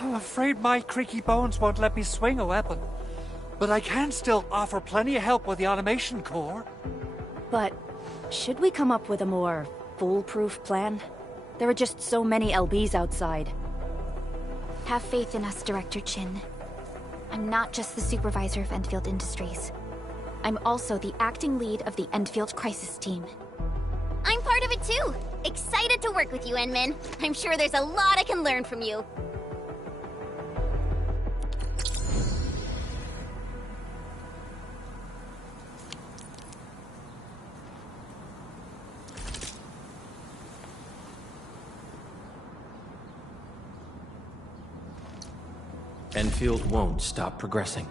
I'm afraid my creaky bones won't let me swing a weapon. But I can still offer plenty of help with the automation core. But should we come up with a more foolproof plan? There are just so many LBs outside. Have faith in us, Director Chin. I'm not just the supervisor of Enfield Industries. I'm also the acting lead of the Enfield Crisis Team. I'm part of it too! Excited to work with you, Enmin. I'm sure there's a lot I can learn from you. Enfield won't stop progressing.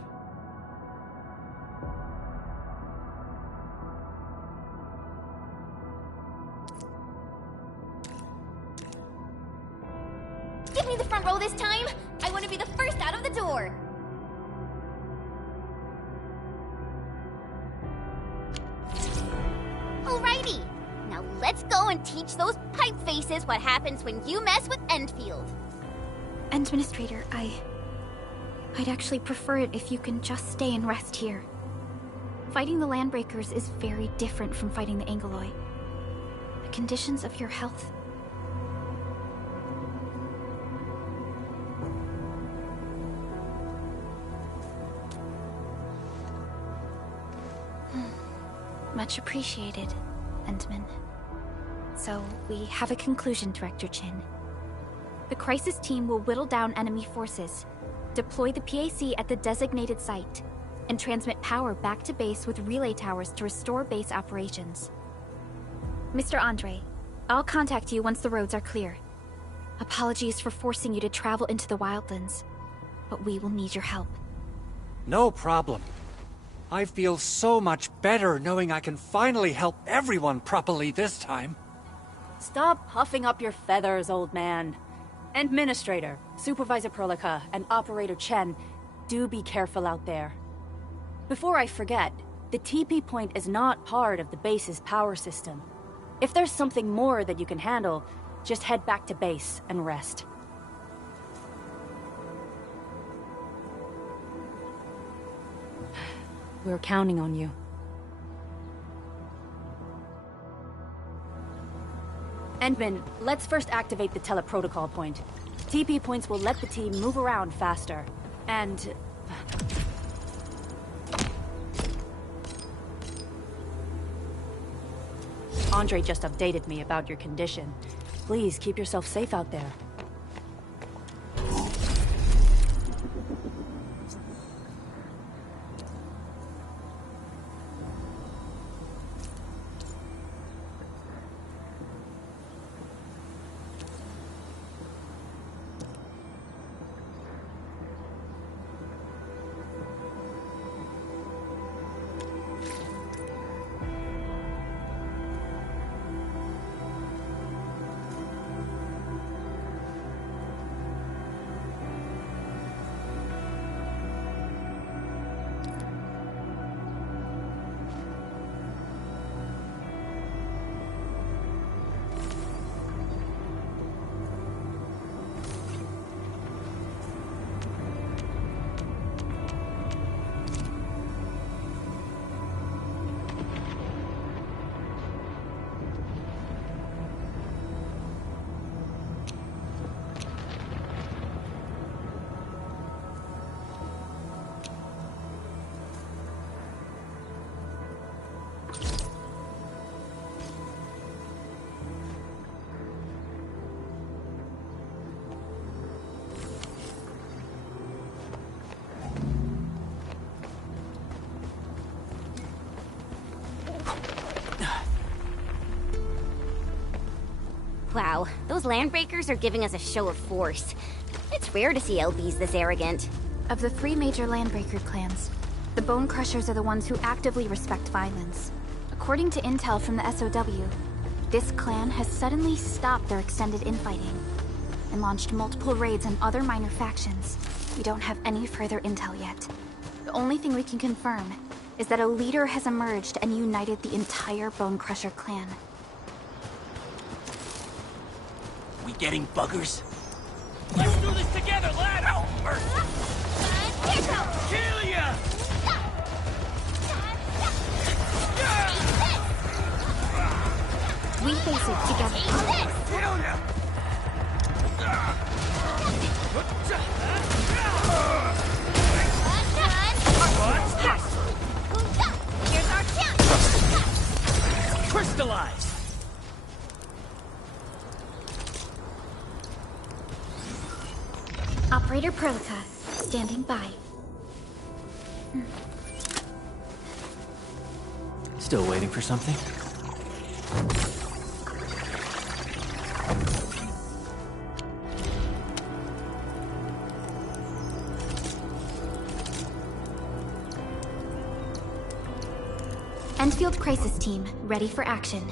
Give me the front row this time! I want to be the first out of the door! Alrighty! Now let's go and teach those pipe faces what happens when you mess with Enfield. Administrator, I'd actually prefer it if you can just stay and rest here. Fighting the Landbreakers is very different from fighting the Angoloi. The conditions of your health... Much appreciated, Entman. So, we have a conclusion, Director Chin. The Crisis Team will whittle down enemy forces, deploy the PAC at the designated site, and transmit power back to base with relay towers to restore base operations. Mr. Andre, I'll contact you once the roads are clear. Apologies for forcing you to travel into the wildlands, but we will need your help. No problem. I feel so much better knowing I can finally help everyone properly this time. Stop puffing up your feathers, old man. Administrator, Supervisor Perlica, and Operator Chen, do be careful out there. Before I forget, the TP point is not part of the base's power system. If there's something more that you can handle, just head back to base and rest. We're counting on you. Endman, let's first activate the teleprotocol point. TP points will let the team move around faster. And... Andre just updated me about your condition. Please keep yourself safe out there. Wow, those Landbreakers are giving us a show of force. It's rare to see LBs this arrogant. Of the 3 major Landbreaker clans, the Bone Crushers are the ones who actively respect violence. According to intel from the SOW, this clan has suddenly stopped their extended infighting and launched multiple raids on other minor factions. We don't have any further intel yet. The only thing we can confirm is that a leader has emerged and united the entire Bone Crusher clan. We getting buggers? Let's do this together, ladder! Here's our chance! Crystallize! Operator Prolica, standing by. Still waiting for something? Enfield Crisis Team, ready for action.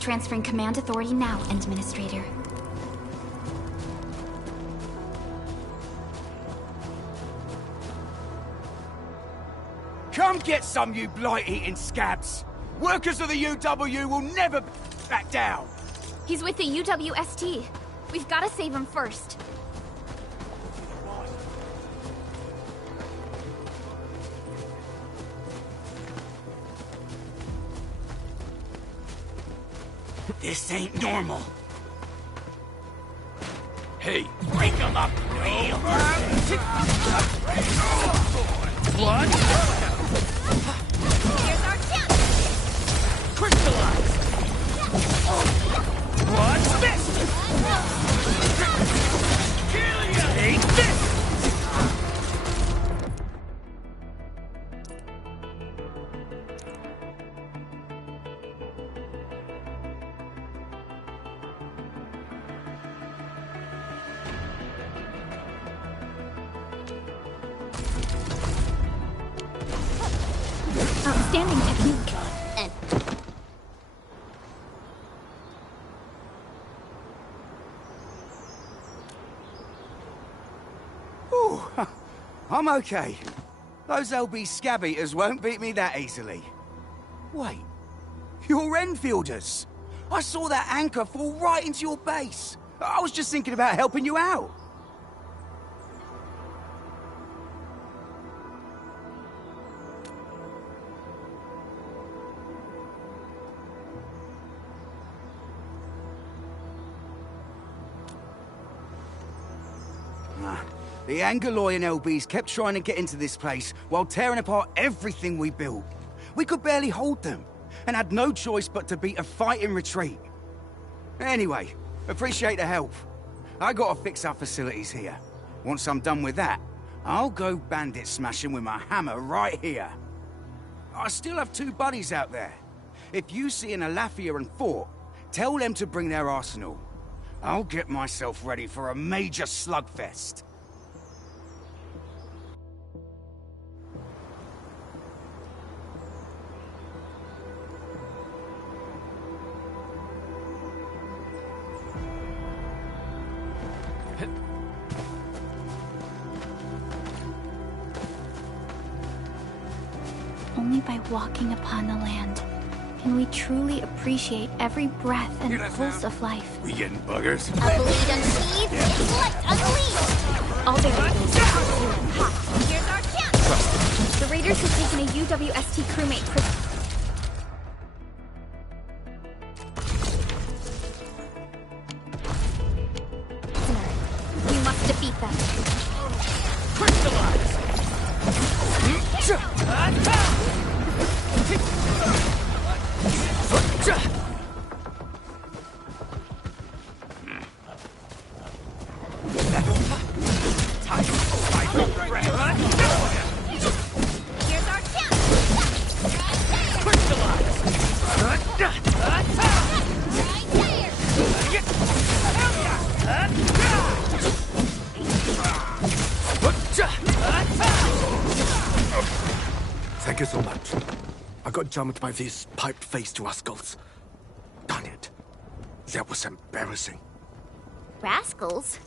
Transferring command authority now, Administrator. Come get some, you blight-eating scabs! Workers of the UW will never back down! He's with the UWST. We've got to save him first. This ain't normal. Hey, Break them up real what? Here's our chance! Crystallize! What's this? Take this! Outstanding technique. And Ooh, I'm okay. Those LB scab eaters won't beat me that easily. Wait, you're Enfielders. I saw that anchor fall right into your base. I was just thinking about helping you out. The Angaloy and LBs kept trying to get into this place while tearing apart everything we built. We could barely hold them, and had no choice but to beat a fighting retreat. Anyway, appreciate the help. I gotta fix our facilities here. Once I'm done with that, I'll go bandit smashing with my hammer right here. I still have 2 buddies out there. If you see an Alafia and Fort, tell them to bring their arsenal. I'll get myself ready for a major slugfest. Only by walking upon the land can we truly appreciate every breath and pulse of life. We getting buggers? a bleed unsheathed, intellect unleashed! All their leaders are Here's our chance! The Raiders have taken a UWST crewmate prisoner. We must defeat them. Crystallize! Here's our chance! Crystallize! Right Thank you so much. I got jumped by these pipe-faced rascals. Darn it. That was embarrassing. Rascals?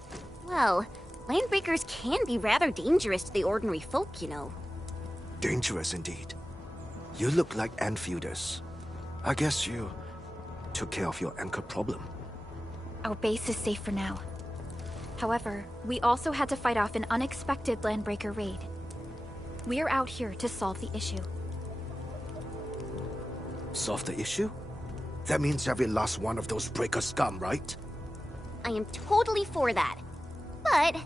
Well, landbreakers can be rather dangerous to the ordinary folk, you know. Dangerous indeed. You look like Enfielders. I guess you took care of your anchor problem. Our base is safe for now. However, we also had to fight off an unexpected landbreaker raid. We are out here to solve the issue. Solve the issue? That means every last one of those breaker scum, right? I am totally for that. But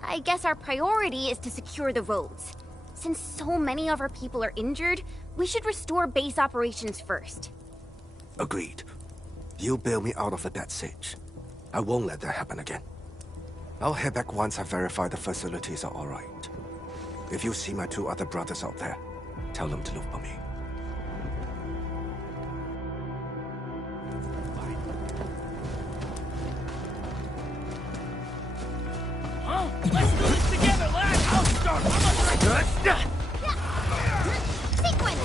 I guess our priority is to secure the roads. Since so many of our people are injured, we should restore base operations first. Agreed. You bail me out of a dead sitch. I won't let that happen again. I'll head back once I verify the facilities are alright. If you see my 2 other brothers out there, tell them to look for me. Huh? Let's do this together, lad! I'll start! Sequence!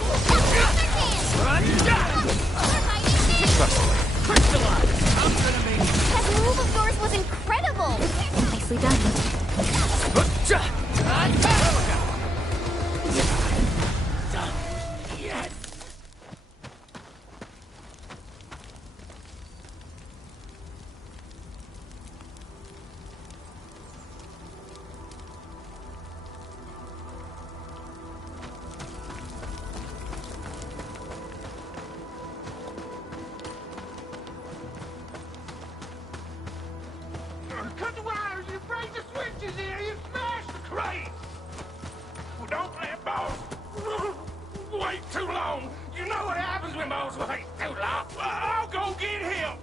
Crystallize! I'm gonna make it! That move of yours was incredible! Nicely done. Yes! Cut the wires, you break the switches here, you smash the crate! Well, don't let boss wait too long. You know what happens when boss wait too long. I'll go get him.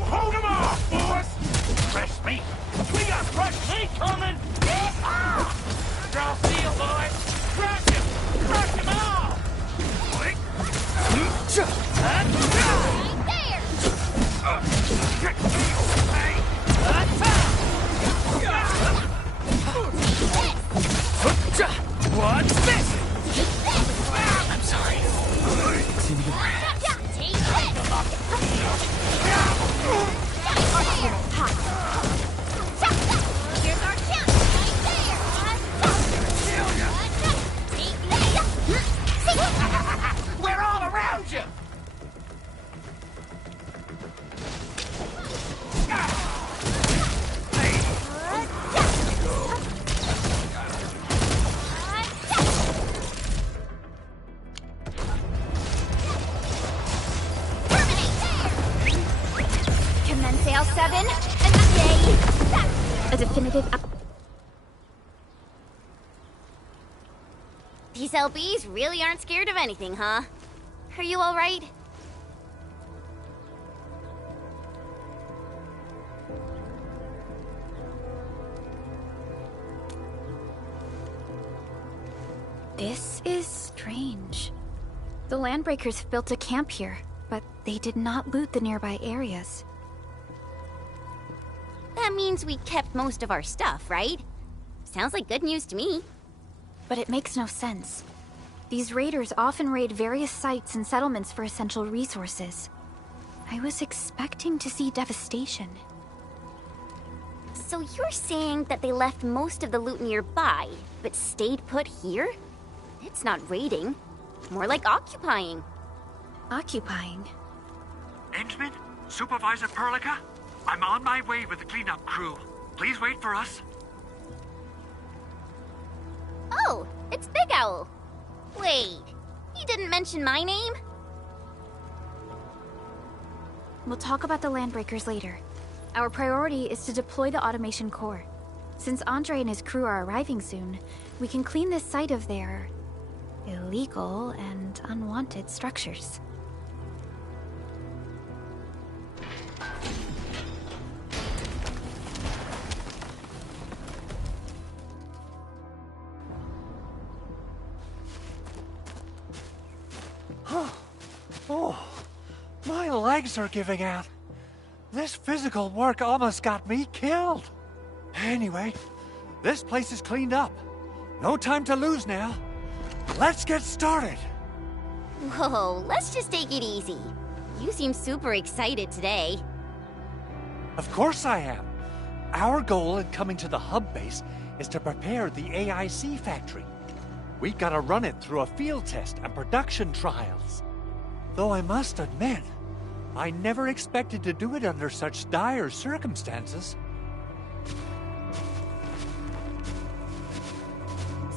Hold him off, boys. Fresh meat. We got fresh meat coming. Draw steel, boys. Crush him. Crush him all. Right What's this? I'm sorry. See me more. Here's our chance right there. We're all around you. Sail 7, and yay! A definitive These LBs really aren't scared of anything, huh? Are you alright? This is strange. The Landbreakers built a camp here, but they did not loot the nearby areas. That means we kept most of our stuff, right? Sounds like good news to me. But it makes no sense. These raiders often raid various sites and settlements for essential resources. I was expecting to see devastation. So you're saying that they left most of the loot nearby, but stayed put here? It's not raiding. More like occupying. Occupying? Inchman? Supervisor Perlica? I'm on my way with the cleanup crew. Please wait for us. Oh, it's Big Owl. Wait, he didn't mention my name? We'll talk about the Landbreakers later. Our priority is to deploy the automation core. Since Andre and his crew are arriving soon, we can clean this site of their illegal and unwanted structures. Oh, my legs are giving out. This physical work almost got me killed. Anyway, this place is cleaned up. No time to lose now. Let's get started. Whoa, let's just take it easy. You seem super excited today. Of course I am. Our goal in coming to the hub base is to prepare the AIC factory. We gotta run it through a field test and production trials. Though I must admit, I never expected to do it under such dire circumstances.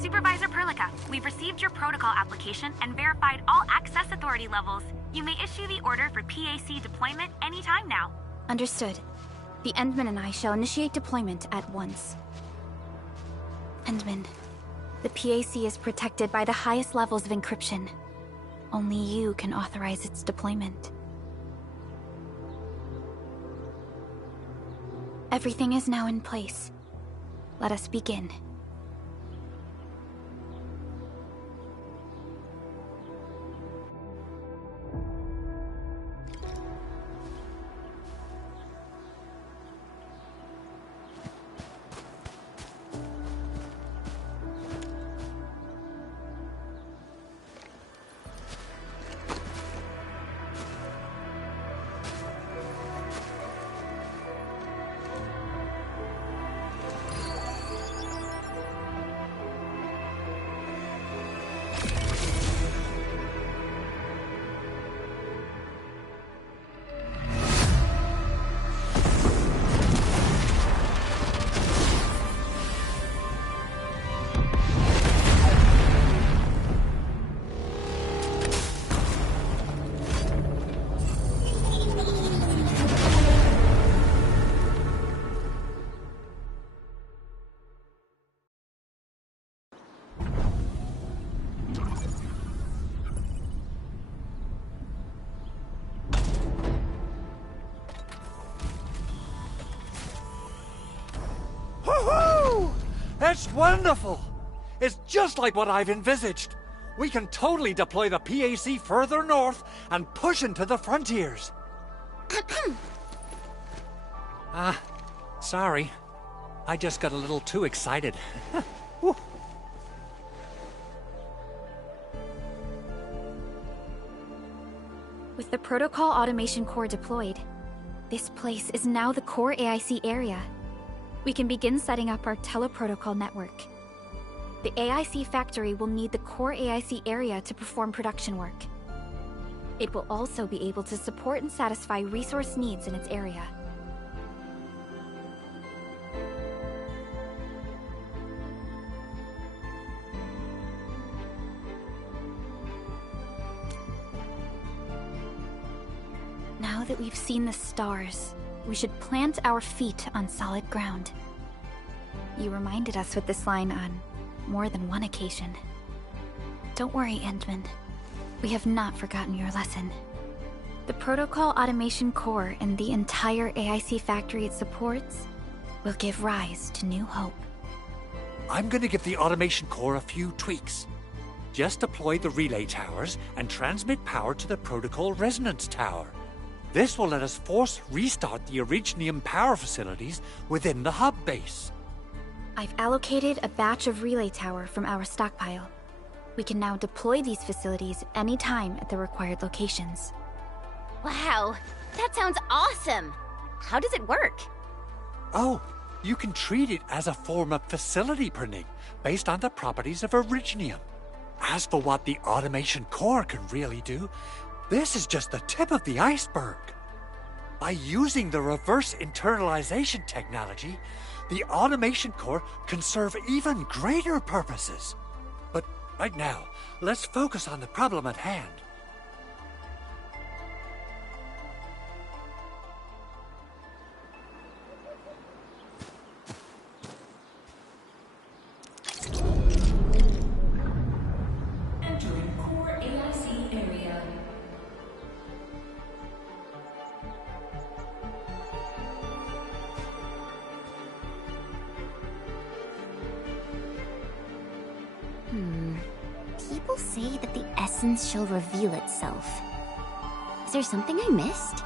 Supervisor Perlica, we've received your protocol application and verified all access authority levels. You may issue the order for PAC deployment anytime now. Understood. The Endman and I shall initiate deployment at once. Endman, the PAC is protected by the highest levels of encryption. Only you can authorize its deployment. Everything is now in place. Let us begin. That's wonderful! It's just like what I've envisaged. We can totally deploy the PAC further north and push into the frontiers. Sorry. I just got a little too excited. With the Protocol Automation Core deployed, this place is now the core AIC area. We can begin setting up our teleprotocol network. The AIC factory will need the core AIC area to perform production work. It will also be able to support and satisfy resource needs in its area. Now that we've seen the stars, we should plant our feet on solid ground. You reminded us with this line on more than one occasion. Don't worry, Endman. We have not forgotten your lesson. The Protocol Automation Core and the entire AIC factory it supports will give rise to new hope. I'm gonna give the Automation Core a few tweaks. Just deploy the relay towers and transmit power to the Protocol Resonance Tower. This will let us force restart the Originium power facilities within the hub base. I've allocated a batch of relay tower from our stockpile. We can now deploy these facilities anytime at the required locations. Wow, that sounds awesome! How does it work? Oh, you can treat it as a form of facility printing based on the properties of Originium. As for what the Automation Core can really do, this is just the tip of the iceberg. By using the reverse internalization technology, the Automation Core can serve even greater purposes. But right now, let's focus on the problem at hand. Entering core AIC area. People say that the essence shall reveal itself. Is there something I missed?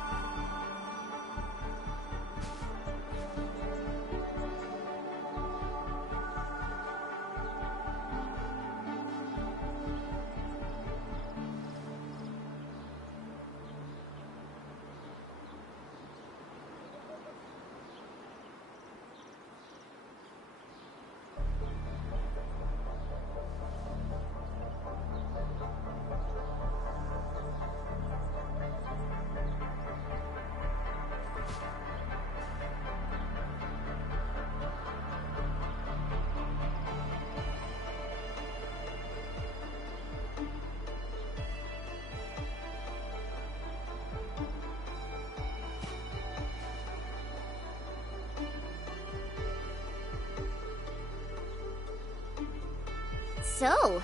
So,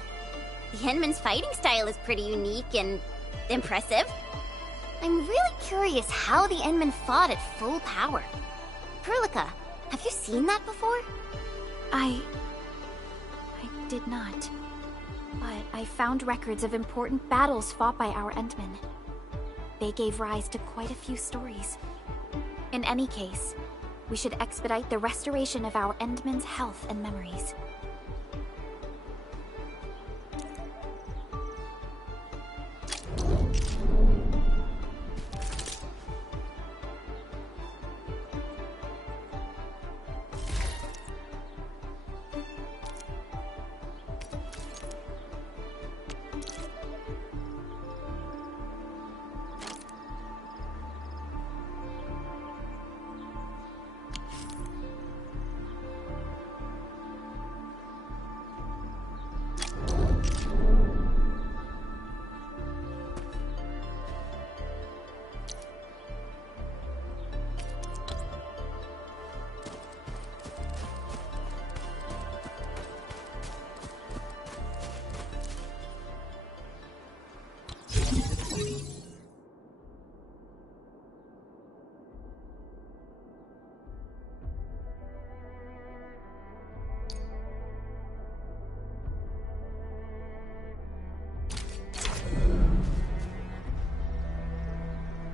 the Endman's fighting style is pretty unique and impressive. I'm really curious how the Endman fought at full power. Perlica, have you seen that before? I did not. But I found records of important battles fought by our Endmen. They gave rise to quite a few stories. In any case, we should expedite the restoration of our Endmen's health and memories.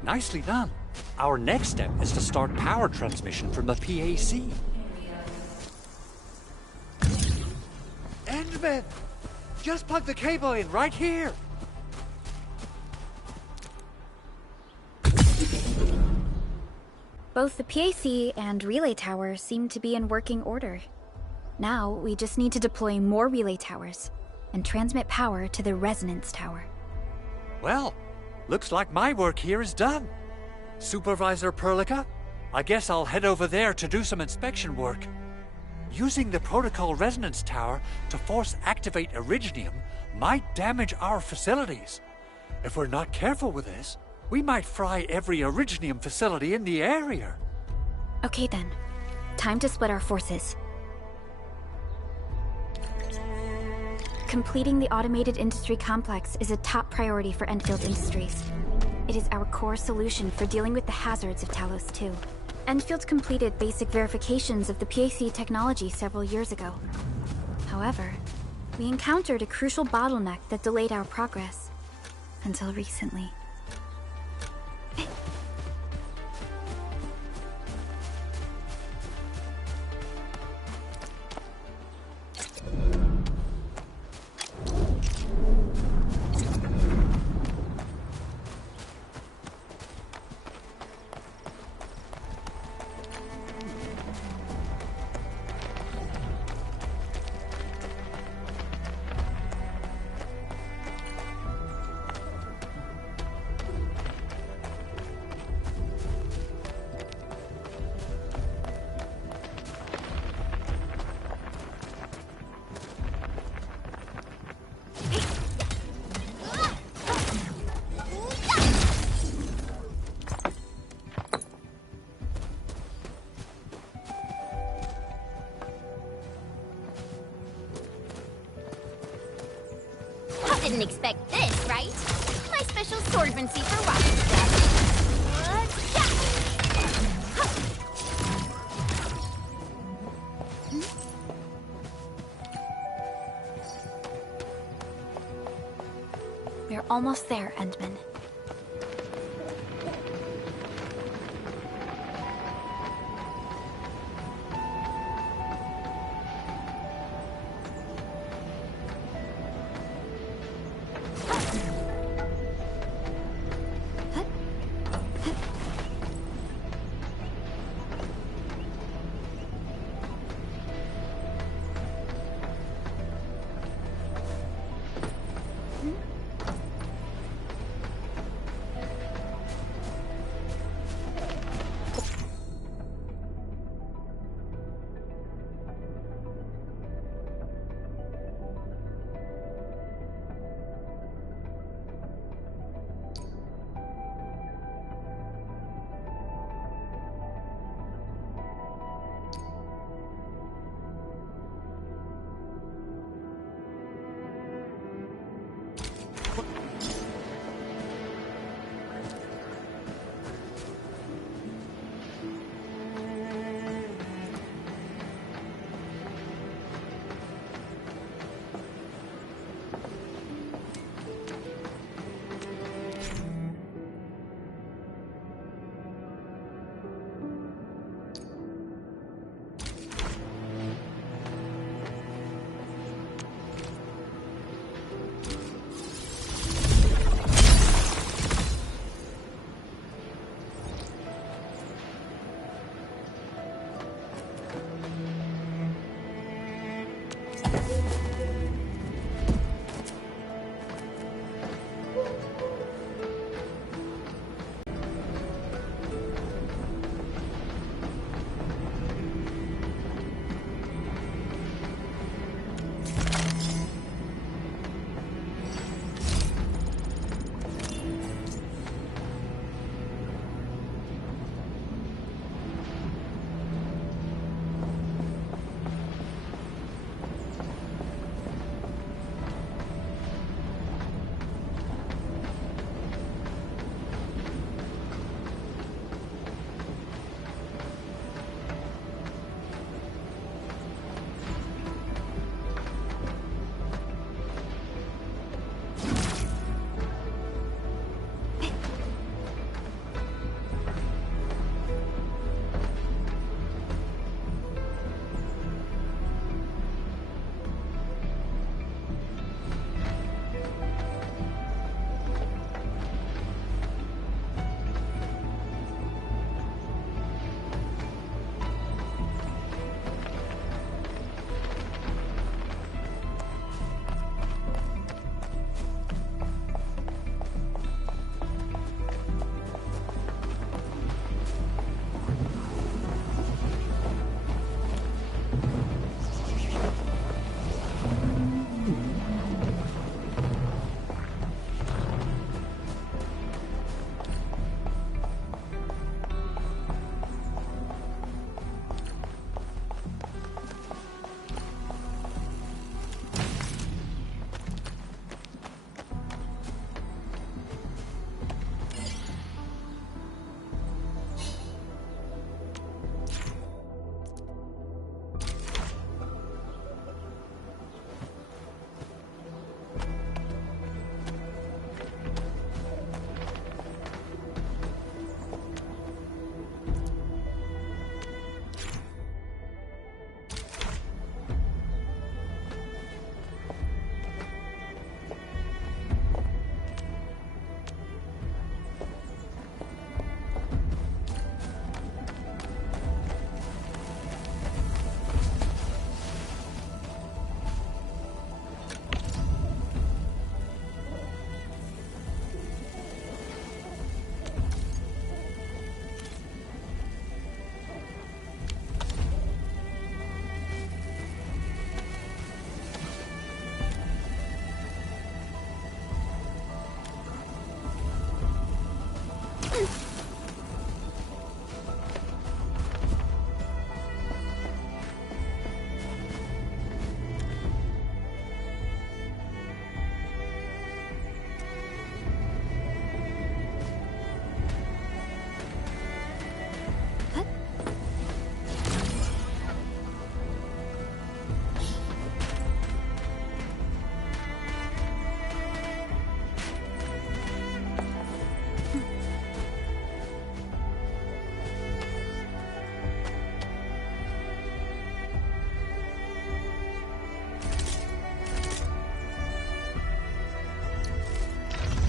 Nicely done. Our next step is to start power transmission from the PAC. Endman! Just plug the cable in right here! Both the PAC and relay tower seem to be in working order. Now, we just need to deploy more relay towers and transmit power to the resonance tower. Well, looks like my work here is done. Supervisor Perlica, I guess I'll head over there to do some inspection work. Using the protocol resonance tower to force activate Originium might damage our facilities. If we're not careful with this, we might fry every Originium facility in the area. Okay then. Time to split our forces. Completing the automated industry complex is a top priority for Enfield Industries. It is our core solution for dealing with the hazards of Talos 2. Enfield completed basic verifications of the PAC technology several years ago. However, we encountered a crucial bottleneck that delayed our progress. Until recently. Didn't expect this, right? My special swordsmancy for rocket We're almost there, Endman.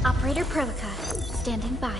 Operator Perlica, standing by.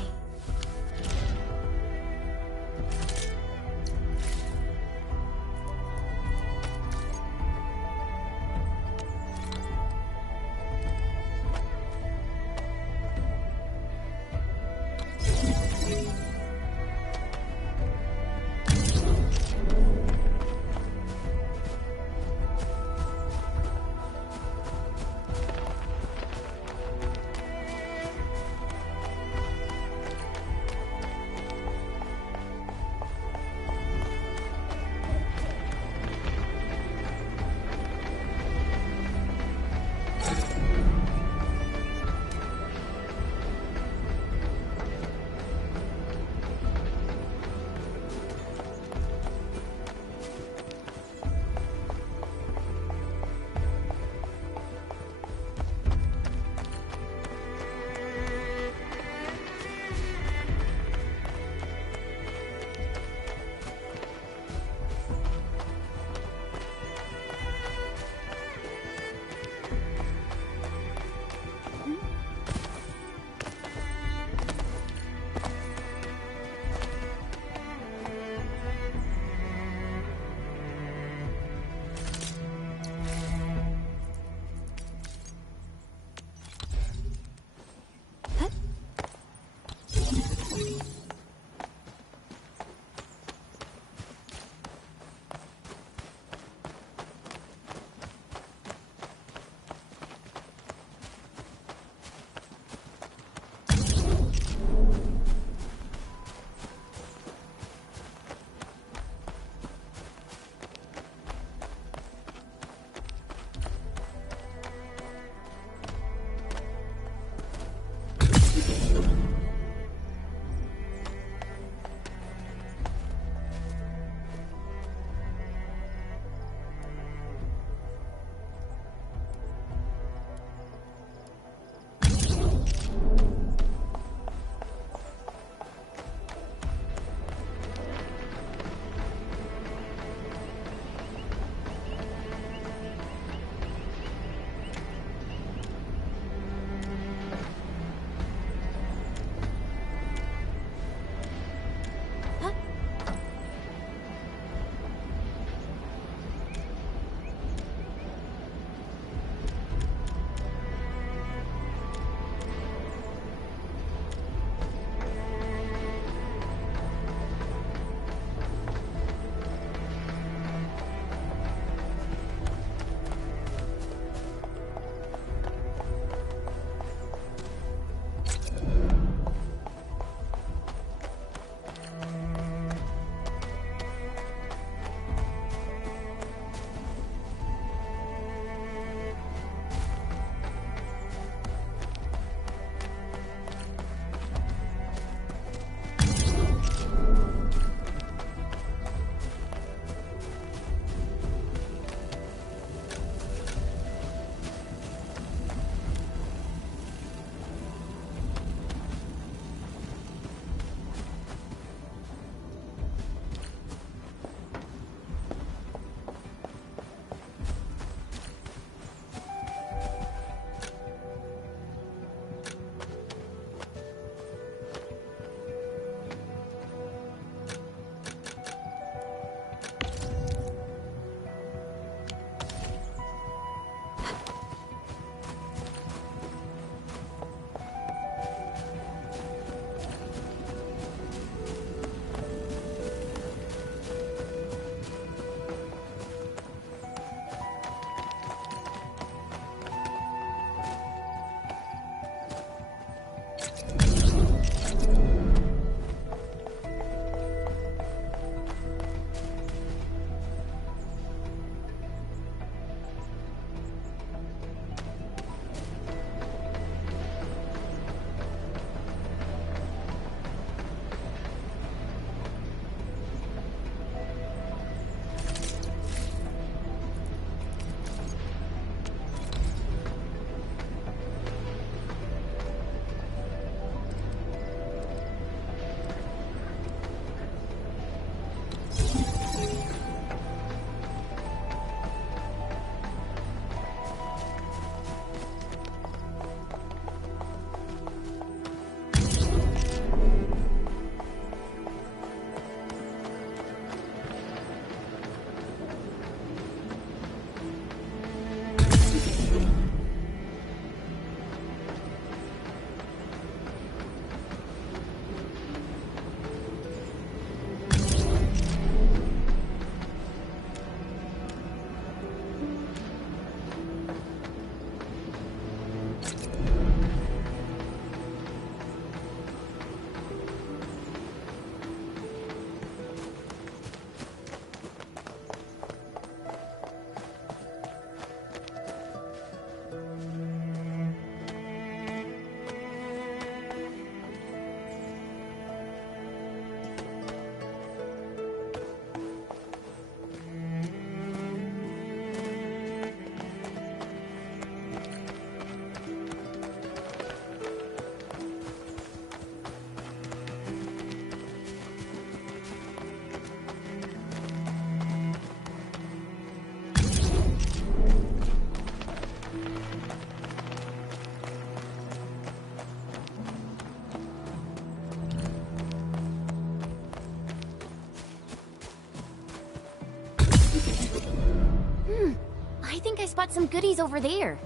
got some goodies over there.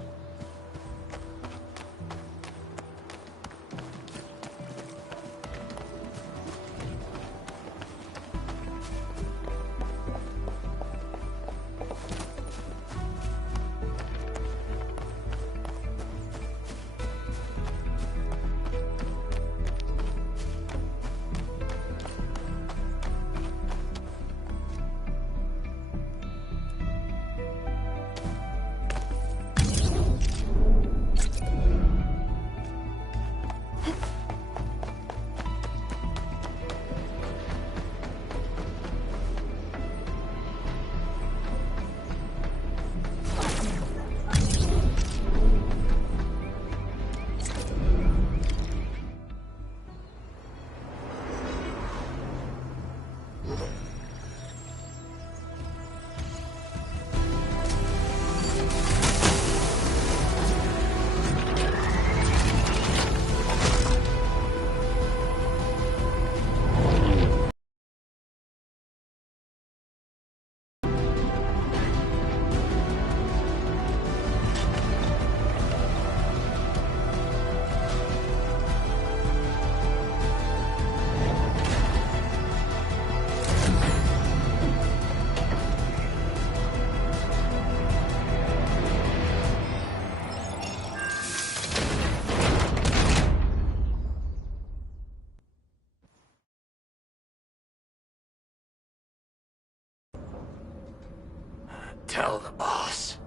Tell the boss.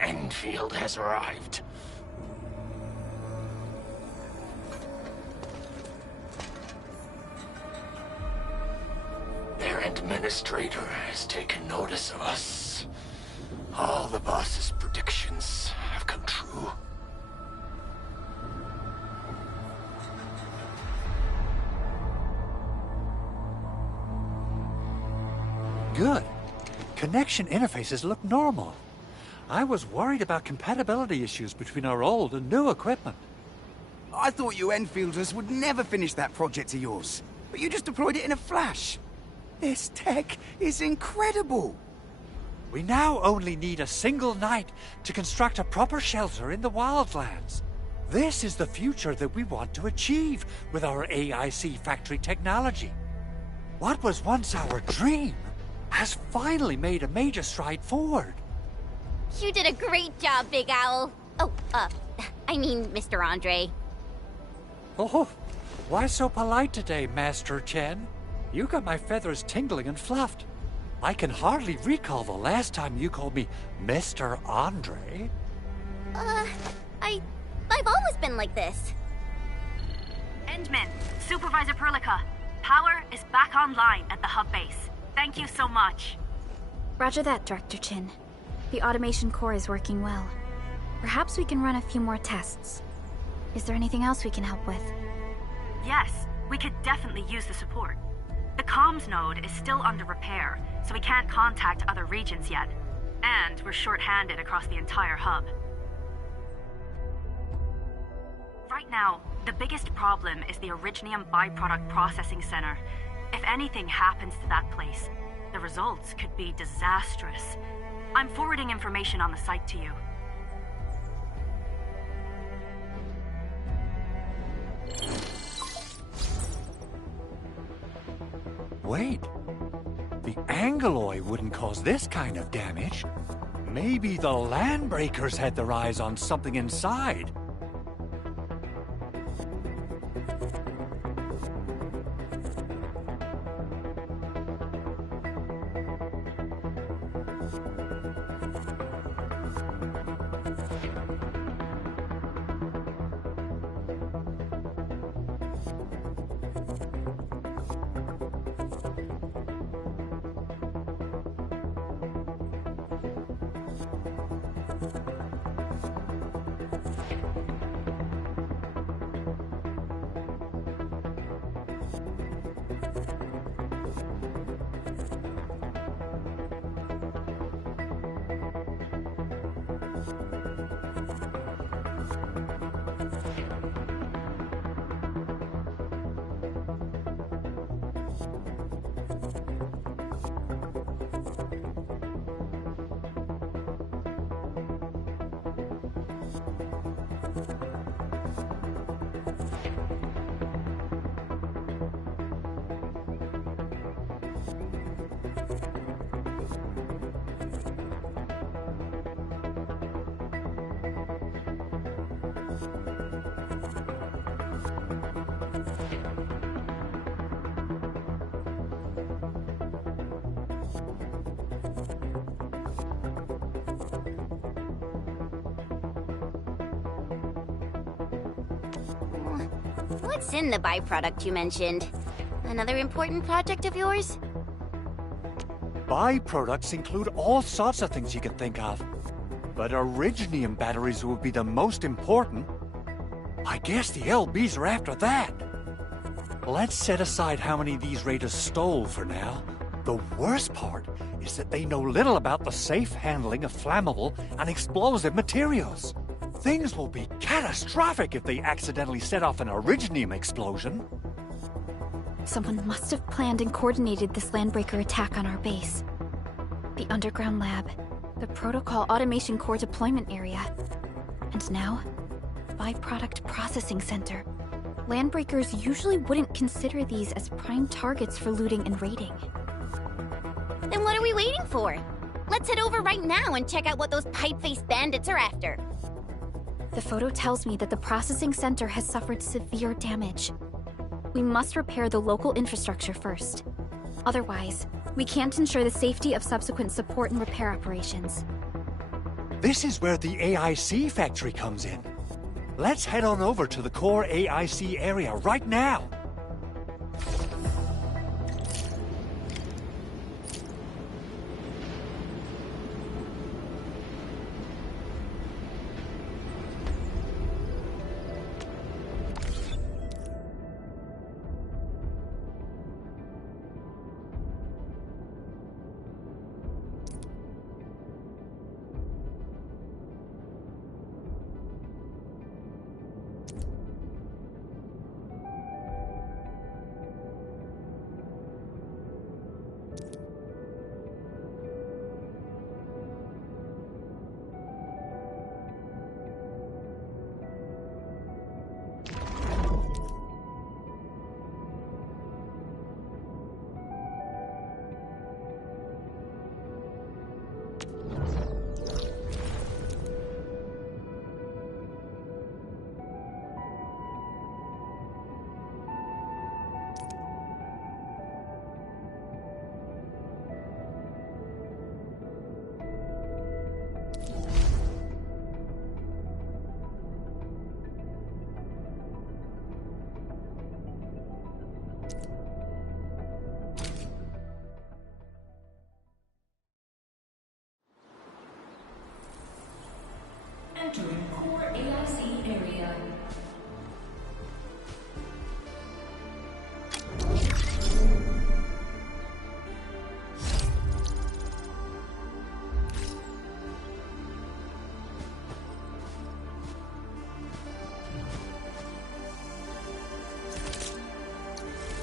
Enfield has arrived. Their administrator has taken notice of us. All the boss's predictions have come true. Good. Connection interfaces look normal. I was worried about compatibility issues between our old and new equipment. I thought you Enfielders would never finish that project of yours, but you just deployed it in a flash. This tech is incredible. We now only need a single night to construct a proper shelter in the wildlands. This is the future that we want to achieve with our AIC factory technology. What was once our dream has finally made a major stride forward. You did a great job, Big Owl. Oh, I mean, Mr. Andre. Oh, why so polite today, Master Chen? You got my feathers tingling and fluffed. I can hardly recall the last time you called me Mr. Andre. I've always been like this. Endman, Supervisor Perlica, power is back online at the hub base. Thank you so much. Roger that, Director Chin. The automation core is working well. Perhaps we can run a few more tests. Is there anything else we can help with? Yes, we could definitely use the support. The comms node is still under repair, so we can't contact other regions yet. And we're short-handed across the entire hub. Right now, the biggest problem is the Originium byproduct processing center. If anything happens to that place, the results could be disastrous. I'm forwarding information on the site to you. Wait, the Angeloy wouldn't cause this kind of damage. Maybe the Landbreakers had their eyes on something inside. What's in the byproduct you mentioned? Another important project of yours? Byproducts include all sorts of things you can think of. But Originium batteries will be the most important. I guess the LBs are after that. Let's set aside how many these raiders stole for now. The worst part is that they know little about the safe handling of flammable and explosive materials. Things will be catastrophic if they accidentally set off an Originium explosion. Someone must have planned and coordinated this landbreaker attack on our base. The underground lab, the protocol automation core deployment area, and now, byproduct processing center. Landbreakers usually wouldn't consider these as prime targets for looting and raiding. Then what are we waiting for? Let's head over right now and check out what those pipe-faced bandits are after. The photo tells me that the processing center has suffered severe damage. We must repair the local infrastructure first. Otherwise, we can't ensure the safety of subsequent support and repair operations. This is where the AIC factory comes in. Let's head on over to the core AIC area right now. Entering core AIC area.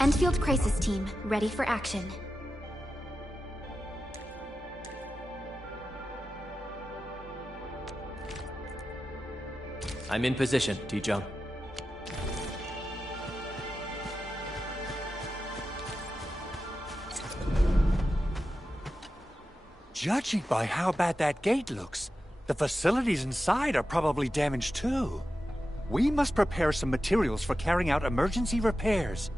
Enfield Crisis Team, ready for action. I'm in position, T-Jung. Judging by how bad that gate looks, the facilities inside are probably damaged too. We must prepare some materials for carrying out emergency repairs.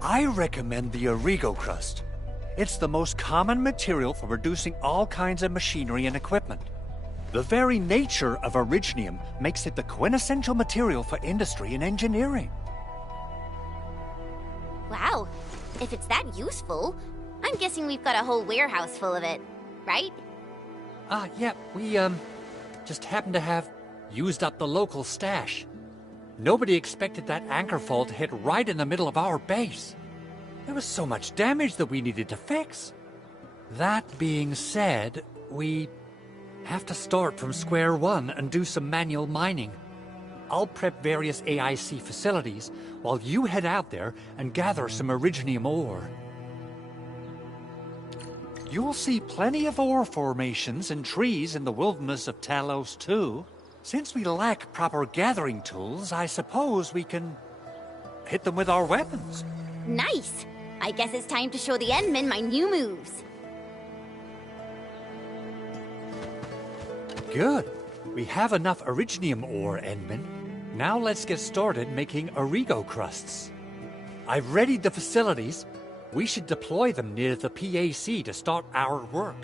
I recommend the Origo crust. It's the most common material for producing all kinds of machinery and equipment. The very nature of Originium makes it the quintessential material for industry and engineering. Wow, if it's that useful, I'm guessing we've got a whole warehouse full of it, right? Yeah, we, just happen to have used up the local stash. Nobody expected that anchor fault to hit right in the middle of our base. There was so much damage that we needed to fix. That being said, we have to start from square one and do some manual mining. I'll prep various AIC facilities while you head out there and gather some Originium ore. You'll see plenty of ore formations and trees in the wilderness of Talos too. Since we lack proper gathering tools, I suppose we can hit them with our weapons. Nice! I guess it's time to show the Endmen my new moves. Good. We have enough Originium ore, Endman. Now let's get started making Origo crusts. I've readied the facilities. We should deploy them near the PAC to start our work.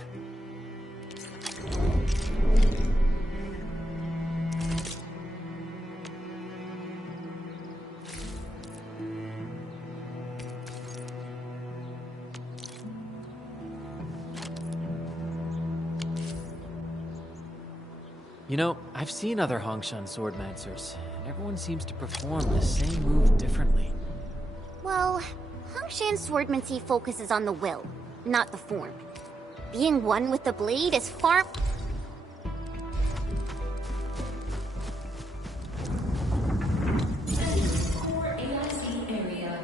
You know, I've seen other Hongshan swordmancers, and everyone seems to perform the same move differently. Well, Hongshan's swordmancy focuses on the will, not the form. Being one with the blade is far... Core AIC area.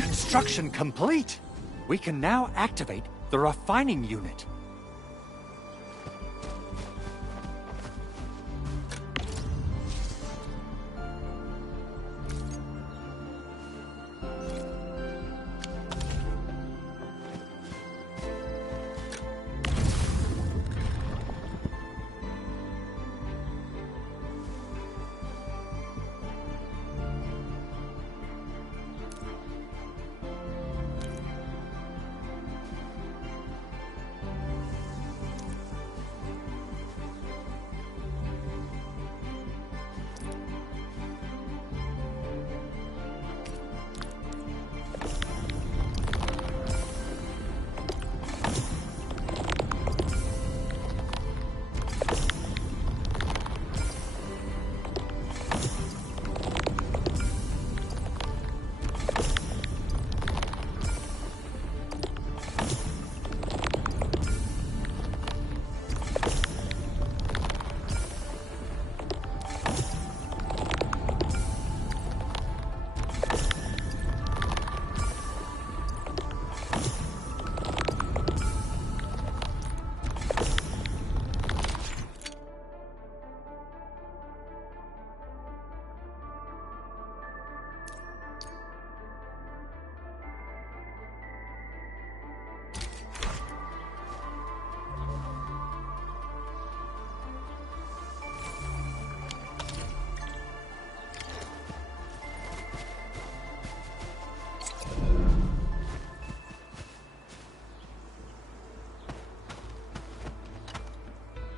Construction complete! We can now activate the refining unit.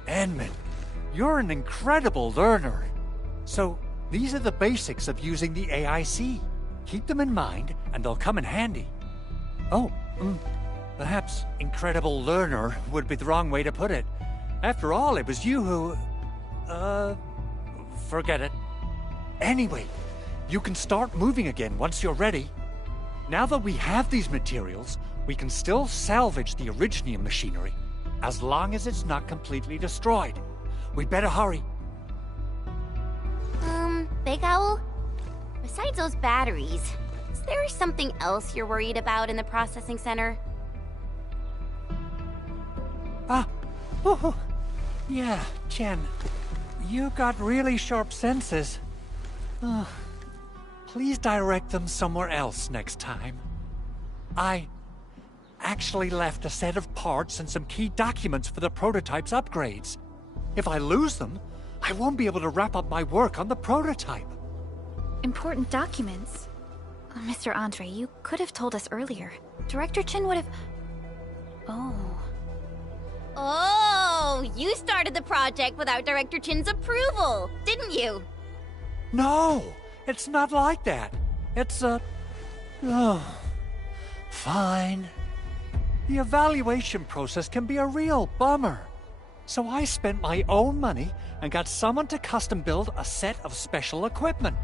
Edmund, you're an incredible learner. So, these are the basics of using the AIC. Keep them in mind, and they'll come in handy. Oh, perhaps incredible learner would be the wrong way to put it. After all, it was you who... forget it. Anyway, you can start moving again once you're ready. Now that we have these materials, we can still salvage the Originium machinery, as long as it's not completely destroyed. We better hurry. Big Owl? Besides those batteries, is there something else you're worried about in the processing center? Yeah, Chen. You got really sharp senses. Please direct them somewhere else next time. I actually left a set of parts and some key documents for the prototype's upgrades. If I lose them, I won't be able to wrap up my work on the prototype. Important documents? Mr. Andre, you could have told us earlier. Director Chin would have... Oh, you started the project without Director Chin's approval, didn't you? No, it's not like that. It's fine. The evaluation process can be a real bummer. So I spent my own money and got someone to custom build a set of special equipment.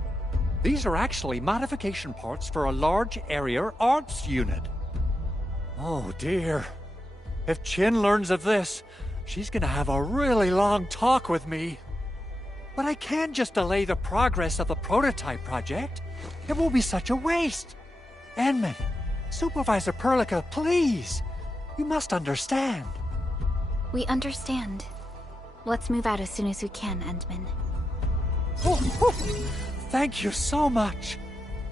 These are actually modification parts for a large area arts unit. Oh dear. If Chin learns of this, she's gonna have a really long talk with me. But I can't just delay the progress of the prototype project. It will be such a waste. Enman, Supervisor Perlica, please. You must understand. We understand. Let's move out as soon as we can, Endman. Thank you so much.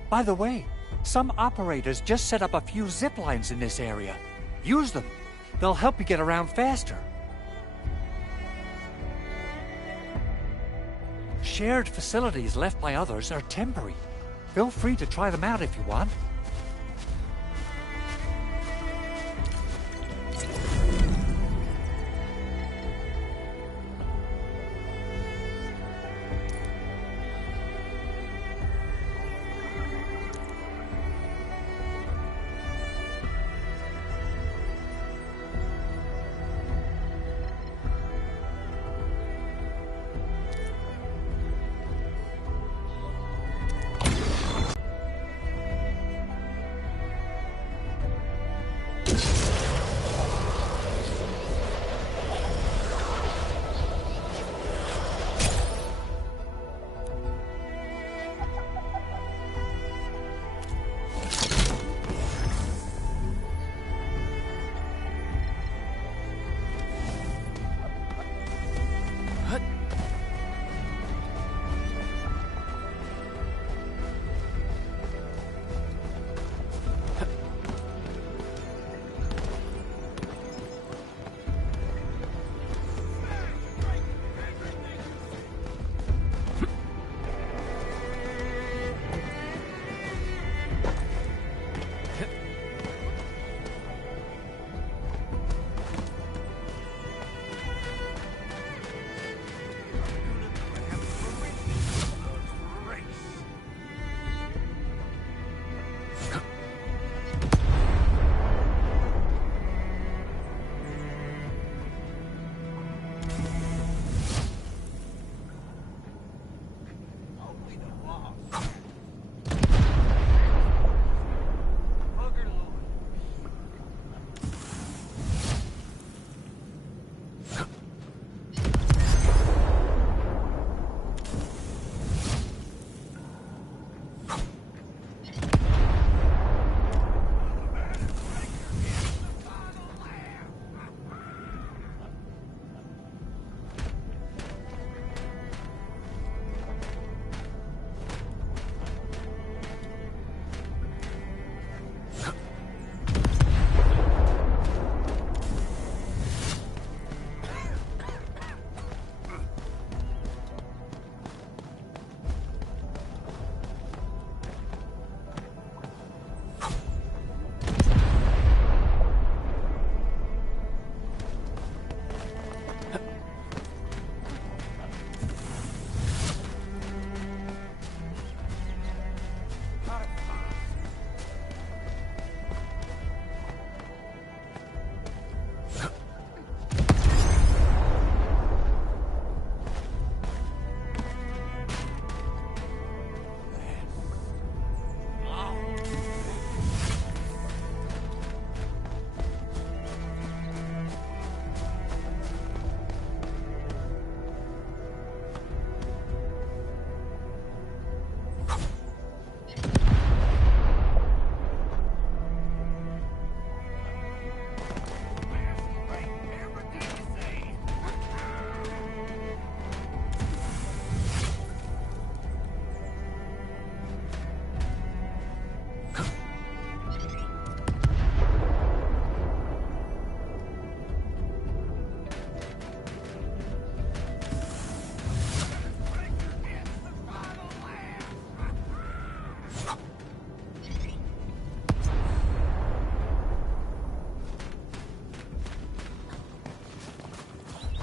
By the way, some operators just set up a few zip lines in this area. Use them. They'll help you get around faster. Shared facilities left by others are temporary. Feel free to try them out if you want.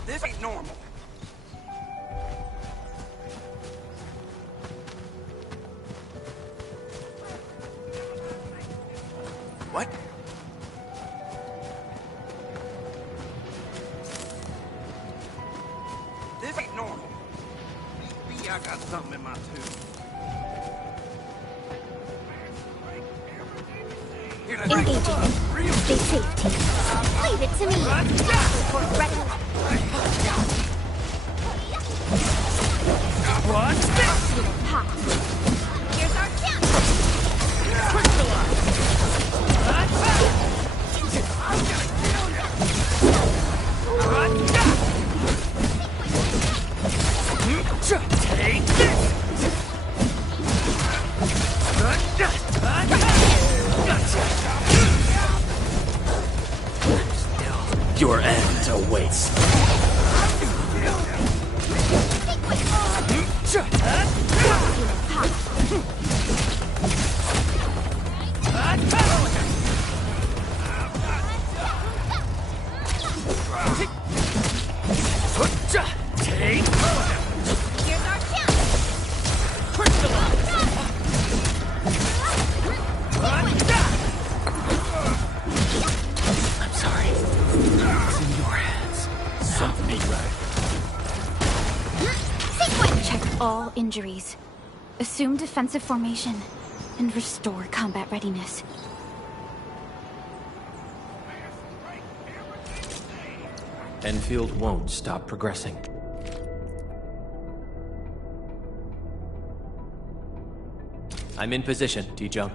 This ain't normal. What? This ain't normal. Maybe I got something in my tooth. Engaging. Stay safe, team. Leave it to me. Ready. What? Ha. Here's our chance. Take this! Your end awaits. I'm sorry. It's in your hands. Something ain't right. Check all injuries. Assume defensive formation. And restore combat readiness. Enfield won't stop progressing. I'm in position, T-Jung.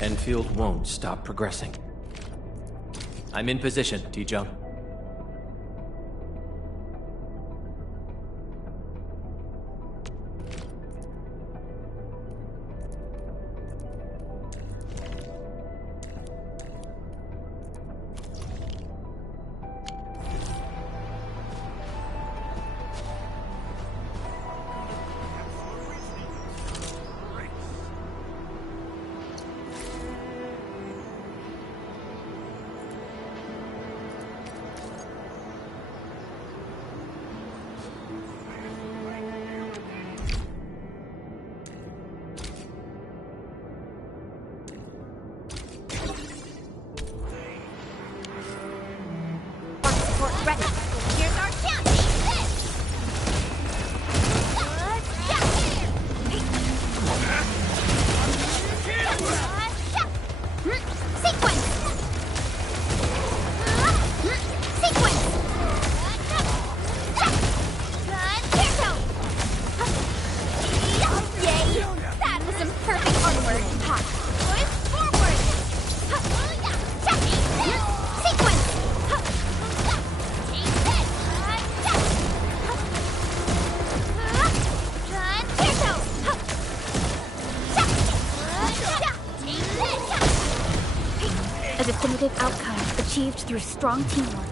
Enfield won't stop progressing. I'm in position, T-Jung. A definitive outcome achieved through strong teamwork.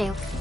stay.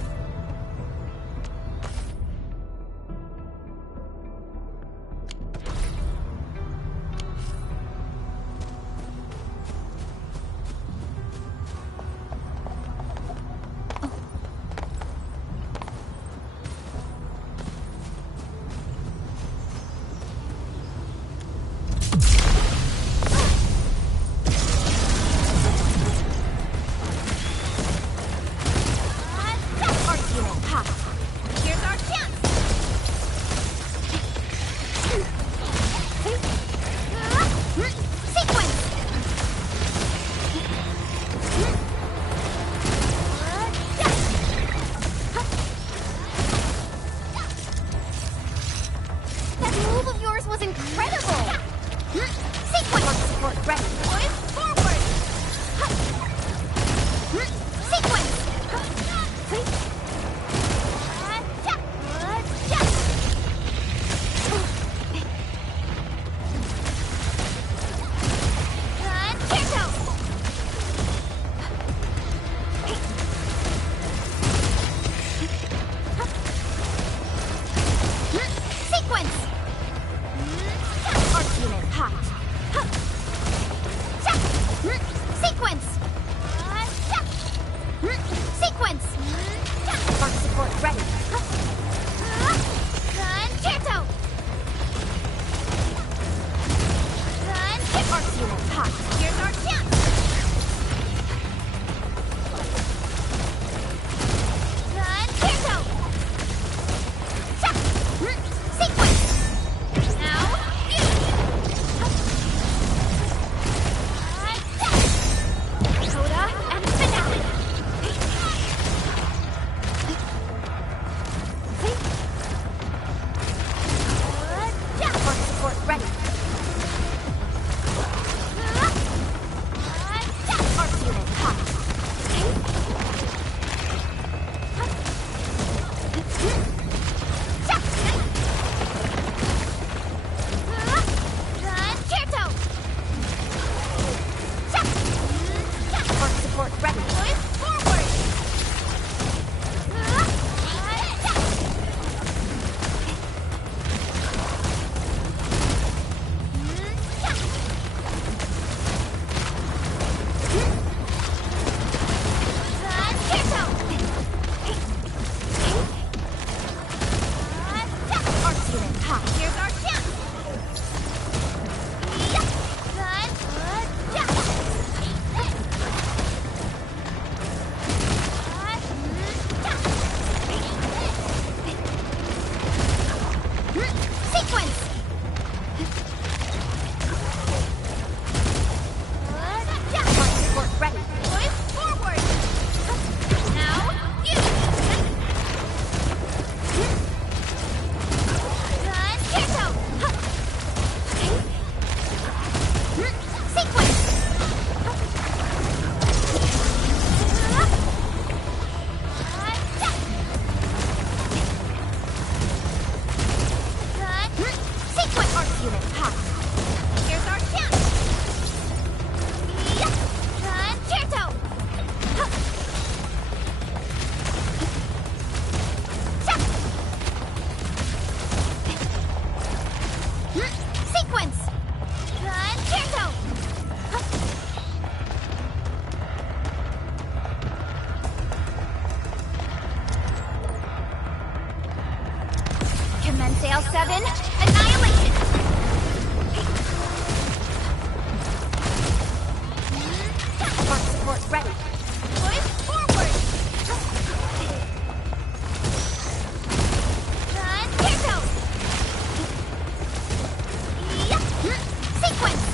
Sail 7, annihilation! Front support ready. Push forward! Run, Kirito! Sequence!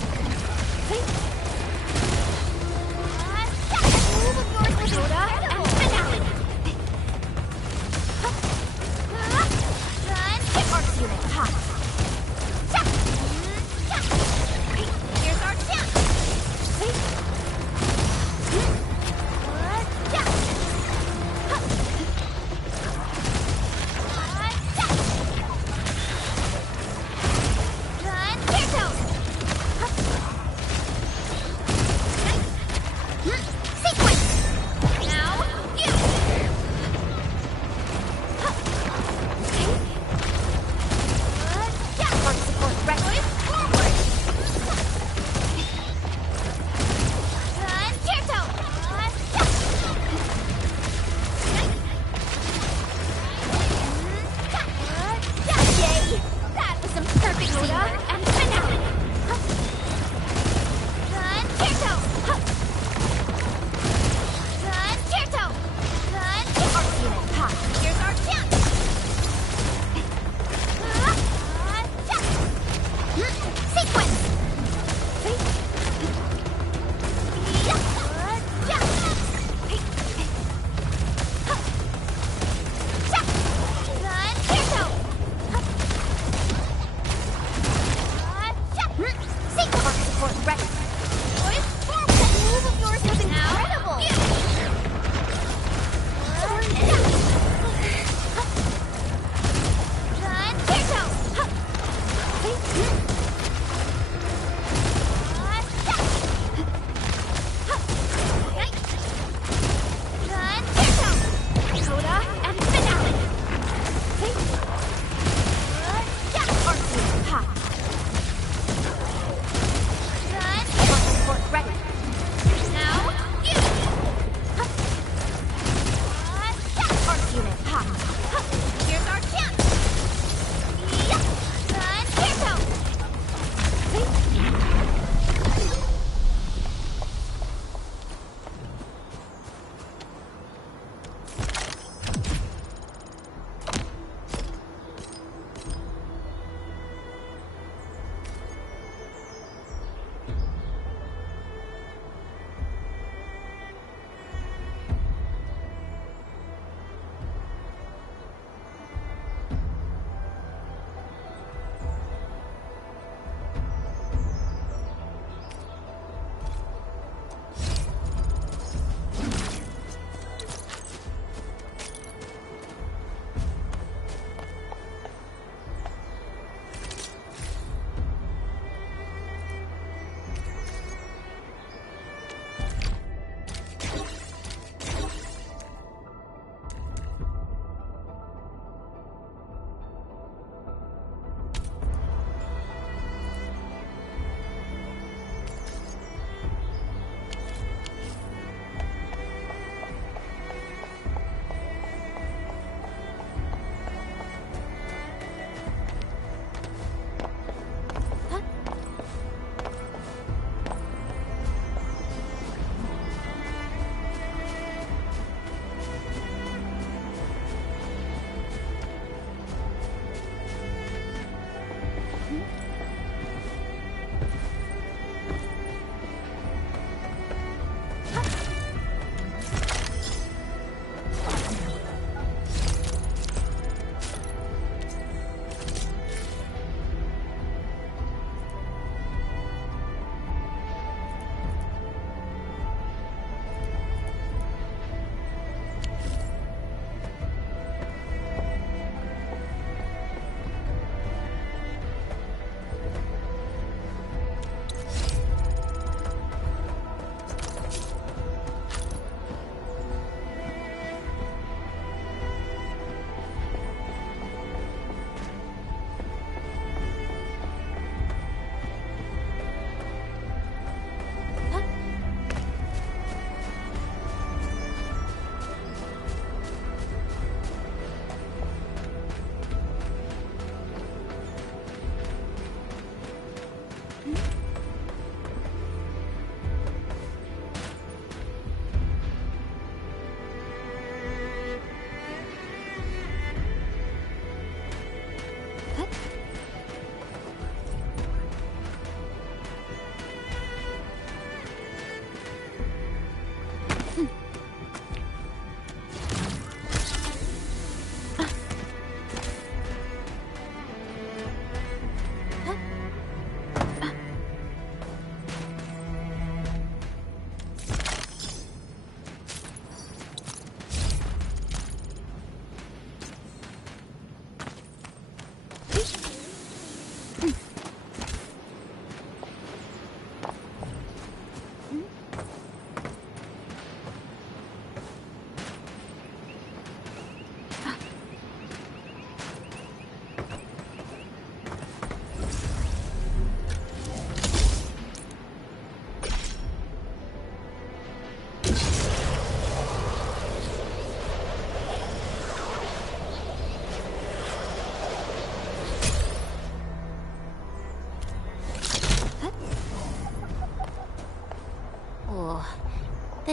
Move of yours with Yoda and finale! Arts unit, ha! Here's our chance!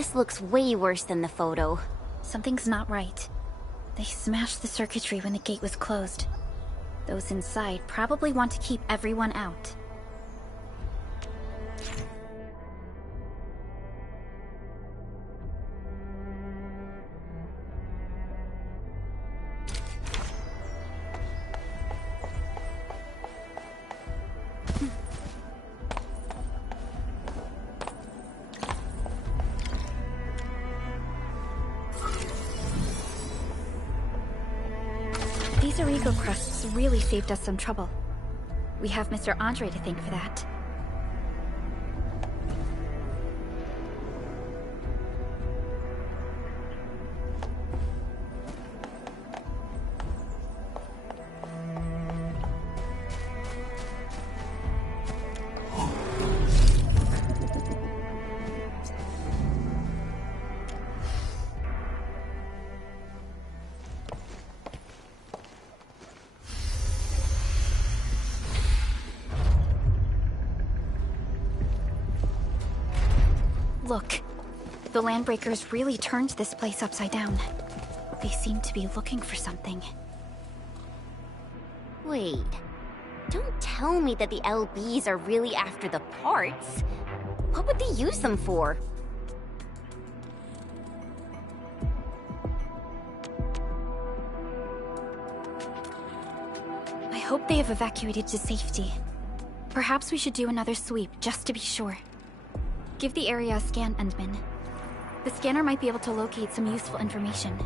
This looks way worse than the photo. Something's not right. They smashed the circuitry when the gate was closed. Those inside probably want to keep everyone out. These Origo crusts really saved us some trouble. We have Mr. Andre to thank for that. Look, the Landbreakers really turned this place upside down. They seem to be looking for something. Wait, don't tell me that the LBs are really after the parts. What would they use them for? I hope they have evacuated to safety. Perhaps we should do another sweep, just to be sure. Give the area a scan, Endman. The scanner might be able to locate some useful information.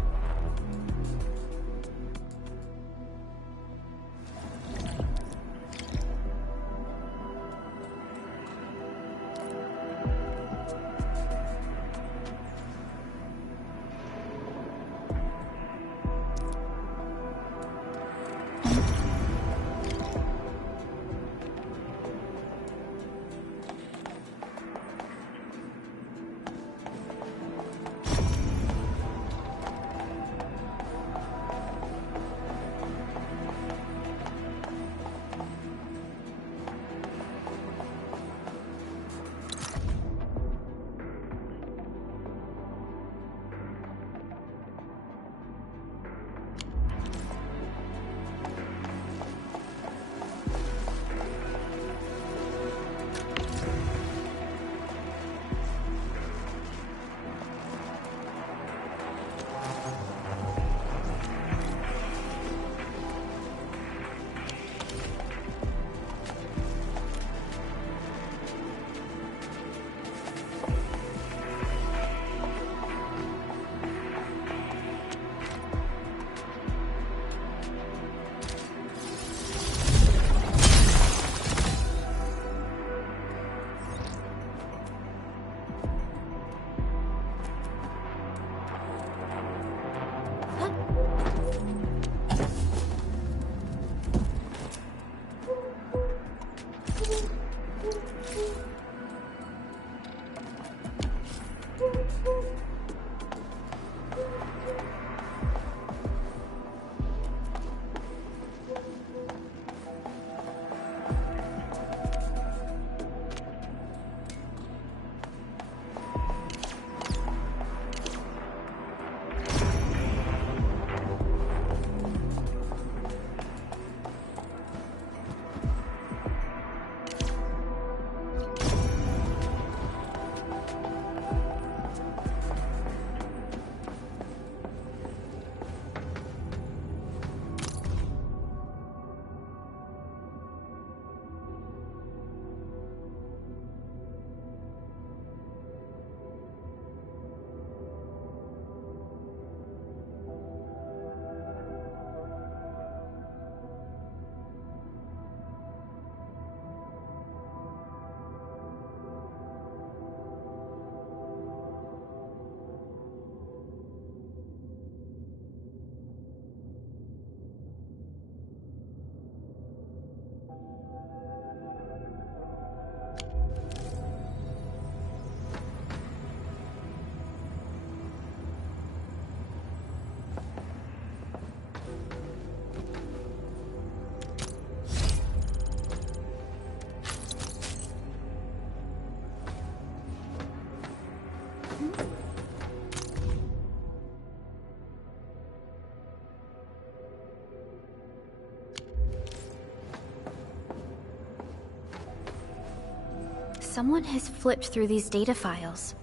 Someone has flipped through these data files.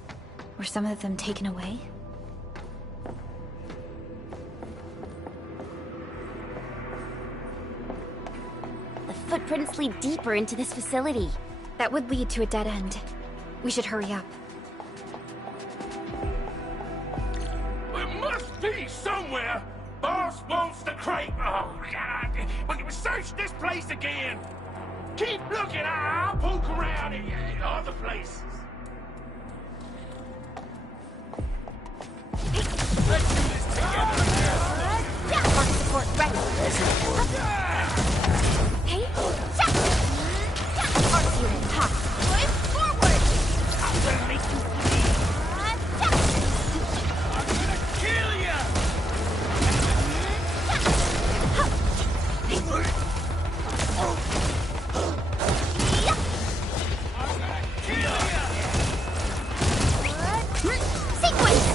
Were some of them taken away? The footprints lead deeper into this facility. That would lead to a dead end. We should hurry up. It must be somewhere. Boss wants the crate. Oh, God. We can search this place again. Keep looking. I'll poke around in other places. Let's do this together. Mark support ready. Hey, check. Arc unit hot. Push forward. I'm gonna make you bleed. I'm gonna kill you. I'm gonna kill you. Sequence.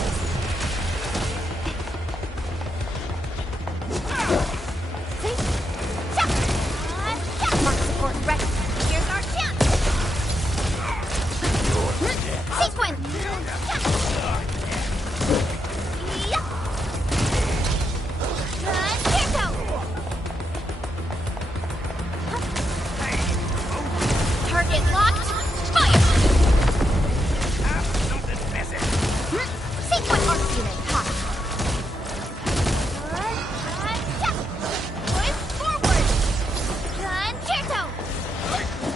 Mark support ready. Here's our chance. Sequence. Target locked. Fire. Sequence arc unit hot. Push forward. Concerto. Concerto.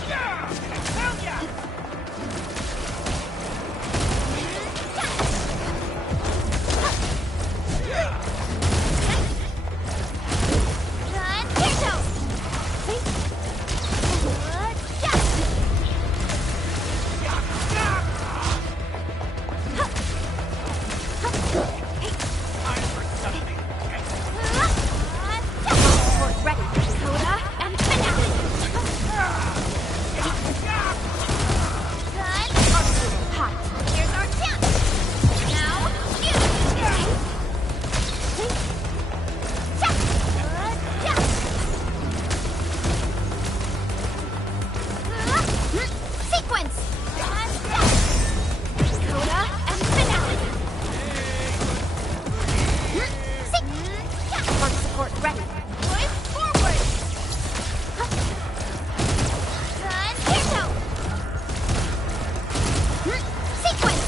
Support ready. Coda and finale. Hot. Here's our chance. Now, you. Sequence. Coda and finale. Mark support ready. Push forward. Concerto. Sequence.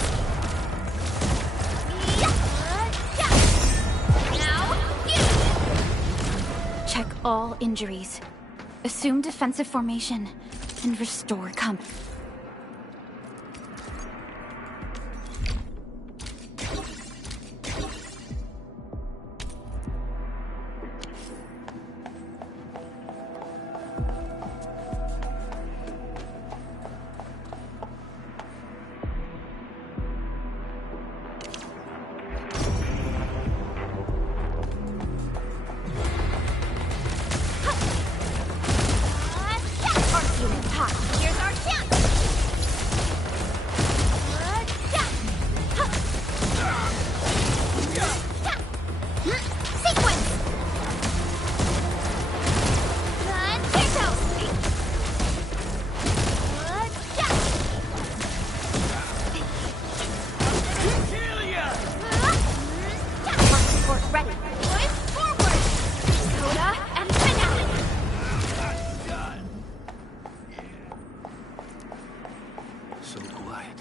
Now, you. Check all injuries. Assume defensive formation. And restore comfort. Arc unit hot. Here's our chance. Sequence. Concerto. Kill you. Mark support ready. Push forward. Coda and finale. So quiet.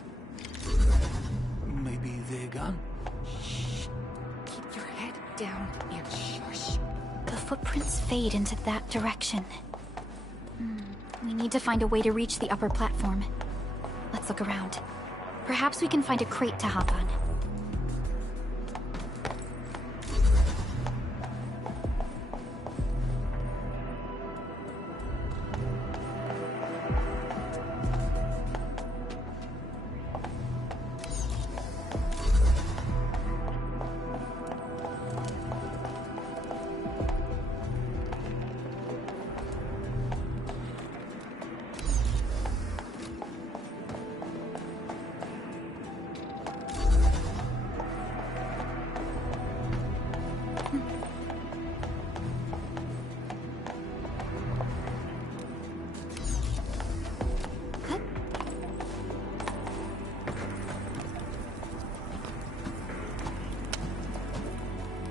Maybe they're gone? Keep your head down and shush. The footprints fade into that direction. We need to find a way to reach the upper platform. Let's look around. Perhaps we can find a crate to hop on.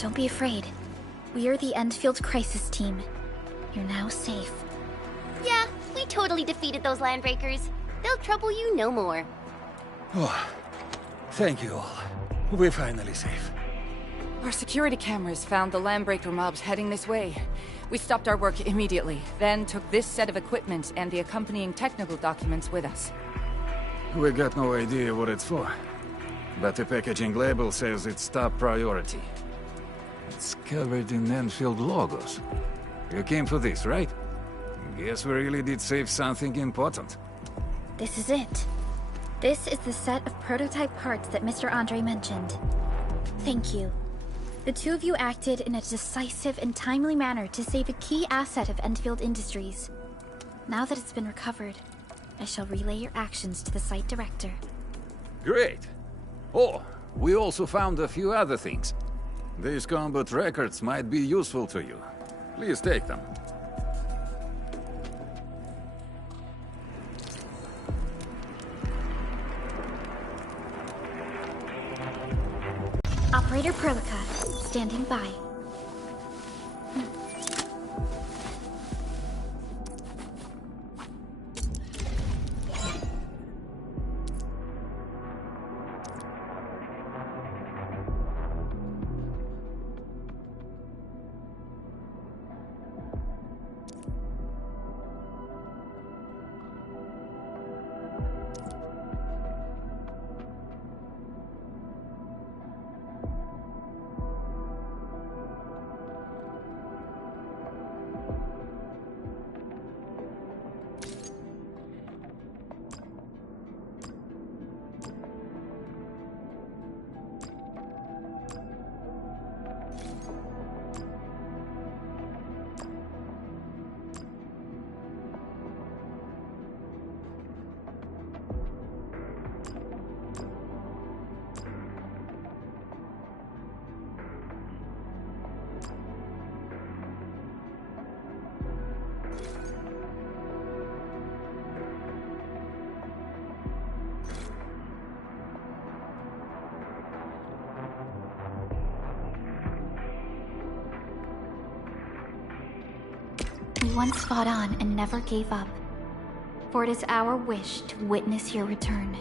Don't be afraid. We are the Enfield Crisis Team. You're now safe. Yeah, we totally defeated those landbreakers. They'll trouble you no more. Oh, thank you all. We're finally safe. Our security cameras found the landbreaker mobs heading this way. We stopped our work immediately, then took this set of equipment and the accompanying technical documents with us. We got no idea what it's for. But the packaging label says it's top priority. It's covered in Enfield logos. You came for this, right? Guess we really did save something important. This is it. This is the set of prototype parts that Mr. Andre mentioned. Thank you. The two of you acted in a decisive and timely manner to save a key asset of Enfield Industries. Now that it's been recovered, I shall relay your actions to the site director. Great. Oh, we also found a few other things. These combat records might be useful to you. Please take them. Operator Prolica, standing by. We once fought on and never gave up, for it is our wish to witness your return.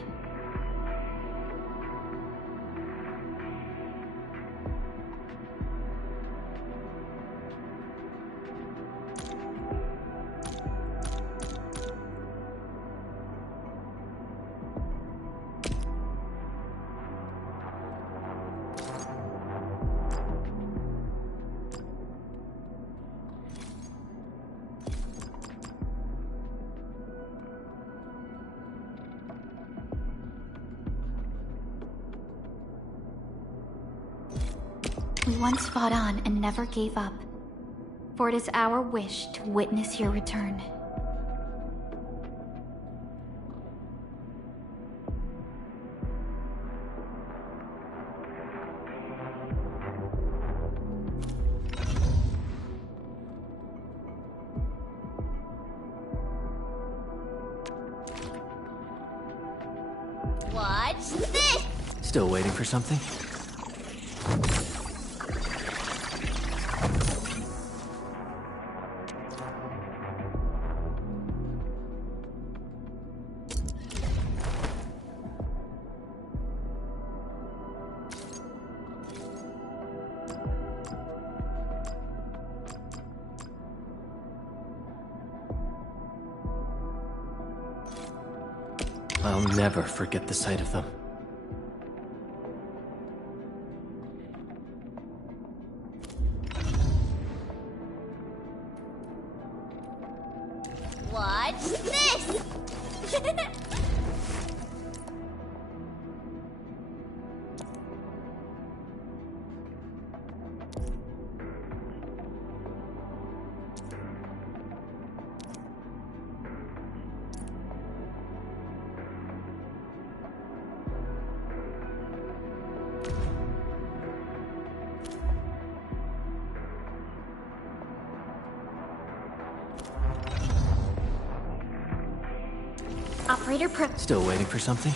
We once fought on and never gave up, for it is our wish to witness your return. Watch this! Still waiting for something? I'll never forget the sight of them. Watch this! Operator Still waiting for something?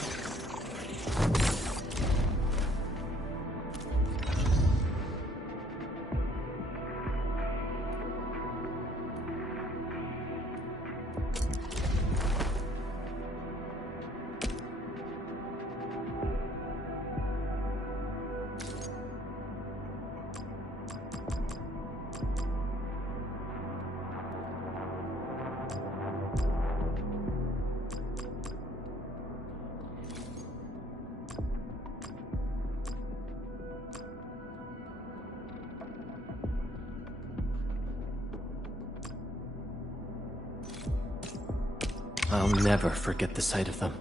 I'll never forget the sight of them.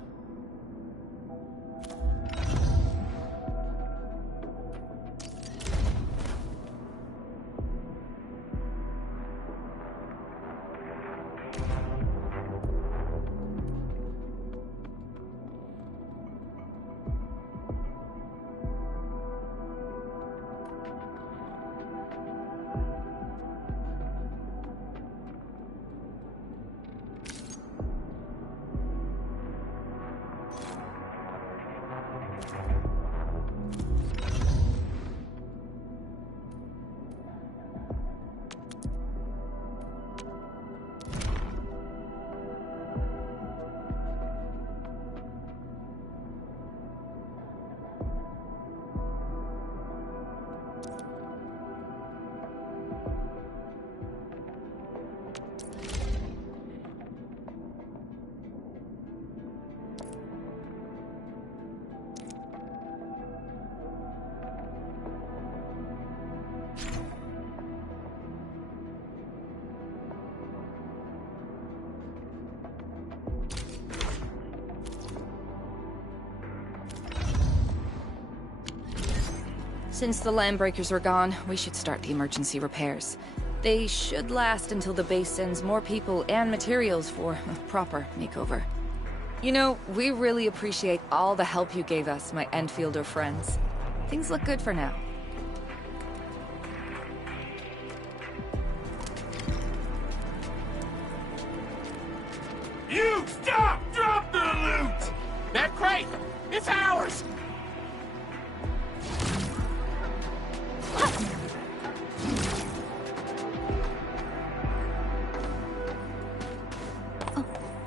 Since the Landbreakers are gone, we should start the emergency repairs. They should last until the base sends more people and materials for a proper makeover. You know, we really appreciate all the help you gave us, my Enfielder friends. Things look good for now. You stop! Drop the loot! That crate! It's ours!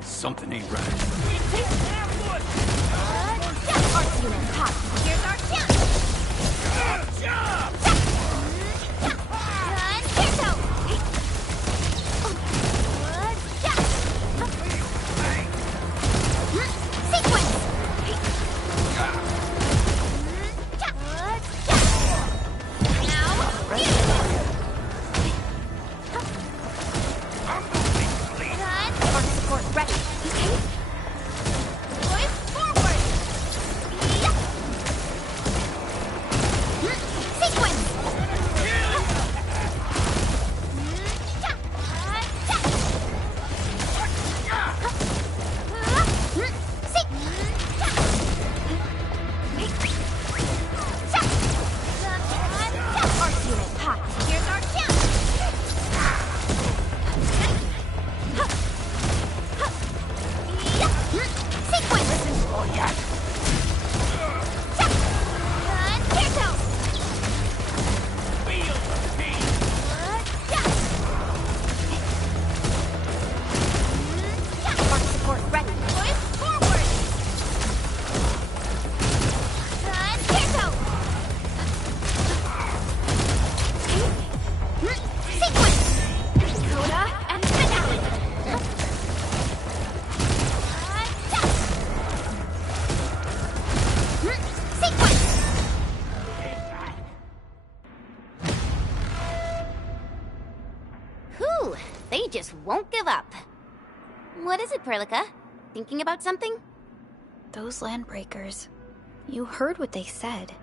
Something ain't right. Arts unit, hot. Here's our chance. They just won't give up. What is it, Perlica? Thinking about something? Those Landbreakers. You heard what they said.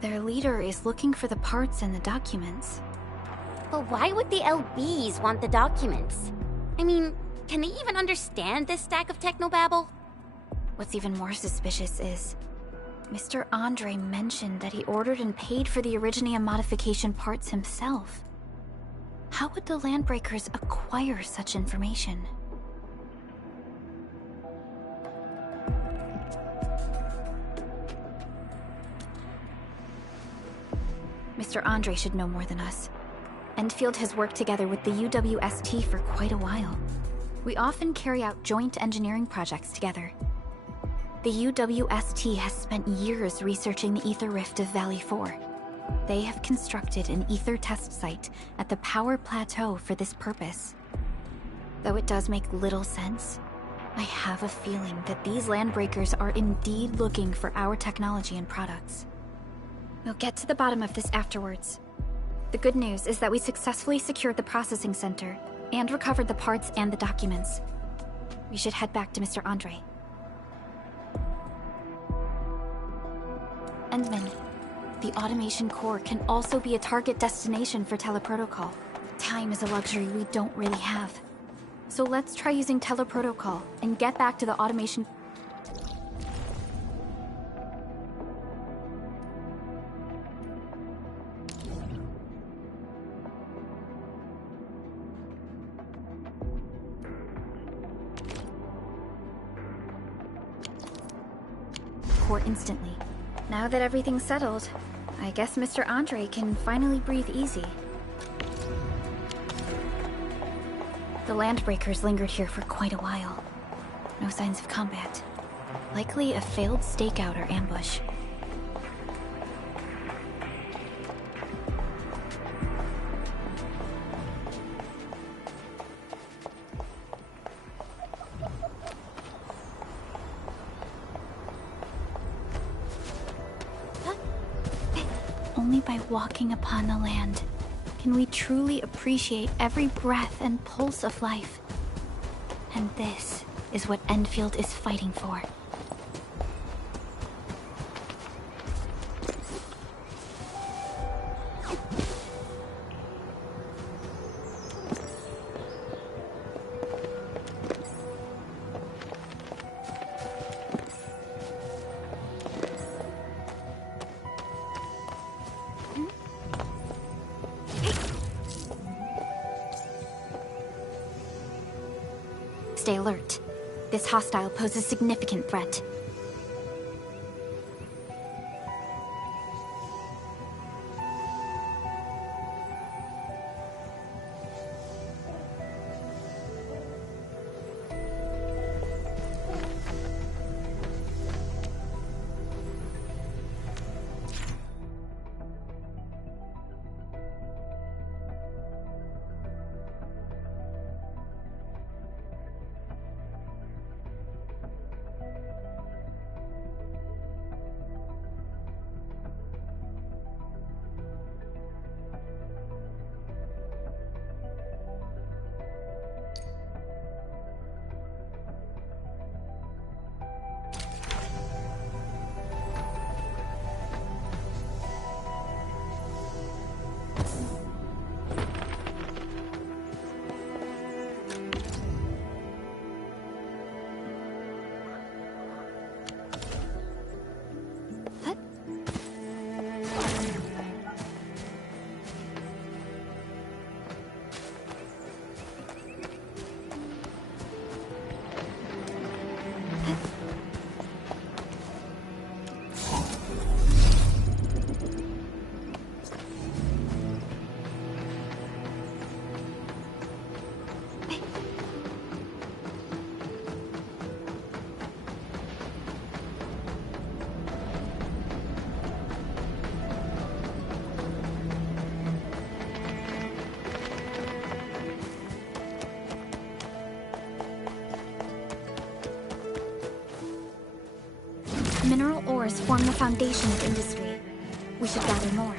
Their leader is looking for the parts and the documents. But why would the LBs want the documents? I mean, can they even understand this stack of technobabble? What's even more suspicious is... Mr. Andre mentioned that he ordered and paid for the Originium modification parts himself. How would the Landbreakers acquire such information? Mr. Andre should know more than us. Enfield has worked together with the UWST for quite a while. We often carry out joint engineering projects together. The UWST has spent years researching the Ether Rift of Valley 4. They have constructed an Ether test site at the Power Plateau for this purpose. Though it does make little sense, I have a feeling that these Landbreakers are indeed looking for our technology and products. We'll get to the bottom of this afterwards. The good news is that we successfully secured the processing center and recovered the parts and the documents. We should head back to Mr. Andre. Endman, the automation core can also be a target destination for teleprotocol. Time is a luxury we don't really have. So let's try using teleprotocol and get back to the automation. Core instantly. Now that everything's settled, I guess Mr. Andre can finally breathe easy. The Landbreakers lingered here for quite a while. No signs of combat. Likely a failed stakeout or ambush. Only by walking upon the land can we truly appreciate every breath and pulse of life. And this is what Enfield is fighting for. Stay alert. This hostile poses significant threat. Mineral ores form the foundation of industry. We should gather more.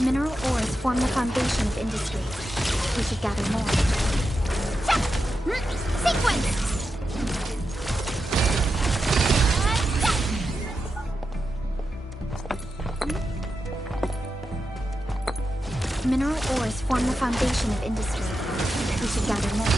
Mineral ores form the foundation of industry. We should gather more. Sequence! Mineral ores form the foundation of industry. We should gather more.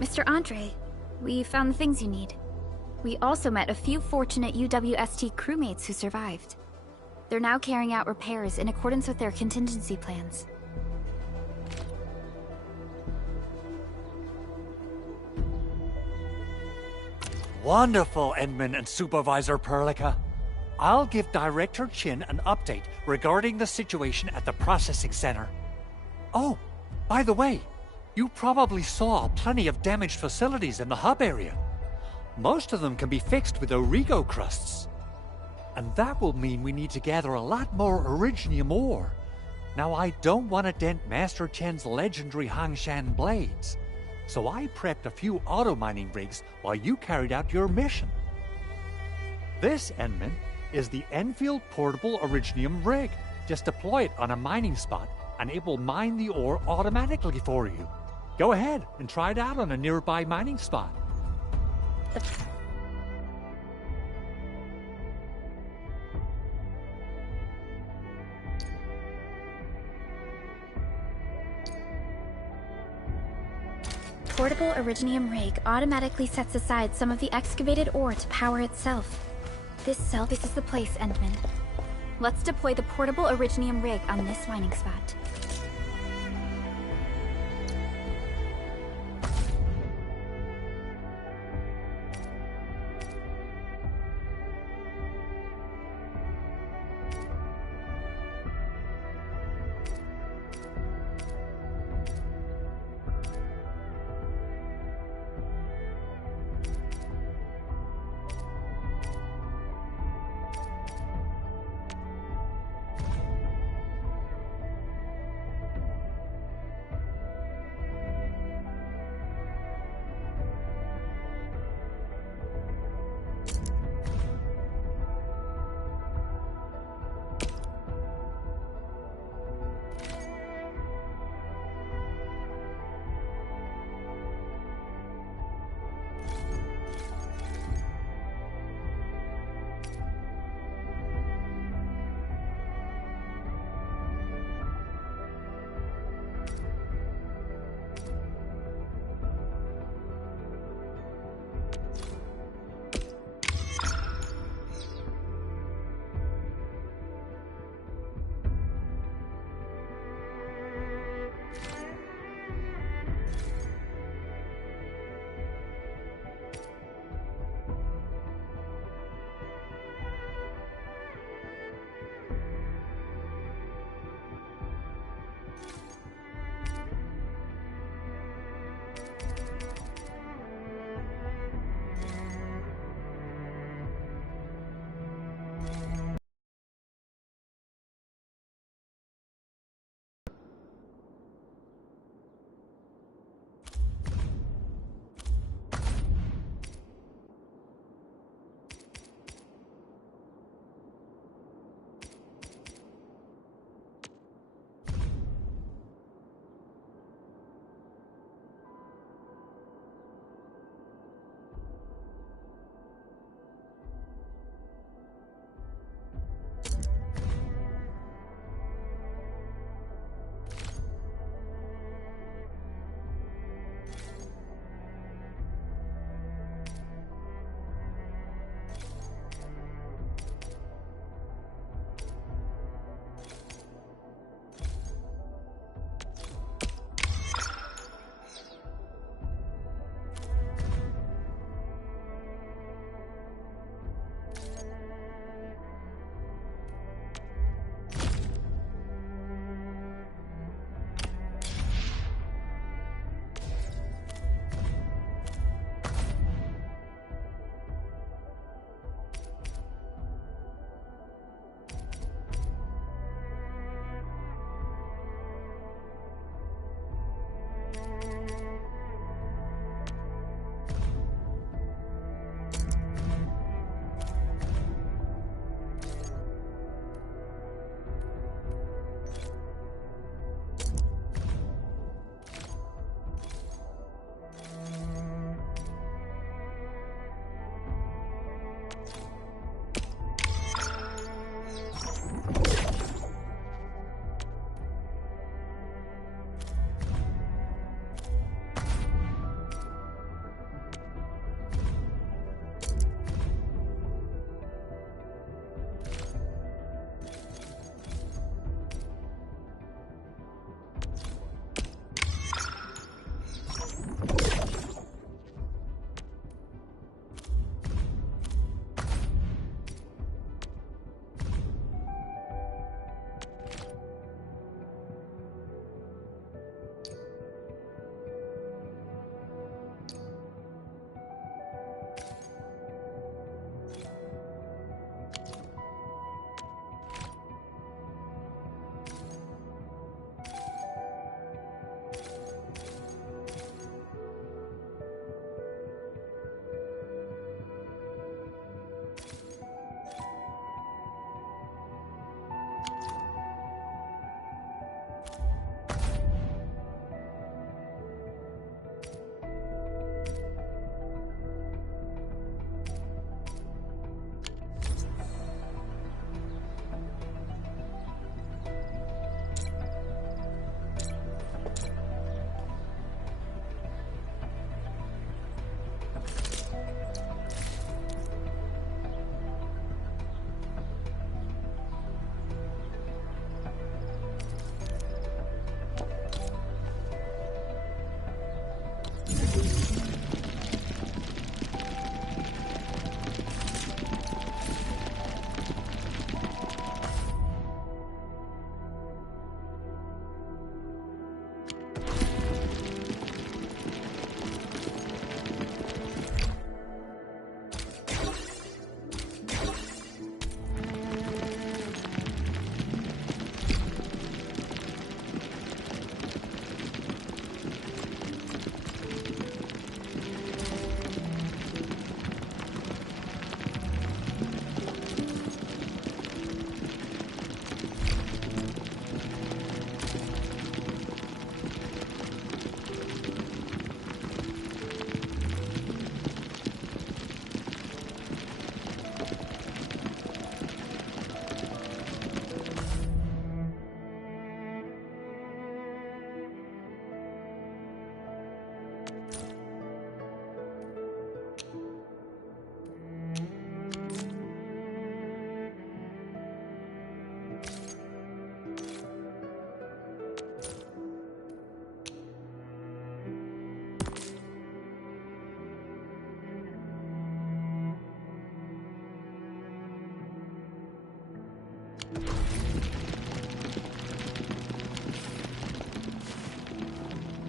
Mr. Andre, we found the things you need. We also met a few fortunate UWST crewmates who survived. They're now carrying out repairs in accordance with their contingency plans. Wonderful, Edmund and Supervisor Perlica. I'll give Director Chin an update regarding the situation at the processing center. Oh, by the way, you probably saw plenty of damaged facilities in the hub area. Most of them can be fixed with Origo crusts. And that will mean we need to gather a lot more Originium ore. Now, I don't want to dent Master Chen's legendary Hangshan blades, so I prepped a few auto-mining rigs while you carried out your mission. This, Enman, is the Enfield Portable Originium rig. Just deploy it on a mining spot and it will mine the ore automatically for you. Go ahead and try it out on a nearby mining spot. Portable Originium rig automatically sets aside some of the excavated ore to power itself. This is the place, Endman. Let's deploy the portable Originium rig on this mining spot.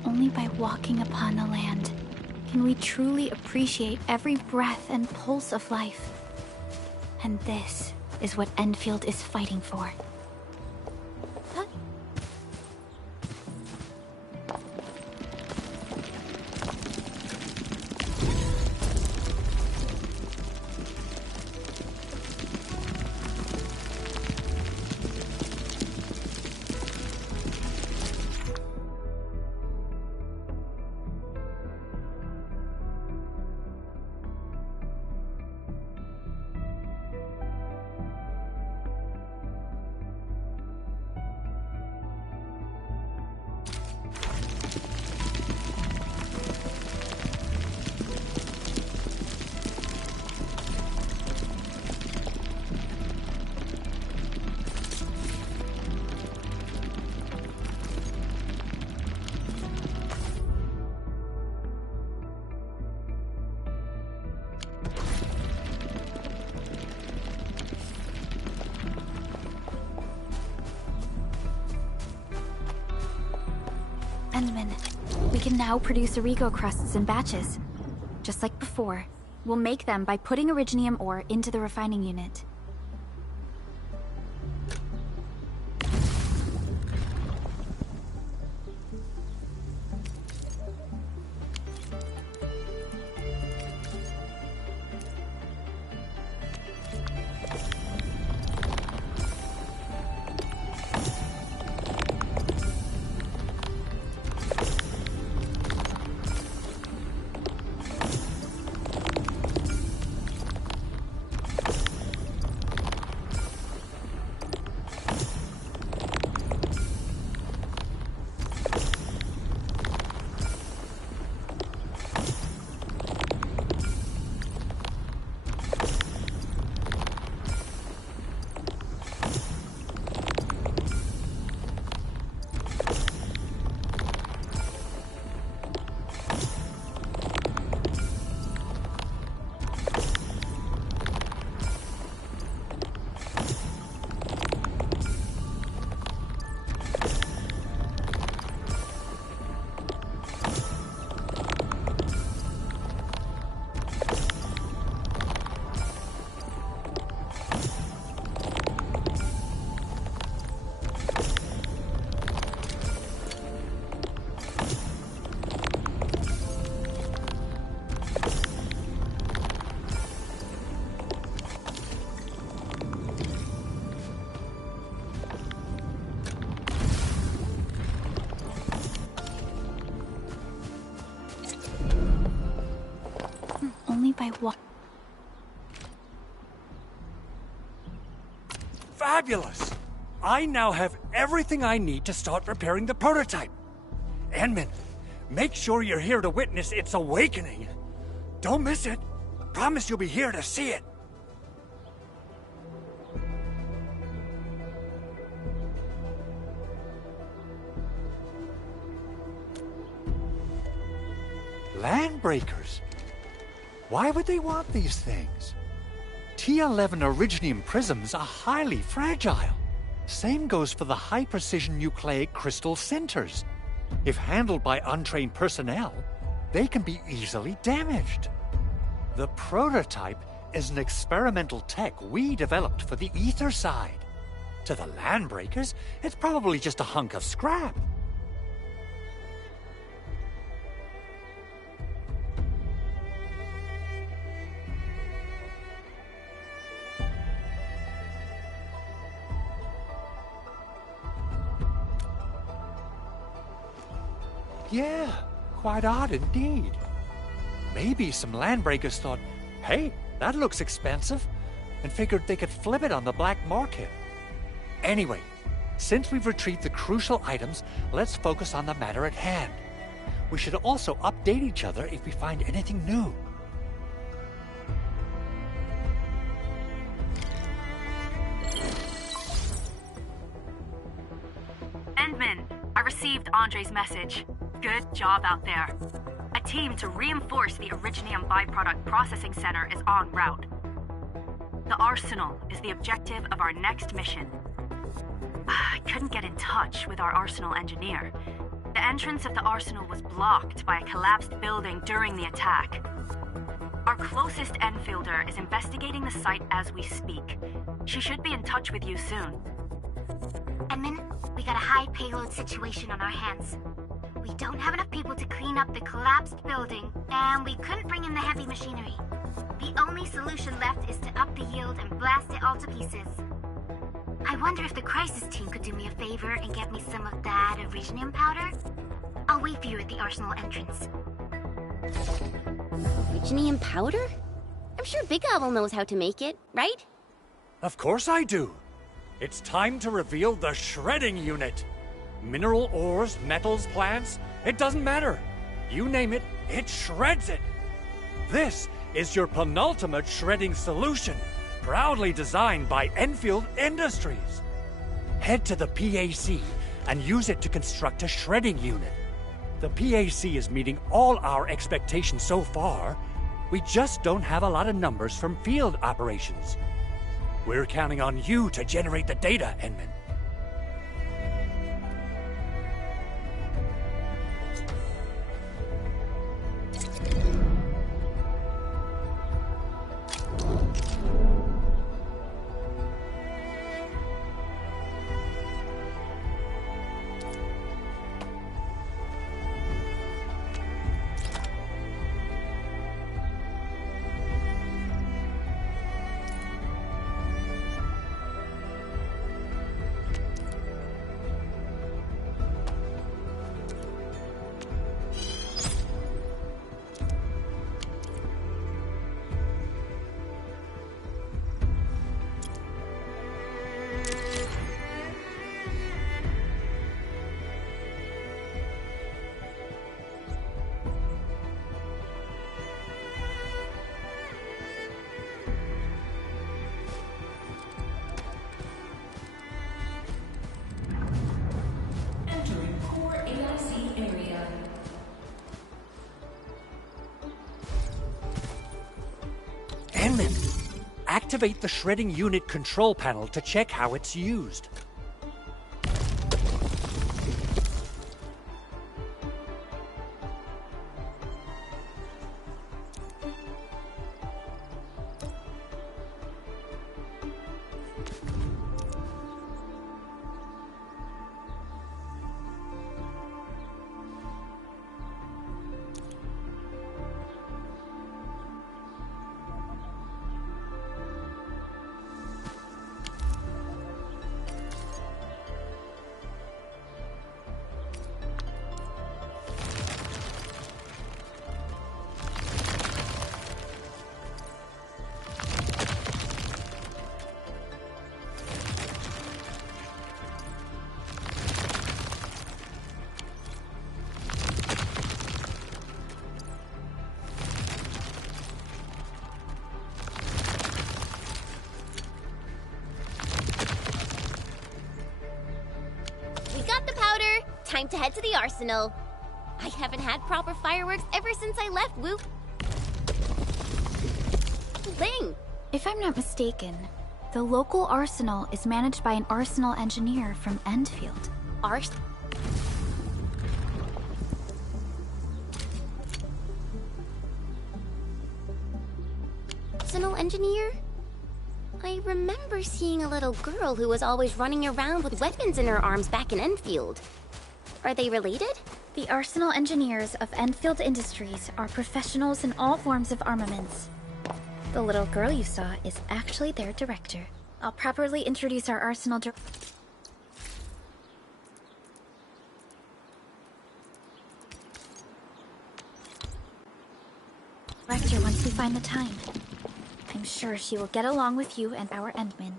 Only by walking upon the land can we truly appreciate every breath and pulse of life. And this is what Enfield is fighting for. Endman, we can now produce Origo crusts in batches. Just like before, we'll make them by putting Originium ore into the refining unit. By what? Fabulous! I now have everything I need to start repairing the prototype. Enman, make sure you're here to witness its awakening. Don't miss it. Promise you'll be here to see it. Landbreakers? Why would they want these things? T11 Originium prisms are highly fragile. Same goes for the high-precision nucleic crystal centers. If handled by untrained personnel, they can be easily damaged. The prototype is an experimental tech we developed for the ether side. To the Landbreakers, it's probably just a hunk of scrap. Yeah, quite odd indeed. Maybe some Landbreakers thought, hey, that looks expensive, and figured they could flip it on the black market. Anyway, since we've retrieved the crucial items, let's focus on the matter at hand. We should also update each other if we find anything new. Endman, I received Andre's message. Good job out there. A team to reinforce the Originium byproduct processing center is en route. The arsenal is the objective of our next mission. I couldn't get in touch with our arsenal engineer. The entrance of the arsenal was blocked by a collapsed building during the attack. Our closest Enfielder is investigating the site as we speak. She should be in touch with you soon. Edmund, we got a high payload situation on our hands. We don't have enough people to clean up the collapsed building, and we couldn't bring in the heavy machinery. The only solution left is to up the yield and blast it all to pieces. I wonder if the crisis team could do me a favor and get me some of that originium powder? I'll wait for you at the arsenal entrance. Originium powder? I'm sure Big Owl knows how to make it, right? Of course I do. It's time to reveal the shredding unit. Mineral ores, metals, plants, it doesn't matter. You name it, it shreds it. This is your penultimate shredding solution, proudly designed by Enfield Industries. Head to the PAC and use it to construct a shredding unit. The PAC is meeting all our expectations so far. We just don't have a lot of numbers from field operations. We're counting on you to generate the data, Edmund. Activate the shredding unit control panel to check how it's used. Time to head to the arsenal. I haven't had proper fireworks ever since I left, Whoop. Ling! If I'm not mistaken, the local arsenal is managed by an arsenal engineer from Enfield. Arsenal engineer? I remember seeing a little girl who was always running around with weapons in her arms back in Enfield. Are they related? The arsenal engineers of Enfield Industries are professionals in all forms of armaments. The little girl you saw is actually their director. I'll properly introduce our arsenal director once we find the time. I'm sure she will get along with you and our Endman.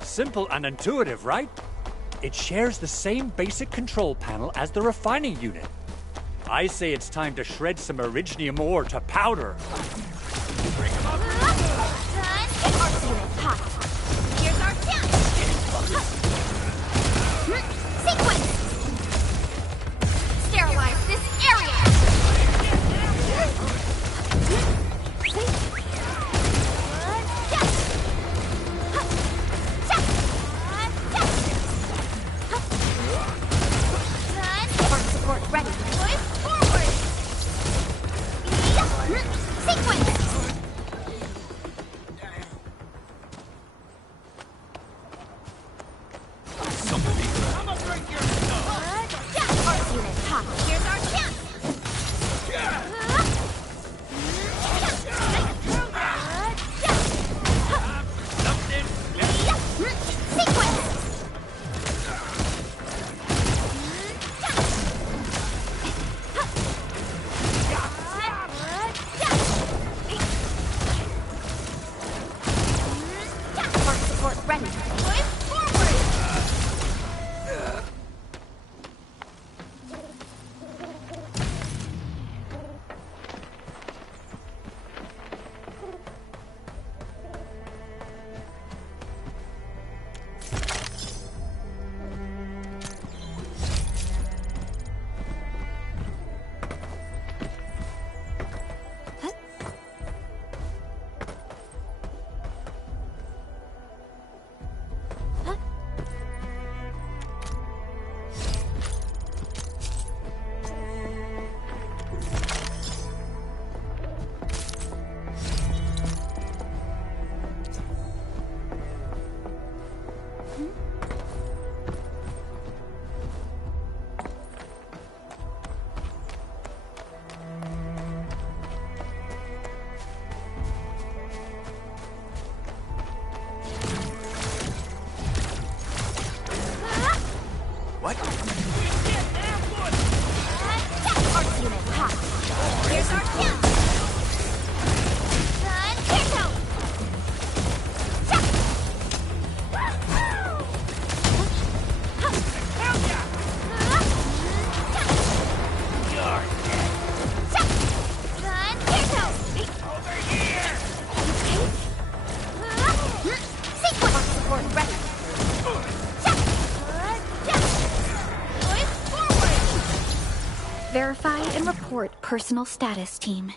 Simple and intuitive, right? It shares the same basic control panel as the refining unit. I say it's time to shred some originium ore to powder. Here's our sequence! Sterilize this area! Sequence! I'ma break your stuff! Arts unit, hot. Here's our chance! Sequence! Arc support ready. Push forward! What? Arts unit, hot. Here's our chance! And here goes! And here goes! Over here! Sequence! Arc support ready. Push forward! Verify and report personal status, team.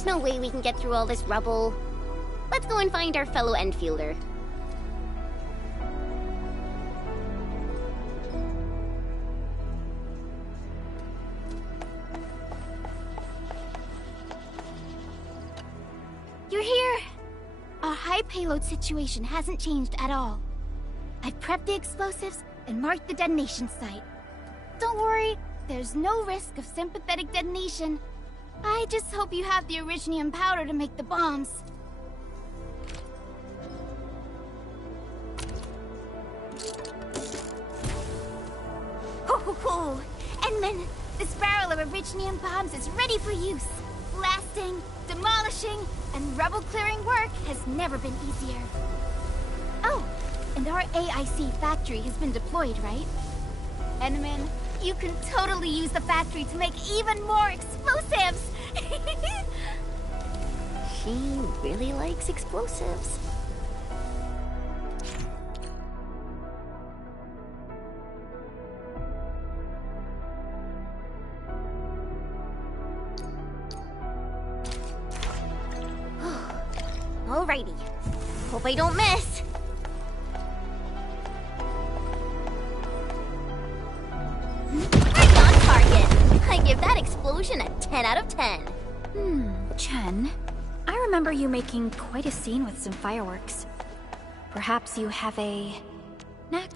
There's no way we can get through all this rubble. Let's go and find our fellow Enfielder. You're here! Our high payload situation hasn't changed at all. I've prepped the explosives and marked the detonation site. Don't worry, there's no risk of sympathetic detonation. I just hope you have the originium powder to make the bombs. Ho ho ho! Edmund, this barrel of originium bombs is ready for use. Blasting, demolishing, and rubble-clearing work has never been easier. Oh, and our AIC factory has been deployed, right? Edmund, you can totally use the factory to make even more explosives! She really likes explosives. Alrighty. Hope I don't miss. Right on target. I give that explosion a 10 out of 10. Chen. I remember you making quite a scene with some fireworks. Perhaps you have a knack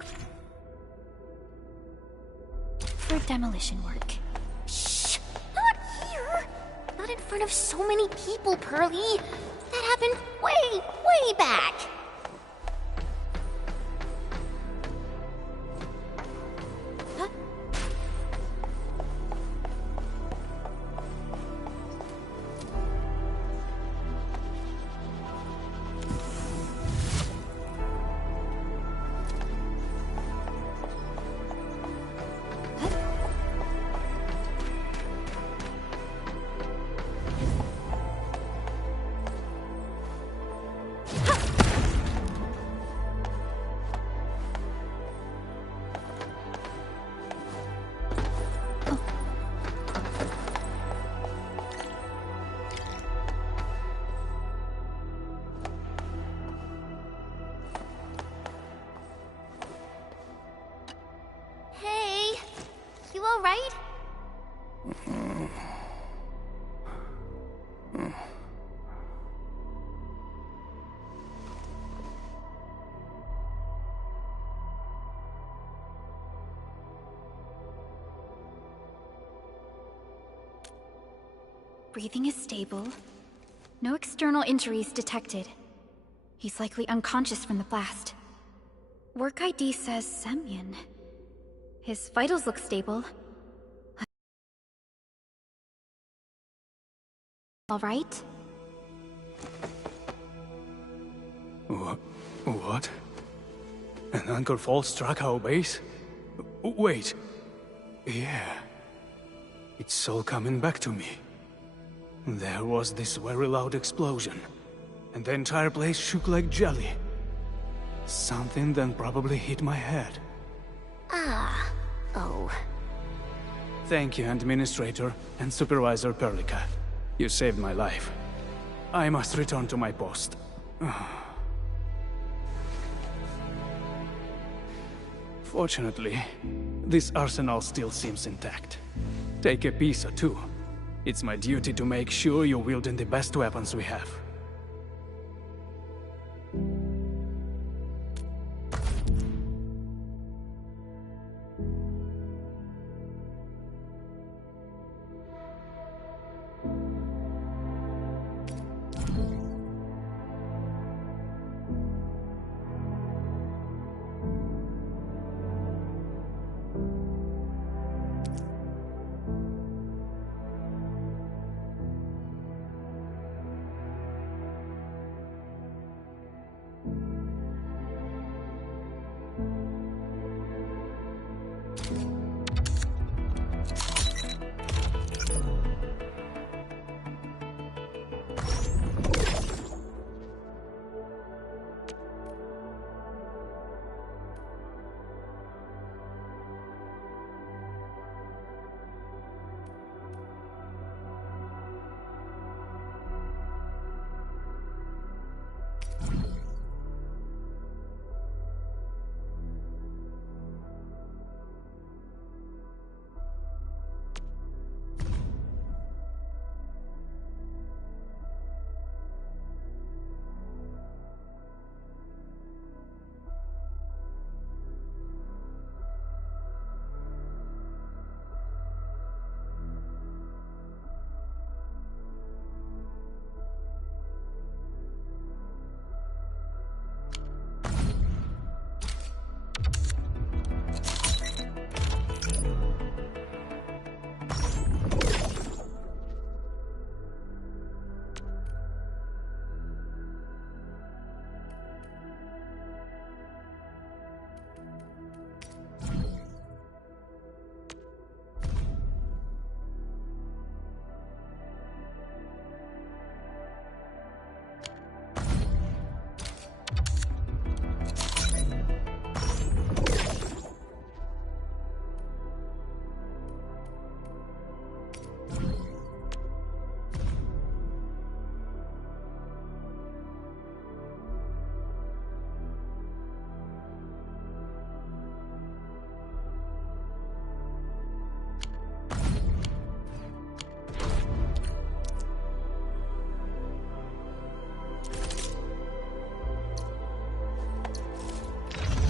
for demolition work. Shh! Not here! Not in front of so many people, Pearly. That happened way back. Huh? Hey, you all right? Breathing is stable. No external injuries detected. He's likely unconscious from the blast. Work ID says Semyon. His vitals look stable. All right? What? An anchor fault struck our base? Wait. Yeah. It's all coming back to me. There was this very loud explosion, and the entire place shook like jelly. Something then probably hit my head. Ah. Oh. Thank you, Administrator and Supervisor Perlica. You saved my life. I must return to my post. Fortunately, this arsenal still seems intact. Take a piece or two. It's my duty to make sure you're wielding the best weapons we have.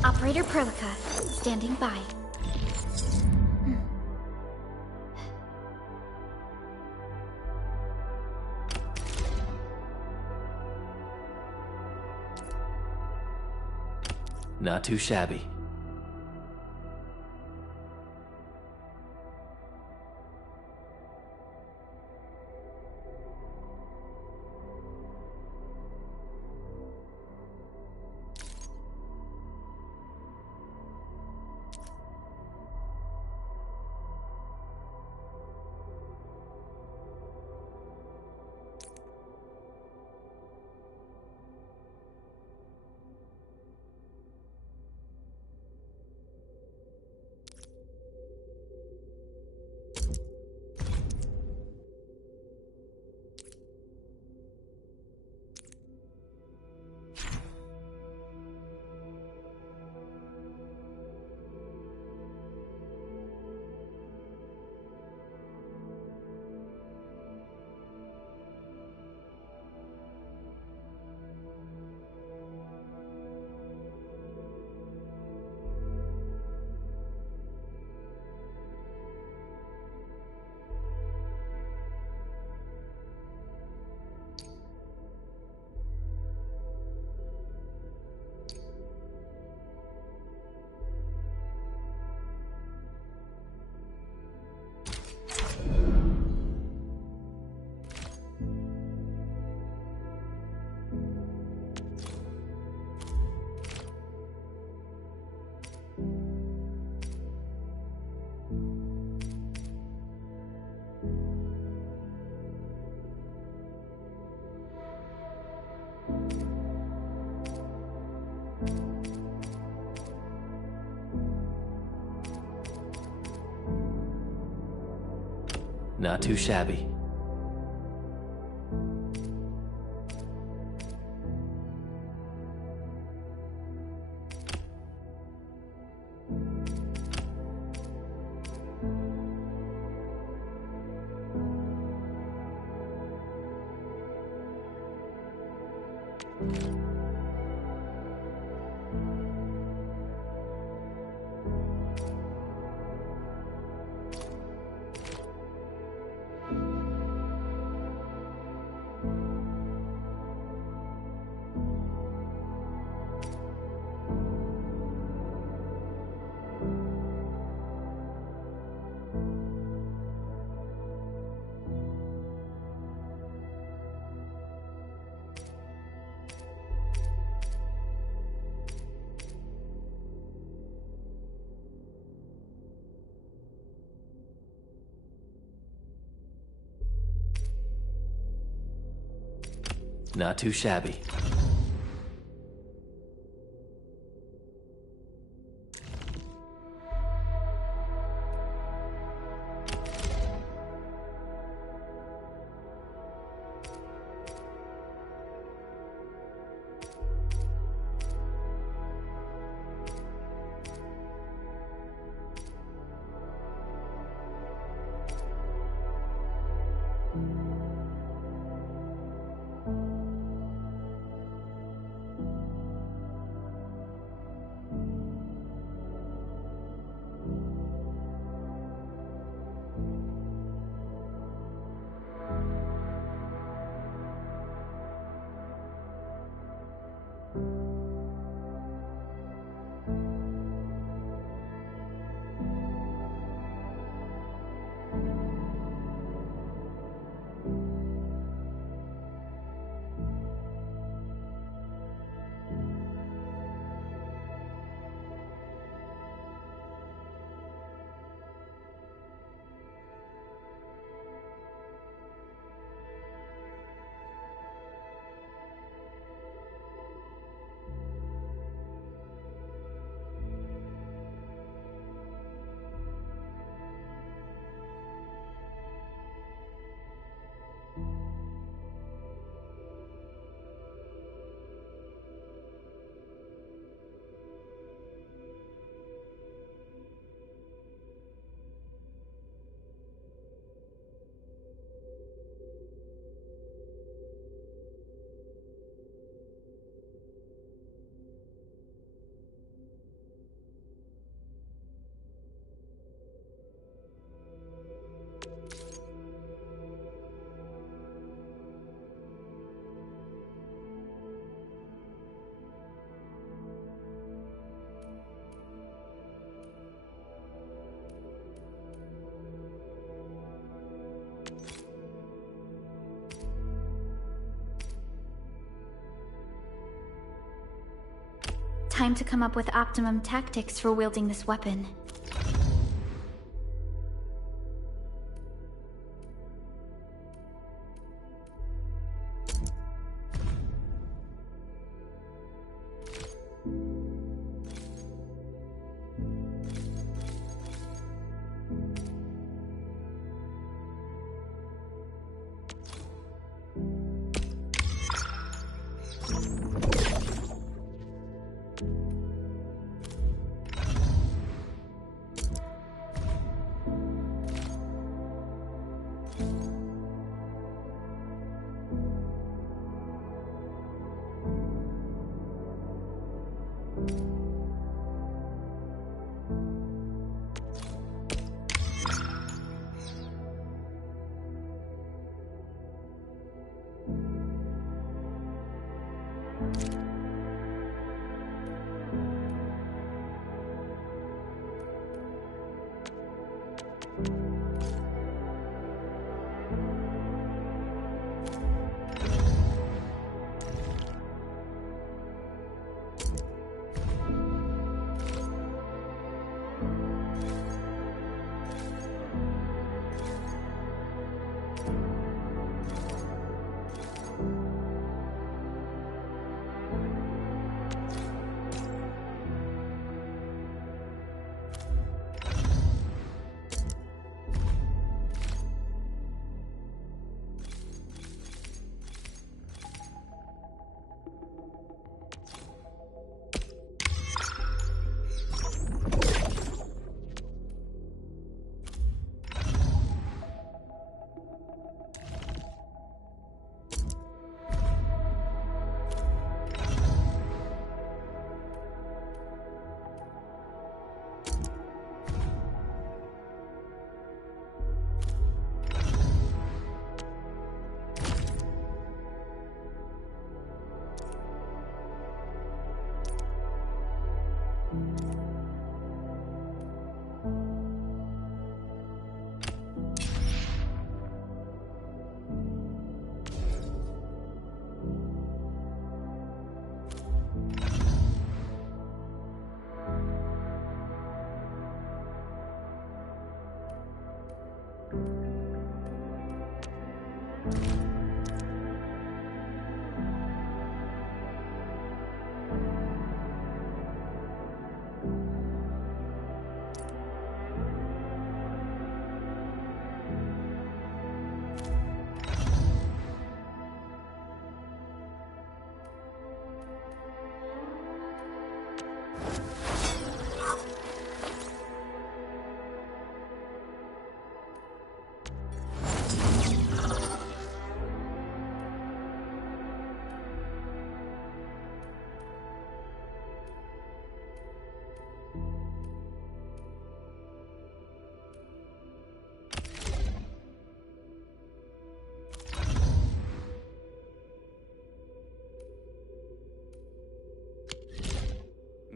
Operator Prolica, standing by. Not too shabby. Not too shabby. Not too shabby. time to come up with optimum tactics for wielding this weapon.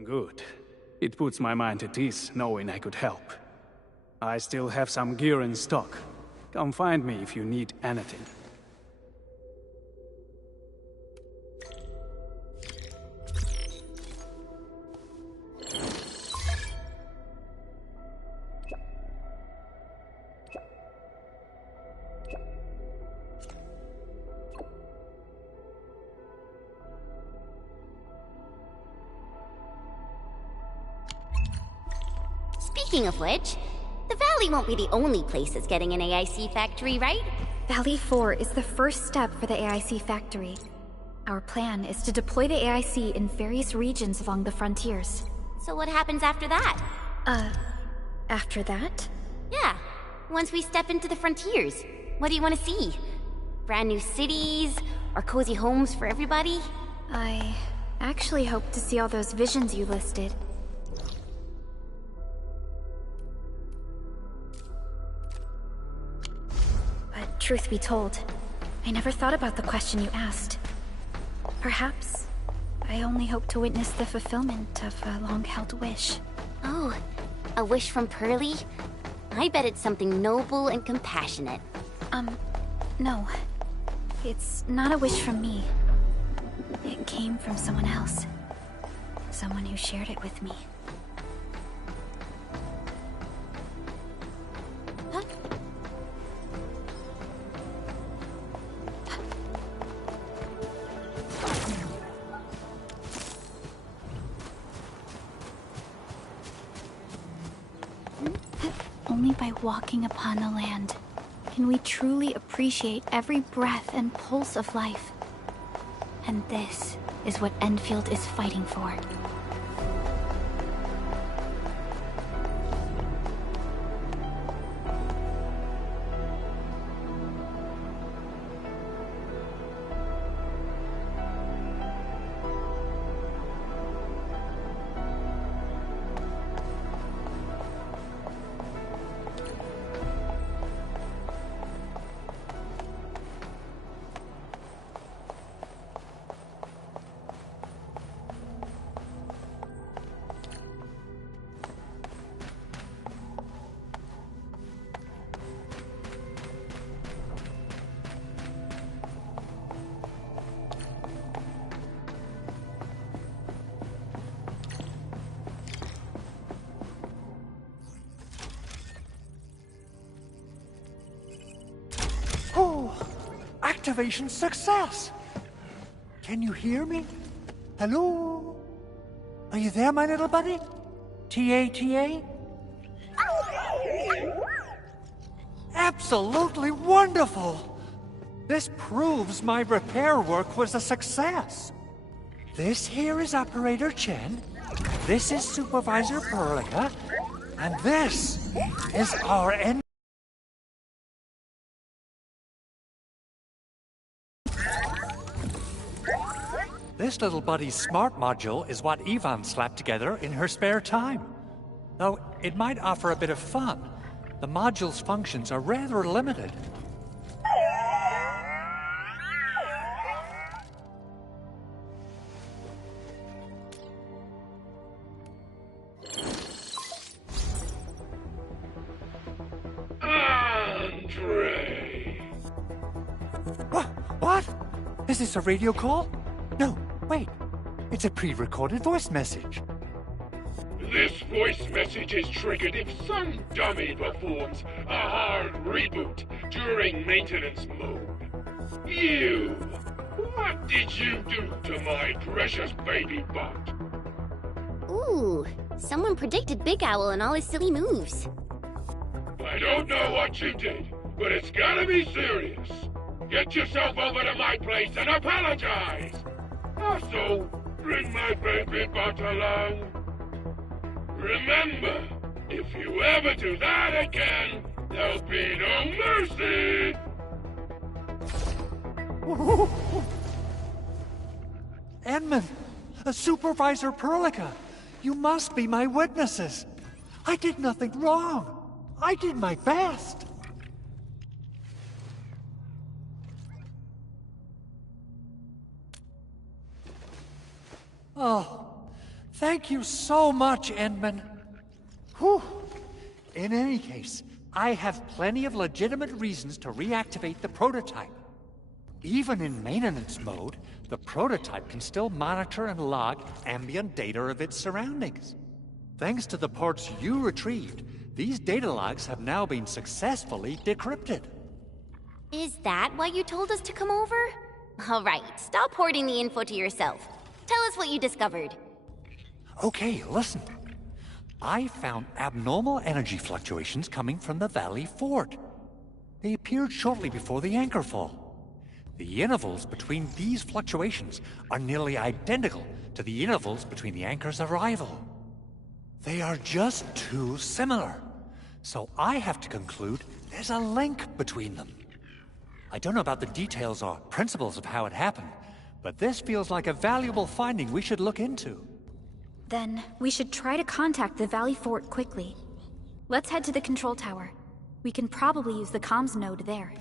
Good. It puts my mind at ease knowing I could help. I still have some gear in stock. Come find me if you need anything. Speaking of which, the Valley won't be the only place that's getting an AIC factory, right? Valley 4 is the first step for the AIC factory. Our plan is to deploy the AIC in various regions along the frontiers. So what happens after that? After that? Yeah, once we step into the frontiers. What do you want to see? Brand new cities? Or cozy homes for everybody? I actually hope to see all those visions you listed. But truth be told, I never thought about the question you asked. Perhaps I only hope to witness the fulfillment of a long-held wish. Oh, a wish from Pearly? I bet it's something noble and compassionate. No. It's not a wish from me. It came from someone else. someone who shared it with me. Huh? Only by walking upon the land can we truly appreciate every breath and pulse of life. And this is what Enfield is fighting for. Oh, activation success! Can you hear me? Hello? Are you there, my little buddy? TA? Absolutely wonderful! This proves my repair work was a success. This here is Operator Chen, this is Supervisor Perlica, and this is our end. This little buddy's smart module is what Yvonne slapped together in her spare time. Though it might offer a bit of fun, the module's functions are rather limited. Andre! What? Is this a radio call? No, wait. It's a pre-recorded voice message. This voice message is triggered if some dummy performs a hard reboot during maintenance mode. You! What did you do to my precious baby bot? Ooh, someone predicted Big Owl and all his silly moves. I don't know what you did, but it's gotta be serious. Get yourself over to my place and apologize! Also, bring my baby bot along. Remember, if you ever do that again, there'll be no mercy! Edmund, Supervisor Perlica, you must be my witnesses. I did nothing wrong. I did my best. Oh, thank you so much, Edmund. Whew. In any case, I have plenty of legitimate reasons to reactivate the prototype. Even in maintenance mode, the prototype can still monitor and log ambient data of its surroundings. Thanks to the ports you retrieved, these data logs have now been successfully decrypted. Is that why you told us to come over? All right, stop hoarding the info to yourself. Tell us what you discovered. Okay, listen. I found abnormal energy fluctuations coming from the Valley Fort. They appeared shortly before the anchor fall. The intervals between these fluctuations are nearly identical to the intervals between the anchor's arrival. They are just too similar. So I have to conclude there's a link between them. I don't know about the details or principles of how it happened, but this feels like a valuable finding we should look into. Then, we should try to contact the Valley Fort quickly. Let's head to the control tower. We can probably use the comms node there.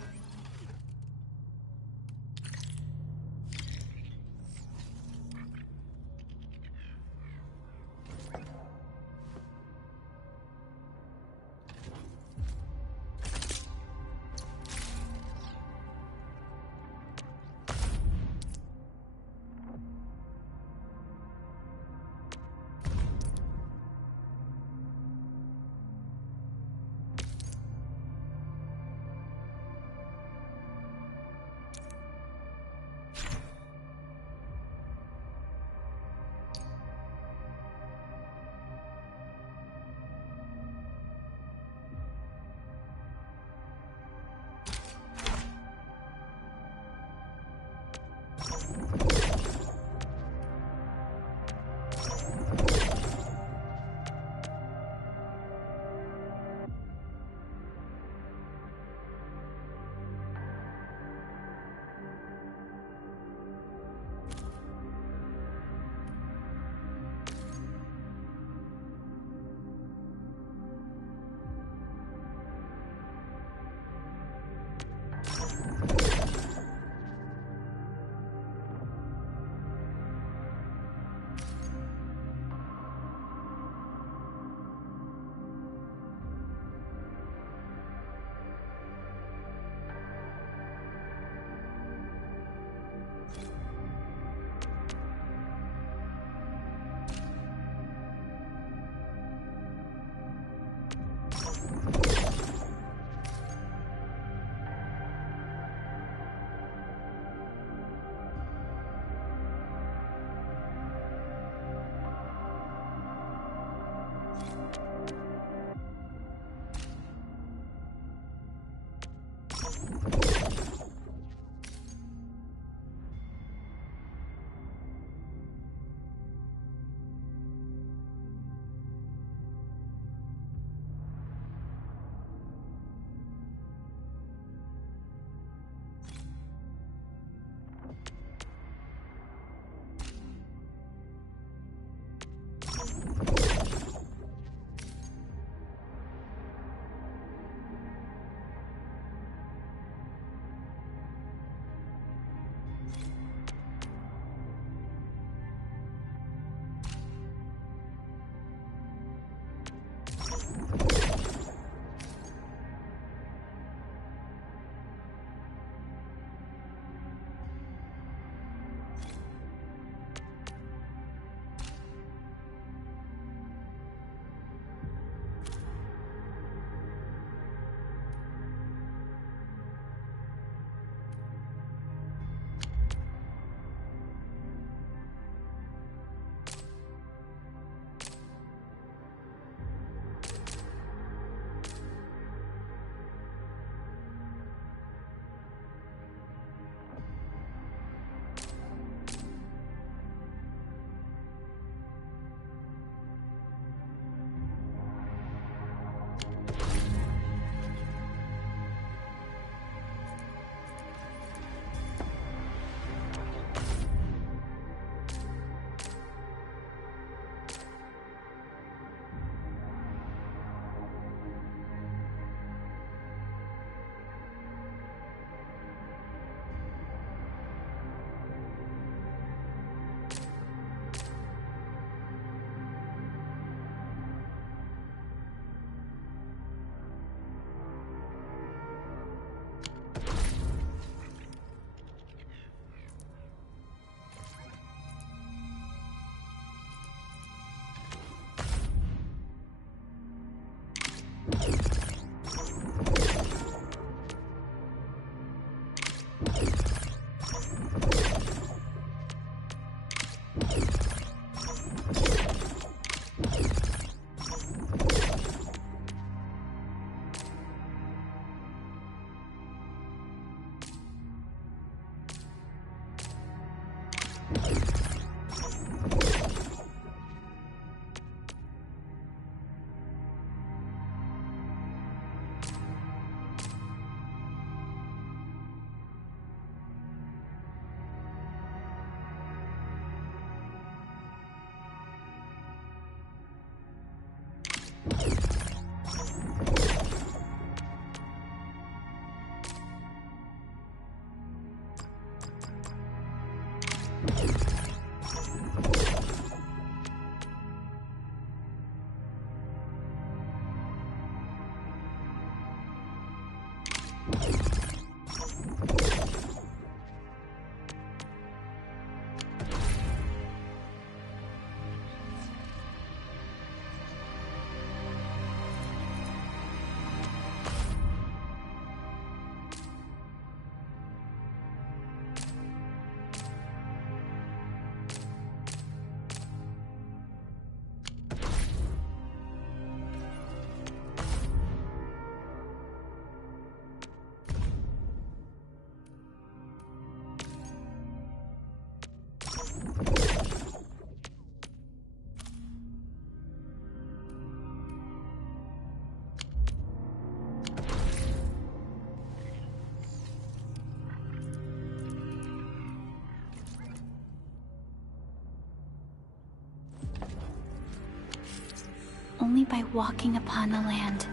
Only by walking upon the land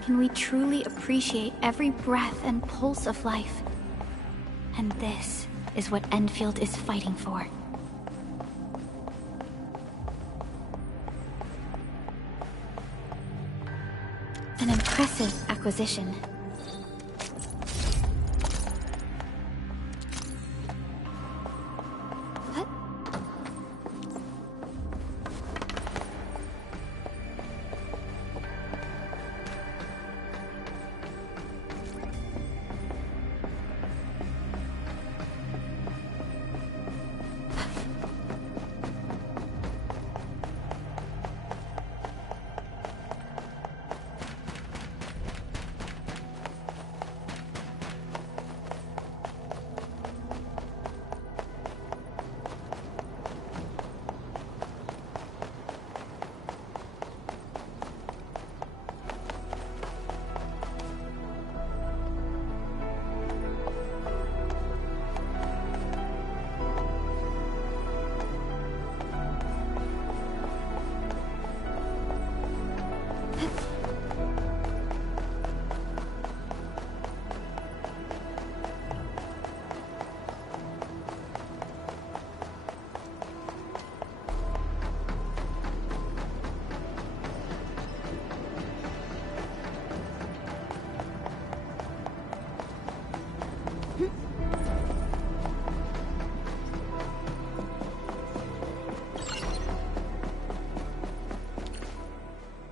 can we truly appreciate every breath and pulse of life. And this is what Enfield is fighting for. An impressive acquisition.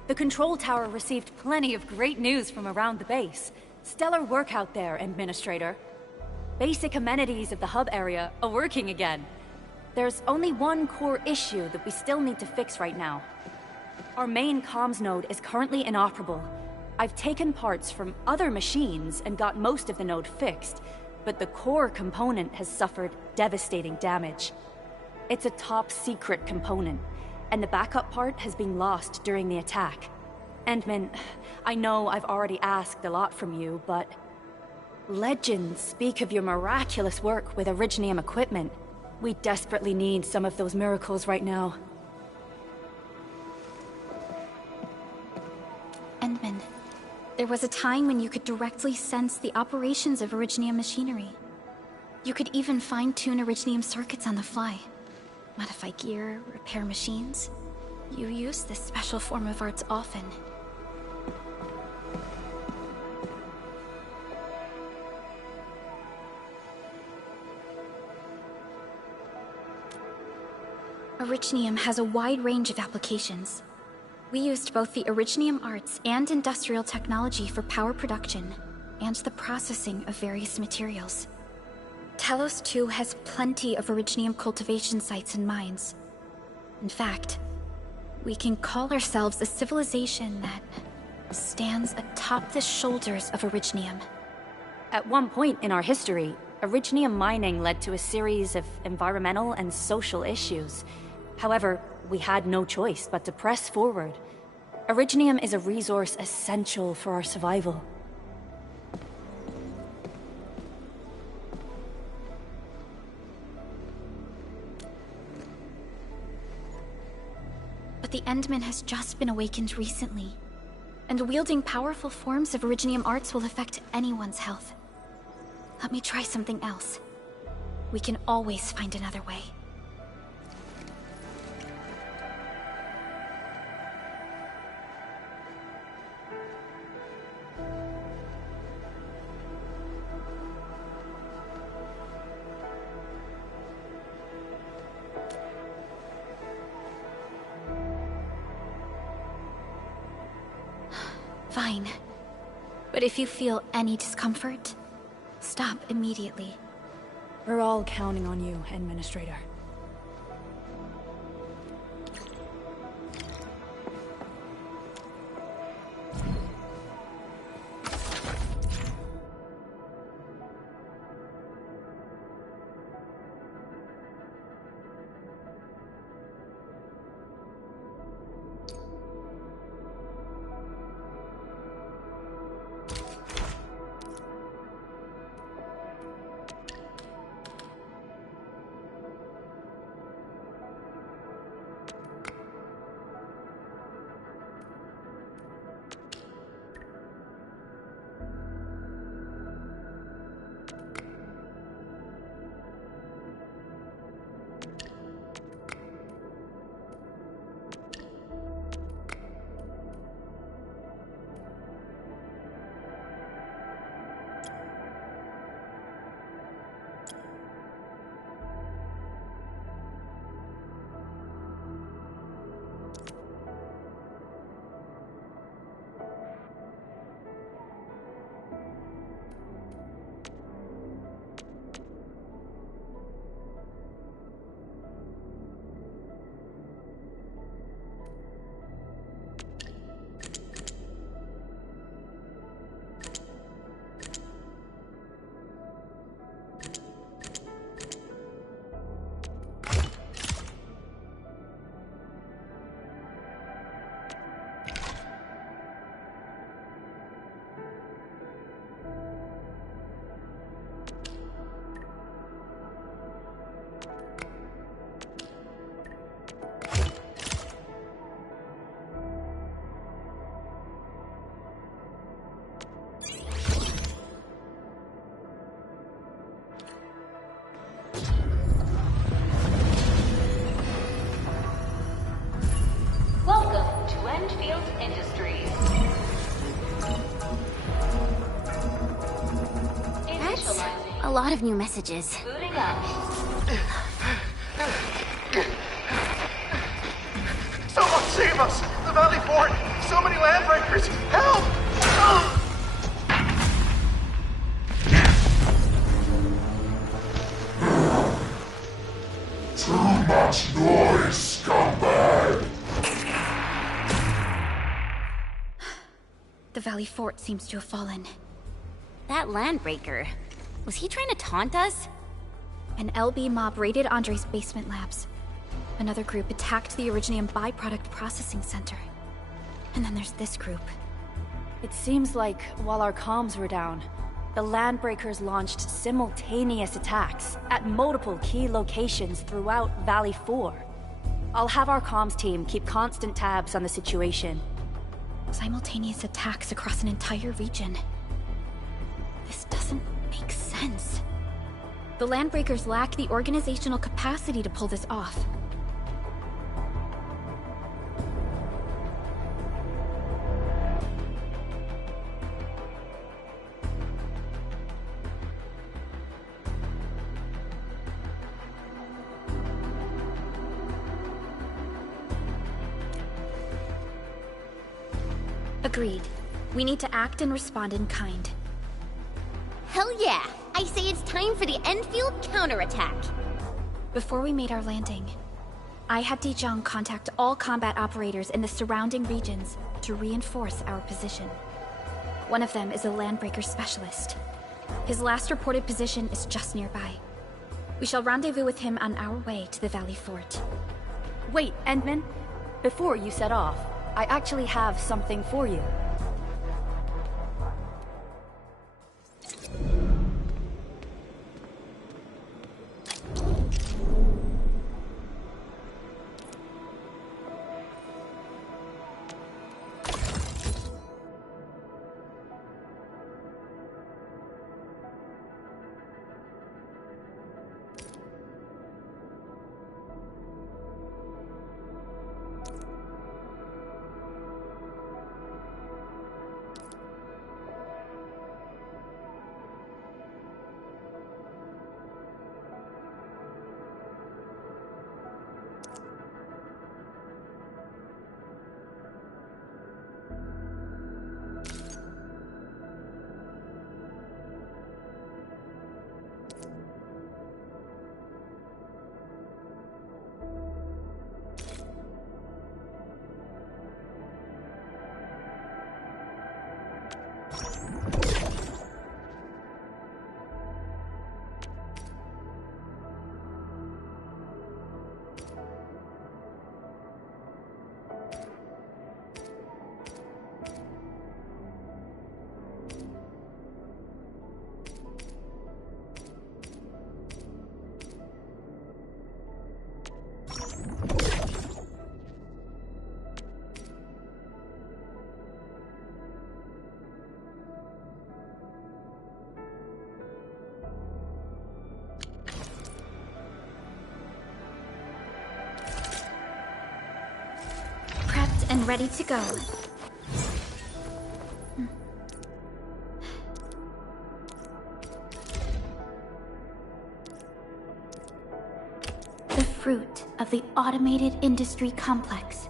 The control tower received plenty of great news from around the base. Stellar work out there, Administrator. Basic amenities of the hub area are working again. There's only one core issue that we still need to fix right now. Our main comms node is currently inoperable. I've taken parts from other machines and got most of the node fixed, but the core component has suffered devastating damage. It's a top-secret component, and the backup part has been lost during the attack. Endman, I know I've already asked a lot from you, but legends speak of your miraculous work with Originium equipment. We desperately need some of those miracles right now. Endman, there was a time when you could directly sense the operations of Originium machinery. You could even fine-tune Originium circuits on the fly. Modify gear, repair machines. You use this special form of arts often. Originium has a wide range of applications. We used both the Originium arts and industrial technology for power production, and the processing of various materials. Telos 2 has plenty of Originium cultivation sites and mines. In fact, we can call ourselves a civilization that stands atop the shoulders of Originium. At one point in our history, Originium mining led to a series of environmental and social issues. However, we had no choice but to press forward. Originium is a resource essential for our survival. But the Endman has just been awakened recently, and wielding powerful forms of Originium arts will affect anyone's health. Let me try something else. We can always find another way. Fine. But if you feel any discomfort, stop immediately. We're all counting on you, Administrator. A lot of new messages. Booting up. Someone save us! The Valley Fort! So many landbreakers! Help! Too much noise, scumbag! The Valley Fort seems to have fallen. That landbreaker. Was he trying to taunt us? An LB mob raided Andre's basement labs. Another group attacked the Originium byproduct processing center. And then there's this group. It seems like while our comms were down, the Landbreakers launched simultaneous attacks at multiple key locations throughout Valley 4. I'll have our comms team keep constant tabs on the situation. Simultaneous attacks across an entire region. This doesn't make sense. The Landbreakers lack the organizational capacity to pull this off. Agreed. We need to act and respond in kind. Hell yeah! I say it's time for the Enfield counterattack. Before we made our landing, I had Dejong contact all combat operators in the surrounding regions to reinforce our position. One of them is a landbreaker specialist. His last reported position is just nearby. We shall rendezvous with him on our way to the Valley Fort. Wait, Endman. Before you set off, I actually have something for you. And ready to go. The fruit of the automated industry complex.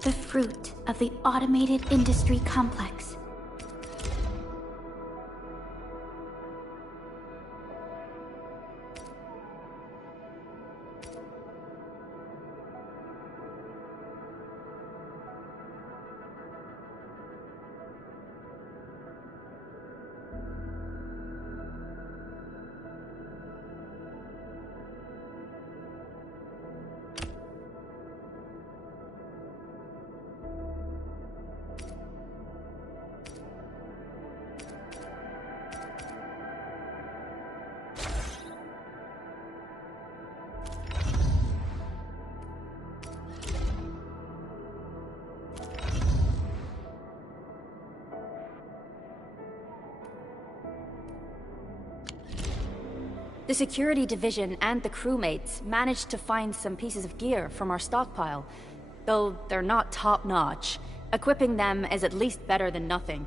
The fruit of the automated industry complex. The security division and the crewmates managed to find some pieces of gear from our stockpile. Though they're not top-notch, equipping them is at least better than nothing.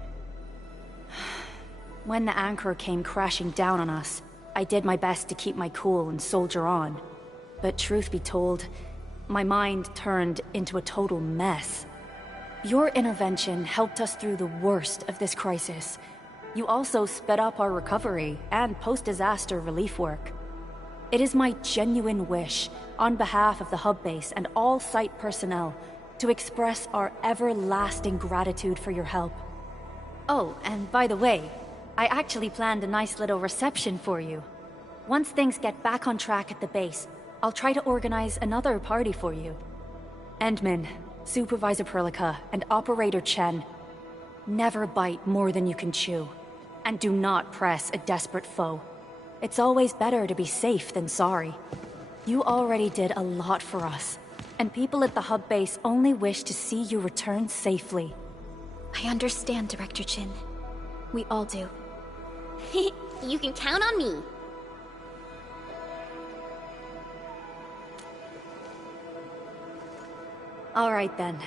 When the anchor came crashing down on us, I did my best to keep my cool and soldier on. But truth be told, my mind turned into a total mess. Your intervention helped us through the worst of this crisis. You also sped up our recovery and post-disaster relief work. It is my genuine wish, on behalf of the hub base and all site personnel, to express our everlasting gratitude for your help. Oh, and by the way, I actually planned a nice little reception for you. Once things get back on track at the base, I'll try to organize another party for you. Endman, Supervisor Perlica, and Operator Chen, never bite more than you can chew. And do not press a desperate foe. It's always better to be safe than sorry. You already did a lot for us, and people at the hub base only wish to see you return safely. I understand, Director Chin. We all do. You can count on me. All right then.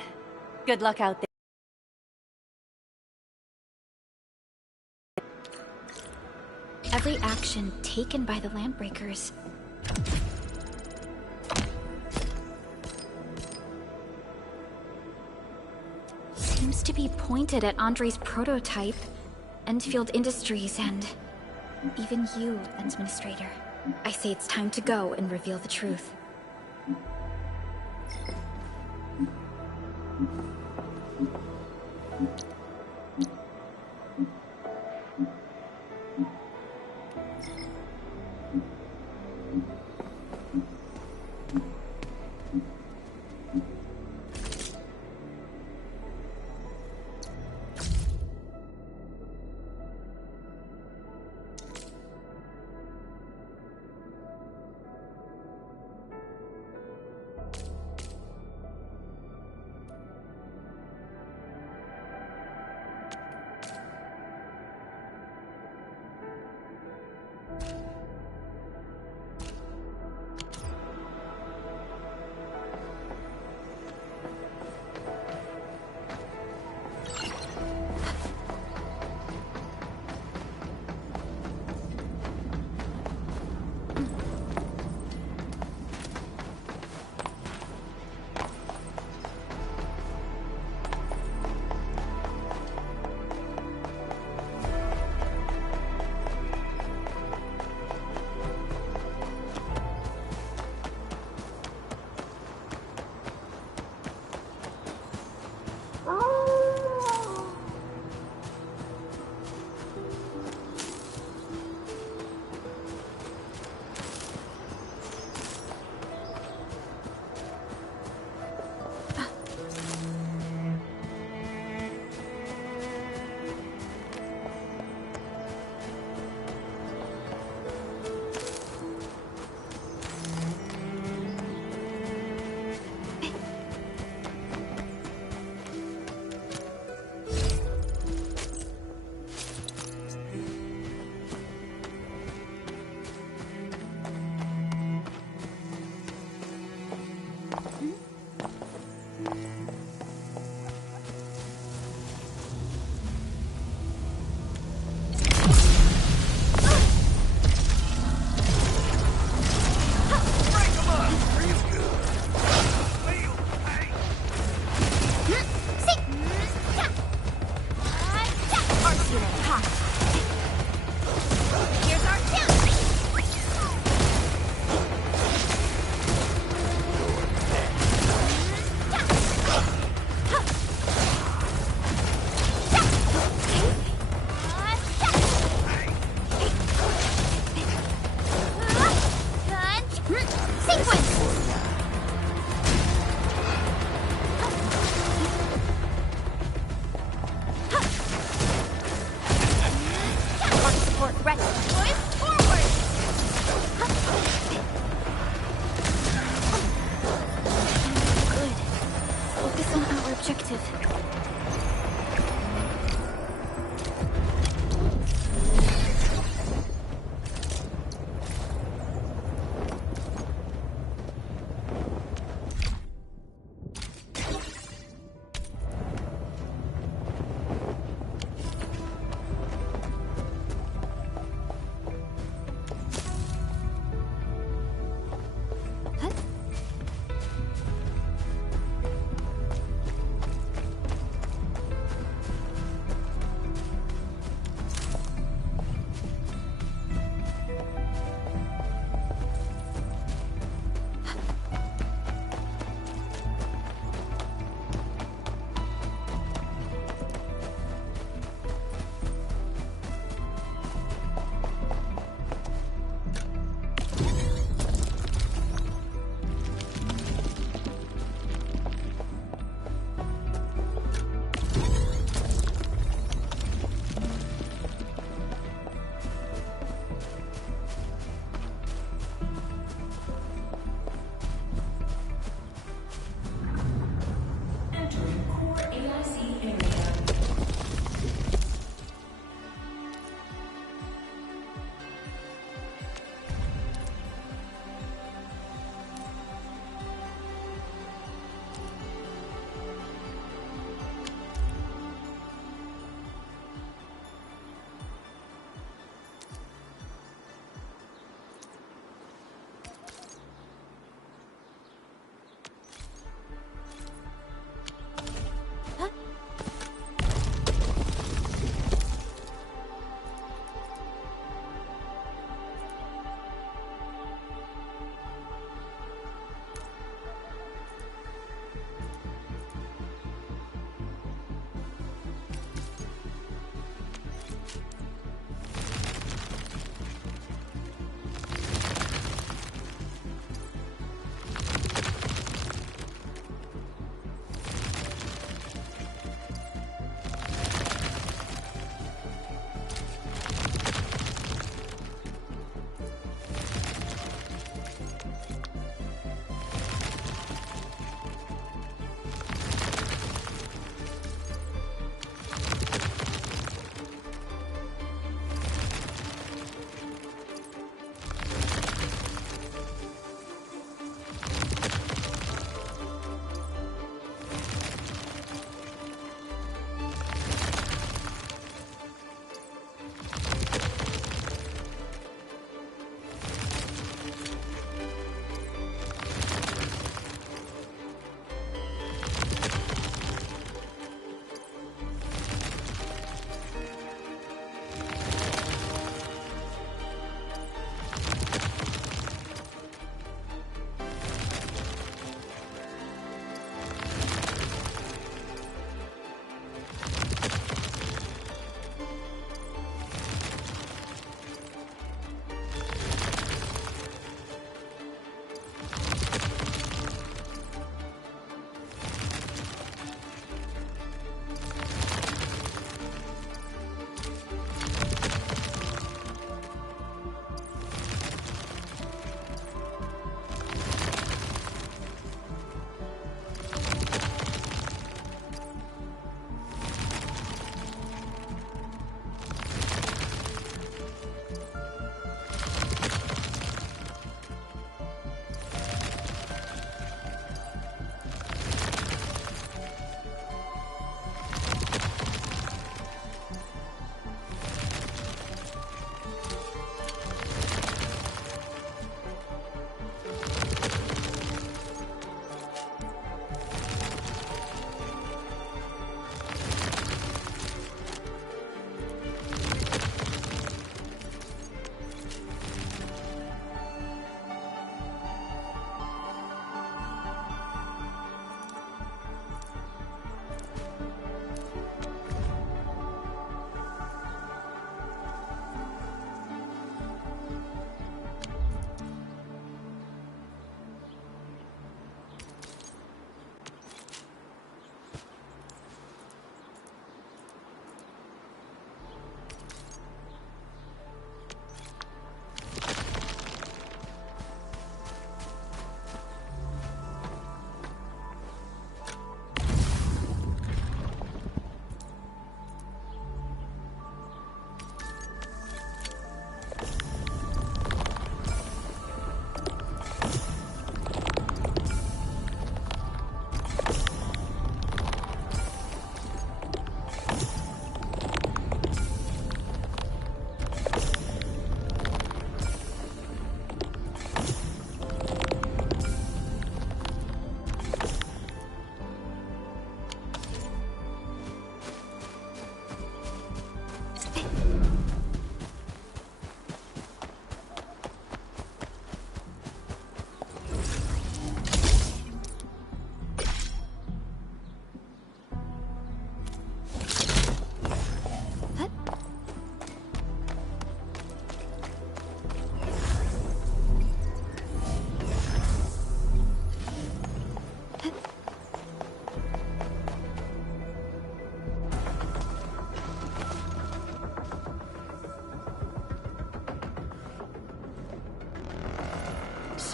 Good luck out there. Every action taken by the Landbreakers seems to be pointed at Andre's prototype, Enfield Industries, and even you, Administrator. I say it's time to go and reveal the truth.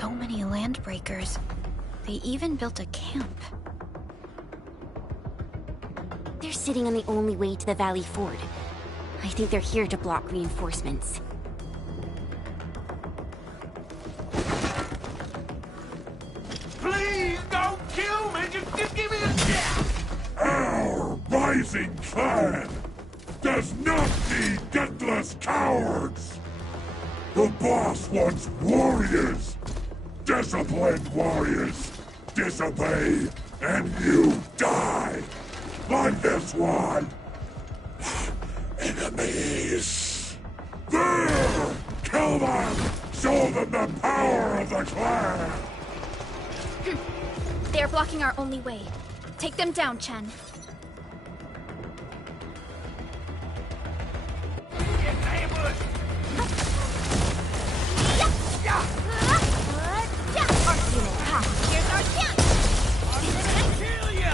So many landbreakers. They even built a camp. They're sitting on the only way to the Valley Ford. I think they're here to block reinforcements. Please don't kill me! Just give me a chance! Our rising clan does not need gutless cowards! The boss wants warriors! Disciplined warriors! Disobey, and you die! Like this one! Enemies! There! Kill them! Show them the power of the clan! They're blocking our only way. Take them down, Chen. Here's our chance! Kill ya!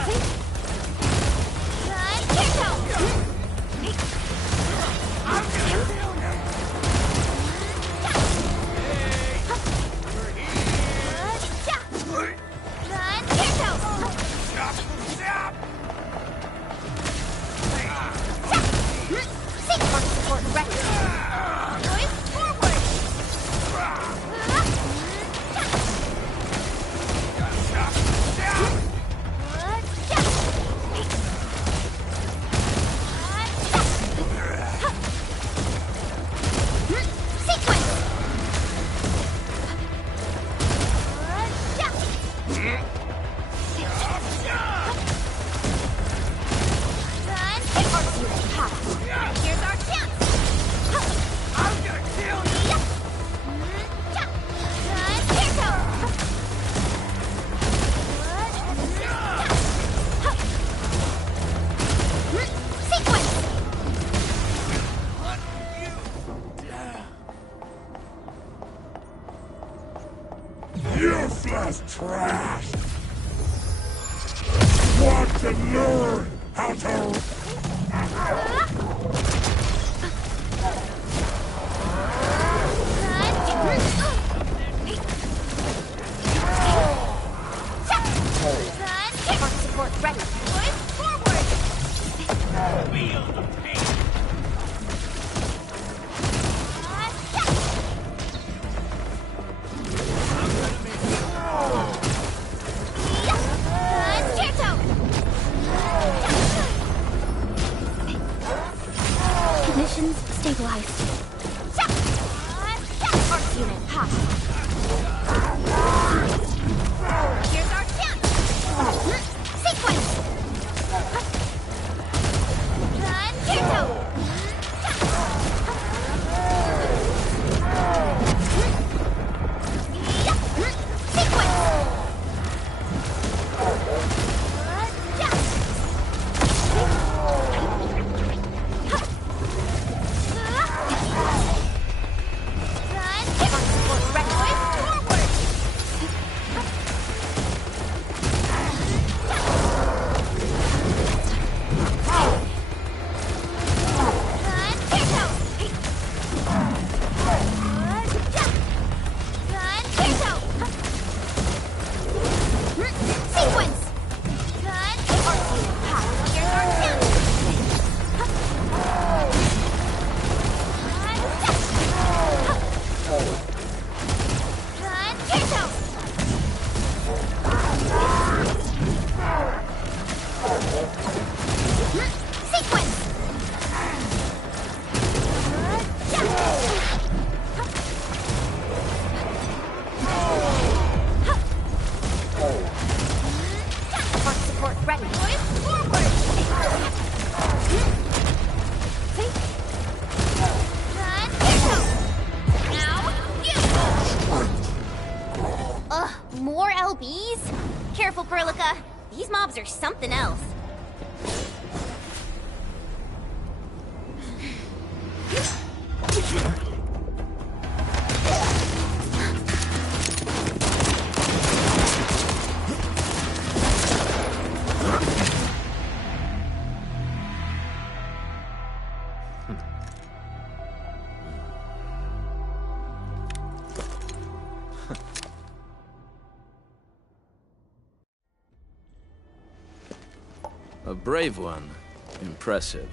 I'm gonna kill ya! Useless trash! Want to learn how to... Support ready. Push forward! Feel the pain! Conditions stabilized. Arc unit hot. Here's our chance! Sequence! More LBs? Careful, Perlica. These mobs are something else. A brave one. Impressive.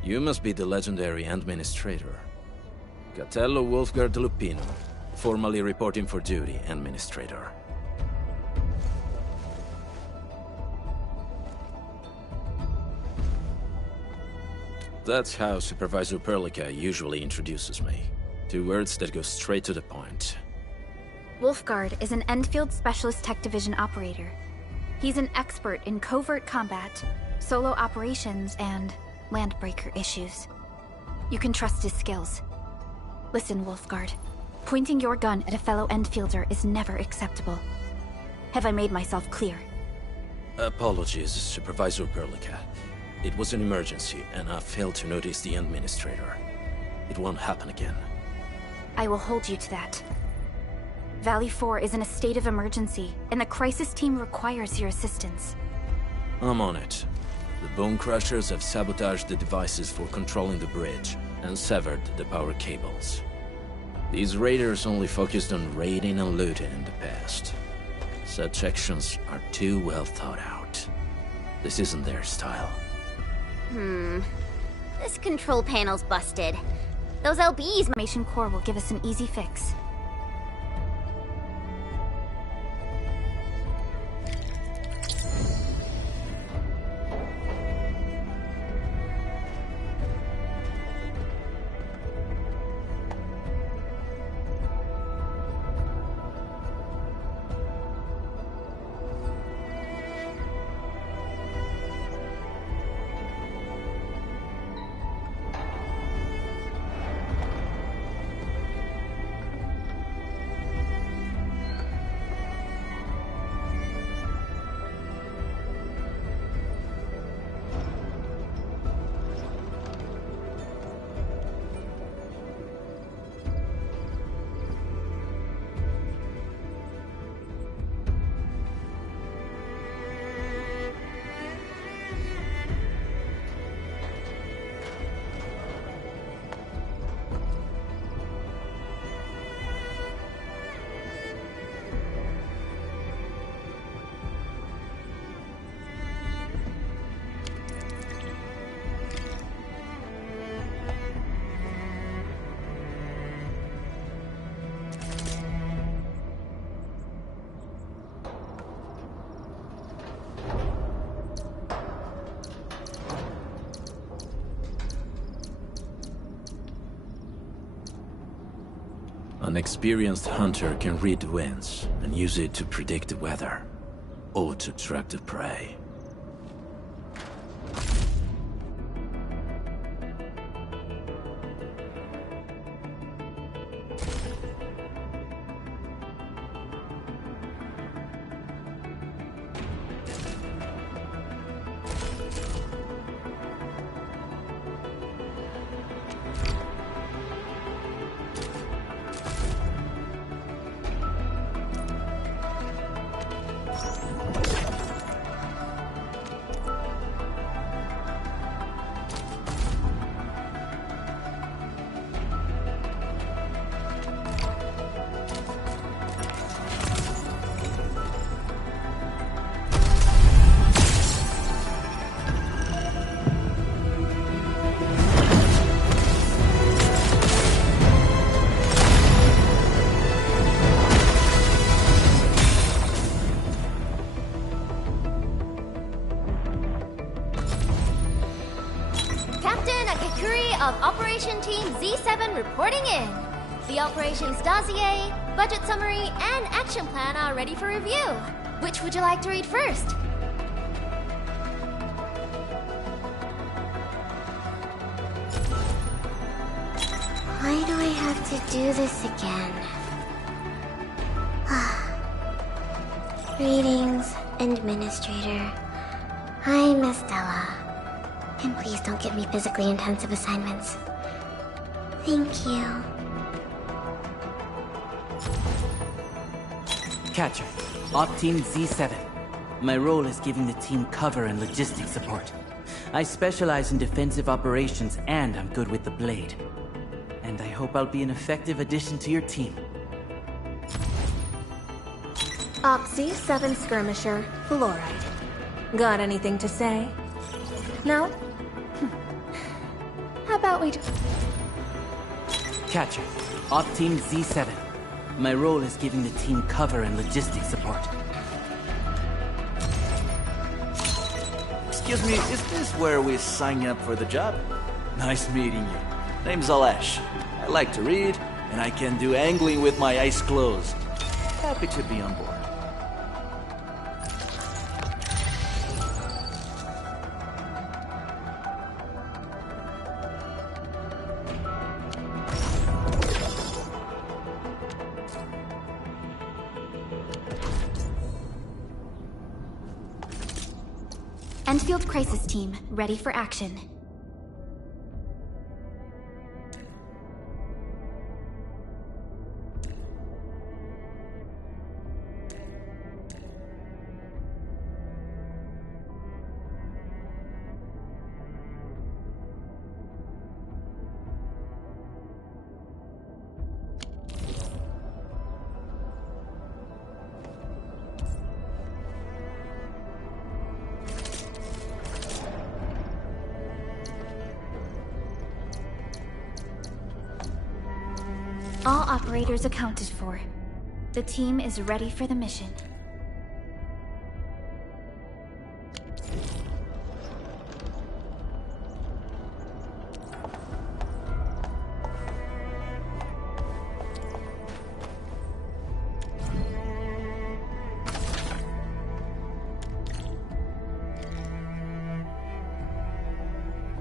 You must be the legendary administrator. Catello Wolfgard Lupino, formally reporting for duty, administrator. That's how Supervisor Perlica usually introduces me. 2 words that go straight to the point. Wolfgard is an Enfield Specialist Tech Division operator. He's an expert in covert combat, solo operations, and landbreaker issues. You can trust his skills. Listen, Wolfgard. Pointing your gun at a fellow Enfielder is never acceptable. Have I made myself clear? Apologies, Supervisor Perlica. It was an emergency, and I failed to notice the administrator. It won't happen again. I will hold you to that. Valley 4 is in a state of emergency, and the crisis team requires your assistance. I'm on it. The Bone Crushers have sabotaged the devices for controlling the bridge, and severed the power cables. These raiders only focused on raiding and looting in the past. Such actions are too well thought out. This isn't their style. This control panel's busted. Those LBs... Information Core will give us an easy fix. An experienced hunter can read the winds and use it to predict the weather, or to track the prey. of Operation Team Z7 reporting in. The operations dossier, budget summary, and action plan are ready for review. Which would you like to read first? Why do I have to do this again? Greetings, Administrator. I'm Estella. And please don't give me physically intensive assignments. Thank you. Catcher, Op Team Z7. My role is giving the team cover and logistics support. I specialize in defensive operations and I'm good with the blade. And I hope I'll be an effective addition to your team. Op Z7 Skirmisher, Fluoride. Got anything to say? now? How about we just... Catcher, Op Team Z7. My role is giving the team cover and logistics support. Excuse me, is this where we sign up for the job? Nice meeting you. Name's Alesh. I like to read, and I can do angling with my eyes closed. Happy to be on board. Enfield Crisis Team, ready for action. All operators accounted for. The team is ready for the mission.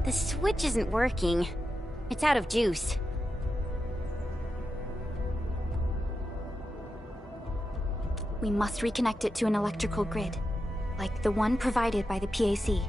The switch isn't working. It's out of juice. We must reconnect it to an electrical grid, like the one provided by the PAC.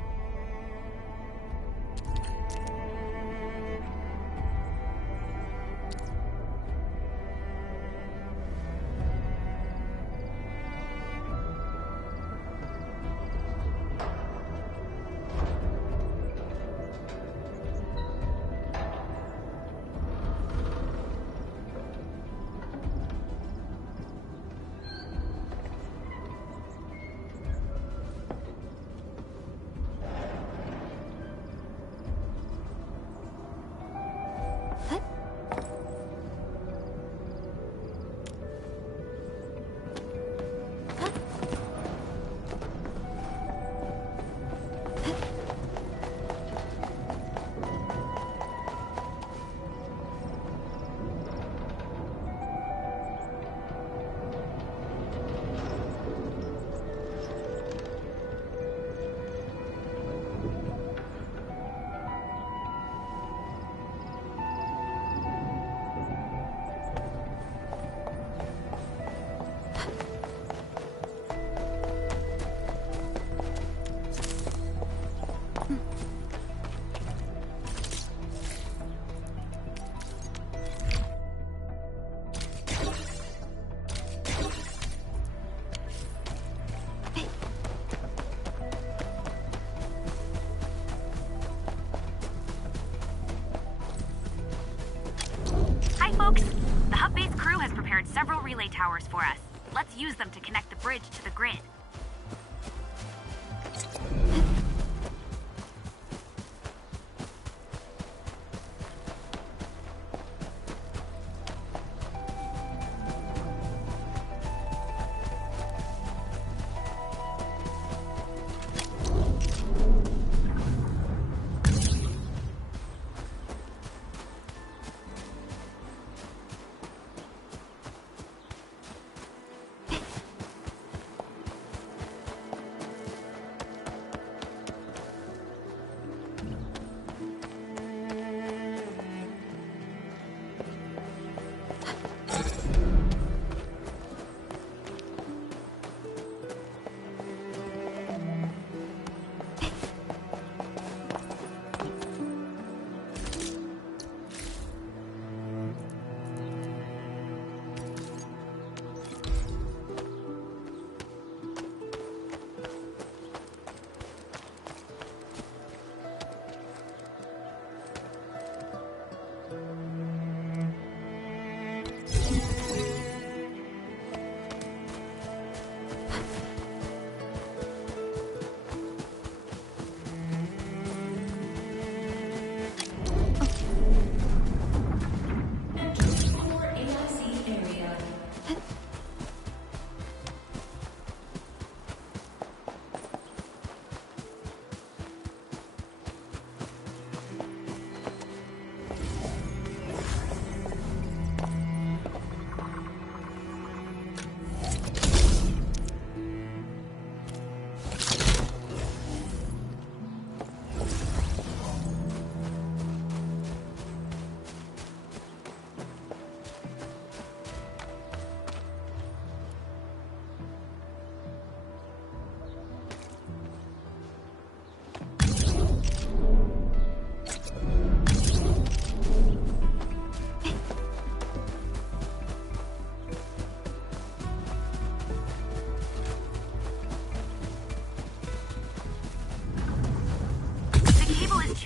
Several relay towers for us. Let's use them to connect the bridge to the grid.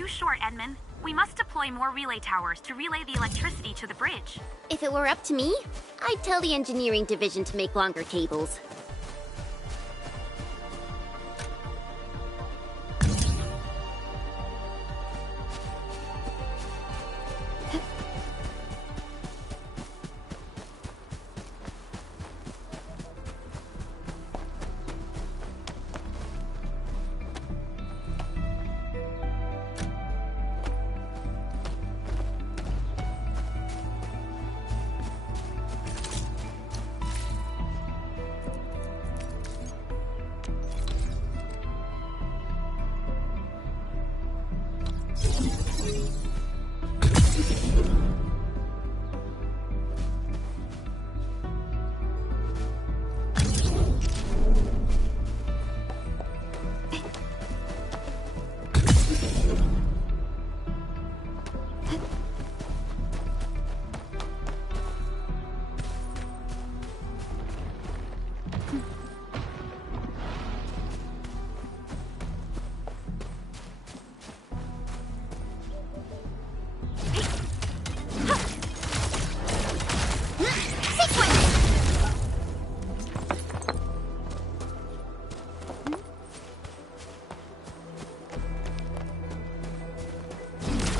too short, Edmund. We must deploy more relay towers to relay the electricity to the bridge. If it were up to me, I'd tell the engineering division to make longer cables.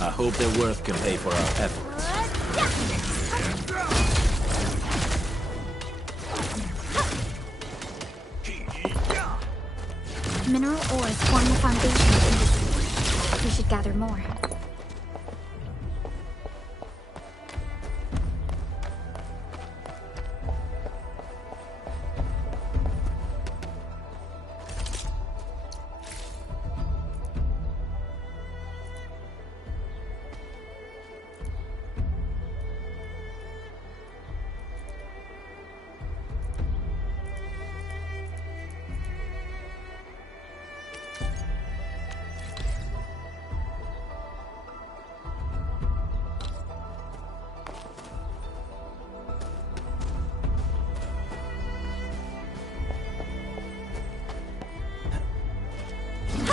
I hope their worth can pay for our efforts. Mineral ores form the foundation of industry. We should gather more.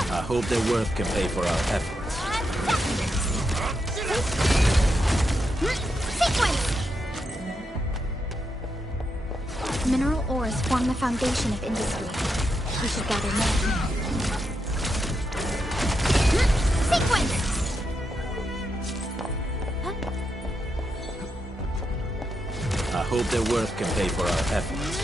I hope their worth can pay for our efforts. Sequence! Mineral ores form the foundation of industry. We should gather more. Sequence! I hope their worth can pay for our efforts.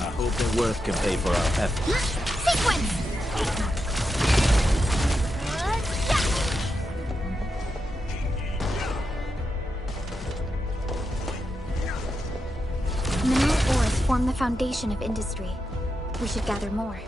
I hope their worth can pay for our efforts. Sequence! Mineral ores form the foundation of industry. We should gather more.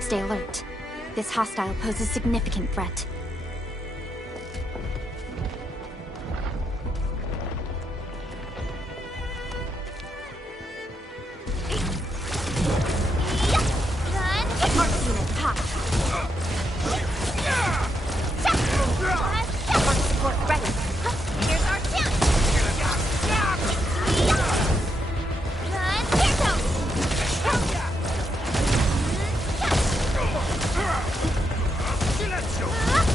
Stay alert. This hostile poses a significant threat. Let's go!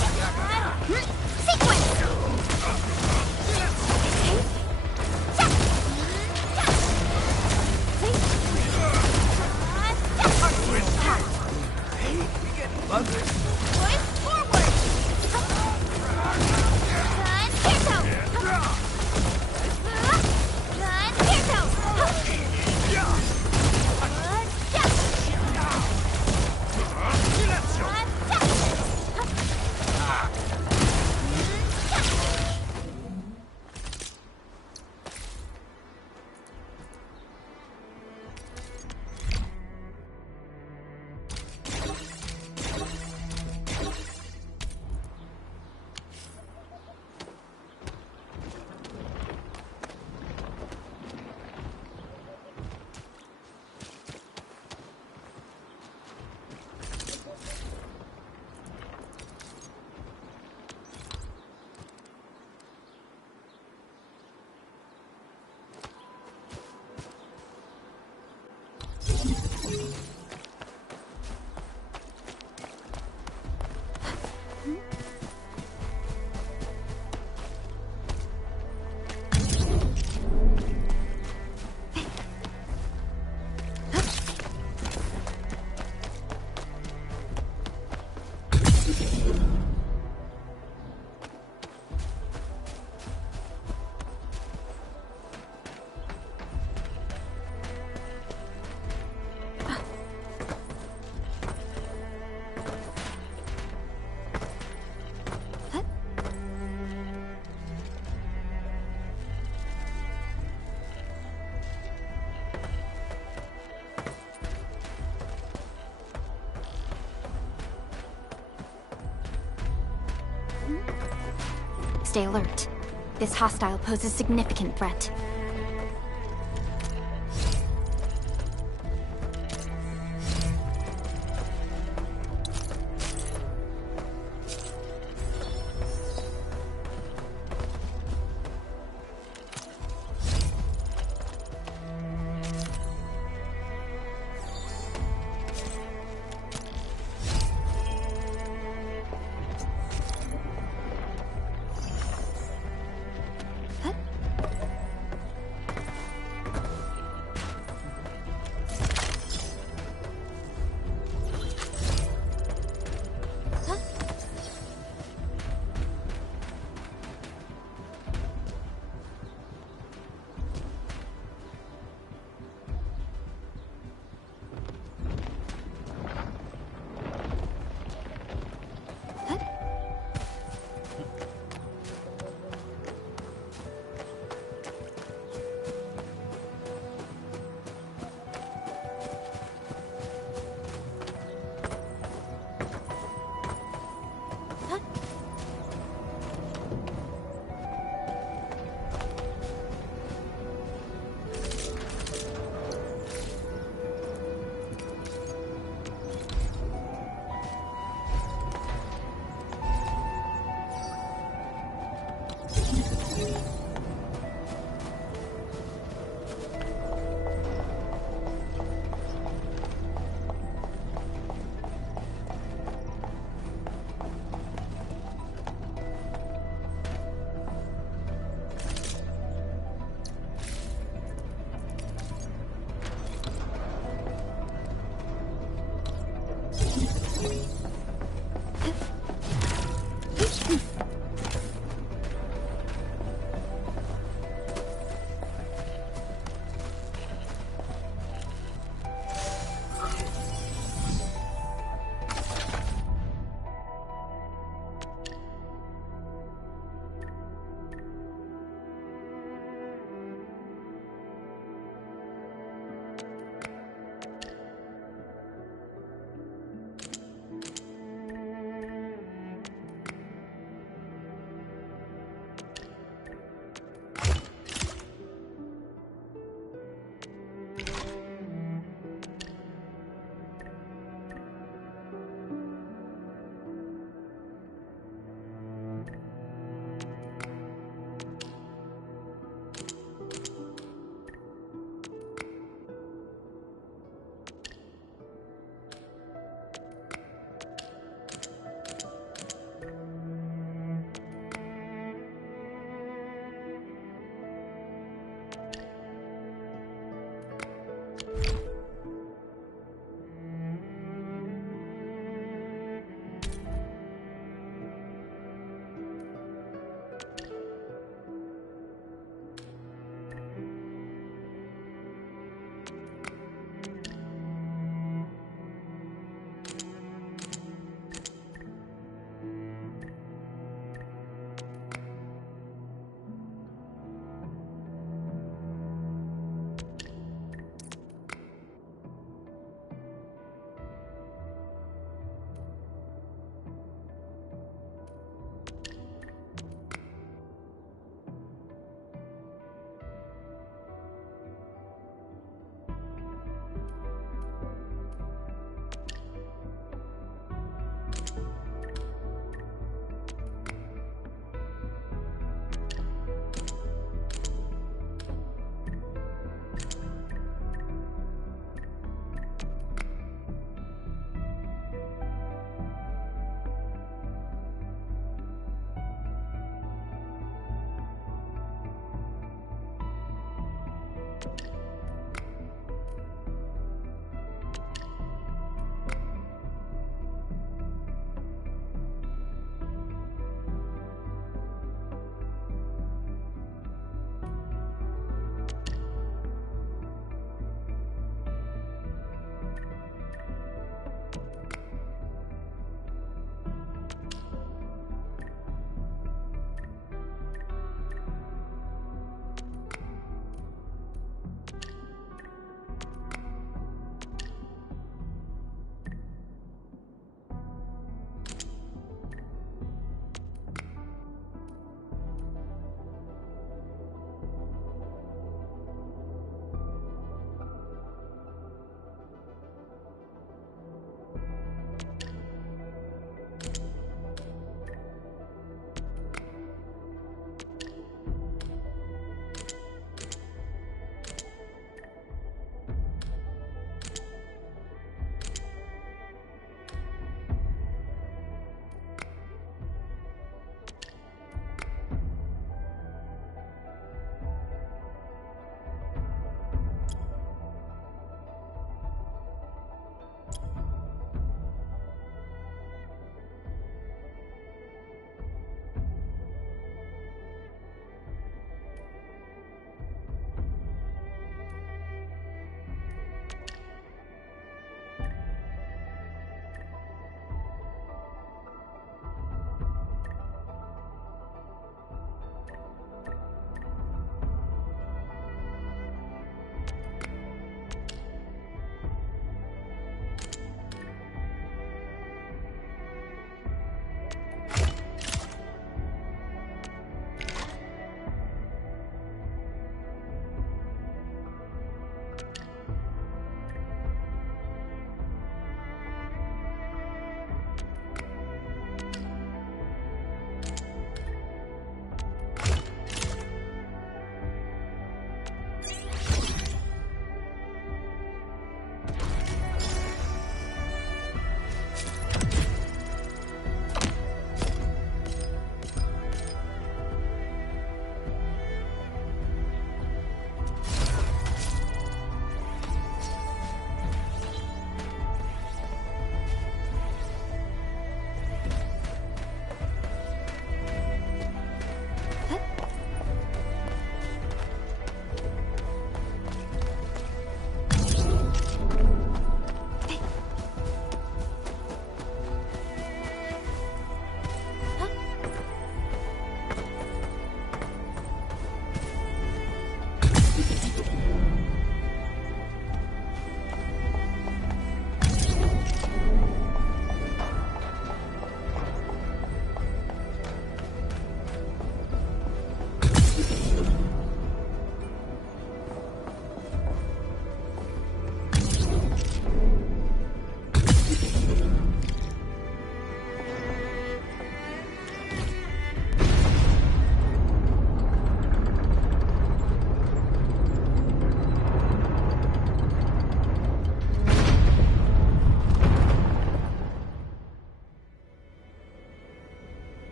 stay alert. This hostile poses significant threat.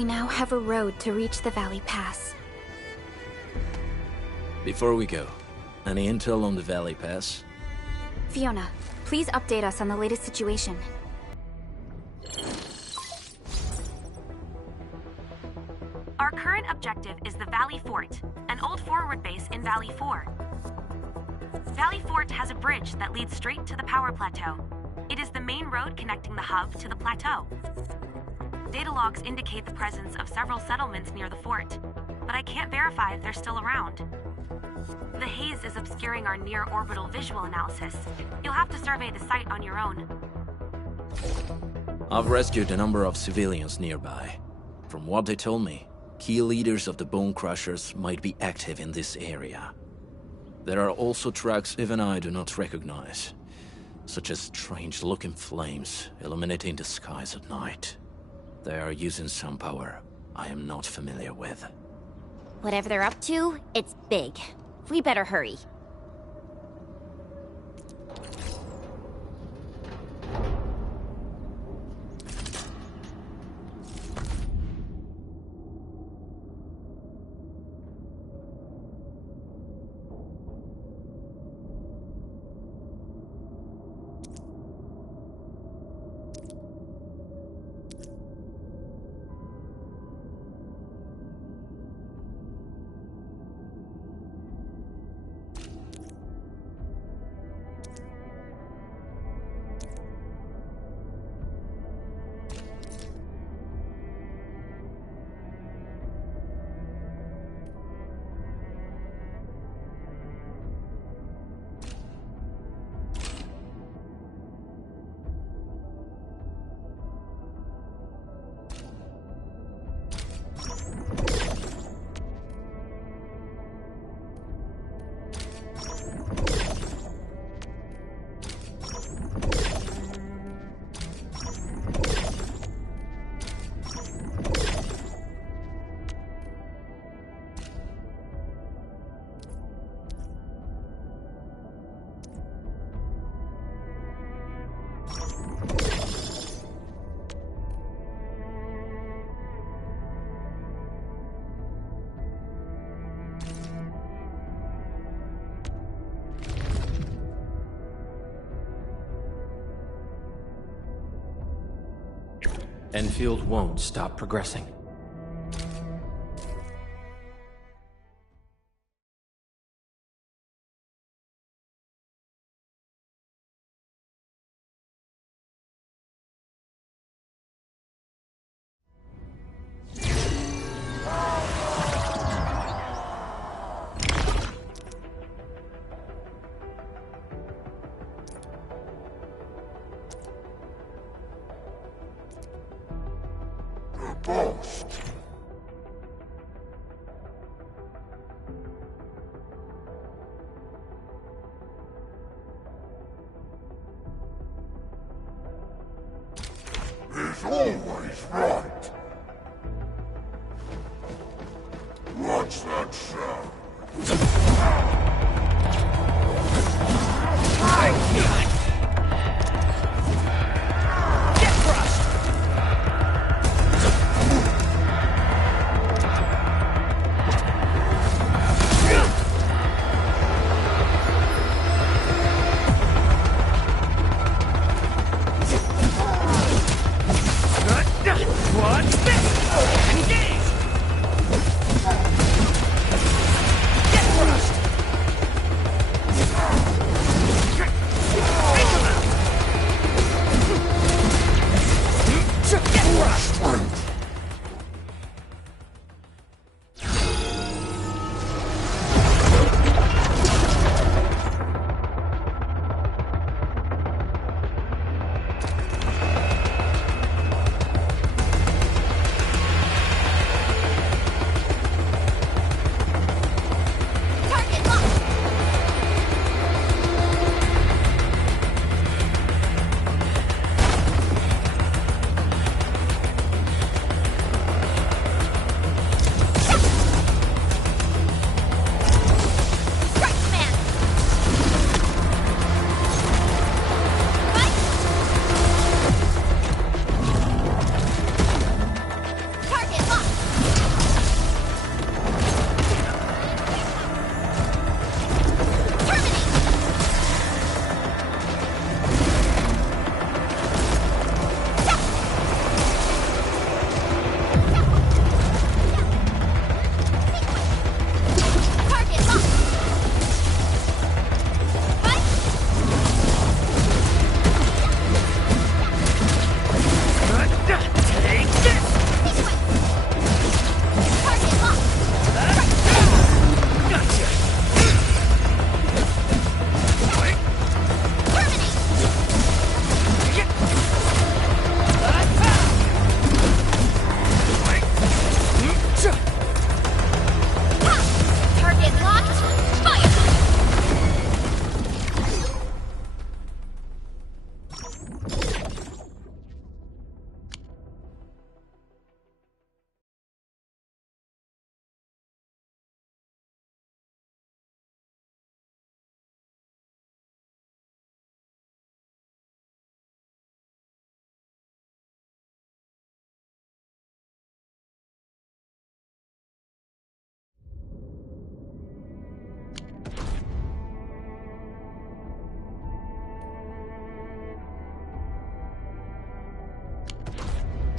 We now have a road to reach the Valley Pass. Before we go, any intel on the Valley Pass? Fiona, please update us on the latest situation. Our current objective is the Valley Fort, an old forward base in Valley 4. Valley Fort has a bridge that leads straight to the power plateau. It is the main road connecting the hub to the plateau. Data logs indicate the presence of several settlements near the fort, but I can't verify if they're still around. The haze is obscuring our near-orbital visual analysis. You'll have to survey the site on your own. I've rescued a number of civilians nearby. From what they told me, key leaders of the Bone Crushers might be active in this area. There are also tracks even I do not recognize, such as strange-looking flames illuminating the skies at night. They are using some power I am not familiar with. Whatever they're up to, it's big. We better hurry. Enfield won't stop progressing. He's always right. Watch that sound. Get crushed! What's this? Engage! Get crushed!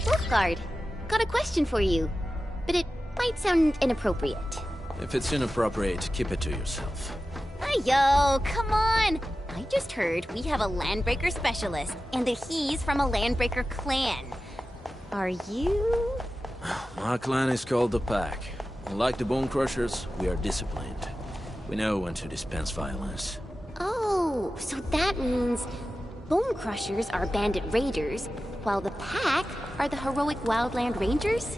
Wolfguard, got a question for you, but it might sound inappropriate. If it's inappropriate, keep it to yourself. Yo, come on! I just heard we have a Landbreaker specialist, and that he's from a Landbreaker clan. Are you? My clan is called the Pack. Unlike the Bone Crushers, we are disciplined. We know when to dispense violence. Oh, so that means Bone Crushers are bandit raiders, while the Pack are the heroic Wildland Rangers?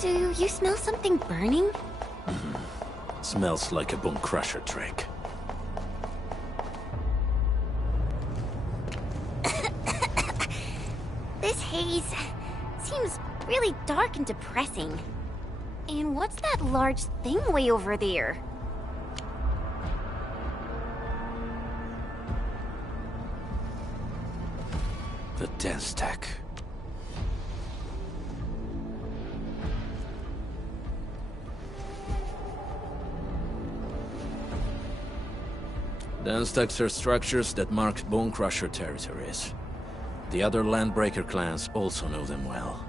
Do you smell something burning? Smells like a Bone Crusher trick. This haze seems really dark and depressing. And what's that large thing way over there? The dense tech. Dense techs are structures that mark Bone Crusher territories. The other Landbreaker clans also know them well.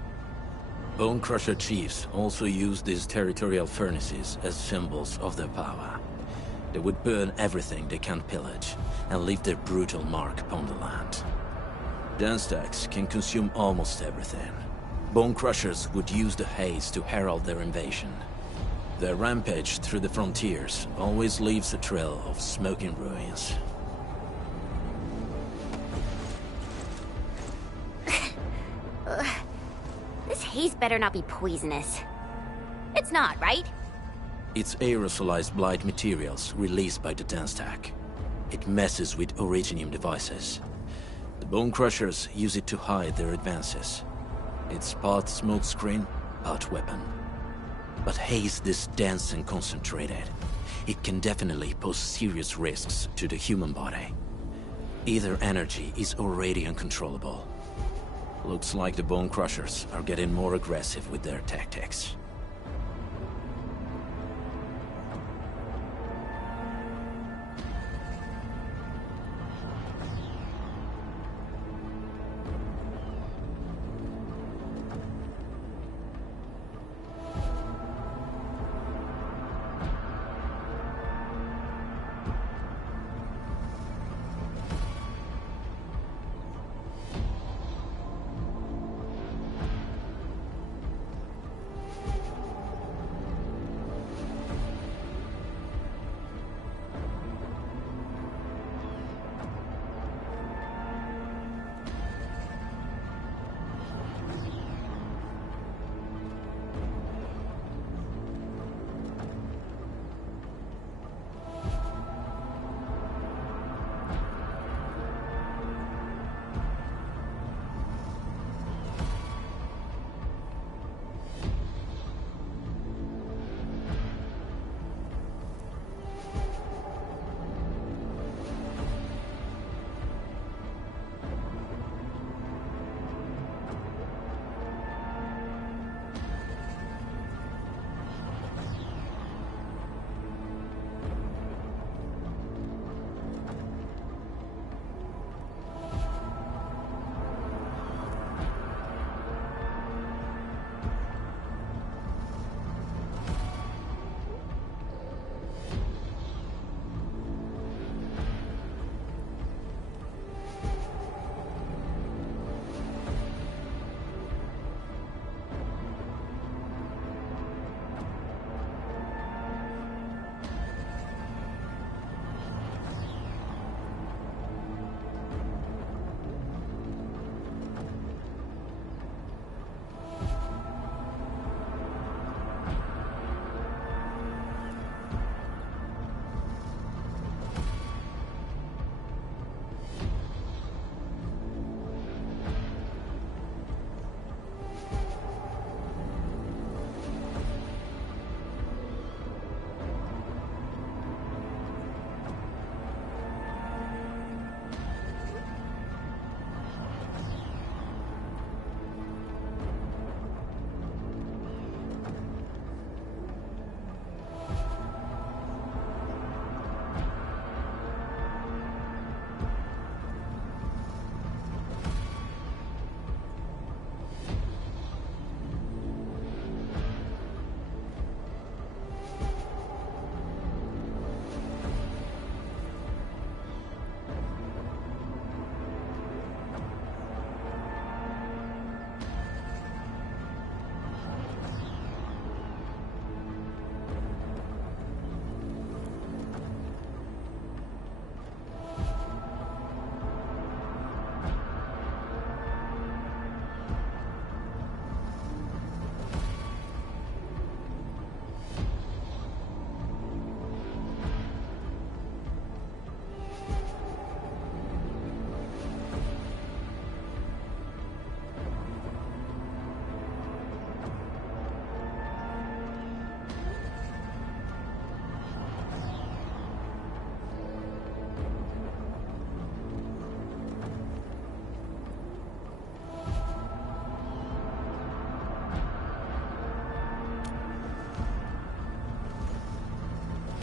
Bone Crusher chiefs also use these territorial furnaces as symbols of their power. They would burn everything they can pillage, and leave their brutal mark upon the land. Dense techs can consume almost everything. Bone Crushers would use the haze to herald their invasion. Their rampage through the frontiers always leaves a trail of smoking ruins. This haze better not be poisonous. It's not, right? It's aerosolized blight materials released by the dense tech. It messes with Originium devices. The Bone Crushers use it to hide their advances. It's part smokescreen, part weapon. But haze this dense and concentrated. It can definitely pose serious risks to the human body. Either energy is already uncontrollable. Looks like the Bone Crushers are getting more aggressive with their tactics.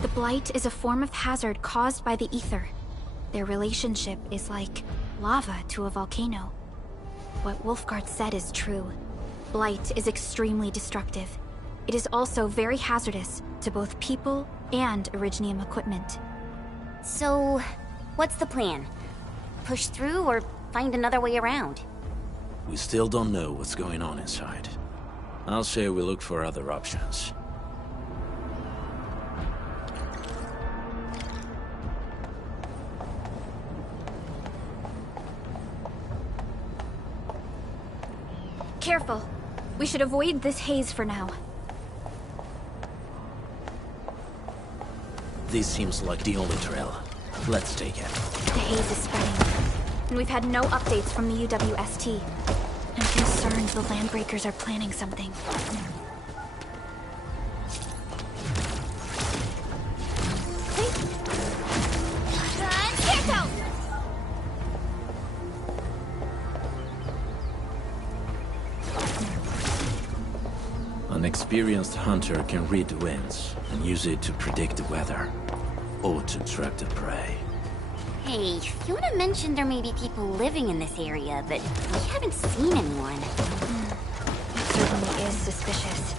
The Blight is a form of hazard caused by the ether. Their relationship is like lava to a volcano. What Wolfguard said is true. Blight is extremely destructive. It is also very hazardous to both people and Originium equipment. So, what's the plan? Push through or find another way around? We still don't know what's going on inside. I'll say we look for other options. Careful. We should avoid this haze for now. This seems like the only trail. Let's take it. The haze is spreading, and we've had no updates from the UWST. I'm concerned the Landbreakers are planning something. An experienced hunter can read the winds and use it to predict the weather, or to track the prey. Hey, Fiona mentioned there may be people living in this area, but we haven't seen anyone. It certainly is suspicious.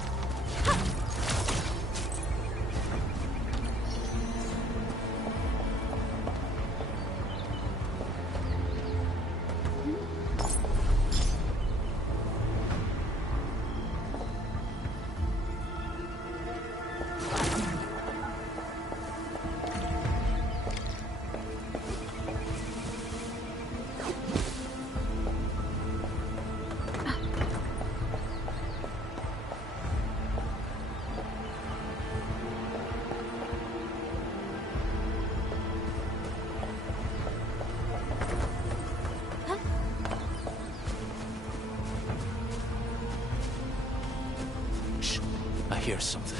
I hear something.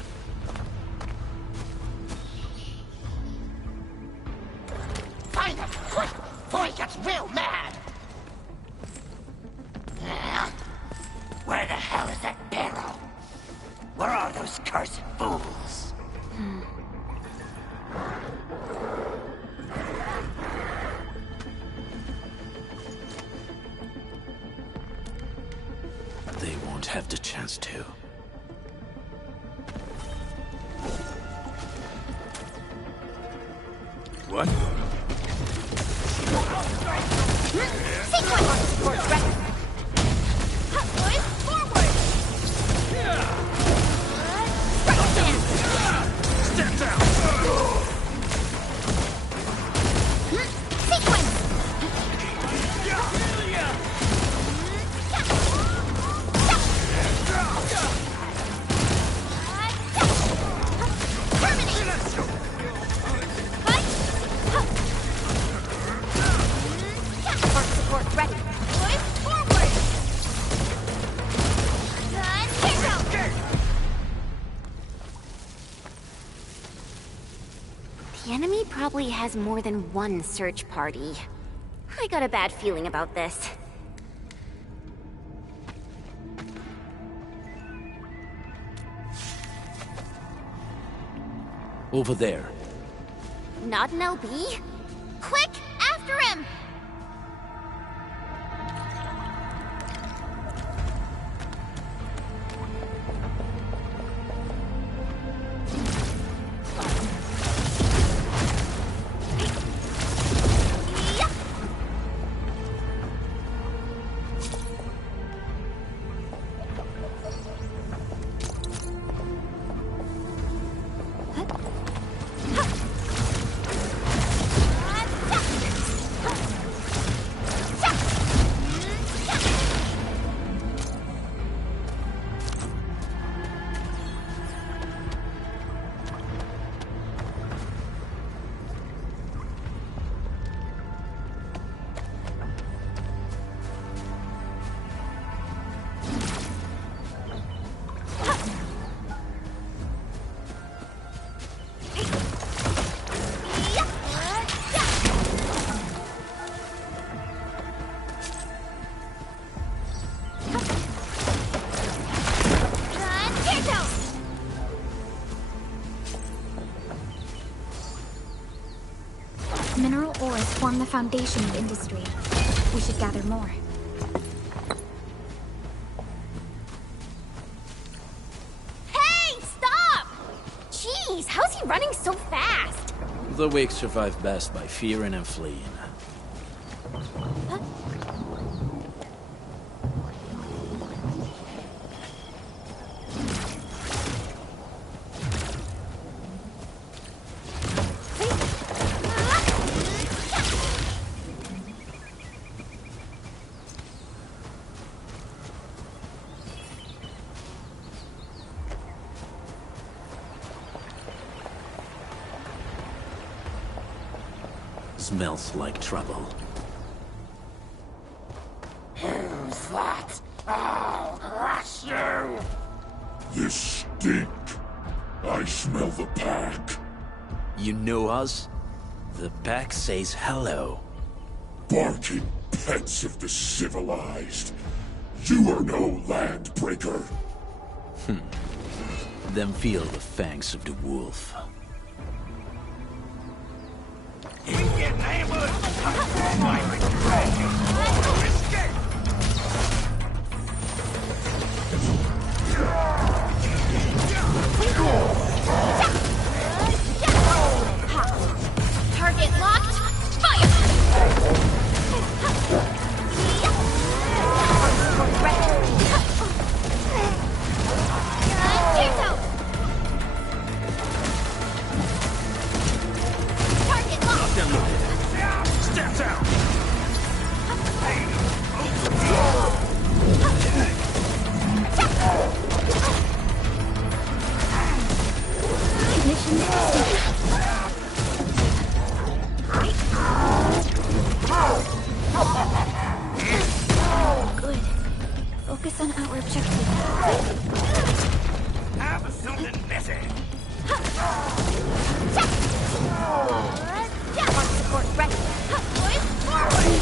Find him, quick, before he gets real mad! Where the hell is that barrel? Where are those cursed fools? They won't have the chance to. What? Stand down! The enemy probably has more than one search party. I got a bad feeling about this. Over there. Not an LB? Quick, after him! Mineral ores form the foundation of industry. We should gather more. Hey, stop! Jeez, how's he running so fast? The weak survive best by fearing and fleeing. Smells like trouble. Who's that? I'll crush you! This stink. I smell the pack. You know us? The pack says hello. Barking pets of the civilized. You are no landbreaker. Then feel the fangs of the wolf. Target locked. Fire! Target locked. Step down! Good. Focus on our objective. Have something messy! Support ready. Boys, forward!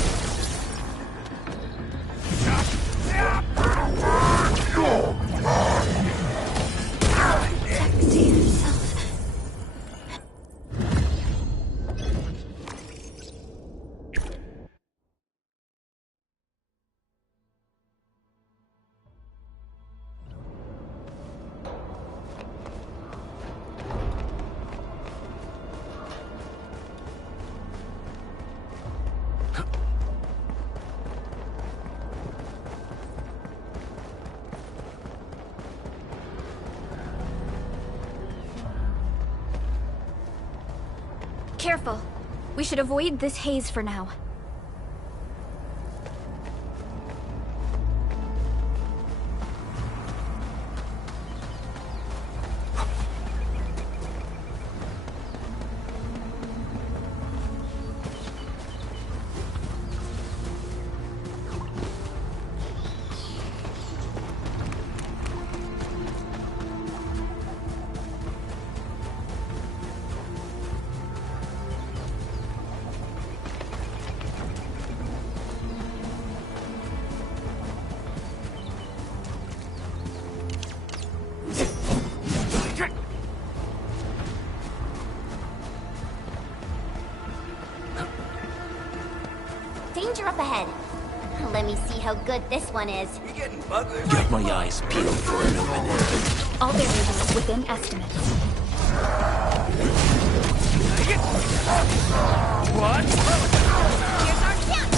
Careful. We should avoid this haze for now. Danger up ahead. Let me see how good this one is. You're getting buggered. Got my eyes peeled for an opening. All variables within estimates. What? Here's our chance!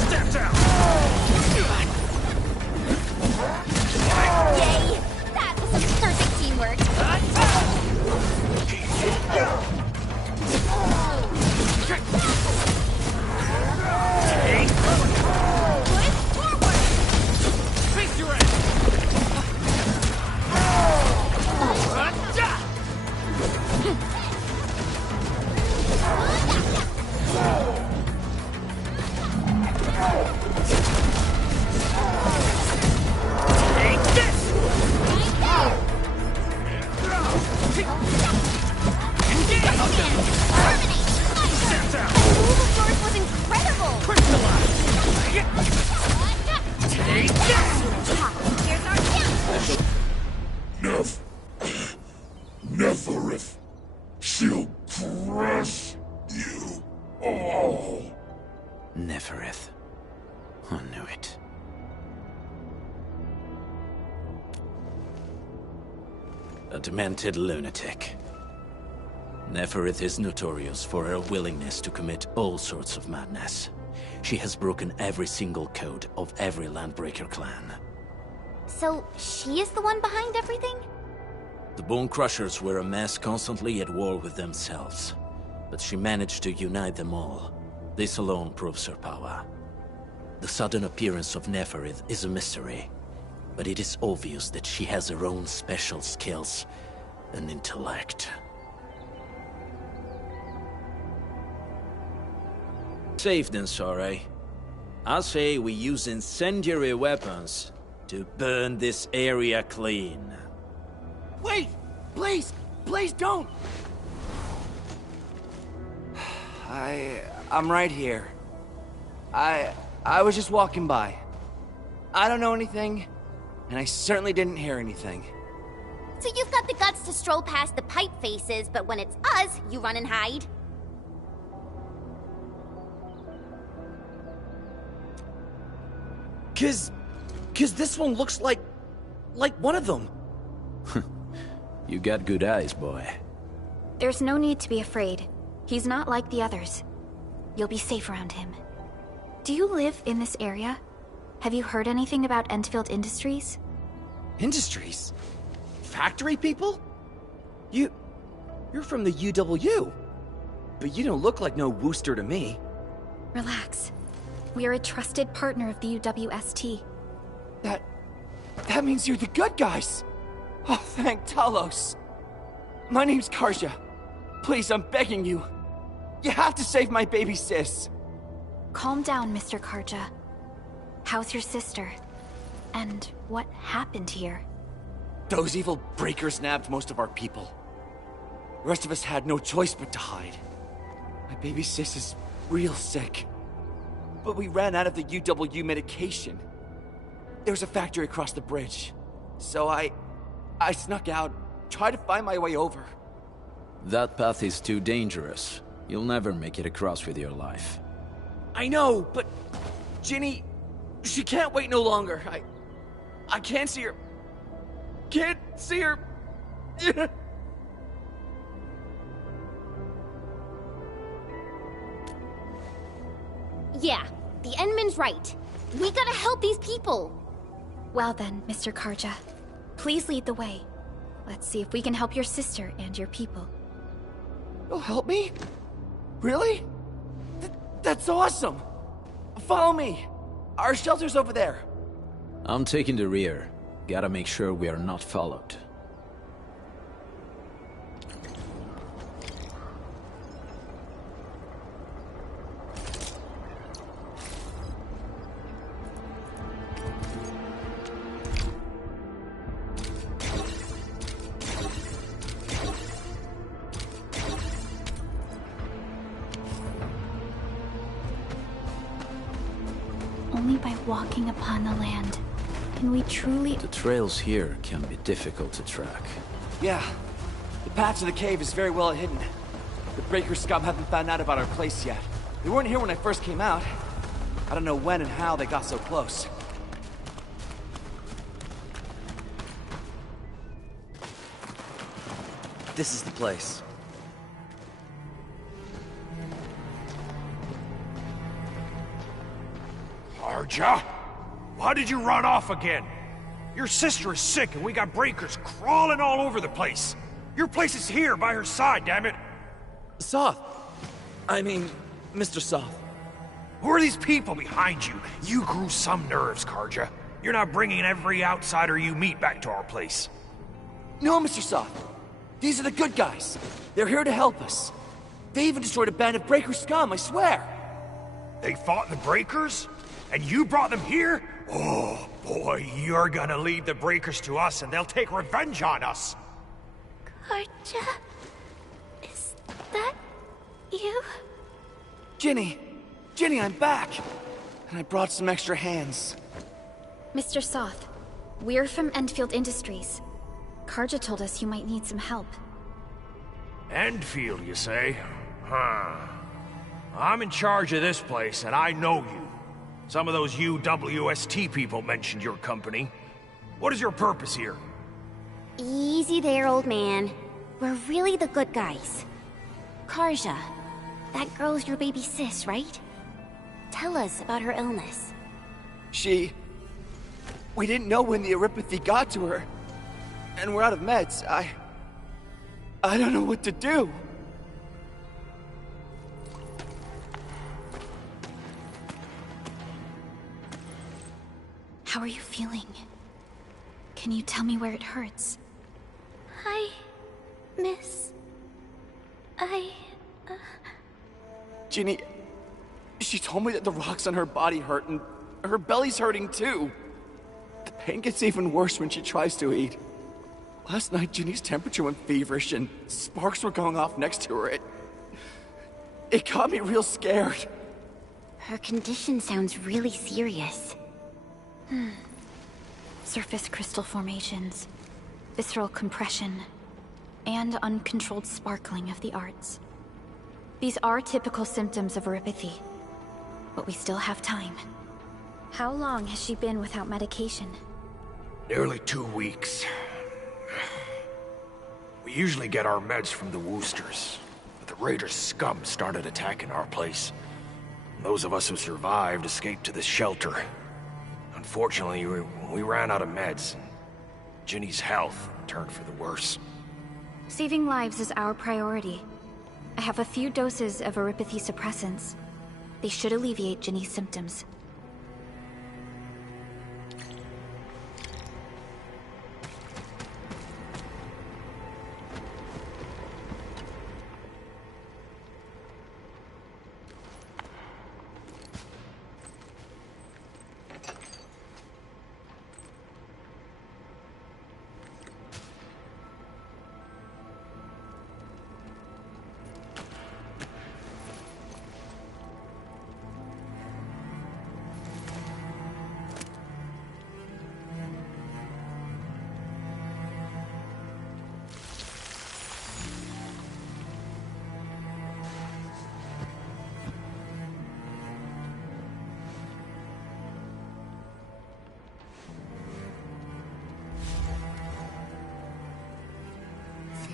Step down! Yay! That was some perfect teamwork. Face your ass! Take that! Here's our Neferith. She'll crush you all. Neferith. I knew it. A demented lunatic. Neferith is notorious for her willingness to commit all sorts of madness. She has broken every single code of every Landbreaker clan. So, she is the one behind everything? The Bone Crushers were a mess constantly at war with themselves. But she managed to unite them all. This alone proves her power. The sudden appearance of Neferith is a mystery. But it is obvious that she has her own special skills and intellect. Safe then, Sore. I say we use incendiary weapons to burn this area clean. Wait! Please! Please don't! I'm right here. I was just walking by. I don't know anything, and I certainly didn't hear anything. So you've got the guts to stroll past the pipe faces, but when it's us, you run and hide? Cause this one looks like one of them. You got good eyes, boy. There's no need to be afraid. He's not like the others. You'll be safe around him. Do you live in this area? Have you heard anything about Enfield Industries? Industries? Factory people? You're from the UW. But you don't look like no Wooster to me. Relax. We are a trusted partner of the UWST. That means you're the good guys! Oh, thank Talos. My name's Karja. Please, I'm begging you. You have to save my baby sis. Calm down, Mr. Karja. How's your sister? And what happened here? Those evil breakers nabbed most of our people. The rest of us had no choice but to hide. My baby sis is real sick. But we ran out of the UW medication. There was a factory across the bridge. So I snuck out, tried to find my way over. That path is too dangerous. You'll never make it across with your life. I know, but Ginny, she can't wait no longer. I can't see her. Can't see her. Yeah, the Endman's right. We gotta help these people. Well then, Mr. Karja, please lead the way. Let's see if we can help your sister and your people. You'll help me? Really? That's awesome! Follow me! Our shelter's over there. I'm taking the rear. Gotta make sure we are not followed. Only by walking upon the land can we truly... The trails here can be difficult to track. Yeah, the path to the cave is very well hidden. The Breaker scum haven't found out about our place yet. They weren't here when I first came out. I don't know when and how they got so close. This is the place. Karja? Why did you run off again? Your sister is sick and we got breakers crawling all over the place. Your place is here by her side, damn it. Soth. I mean, Mr. Soth. Who are these people behind you? You grew some nerves, Karja. You're not bringing every outsider you meet back to our place. No, Mr. Soth. These are the good guys. They're here to help us. They even destroyed a band of Breaker scum, I swear. They fought the breakers? And you brought them here? Oh, boy, you're gonna leave the breakers to us and they'll take revenge on us. Karja? Is that you? Ginny! Ginny, I'm back! And I brought some extra hands. Mr. Soth, we're from Enfield Industries. Karja told us you might need some help. Enfield, you say? Huh. I'm in charge of this place, and I know you. Some of those UWST people mentioned your company. What is your purpose here? Easy there, old man. We're really the good guys. Karja, that girl's your baby sis, right? Tell us about her illness. We didn't know when the Eurypathy got to her. And we're out of meds. I don't know what to do. How are you feeling? Can you tell me where it hurts? Hi, miss. Ginny, she told me that the rocks on her body hurt and her belly's hurting too. The pain gets even worse when she tries to eat. Last night, Ginny's temperature went feverish and sparks were going off next to her. It got me real scared. Her condition sounds really serious. Surface crystal formations, visceral compression, and uncontrolled sparkling of the arts. These are typical symptoms of Eurypathy, but we still have time. How long has she been without medication? Nearly 2 weeks. We usually get our meds from the Woosters, but the Raiders' scum started attacking our place. Those of us who survived escaped to this shelter. Unfortunately, we ran out of meds. Ginny's health turned for the worse. Saving lives is our priority. I have a few doses of Eurypathy suppressants. They should alleviate Ginny's symptoms.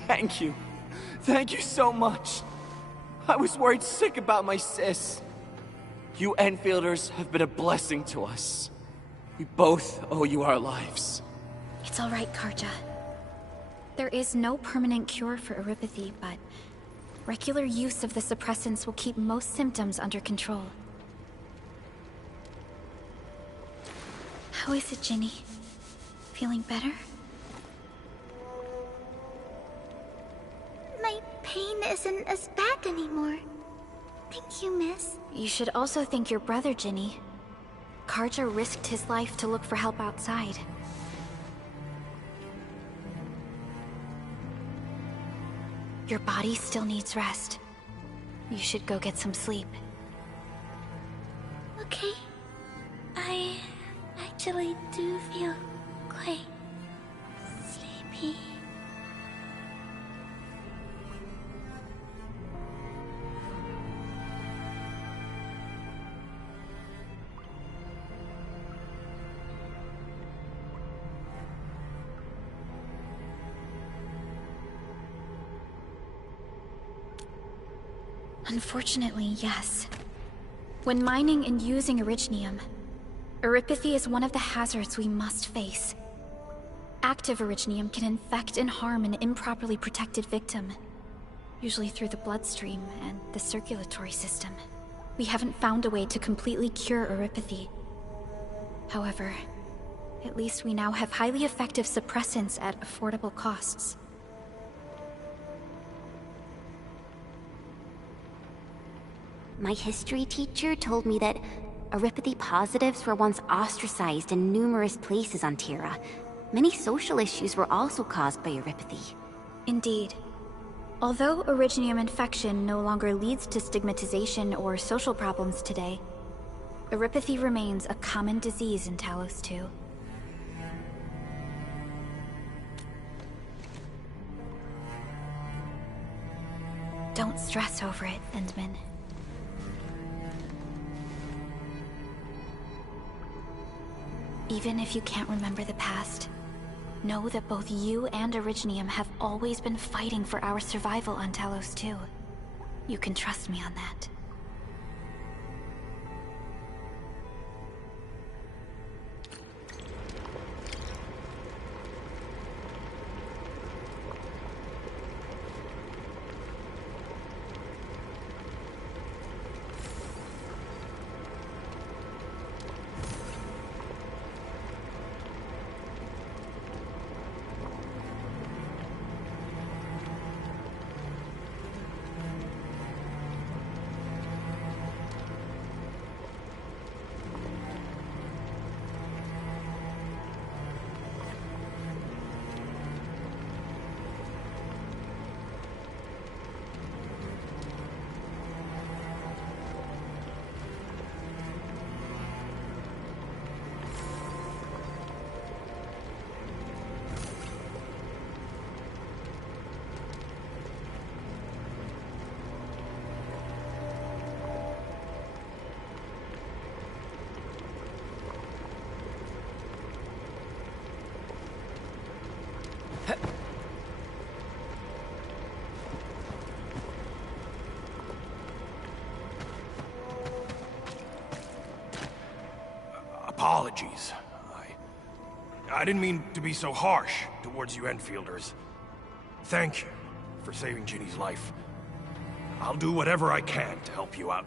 Thank you. Thank you so much. I was worried sick about my sis. You Enfielders have been a blessing to us. We both owe you our lives. It's all right, Karja. There is no permanent cure for Eurypathy, but regular use of the suppressants will keep most symptoms under control. How is it, Ginny? Feeling better? My pain isn't as bad anymore. Thank you, miss. You should also thank your brother, Ginny. Karja risked his life to look for help outside. Your body still needs rest. You should go get some sleep. Okay. I actually do feel quite sleepy. Unfortunately, yes. When mining and using Originium, Eurypathy is one of the hazards we must face. Active Originium can infect and harm an improperly protected victim, usually through the bloodstream and the circulatory system. We haven't found a way to completely cure Eurypathy. However, at least we now have highly effective suppressants at affordable costs. My history teacher told me that Eurypathy positives were once ostracized in numerous places on Terra. Many social issues were also caused by Eurypathy. Indeed. Although Originium infection no longer leads to stigmatization or social problems today, Erypathy remains a common disease in Talos 2. Don't stress over it, Endman. Even if you can't remember the past, know that both you and Originium have always been fighting for our survival on Talos 2. You can trust me on that. Apologies. I didn't mean to be so harsh towards you Enfielders. Thank you for saving Ginny's life. I'll do whatever I can to help you out.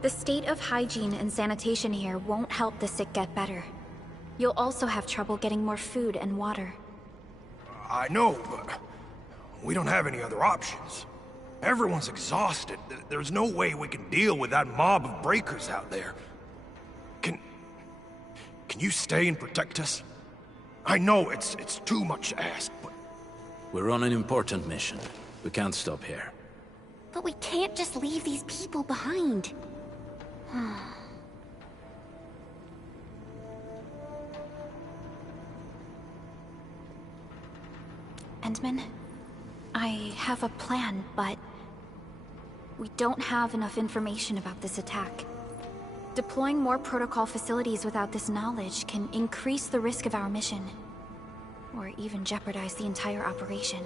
The state of hygiene and sanitation here won't help the sick get better. You'll also have trouble getting more food and water. I know, but we don't have any other options. Everyone's exhausted. There's no way we can deal with that mob of breakers out there. Can you stay and protect us? I know it's too much to ask, but... We're on an important mission. We can't stop here. But we can't just leave these people behind. Endman, I have a plan, but we don't have enough information about this attack. Deploying more protocol facilities without this knowledge can increase the risk of our mission, or even jeopardize the entire operation.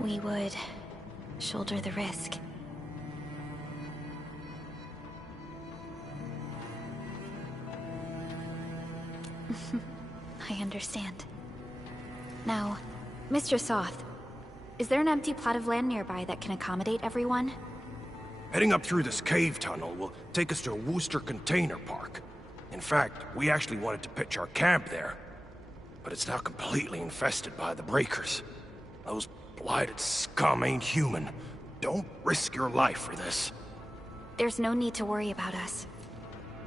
We would shoulder the risk. I understand. Now, Mr. Soth, is there an empty plot of land nearby that can accommodate everyone? Heading up through this cave tunnel will take us to a Wooster container park. In fact, we actually wanted to pitch our camp there. But it's now completely infested by the breakers. Those blighted scum ain't human. Don't risk your life for this. There's no need to worry about us.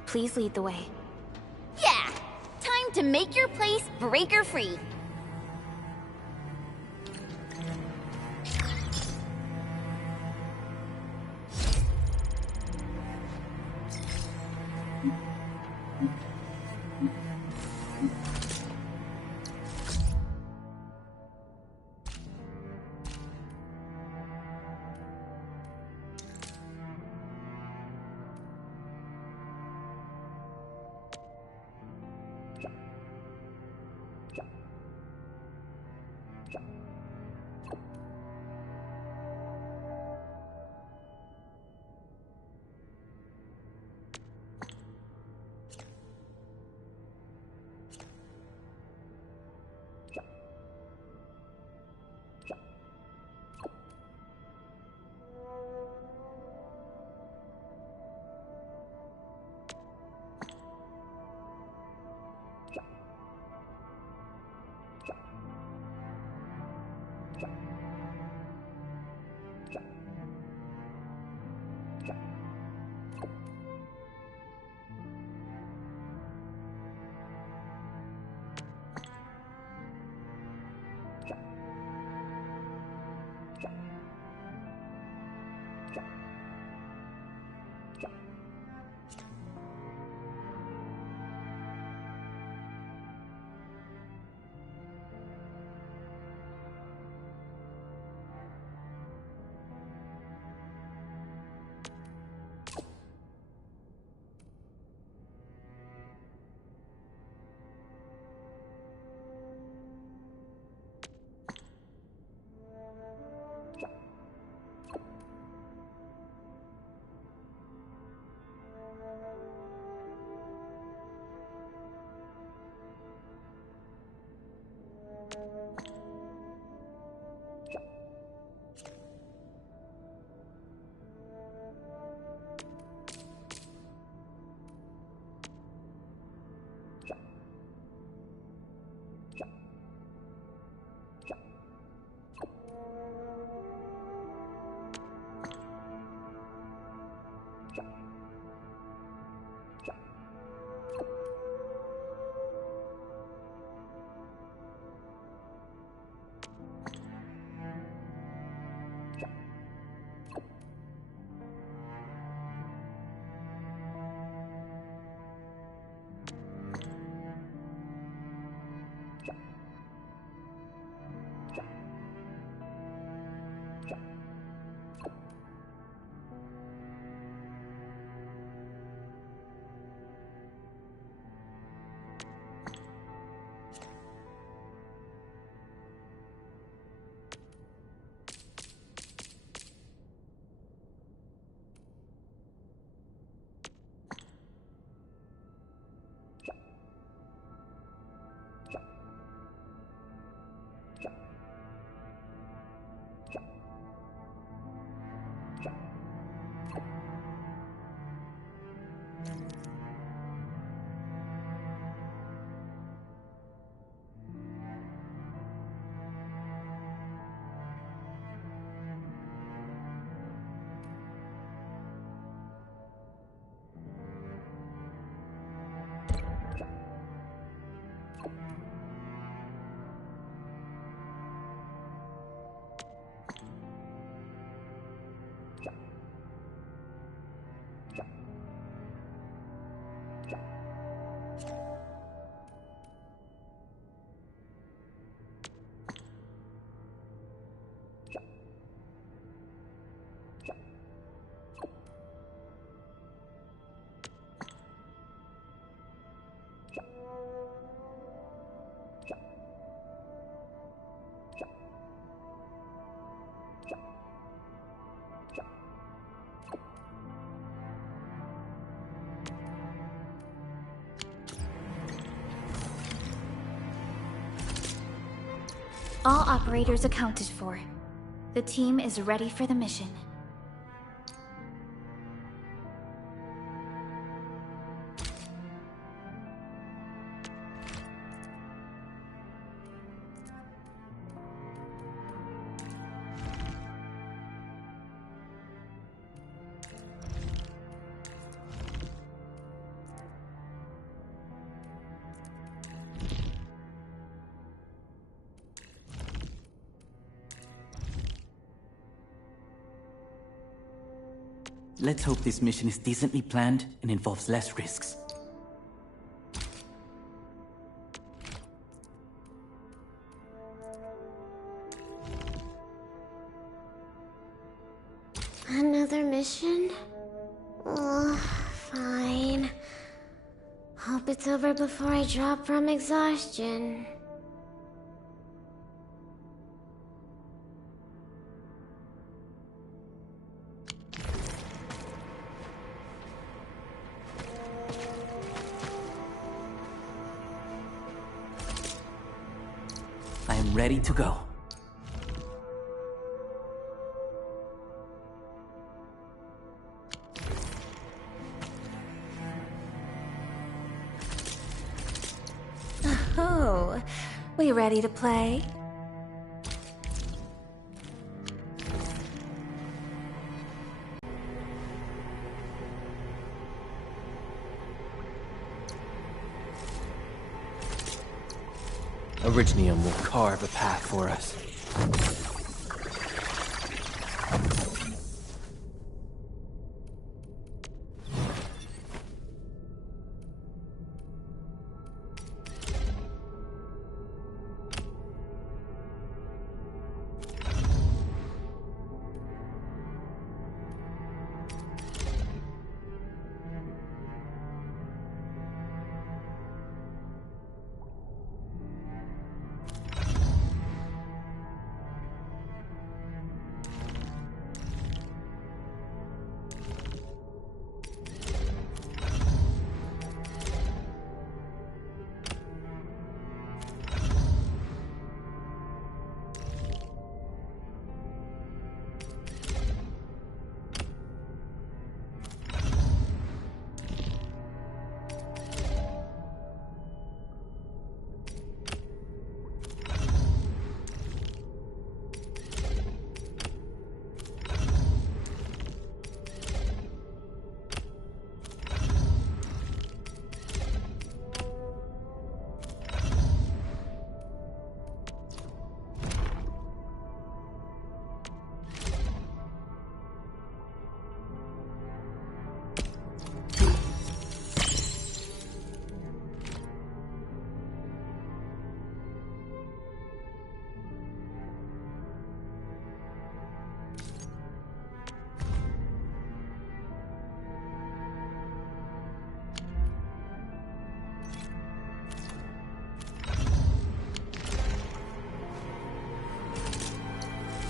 Please lead the way. Yeah! Time to make your place breaker-free. All operators accounted for. The team is ready for the mission. Let's hope this mission is decently planned and involves less risks. Another mission? Oh, fine. Hope it's over before I drop from exhaustion. I am ready to go. Oh, we ready to play? Originium will carve a path for us.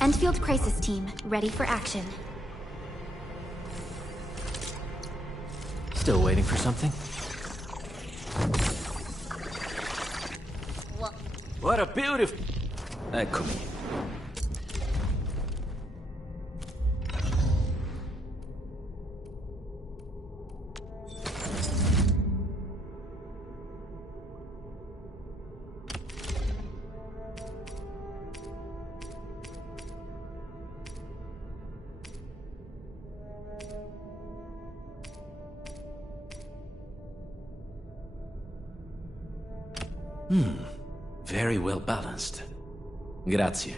Enfield Crisis Team, ready for action. Still waiting for something? What a beautiful... Eccomi. Very well balanced. Grazie.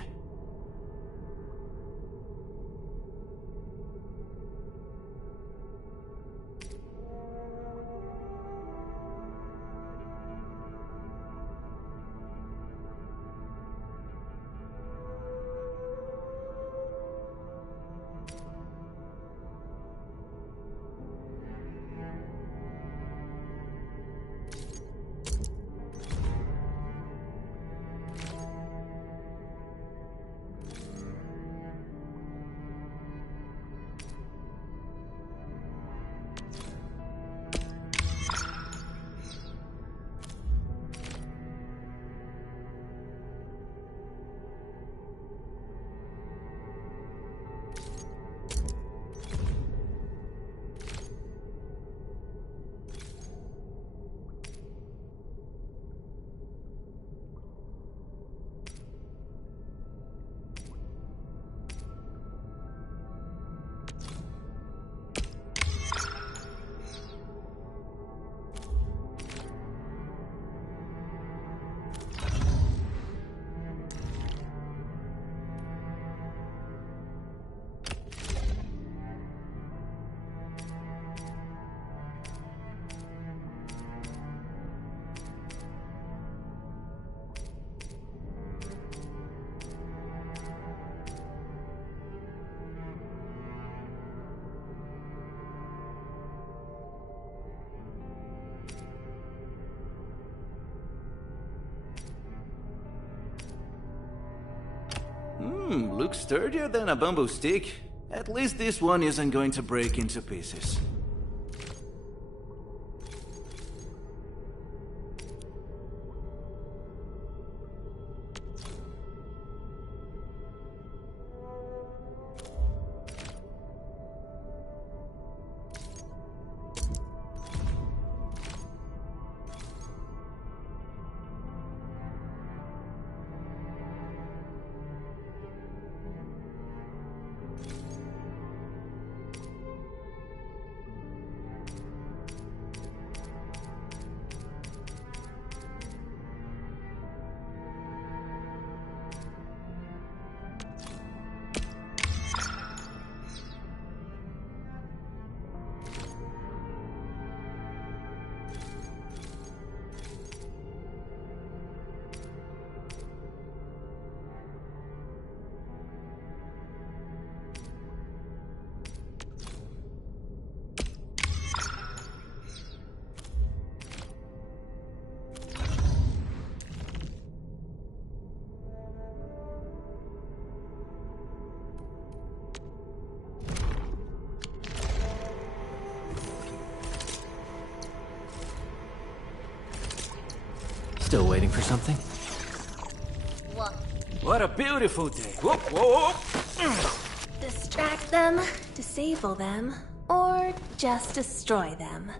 Looks sturdier than a bamboo stick. At least this one isn't going to break into pieces. Still waiting for something? What a beautiful day. Whoop, whoop, whoop. Distract them, disable them, or just destroy them.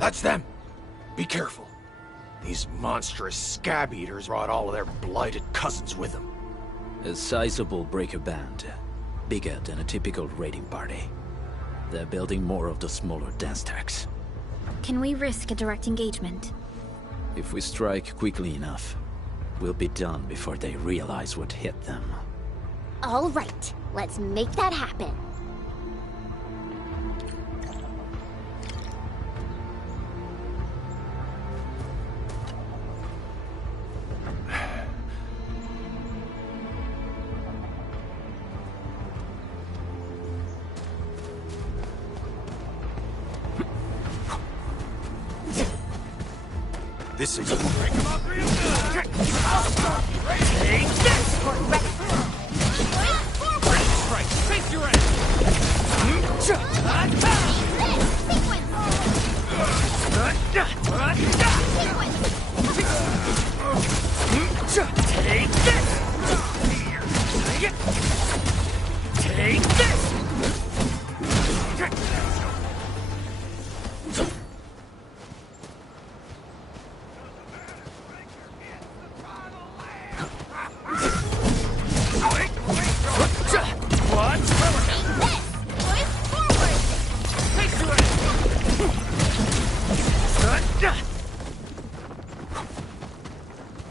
That's them! Be careful. These monstrous scab eaters brought all of their blighted cousins with them. A sizable breaker band. Bigger than a typical raiding party. They're building more of the smaller dance tags. Can we risk a direct engagement? If we strike quickly enough, we'll be done before they realize what hit them. All right, let's make that happen. This is... Take this! Strike! Face your Take this! Take this!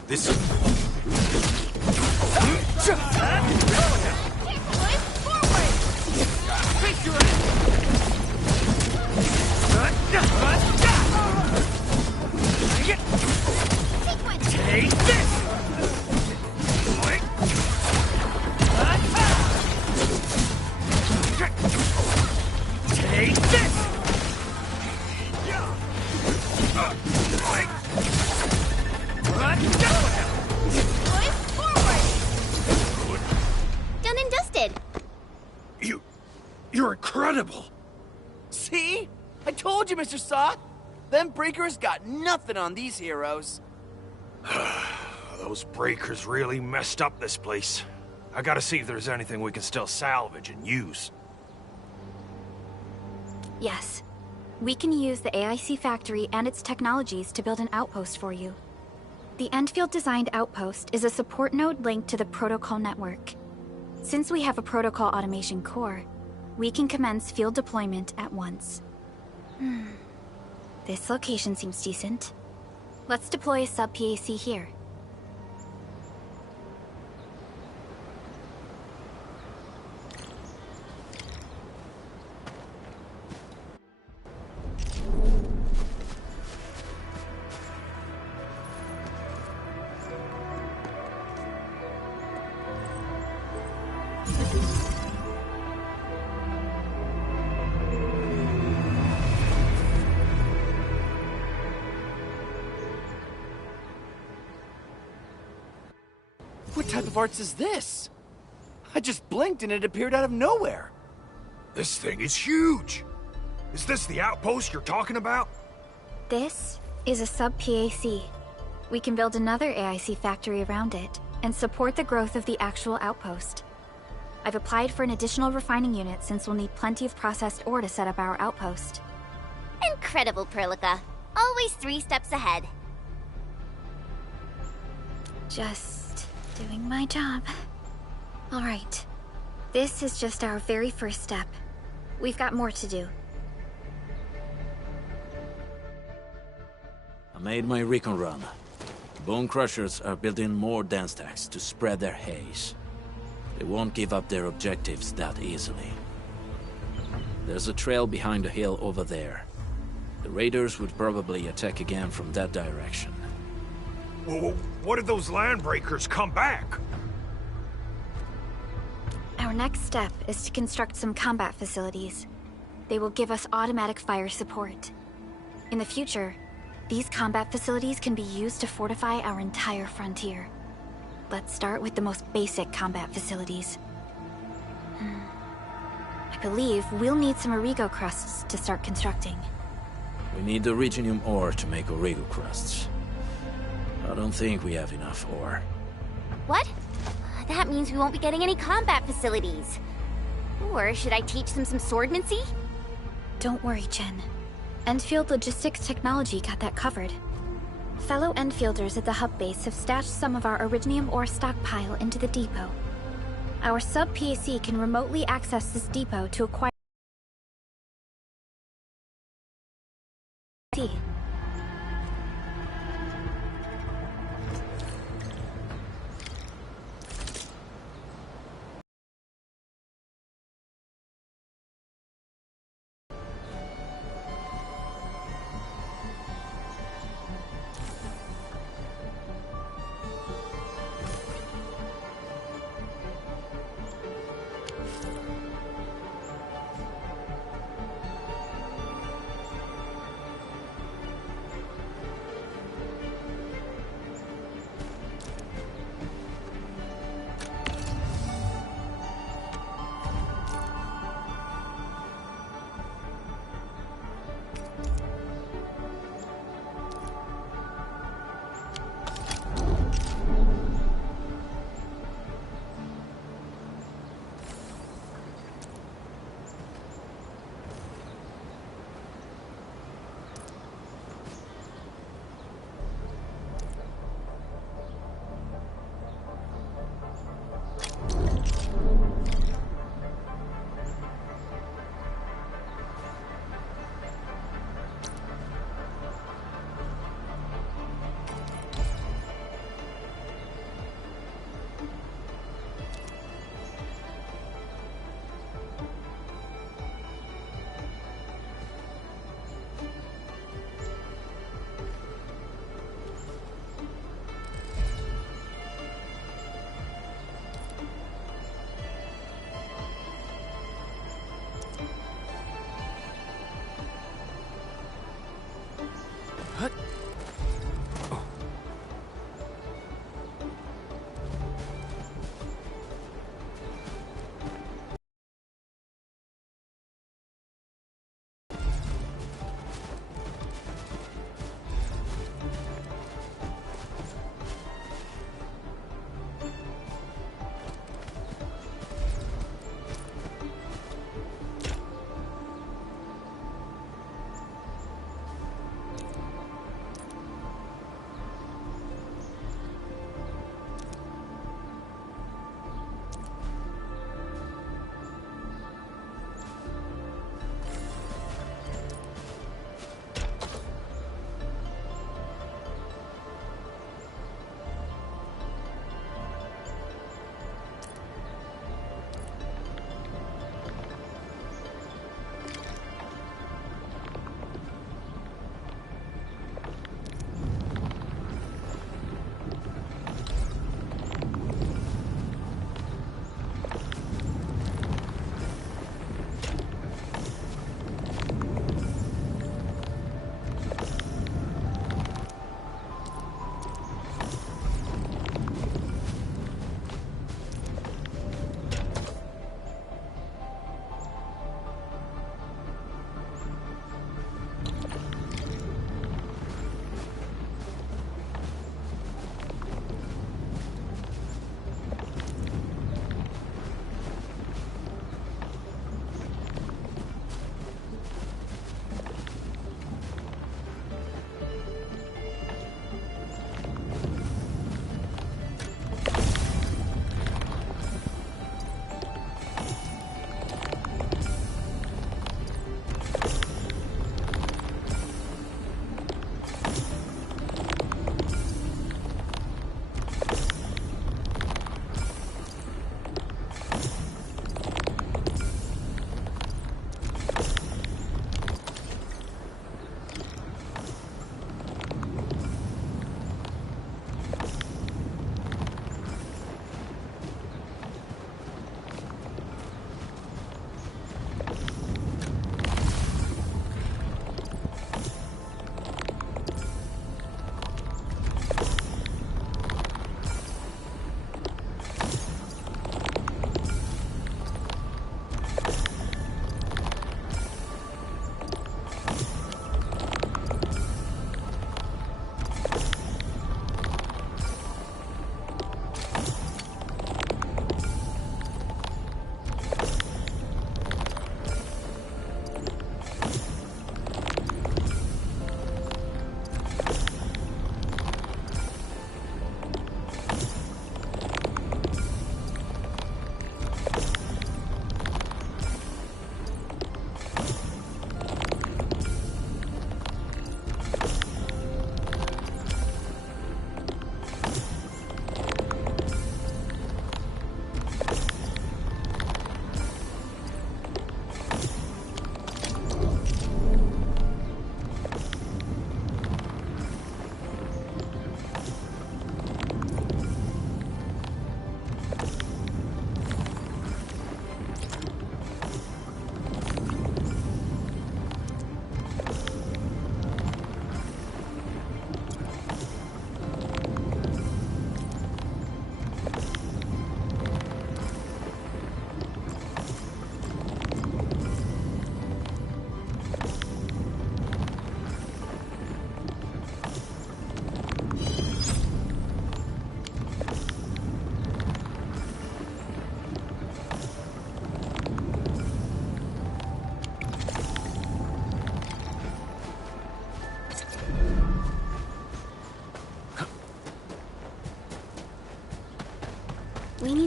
This... Take this! Take this! Done and dusted. You're incredible! See? I told you, Mr. Soth! Them breakers got nothing on these heroes. Those breakers really messed up this place. I gotta see if there's anything we can still salvage and use. Yes. We can use the AIC factory and its technologies to build an outpost for you. The Enfield-designed outpost is a support node linked to the protocol network. Since we have a protocol automation core, we can commence field deployment at once. This location seems decent. Let's deploy a sub-PAC here. What type of arts is this? I just blinked and it appeared out of nowhere. This thing is huge! Is this the outpost you're talking about? This is a sub-PAC. We can build another AIC factory around it and support the growth of the actual outpost. I've applied for an additional refining unit since we'll need plenty of processed ore to set up our outpost. Incredible, Perlica. Always 3 steps ahead. Just doing my job. All right. This is just our very first step. We've got more to do. I made my recon run. Bone Crushers are building more dance stacks to spread their haze. They won't give up their objectives that easily. There's a trail behind the hill over there. The raiders would probably attack again from that direction. Whoa, what if those landbreakers come back? Our next step is to construct some combat facilities. They will give us automatic fire support. In the future, these combat facilities can be used to fortify our entire frontier. Let's start with the most basic combat facilities. I believe we'll need some Origo crusts to start constructing. We need the Reginium ore to make Origo crusts. I don't think we have enough ore. What? That means we won't be getting any combat facilities. Or should I teach them some swordmancy? Don't worry, Chen. Enfield Logistics Technology got that covered. Fellow Enfielders at the hub base have stashed some of our Originium ore stockpile into the depot. Our sub-PAC can remotely access this depot to acquire...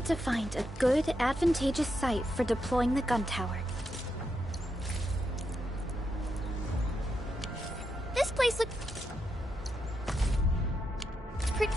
need to find a good, advantageous site for deploying the gun tower. This place looks pretty.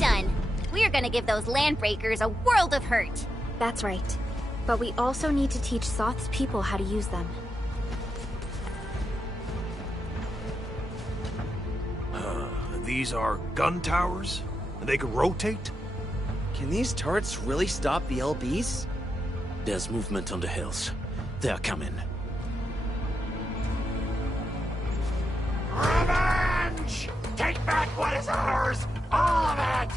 Done. We're gonna give those landbreakers a world of hurt. That's right. But we also need to teach Soth's people how to use them. These are gun towers? They could rotate? Can these turrets really stop the LBs? There's movement on the hills. They're coming. Revenge! Take back what is ours! All of it!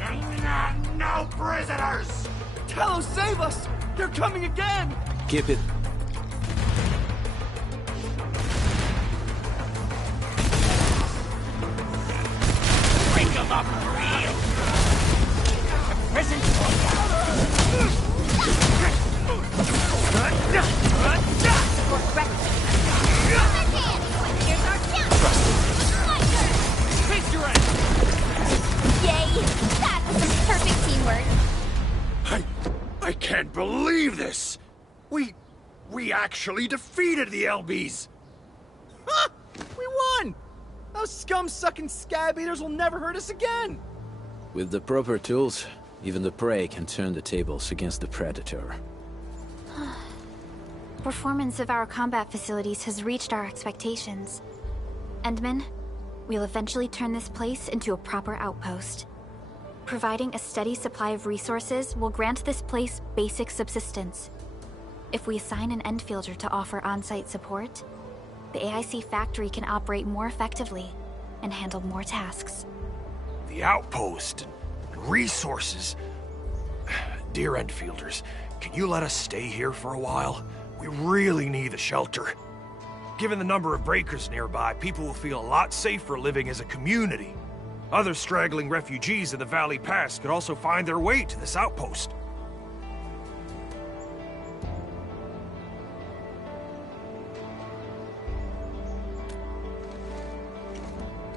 And no prisoners! Talos, save us! They're coming again! Keep it. Bring them up real! Prison Yay! That was some perfect teamwork! I can't believe this! We actually defeated the LBs! Ha! We won! Those scum-sucking scab eaters will never hurt us again! With the proper tools, Even the prey can turn the tables against the predator. Performance of our combat facilities has reached our expectations. Endman, we'll eventually turn this place into a proper outpost. Providing a steady supply of resources will grant this place basic subsistence. If we assign an Endfielder to offer on-site support, the AIC factory can operate more effectively and handle more tasks. The outpost and resources. Dear Enfielders, can you let us stay here for a while? We really need the shelter. Given the number of breakers nearby, people will feel a lot safer living as a community. Other straggling refugees in the Valley Pass could also find their way to this outpost.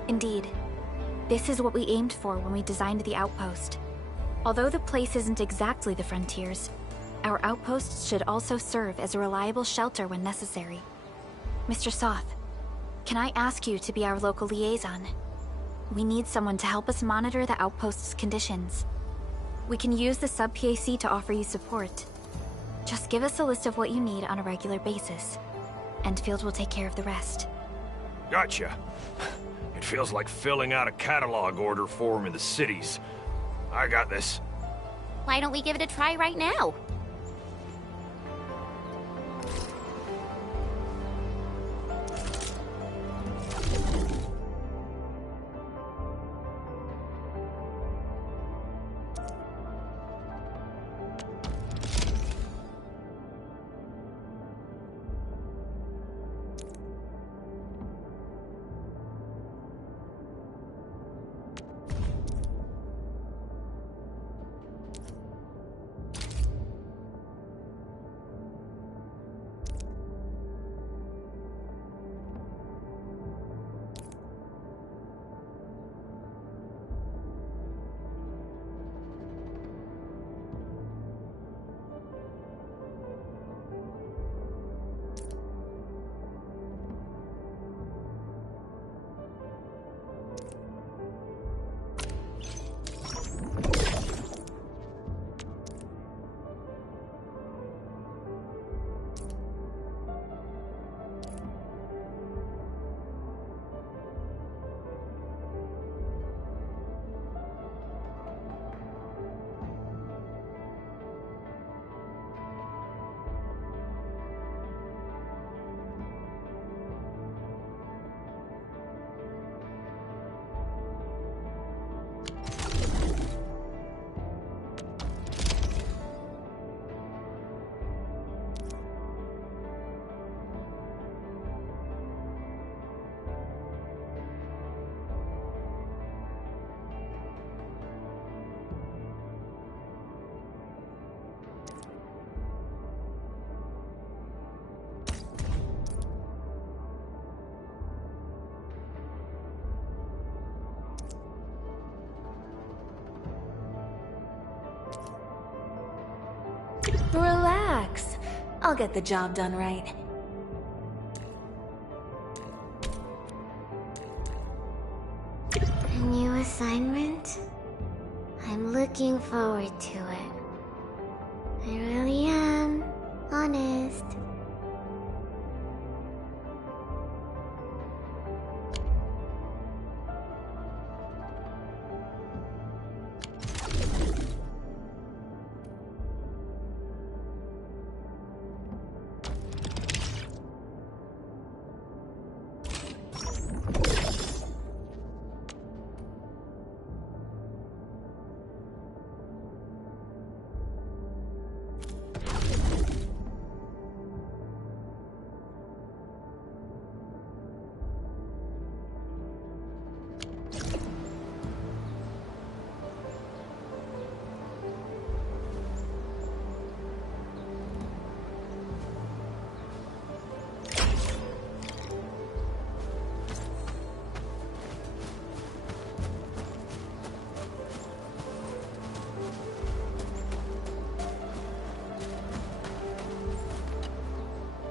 Indeed. This is what we aimed for when we designed the outpost. Although the place isn't exactly the frontiers, our outposts should also serve as a reliable shelter when necessary. Mr. Soth, can I ask you to be our local liaison? We need someone to help us monitor the outpost's conditions. We can use the sub-PAC to offer you support. Just give us a list of what you need on a regular basis. Endfield will take care of the rest. Gotcha. It feels like filling out a catalog order form in the cities. I got this. Why don't we give it a try right now? Relax. I'll get the job done right. A new assignment? I'm looking forward to it. I really am. Honest.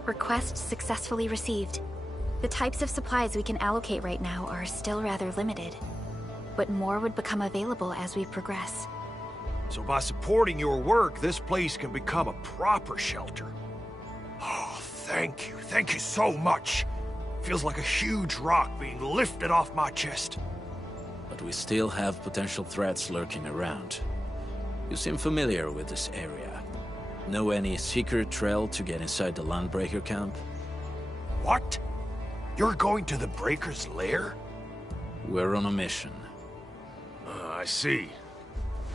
Request successfully received. The types of supplies we can allocate right now are still rather limited, but more would become available as we progress. So by supporting your work, this place can become a proper shelter. Oh, thank you. Thank you so much. Feels like a huge rock being lifted off my chest. But we still have potential threats lurking around. You seem familiar with this area. Know any secret trail to get inside the Landbreaker camp? What? You're going to the Breaker's lair? We're on a mission. I see.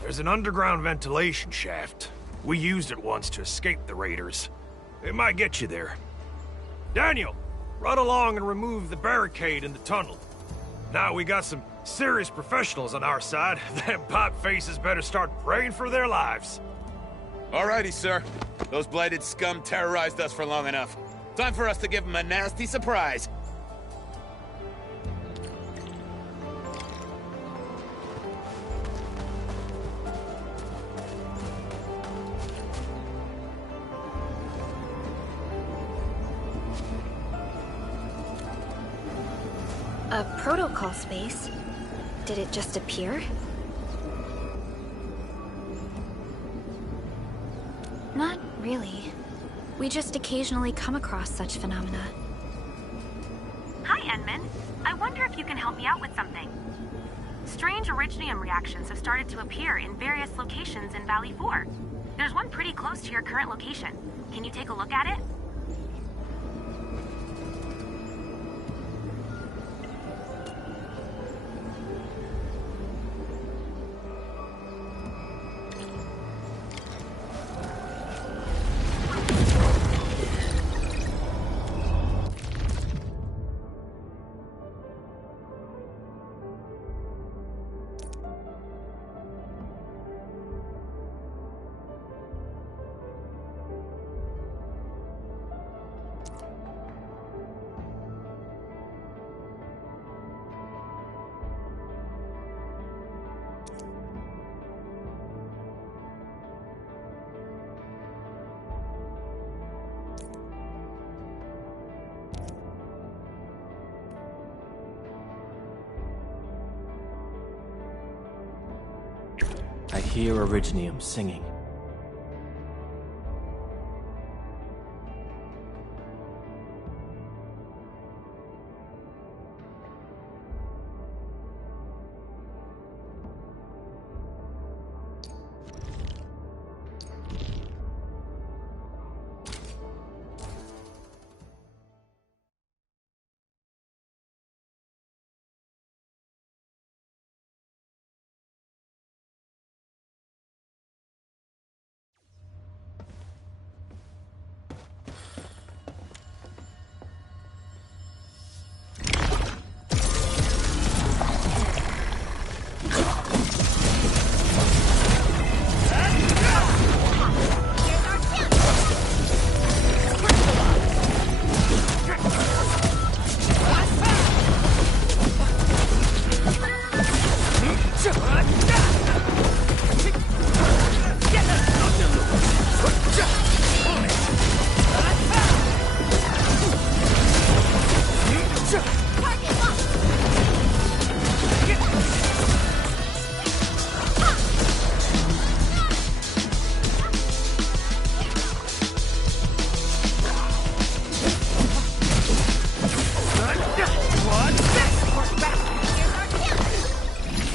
There's an underground ventilation shaft. We used it once to escape the raiders. It might get you there. Daniel, run along and remove the barricade in the tunnel. Now we got some serious professionals on our side. Them pipe faces better start praying for their lives. Alrighty, sir. Those blighted scum terrorized us for long enough. Time for us to give them a nasty surprise. A protocol space? Did it just appear? Not really. We just occasionally come across such phenomena. Hi, Enman. I wonder if you can help me out with something. Strange originium reactions have started to appear in various locations in Valley 4. There's one pretty close to your current location. Can you take a look at it? I hear Originium singing.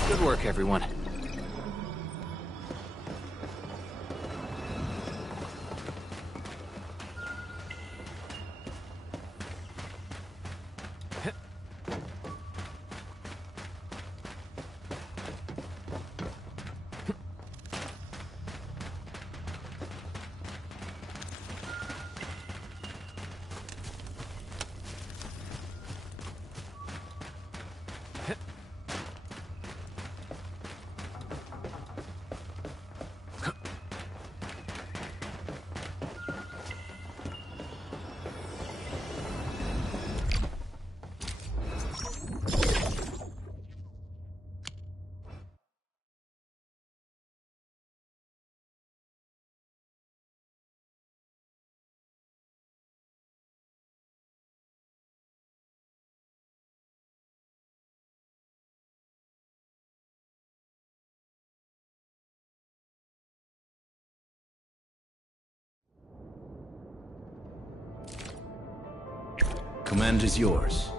Good work, everyone. Command is yours.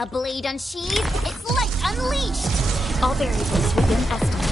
A blade unsheathed, its light unleashed! All variables within estimate.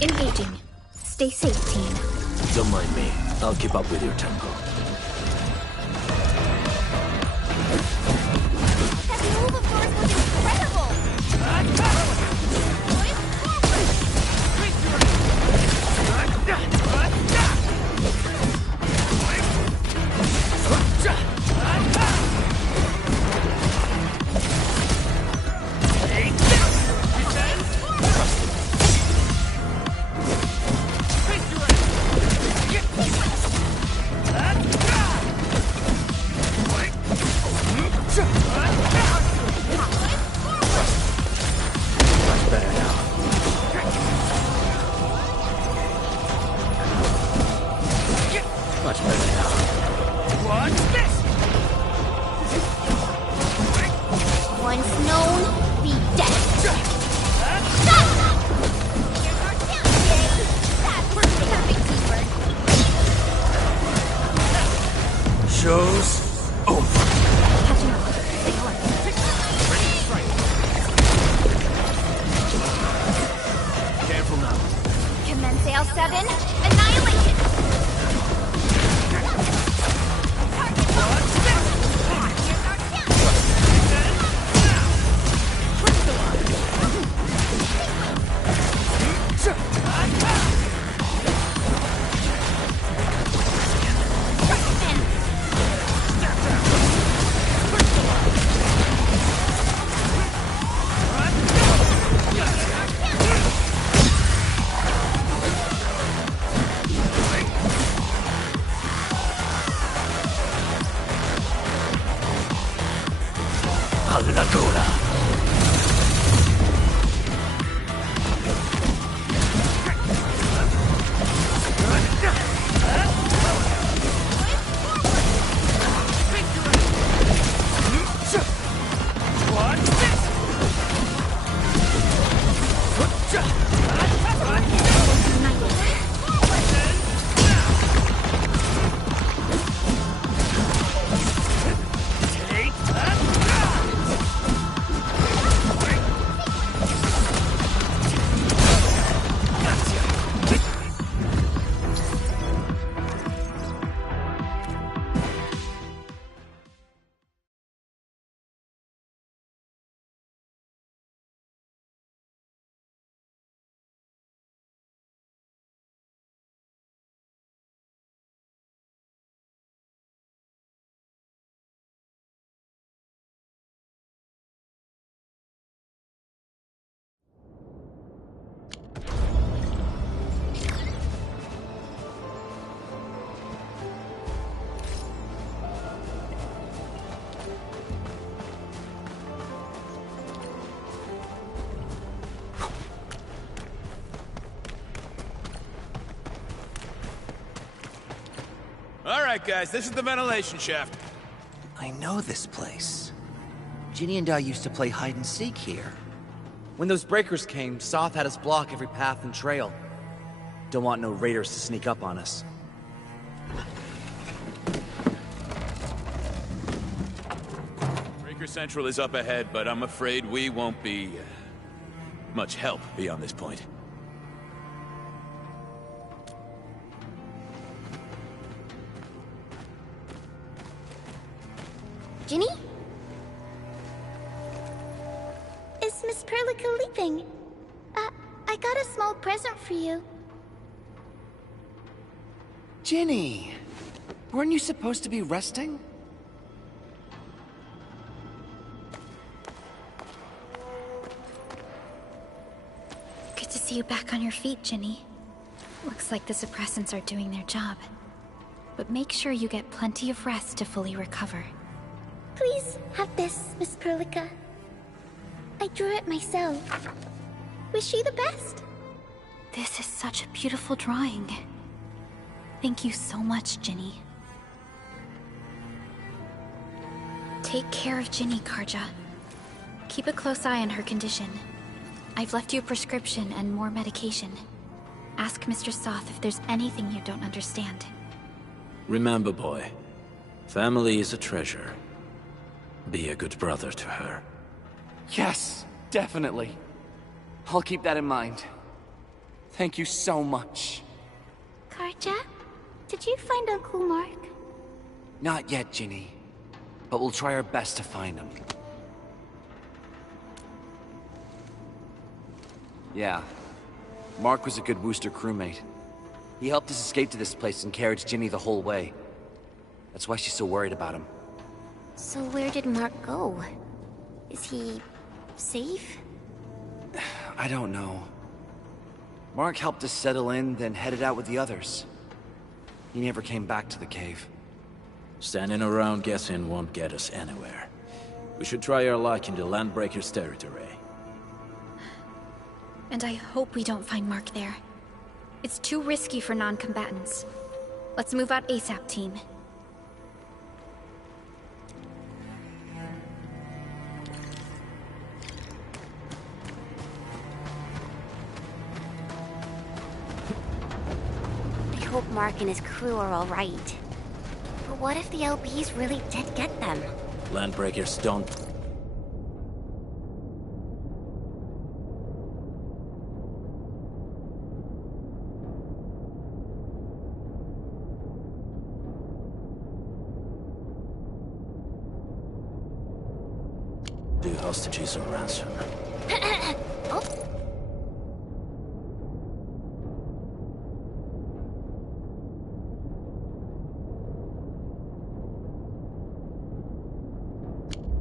Engaging. Stay safe, team. Don't mind me. I'll keep up with your tempo. That move of yours was incredible! Show's over. Careful now. Commence L7, annihilation! All right, guys, this is the ventilation shaft. I know this place. Ginny and I used to play hide and seek here. When those breakers came, Soth had us block every path and trail. Don't want no raiders to sneak up on us. Breaker Central is up ahead, but I'm afraid we won't be much help beyond this point. Ginny? Is Miss Perlica leaving? I got a small present for you. Ginny! Weren't you supposed to be resting? Good to see you back on your feet, Ginny. Looks like the suppressants are doing their job. But make sure you get plenty of rest to fully recover. Please have this, Miss Perlica. I drew it myself. Wish you the best. This is such a beautiful drawing. Thank you so much, Ginny. Take care of Ginny, Karja. Keep a close eye on her condition. I've left you a prescription and more medication. Ask Mr. Soth if there's anything you don't understand. Remember, boy, family is a treasure. Be a good brother to her. Yes, definitely. I'll keep that in mind. Thank you so much. Karja, did you find Uncle Mark? Not yet, Ginny. But we'll try our best to find him. Yeah. Mark was a good Wooster crewmate. He helped us escape to this place and carried Ginny the whole way. That's why she's so worried about him. So where did Mark go? Is he safe? I don't know. Mark helped us settle in, then headed out with the others. He never came back to the cave. Standing around guessing won't get us anywhere. We should try our luck in the Landbreakers' territory. And I hope we don't find Mark there. It's too risky for non-combatants. Let's move out ASAP, team. I hope Mark and his crew are all right. But what if the LBs really did get them? Landbreakers don't... do hostages on ransom. Oh.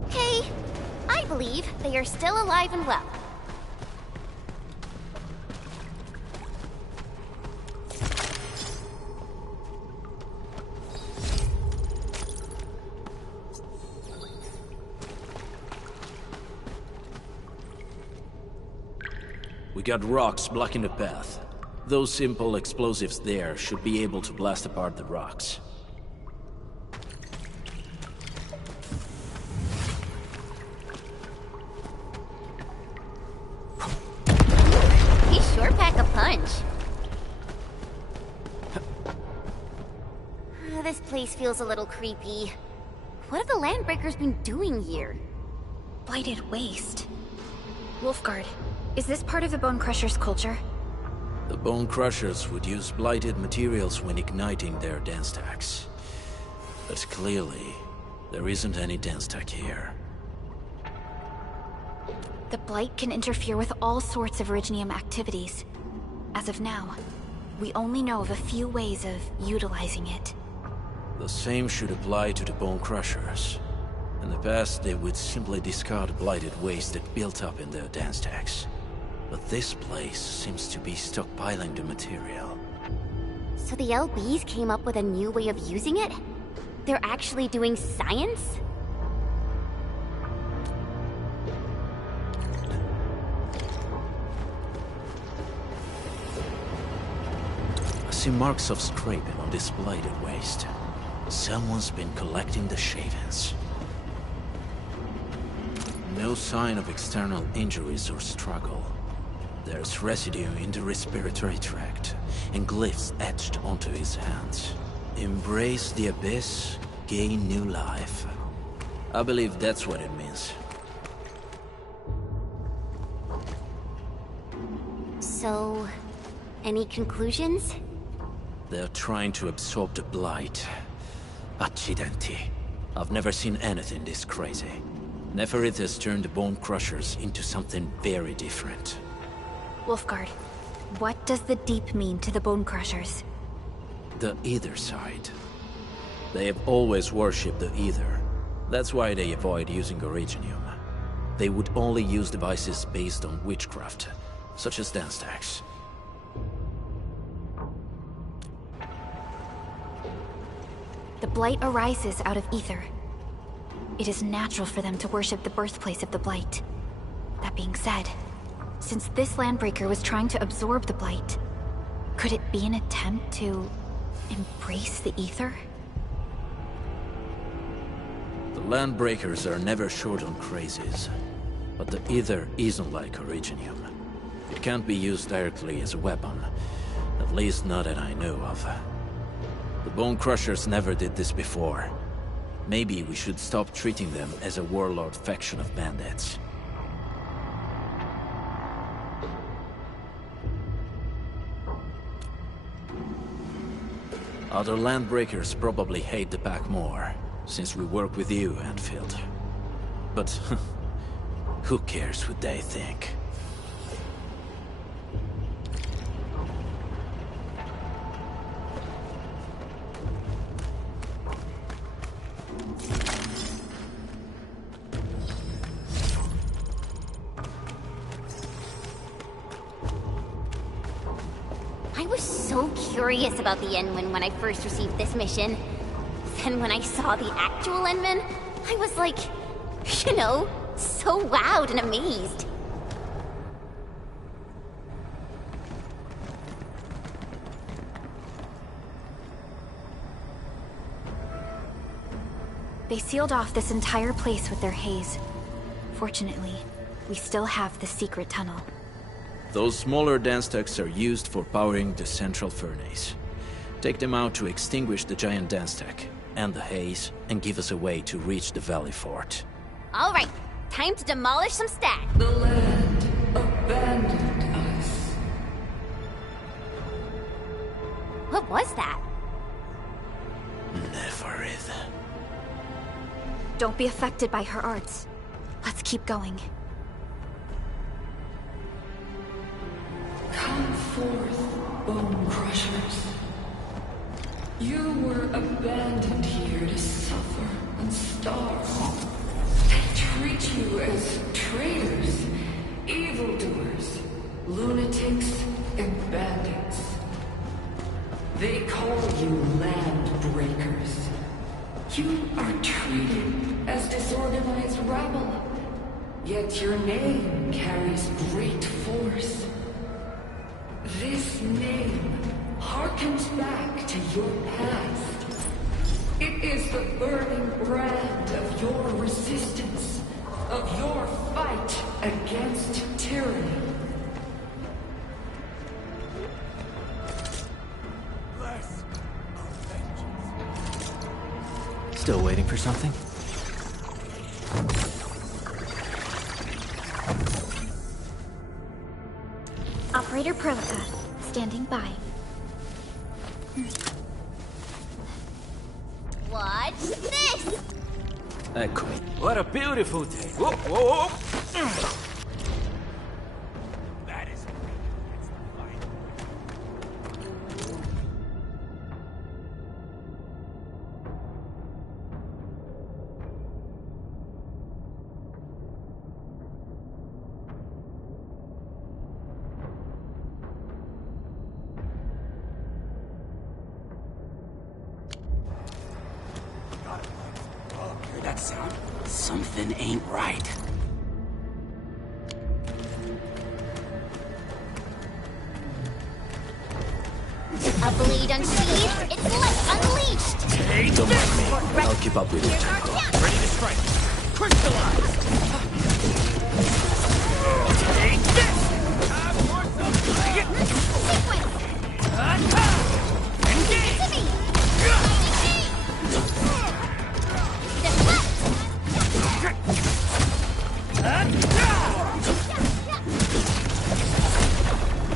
Okay, I believe they are still alive and well. We got rocks blocking the path. Those simple explosives there should be able to blast apart the rocks. He sure pack a punch. This place feels a little creepy. What have the Landbreakers been doing here? Blighted waste. Wolfguard, is this part of the Bone Crusher's culture? The Bone Crushers would use blighted materials when igniting their dance stacks. But clearly, there isn't any dance stack here. The Blight can interfere with all sorts of Originium activities. As of now, we only know of a few ways of utilizing it. The same should apply to the Bone Crushers. In the past, they would simply discard blighted waste that built up in their dance stacks. But this place seems to be stockpiling the material. So the LBs came up with a new way of using it? They're actually doing science? I see marks of scraping on this blighted waste. Someone's been collecting the shavings. No sign of external injuries or struggle. There's residue in the respiratory tract, and glyphs etched onto his hands. Embrace the abyss, gain new life. I believe that's what it means. So, any conclusions? They're trying to absorb the blight. Accidenti. I've never seen anything this crazy. Neferith has turned the Bone Crushers into something very different. Wolfguard, what does the Deep mean to the Bone Crushers? The Ether side. They have always worshipped the Ether. That's why they avoid using Originium. They would only use devices based on witchcraft, such as dance stacks. The Blight arises out of Ether. It is natural for them to worship the birthplace of the Blight. That being said, since this Landbreaker was trying to absorb the Blight, could it be an attempt to embrace the Ether? The Landbreakers are never short on crazes, but the Ether isn't like Originium. It can't be used directly as a weapon, at least not that I know of. The Bone Crushers never did this before. Maybe we should stop treating them as a warlord faction of bandits. Other Landbreakers probably hate the pack more, since we work with you, Anfield. But who cares what they think? I was so curious about the Enwyn when I first received this mission. Then when I saw the actual Enwyn, I was like, you know, so wowed and amazed. They sealed off this entire place with their haze. Fortunately, we still have the secret tunnel. Those smaller dance stacks are used for powering the central furnace. Take them out to extinguish the giant dance stack and the haze, and give us a way to reach the Valley Fort. All right, time to demolish some stacks. The land abandoned us. What was that? Neferith. Don't be affected by her arts. Let's keep going. Come forth, Bone Crushers. You were abandoned here to suffer and starve. They treat you as traitors, evildoers, lunatics, and bandits. They call you land breakers. You are treated as disorganized rabble, yet your name carries great force. This name harkens back to your past. It is the burning brand of your resistance, of your fight against tyranny. Still waiting for something? Operator Prolica, standing by. Watch this! Eccomi. What a beautiful day. Whoa, whoa, whoa. That is Hear that sound? Something ain't right. A blade unsheathed, its light unleashed! Don't mind me. I'll keep up with your tempo. Ready to strike. Crystallize! Take this!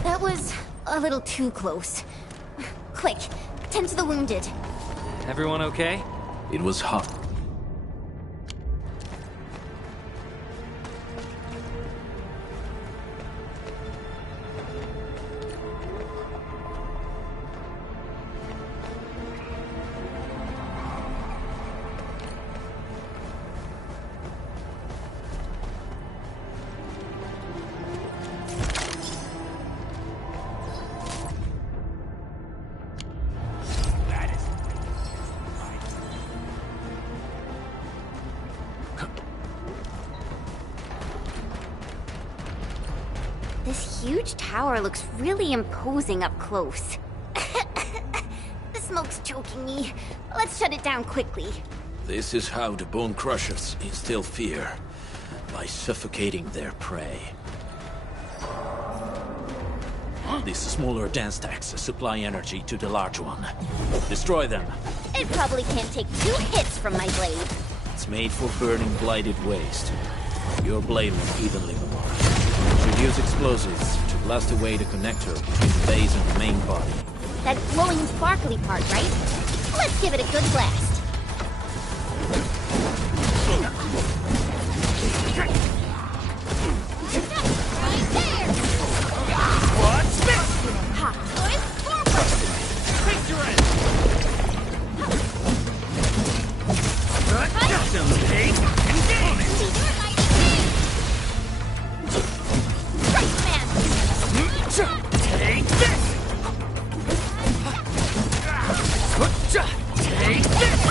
That was a little too close. Quick, tend to the wounded. Everyone okay? It was hot. This huge tower looks really imposing up close. The smoke's choking me. Let's shut it down quickly. This is how the Bone Crushers instill fear. By suffocating their prey. These smaller dance stacks supply energy to the large one. Destroy them. It probably can't take 2 hits from my blade. It's made for burning blighted waste. Your blade will evenly more. Should use explosives to blast away the connector between the base and the main body. That glowing sparkly part, right? Let's give it a good blast. What's this? Hot toys forward! Take your end! Take Take this! Take this!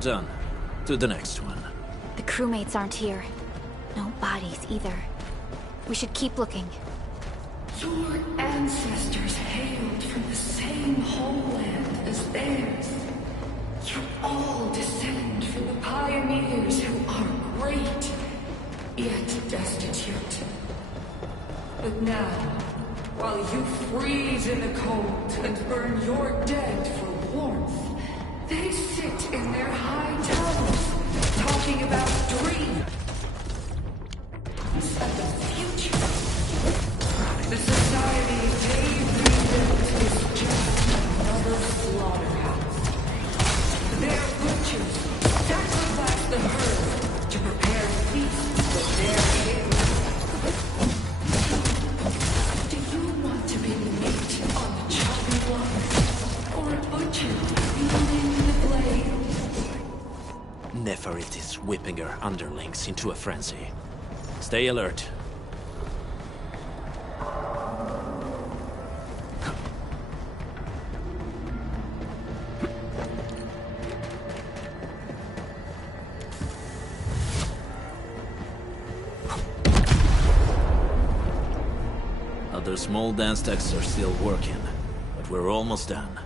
Done. To the next one. The crewmates aren't here. No bodies either. We should keep looking. Your ancestors hailed from the same homeland as theirs. You all descend from the pioneers who are great, yet destitute. But now, while you freeze in the cold and burn your dead for warmth, they sit in their high towers, talking about dreams and the future. The society they rebuilt is just another slaughterhouse. Their butchers sacrifice the herd to prepare feasts for their kings. Do you want to be meat on the chopping block, or a butcher wielding the blade? Neferit is whipping her underlings into a frenzy. Stay alert. Other small dance techs are still working, but we're almost done.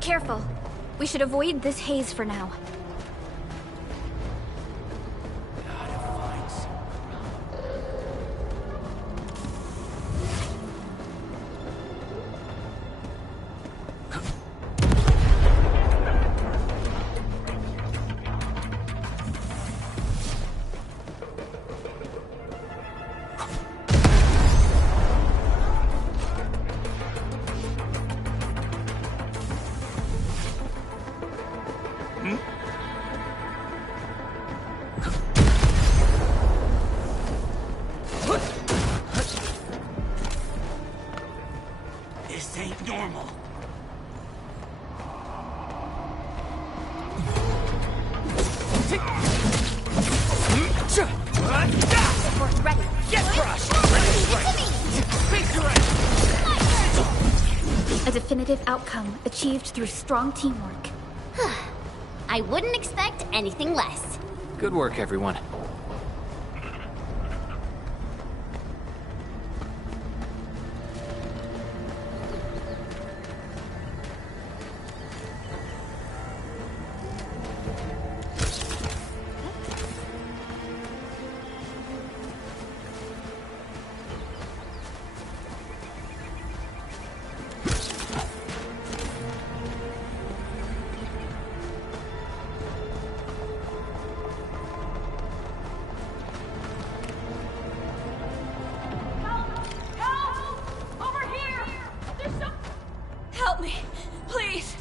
Careful. We should avoid this haze for now. This ain't normal. We're ready. Get crushed! A definitive outcome achieved through strong teamwork. I wouldn't expect anything less. Good work, everyone. Help me, please.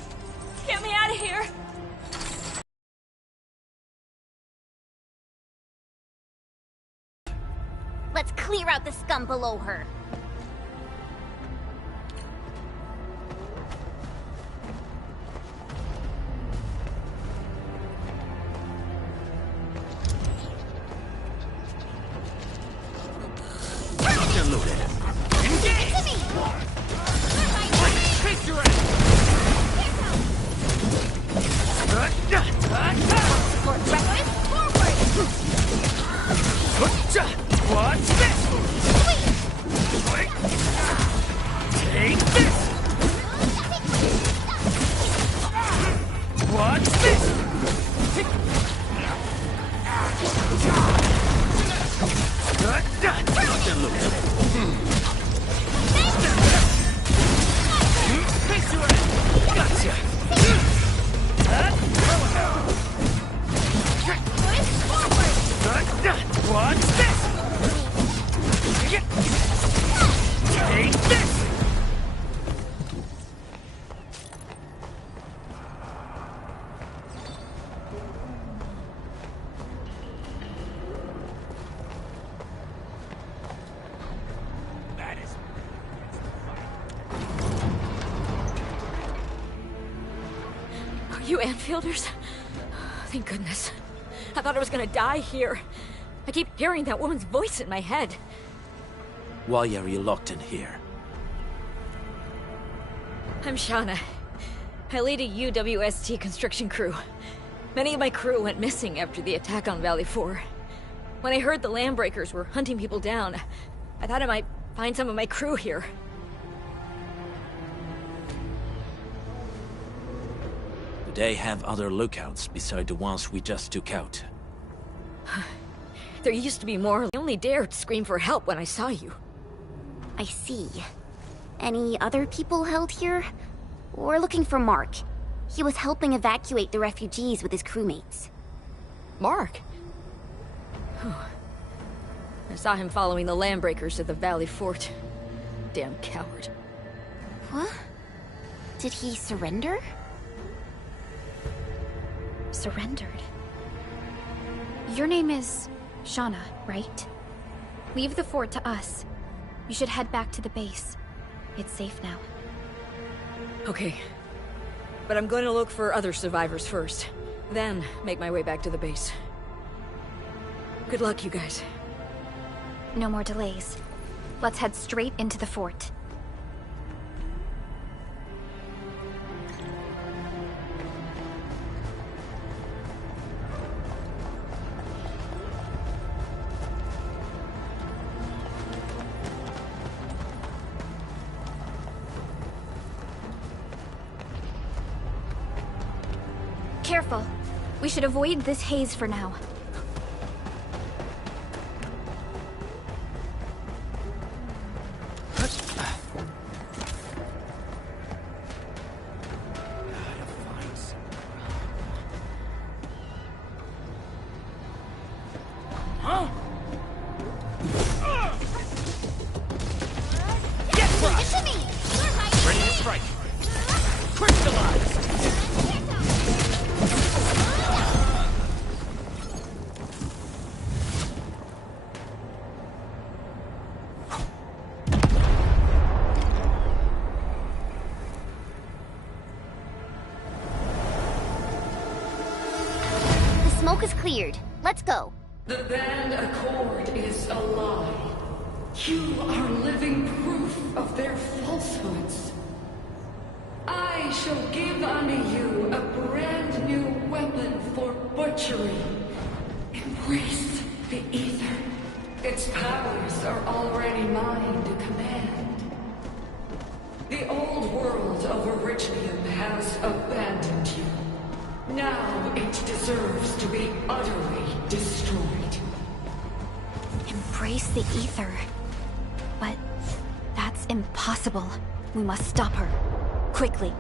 Get me out of here. Let's clear out the scum below her. You Anfielders? Thank goodness. I thought I was gonna die here. I keep hearing that woman's voice in my head. Why are you locked in here? I'm Shauna. I lead a UWST construction crew. Many of my crew went missing after the attack on Valley 4. When I heard the Landbreakers were hunting people down, I thought I might find some of my crew here. Do they have other lookouts beside the ones we just took out? There used to be more. I only dared scream for help when I saw you. I see. Any other people held here? We're looking for Mark. He was helping evacuate the refugees with his crewmates. Mark? I saw him following the Landbreakers to the Valley Fort. Damn coward. What? Did he surrender? Surrendered? Your name is Shauna, right? Leave the fort to us. You should head back to the base. It's safe now. Okay. But I'm going to look for other survivors first. Then make my way back to the base. Good luck, you guys. No more delays. Let's head straight into the fort. Careful. We should avoid this haze for now. Smoke is cleared. Let's go. The Band Accord is a lie. You are living proof of their falsehoods. I shall give unto you a brand new weapon for butchery. Embrace the Ether. Its powers are already mine to command. The old world of Erythrium has abandoned you. Now it deserves to be utterly destroyed. Embrace the Ether. But that's impossible. We must stop her. Quickly.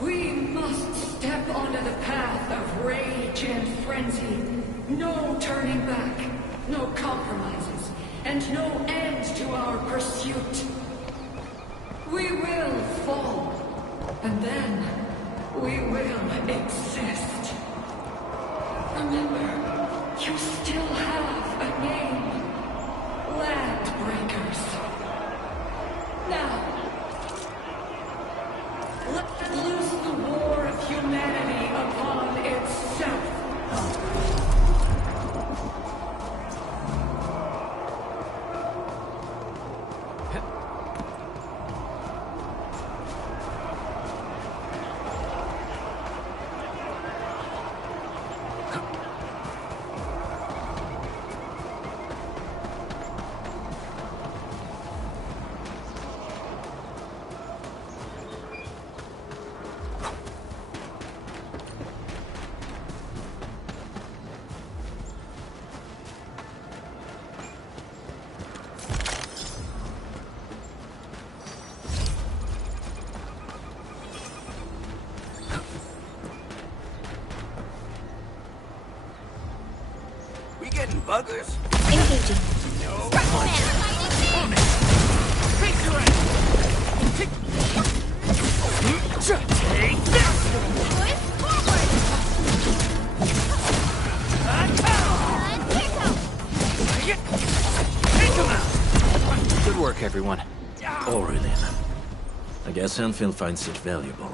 We must step onto the path of rage and frenzy. No turning back, no compromises, and no end to our pursuit. We will fall, and then we will exist. Remember, you still have a name. Landbreakers. Now, let's loose the war of humanity upon itself. Buggers? Engaging. No. Take this! Good work, everyone. Aurelian. I guess Enfield finds it valuable.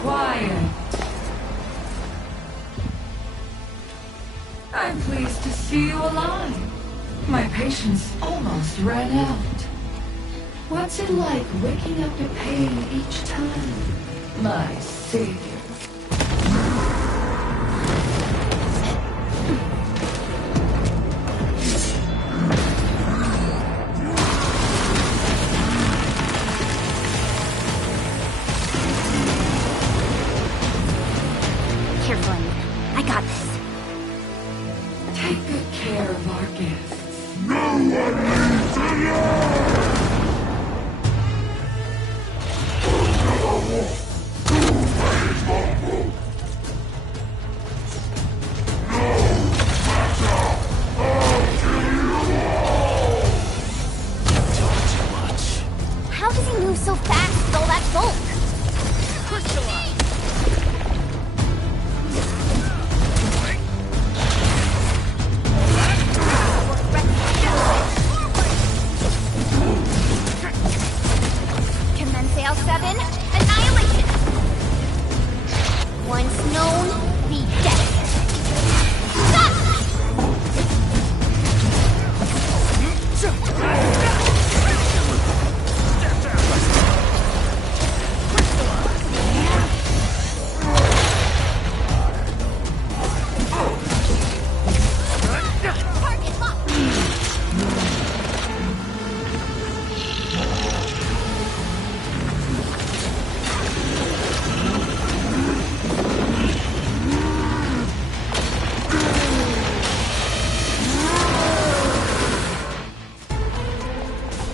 Quiet. I'm pleased to see you alive. My patience almost ran out. What's it like waking up to pain each time, my savior? Careful, I got this. Take good care of our guests. No one leaves alone! How does he move so fast with all that bulk? Commence AL7, annihilation! Once known, be dead.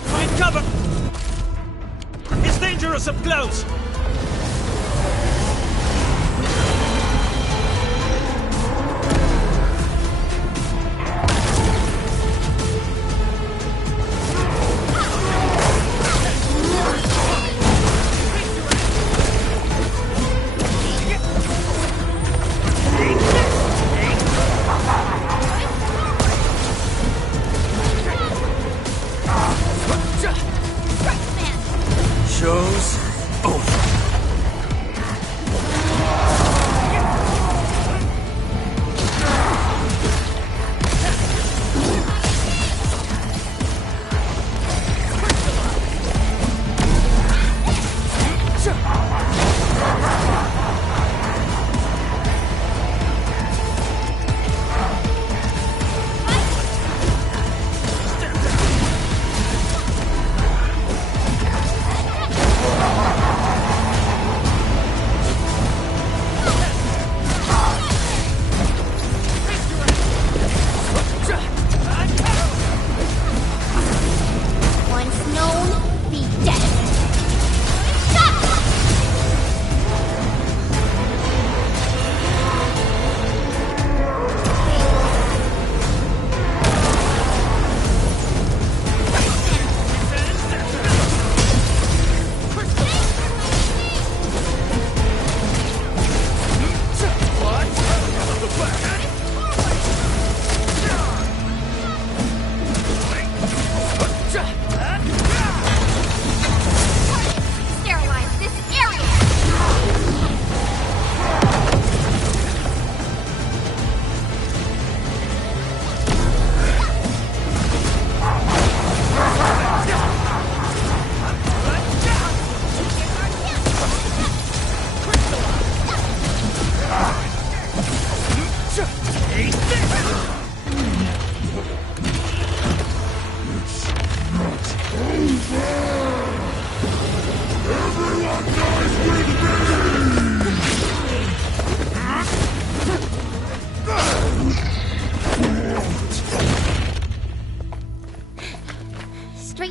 Find cover! It's dangerous up close! Show's over. Straight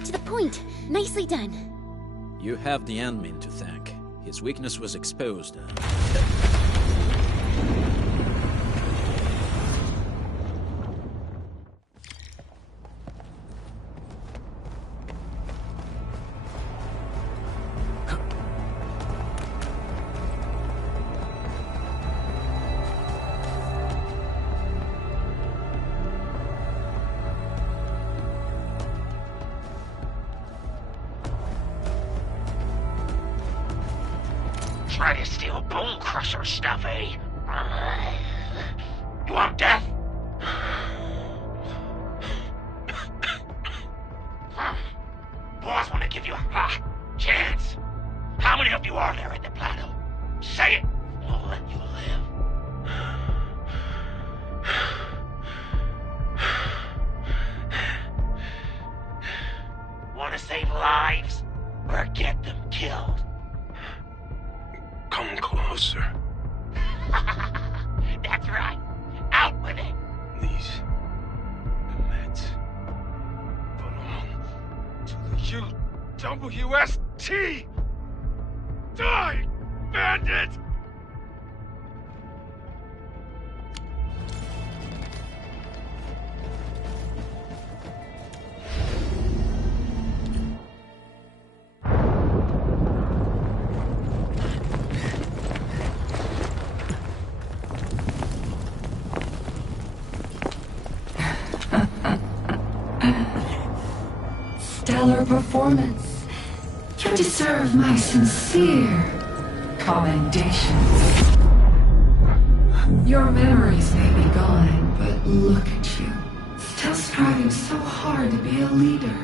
to the point. Nicely done. You have the admin to thank. His weakness was exposed. Try to steal Bone Crusher stuff, eh? You want death? Boss want to give you a chance. How many of you are there at the plateau? Say it, we'll let you live. Want to save lives? Or get them killed? Come closer. That's right. Out with it. These meds belong to the UWST. Die, bandit! Stellar performance. You deserve my sincere commendation. Your memories may be gone, but look at you. Still striving so hard to be a leader,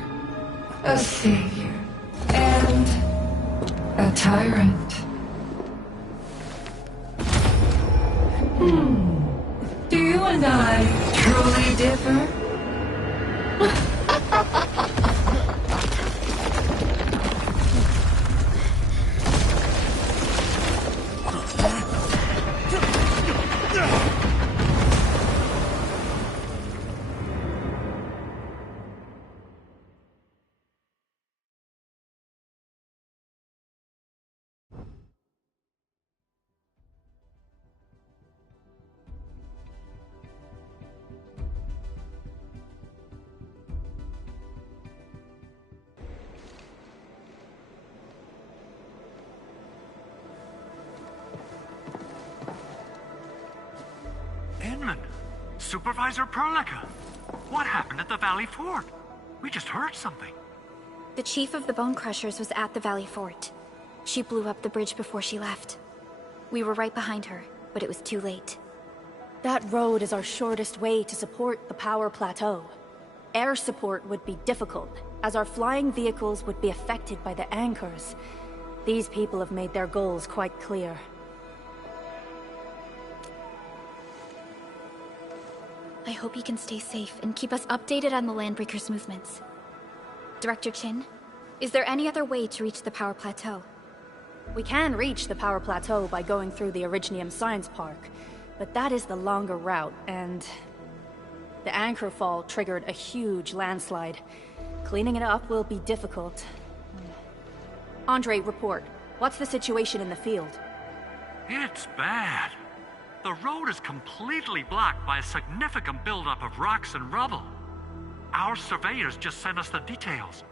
a savior, and a tyrant. Do you and I truly differ? Inman, Supervisor Perlica, what happened at the Valley Fort? We just heard something. The chief of the Bone Crushers was at the Valley Fort. She blew up the bridge before she left. We were right behind her, but it was too late. That road is our shortest way to support the power plateau. Air support would be difficult, as our flying vehicles would be affected by the anchors. These people have made their goals quite clear. I hope he can stay safe and keep us updated on the Landbreakers' movements. Director Chin, is there any other way to reach the power plateau? We can reach the power plateau by going through the Originium Science Park, but that is the longer route, and the anchor fall triggered a huge landslide. Cleaning it up will be difficult. Andre, report. What's the situation in the field? It's bad. The road is completely blocked by a significant buildup of rocks and rubble. Our surveyors just sent us the details.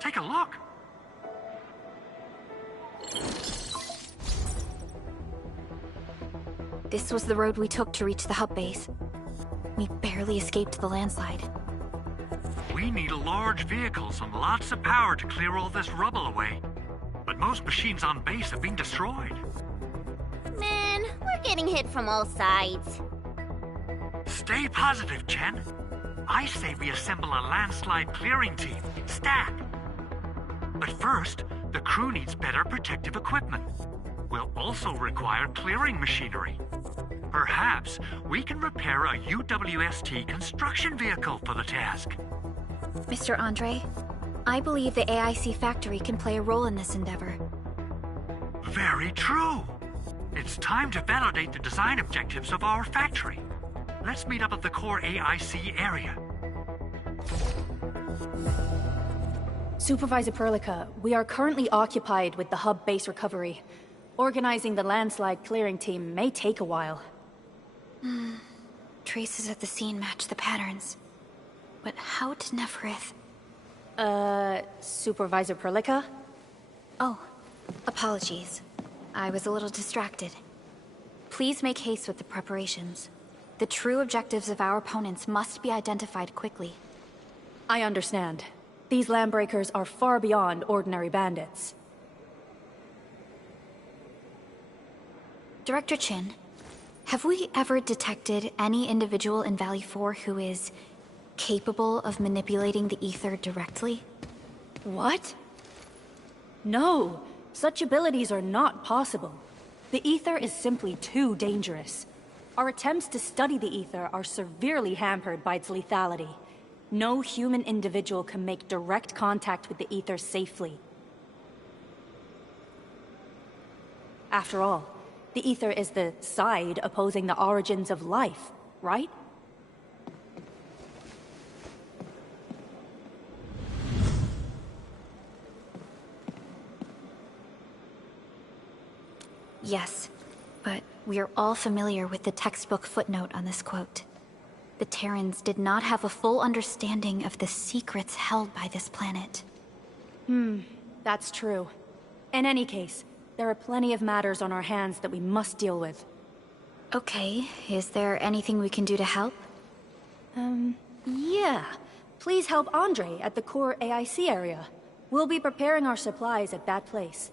Take a look. This was the road we took to reach the hub base. We barely escaped the landslide. We need large vehicles and lots of power to clear all this rubble away. But most machines on base have been destroyed. Man, we're getting hit from all sides. Stay positive, Chen. I say we assemble a landslide clearing team, stat. But first, the crew needs better protective equipment. We'll also require clearing machinery. Perhaps we can repair a UWST construction vehicle for the task. Mr. Andre, I believe the AIC factory can play a role in this endeavor. Very true. It's time to validate the design objectives of our factory. Let's meet up at the core AIC area. Supervisor Perlica, we are currently occupied with the hub base recovery. Organizing the landslide clearing team may take a while. Traces at the scene match the patterns. But how did Neferith... Supervisor Perlica? Oh, apologies. I was a little distracted. Please make haste with the preparations. The true objectives of our opponents must be identified quickly. I understand. These landbreakers are far beyond ordinary bandits. Director Chin, have we ever detected any individual in Valley 4 who is capable of manipulating the ether directly? What? No, such abilities are not possible. The ether is simply too dangerous. Our attempts to study the ether are severely hampered by its lethality. No human individual can make direct contact with the ether safely. After all, the ether is the side opposing the origins of life, right? Yes, but we are all familiar with the textbook footnote on this quote. The Terrans did not have a full understanding of the secrets held by this planet. That's true. In any case, there are plenty of matters on our hands that we must deal with. Okay, is there anything we can do to help? Yeah. Please help Andre at the core AIC area. We'll be preparing our supplies at that place.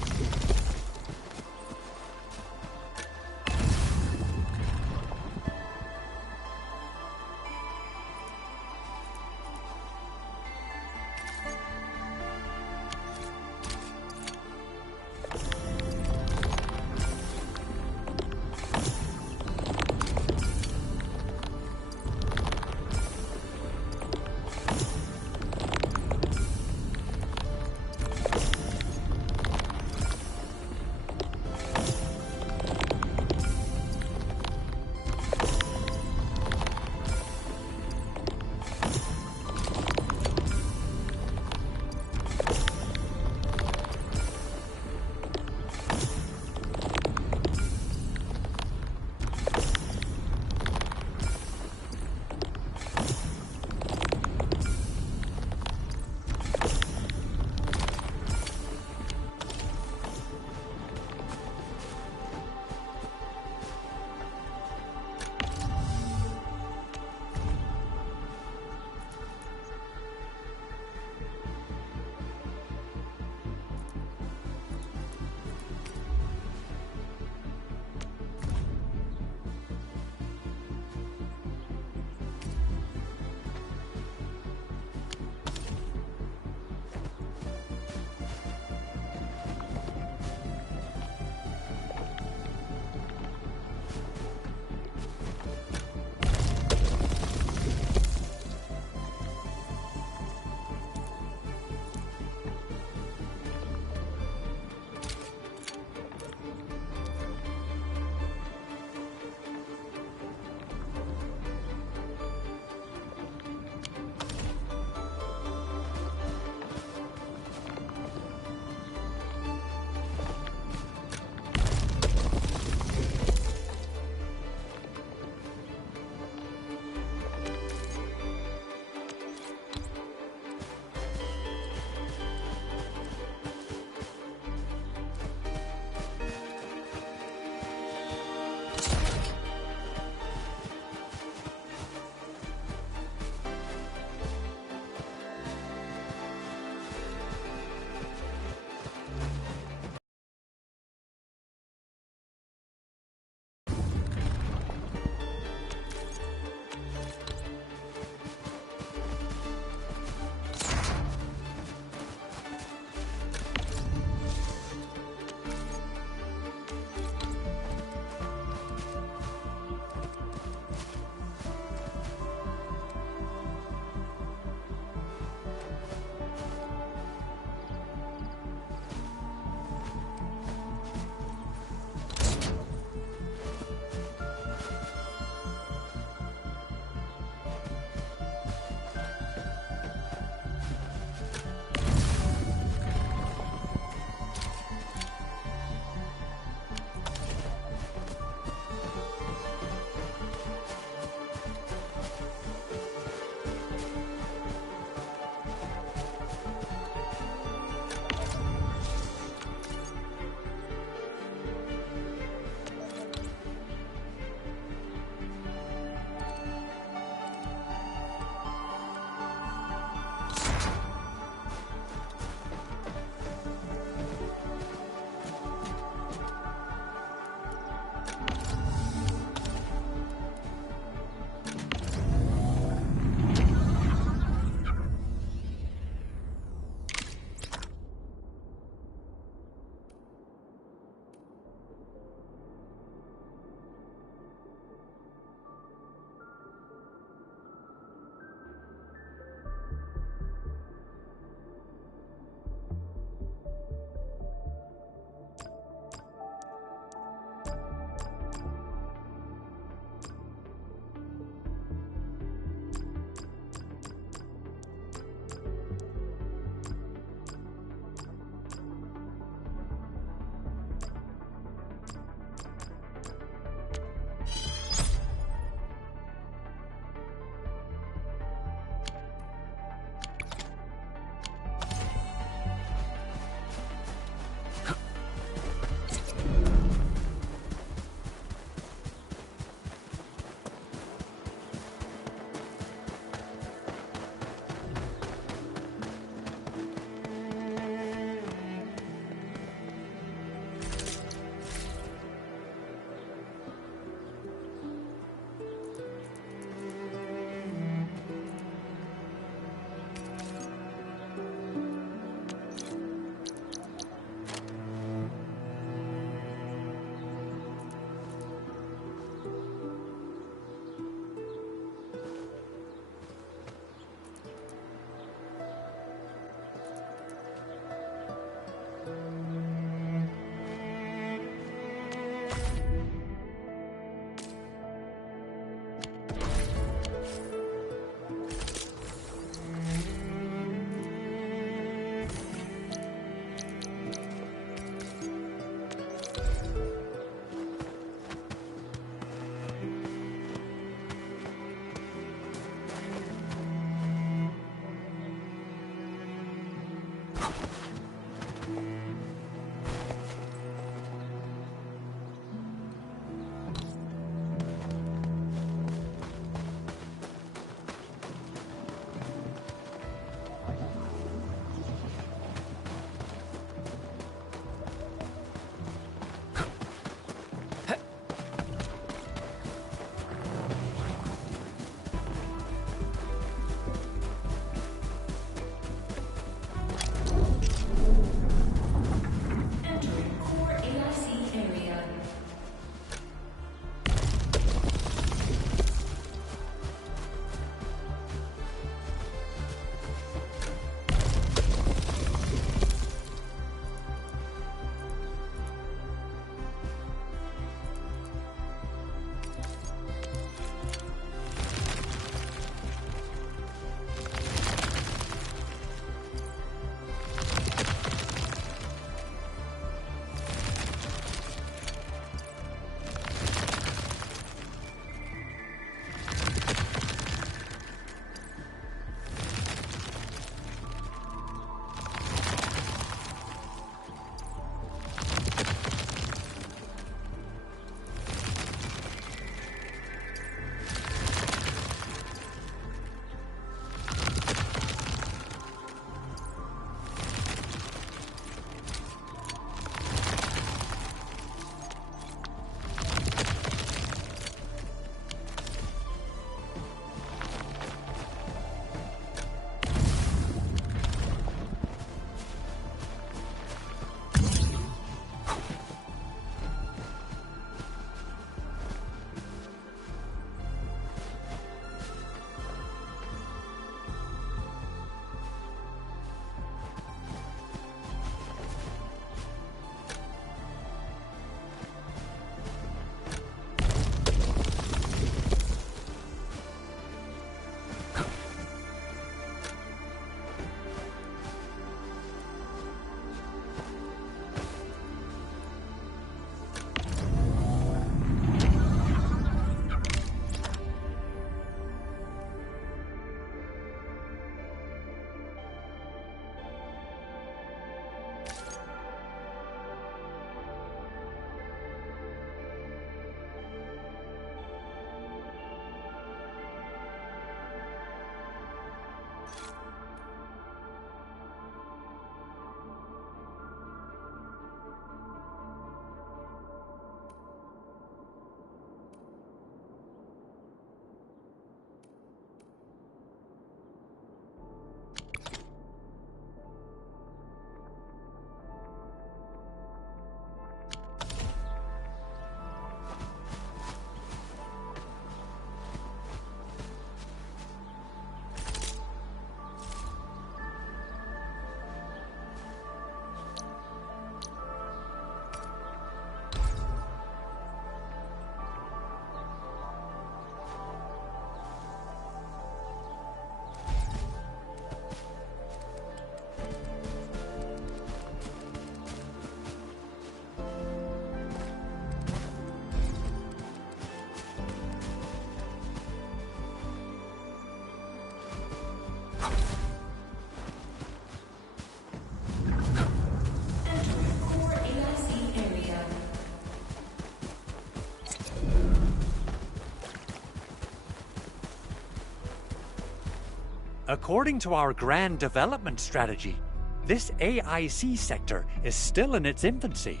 According to our grand development strategy, this AIC sector is still in its infancy.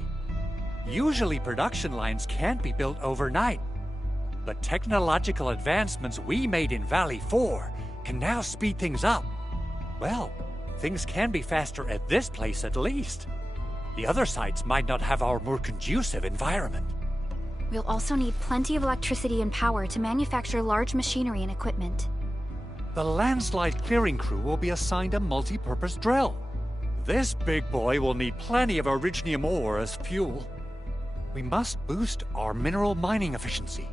Usually production lines can't be built overnight, but technological advancements we made in Valley 4 can now speed things up. Well, things can be faster at this place at least. The other sites might not have our more conducive environment. We'll also need plenty of electricity and power to manufacture large machinery and equipment. The landslide clearing crew will be assigned a multi-purpose drill. This big boy will need plenty of originium ore as fuel. We must boost our mineral mining efficiency.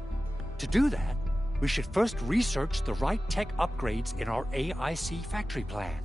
To do that, we should first research the right tech upgrades in our AIC factory plan.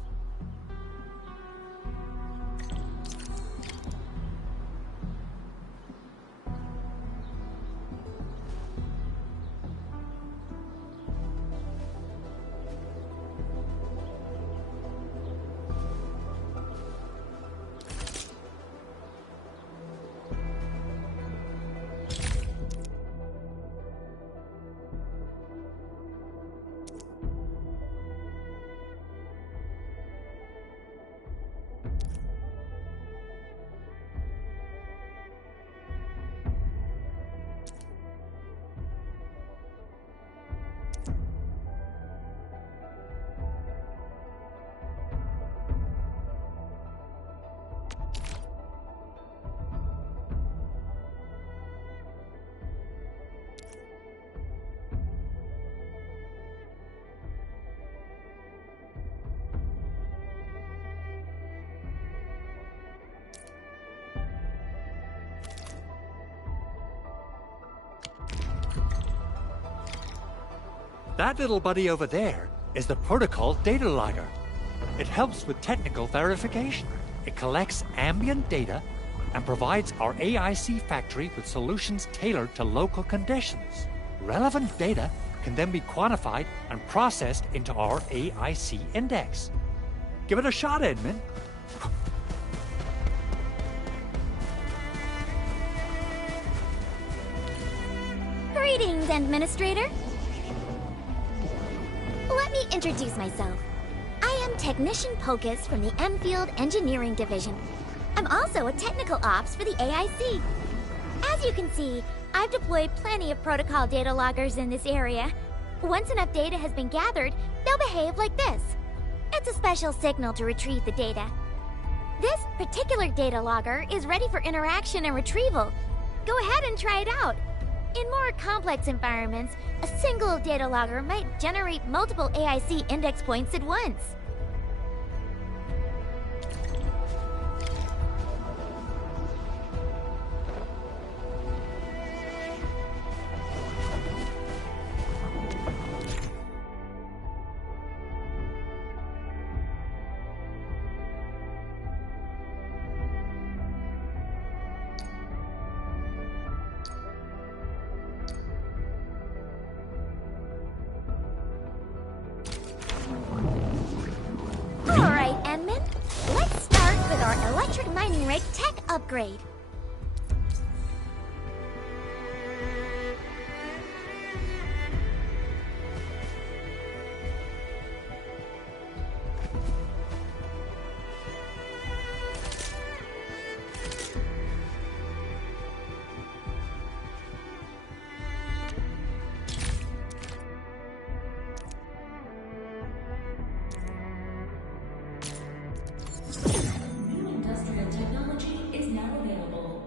That little buddy over there is the protocol data logger. It helps with technical verification. It collects ambient data and provides our AIC factory with solutions tailored to local conditions. Relevant data can then be quantified and processed into our AIC index. Give it a shot, Edmund. Greetings, Administrator. Let me introduce myself. I am Technician Pocus from the Enfield Engineering Division. I'm also a technical ops for the AIC. As you can see, I've deployed plenty of protocol data loggers in this area. Once enough data has been gathered, they'll behave like this. It's a special signal to retrieve the data. This particular data logger is ready for interaction and retrieval. Go ahead and try it out. In more complex environments, a single data logger might generate multiple AIC index points at once. Alright, Enman. Let's start with our electric mining rig tech upgrade. New industrial technology is now available.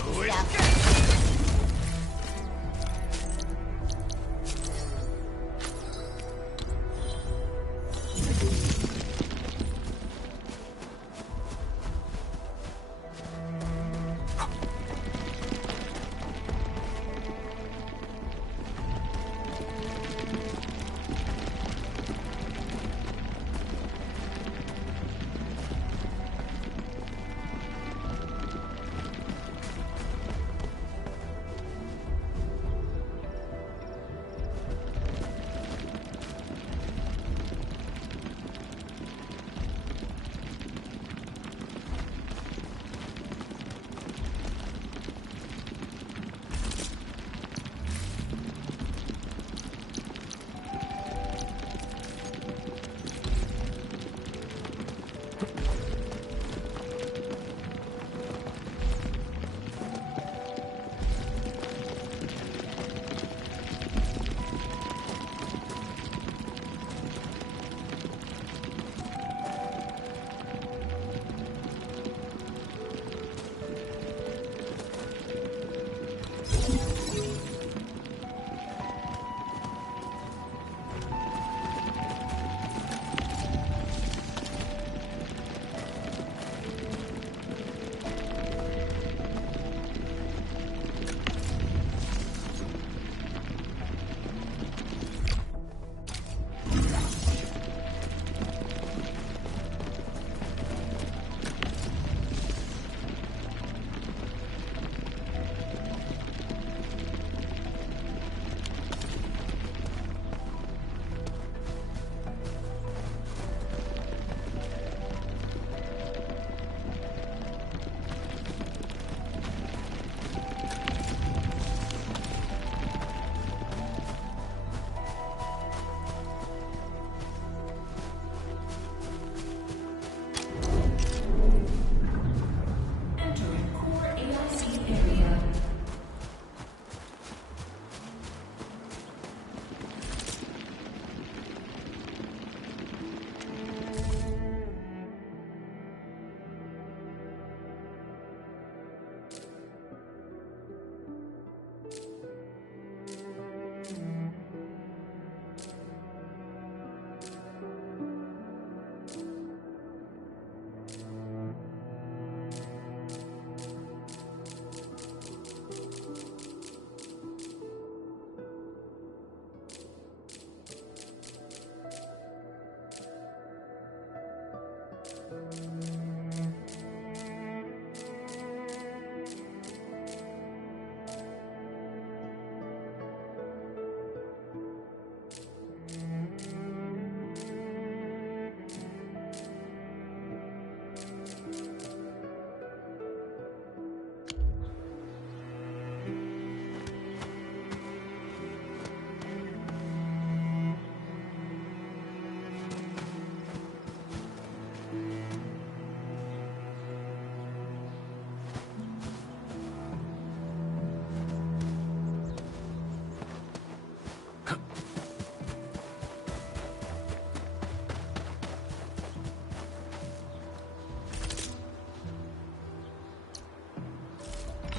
stuff.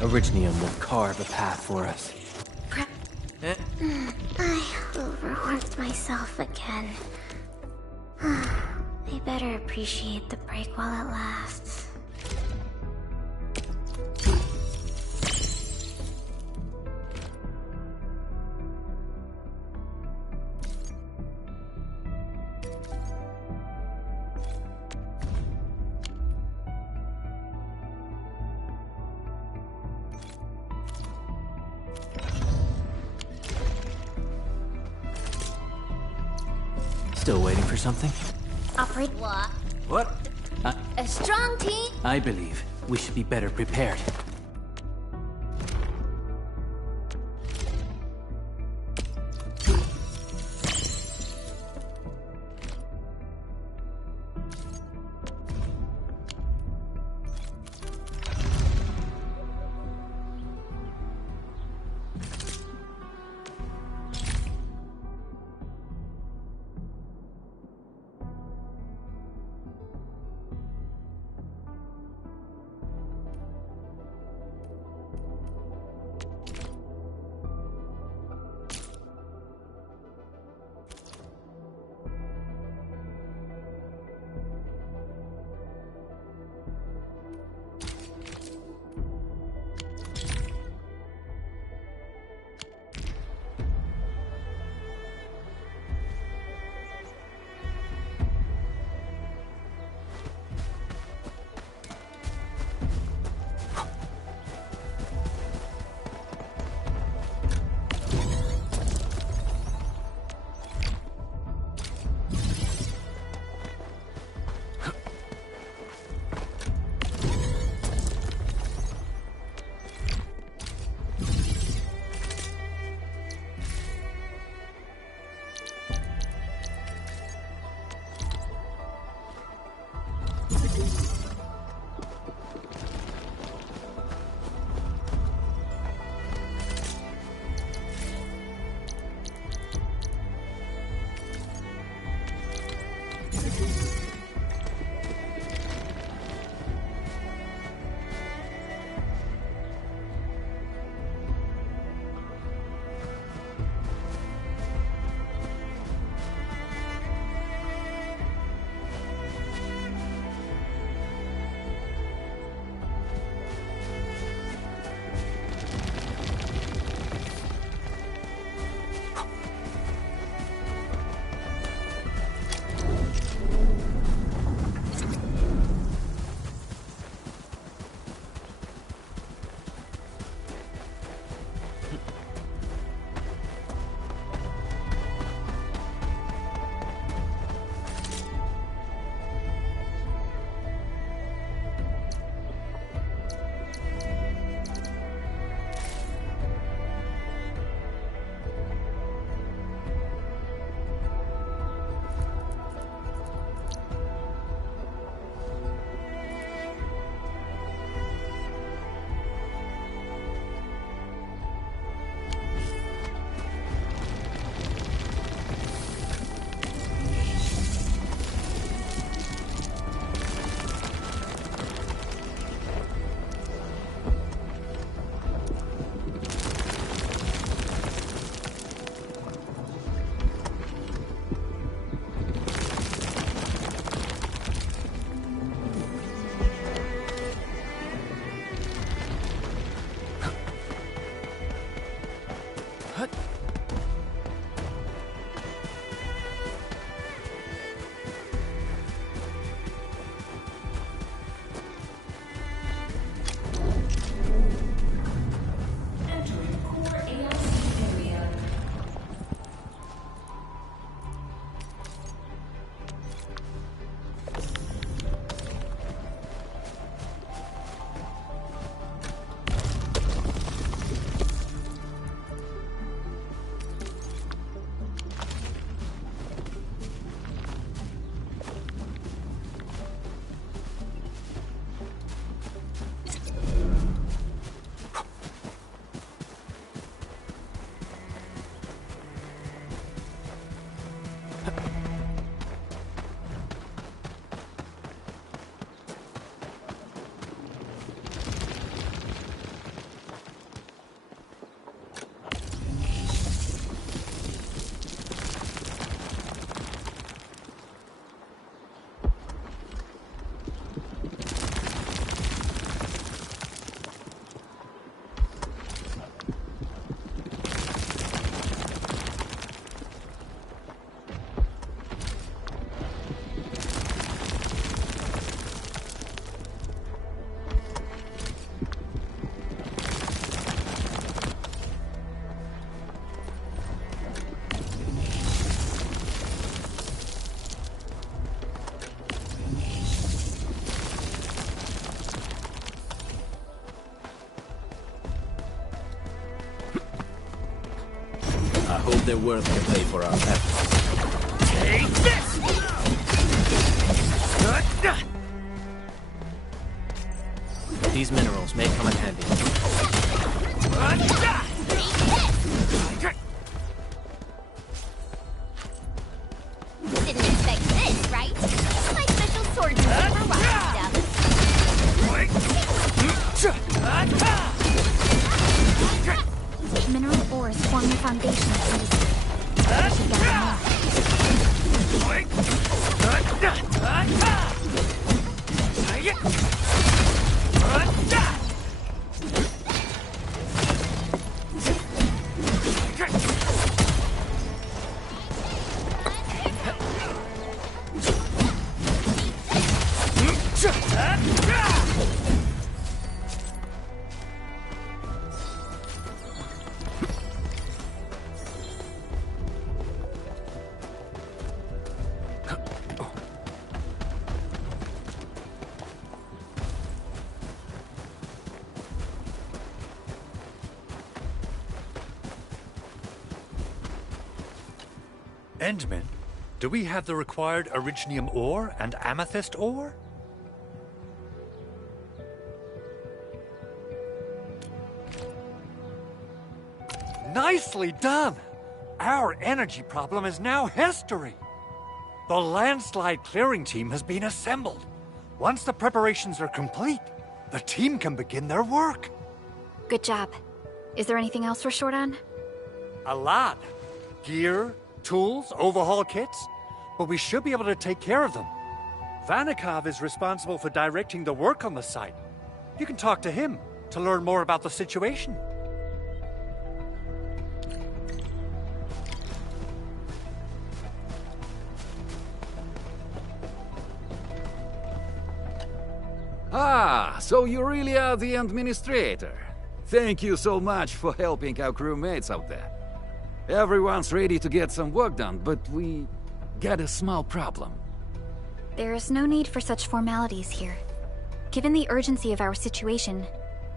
Originium will carve a path for us. I overworked myself again. I better appreciate the break while it lasts. Still waiting for something? Operate what? What? A strong team? I believe we should be better prepared. hope they're worth the pay for our efforts. Take this! These minerals may come in handy. Didn't expect this, right? My special sword never rock stuff. Mineral ores form the foundation of industry. We should gather Endman, do we have the required originium ore and amethyst ore? Nicely done! Our energy problem is now history. The landslide clearing team has been assembled. Once the preparations are complete, the team can begin their work. Good job. Is there anything else we're short on? A lot. Gear, tools, overhaul kits. But we should be able to take care of them. Vanikov is responsible for directing the work on the site. You can talk to him to learn more about the situation. Ah, so you really are the administrator. Thank you so much for helping our crewmates out there. Everyone's ready to get some work done, but we got a small problem. There is no need for such formalities here. Given the urgency of our situation,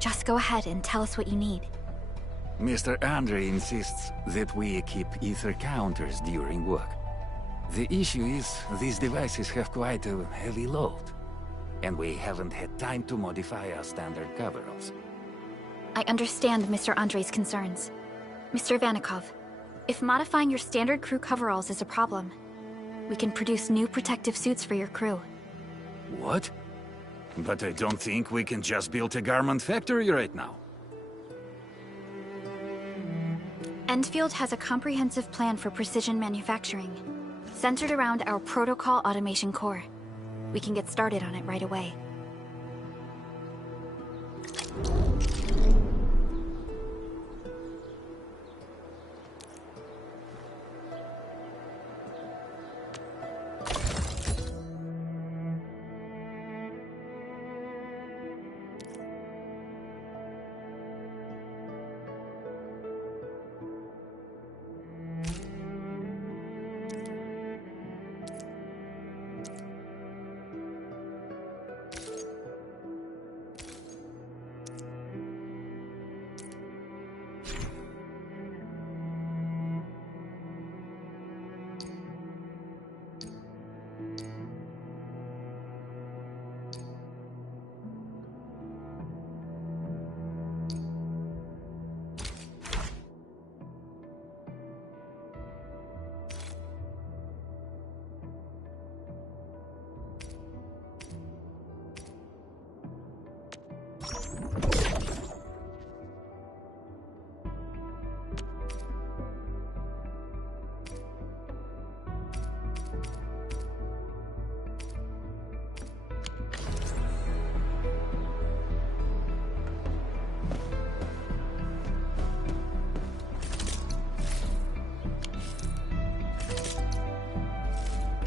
just go ahead and tell us what you need. Mr. Andre insists that we keep ether counters during work. The issue is, these devices have quite a heavy load, and we haven't had time to modify our standard coveralls. I understand Mr. Andre's concerns. Mr. Vanikov, if modifying your standard crew coveralls is a problem, we can produce new protective suits for your crew. What? But I don't think we can just build a garment factory right now. Enfield has a comprehensive plan for precision manufacturing, centered around our protocol automation core. We can get started on it right away.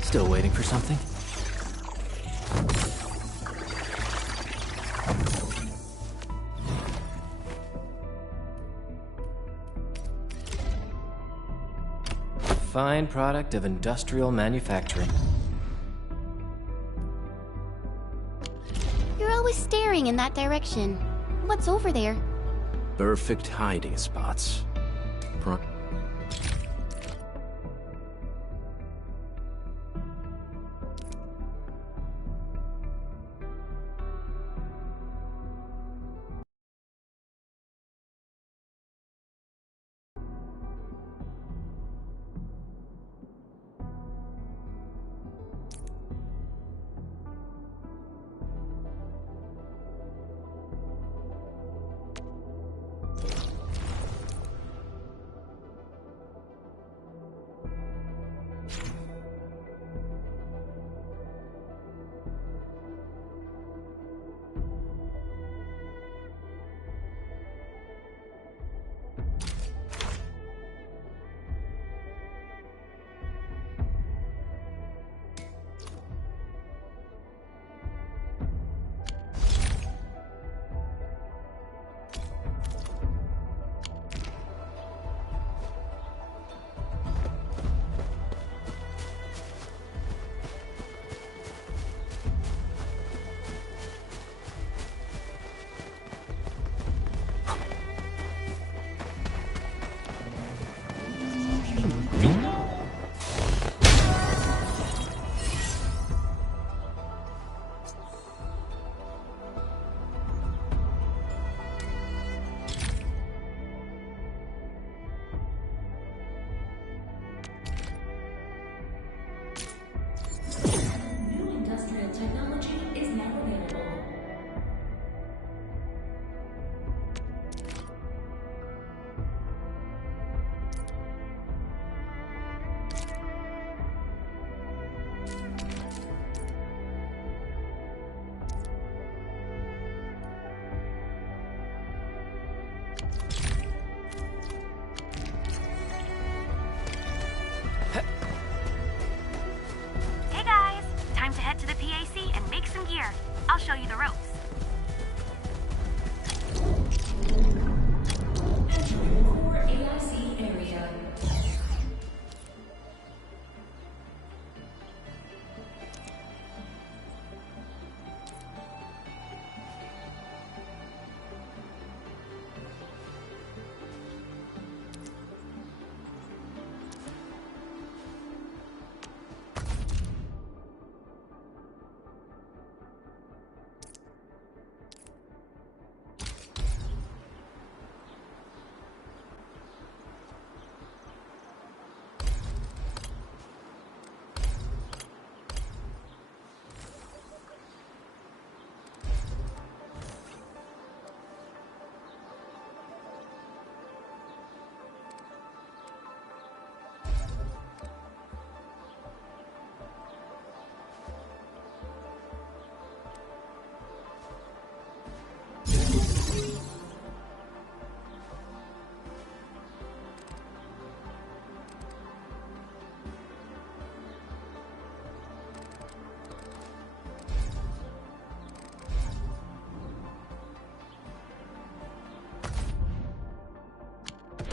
Still waiting for something? Fine product of industrial manufacturing. You're always staring in that direction. What's over there? Perfect hiding spots. gear. I'll show you the ropes. Entering core AIC area.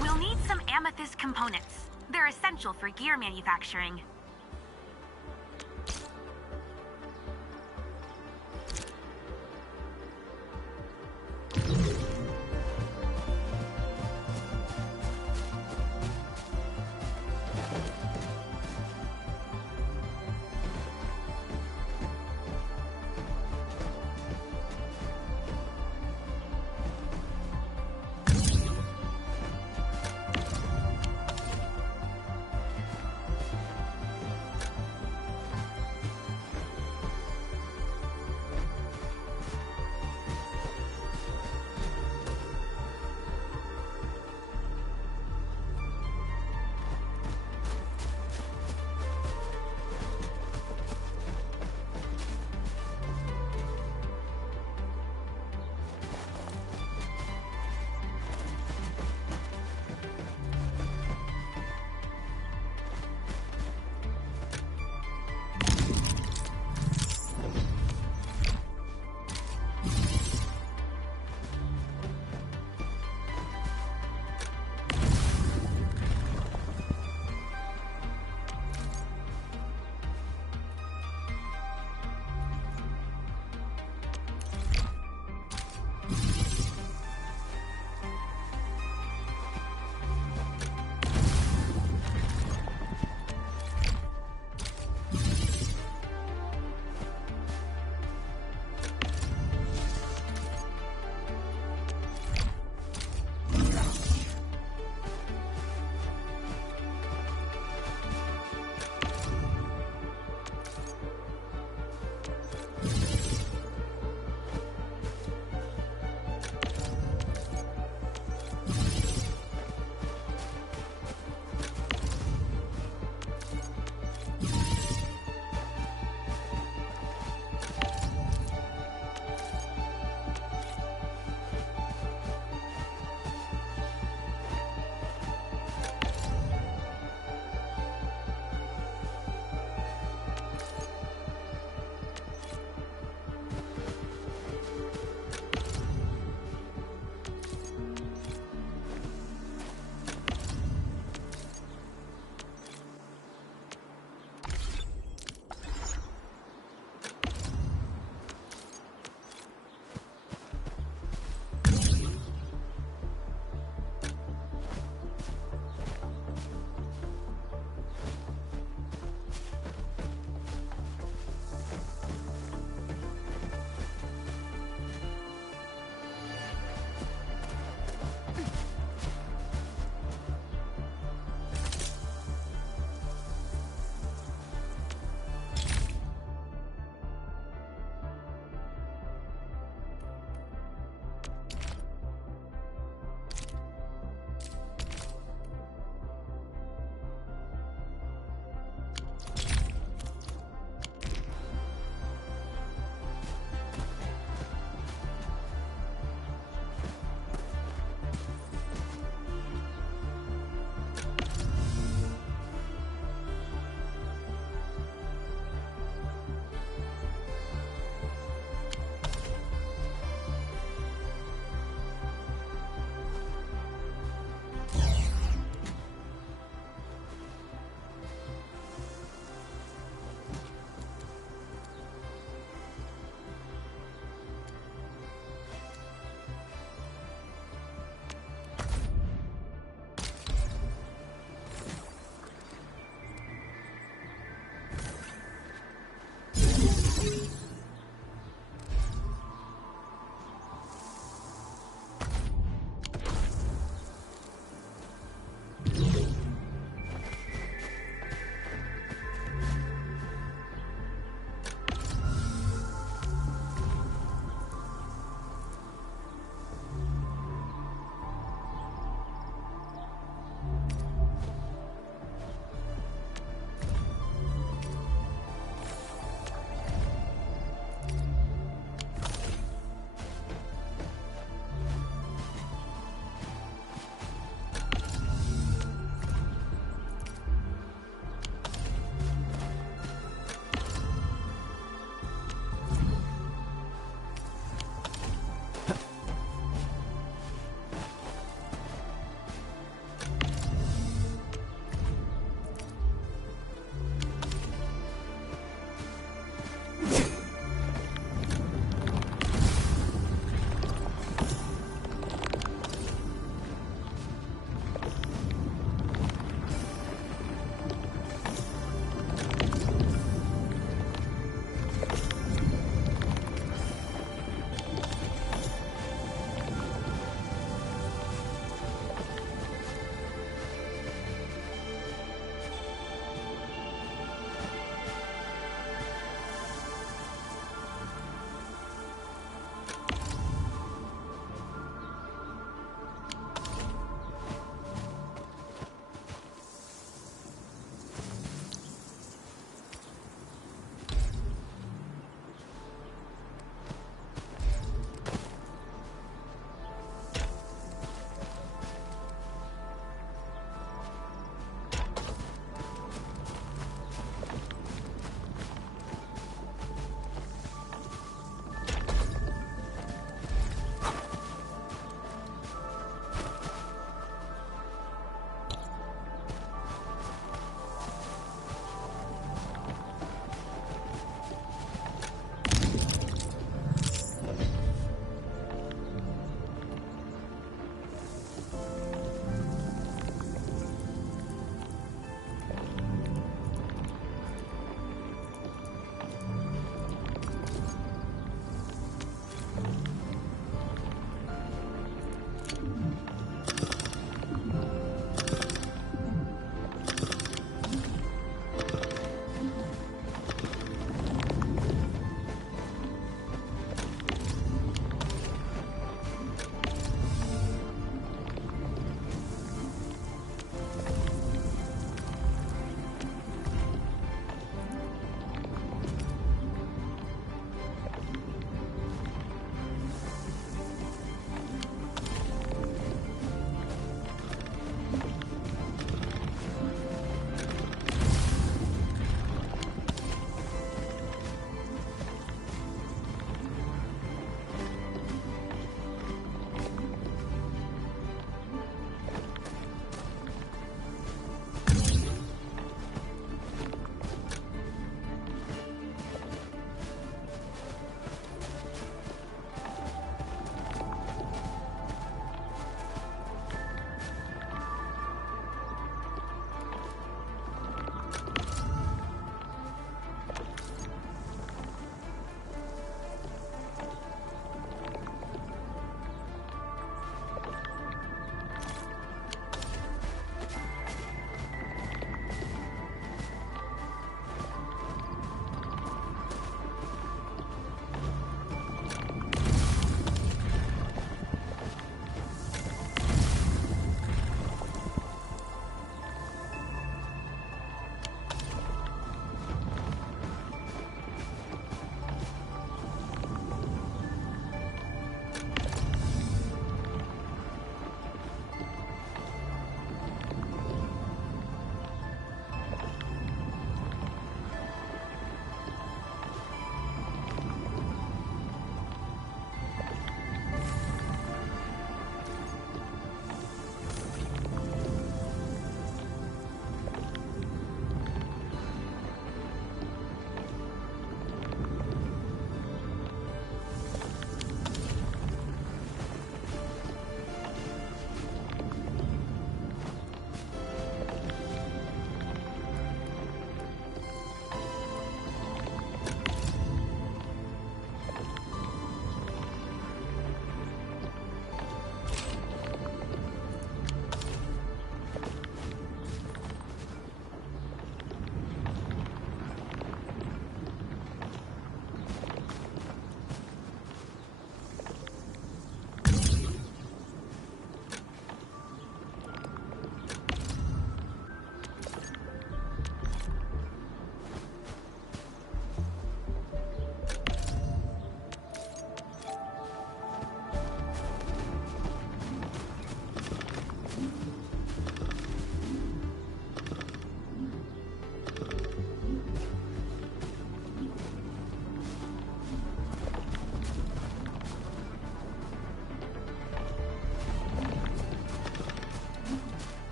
We'll need some amethyst components. They're essential for gear manufacturing.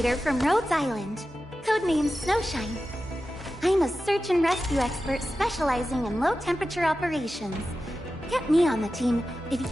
operator from Rhodes Island, codenamed Snowshine. I'm a search and rescue expert specializing in low-temperature operations. Get me on the team if you...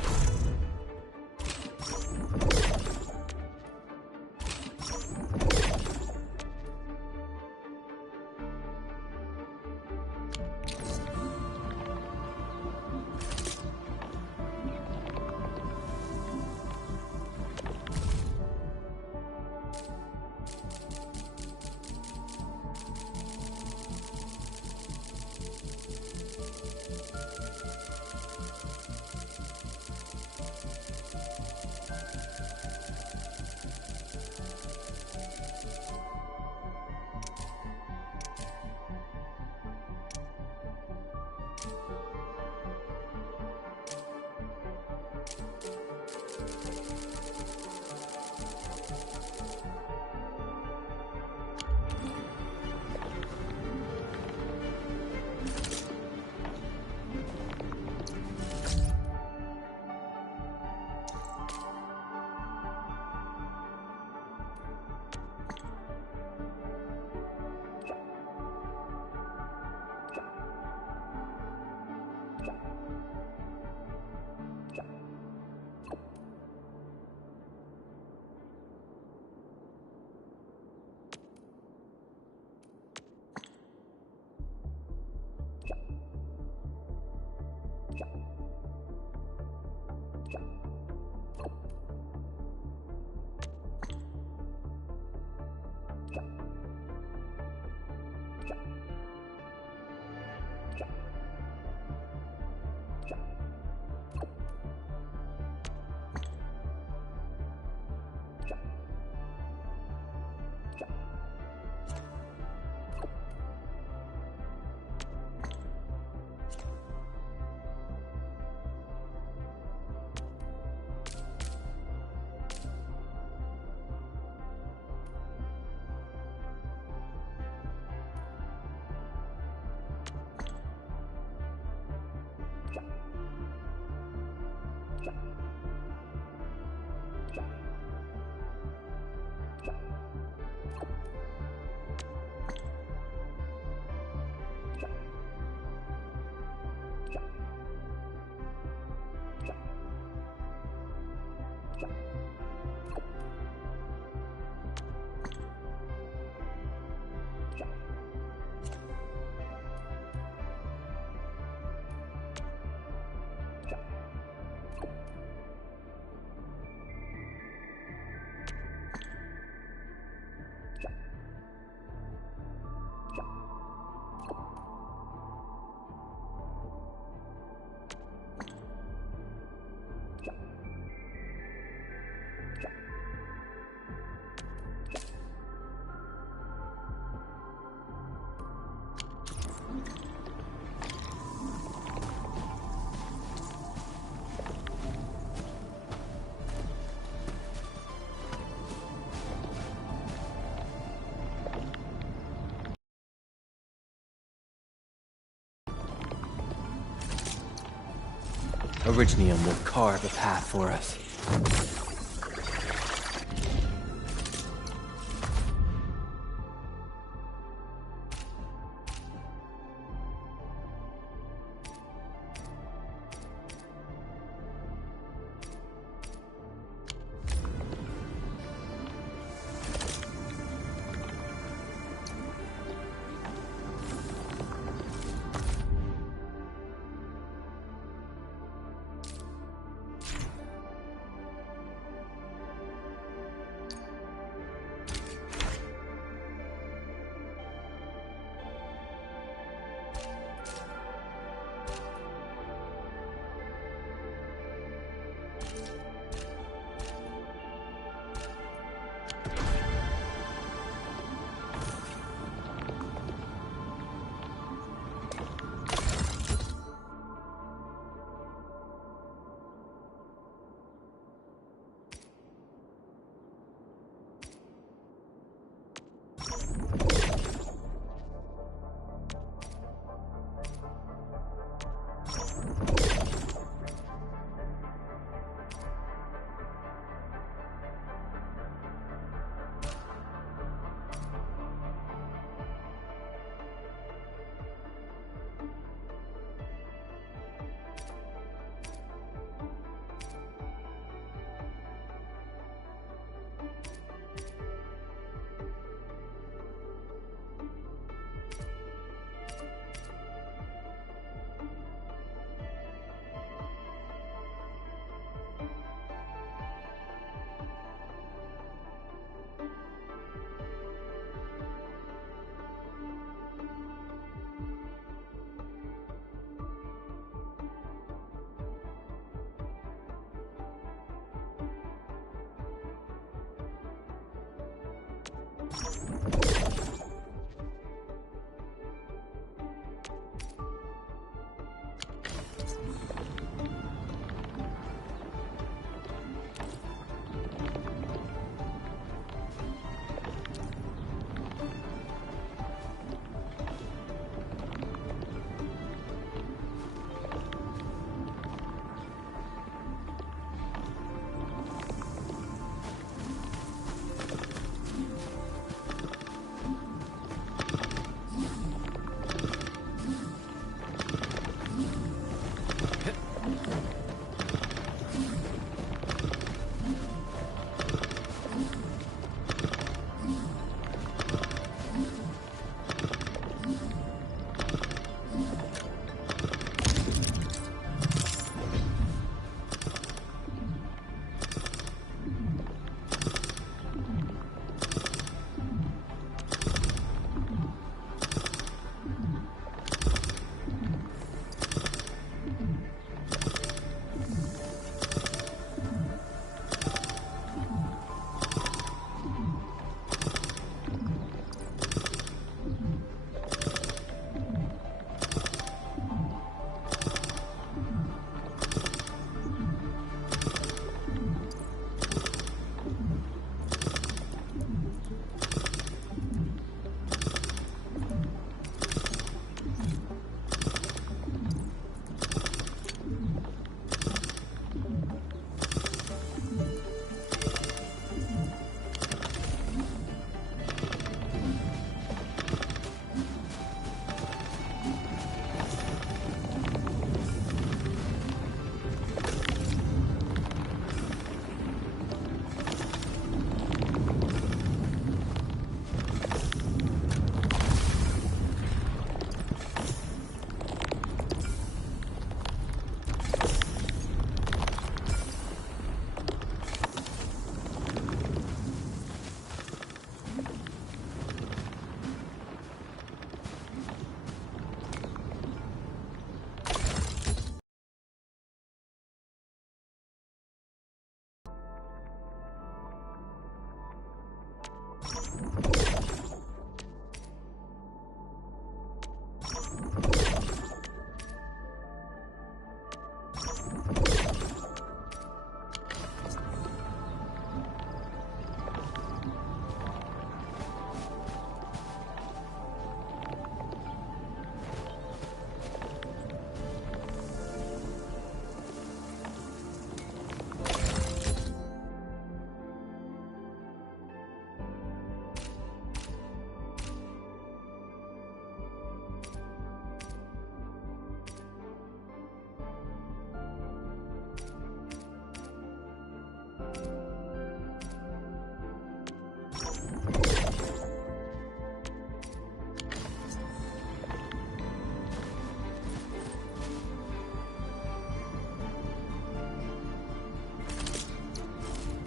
Originium will carve a path for us.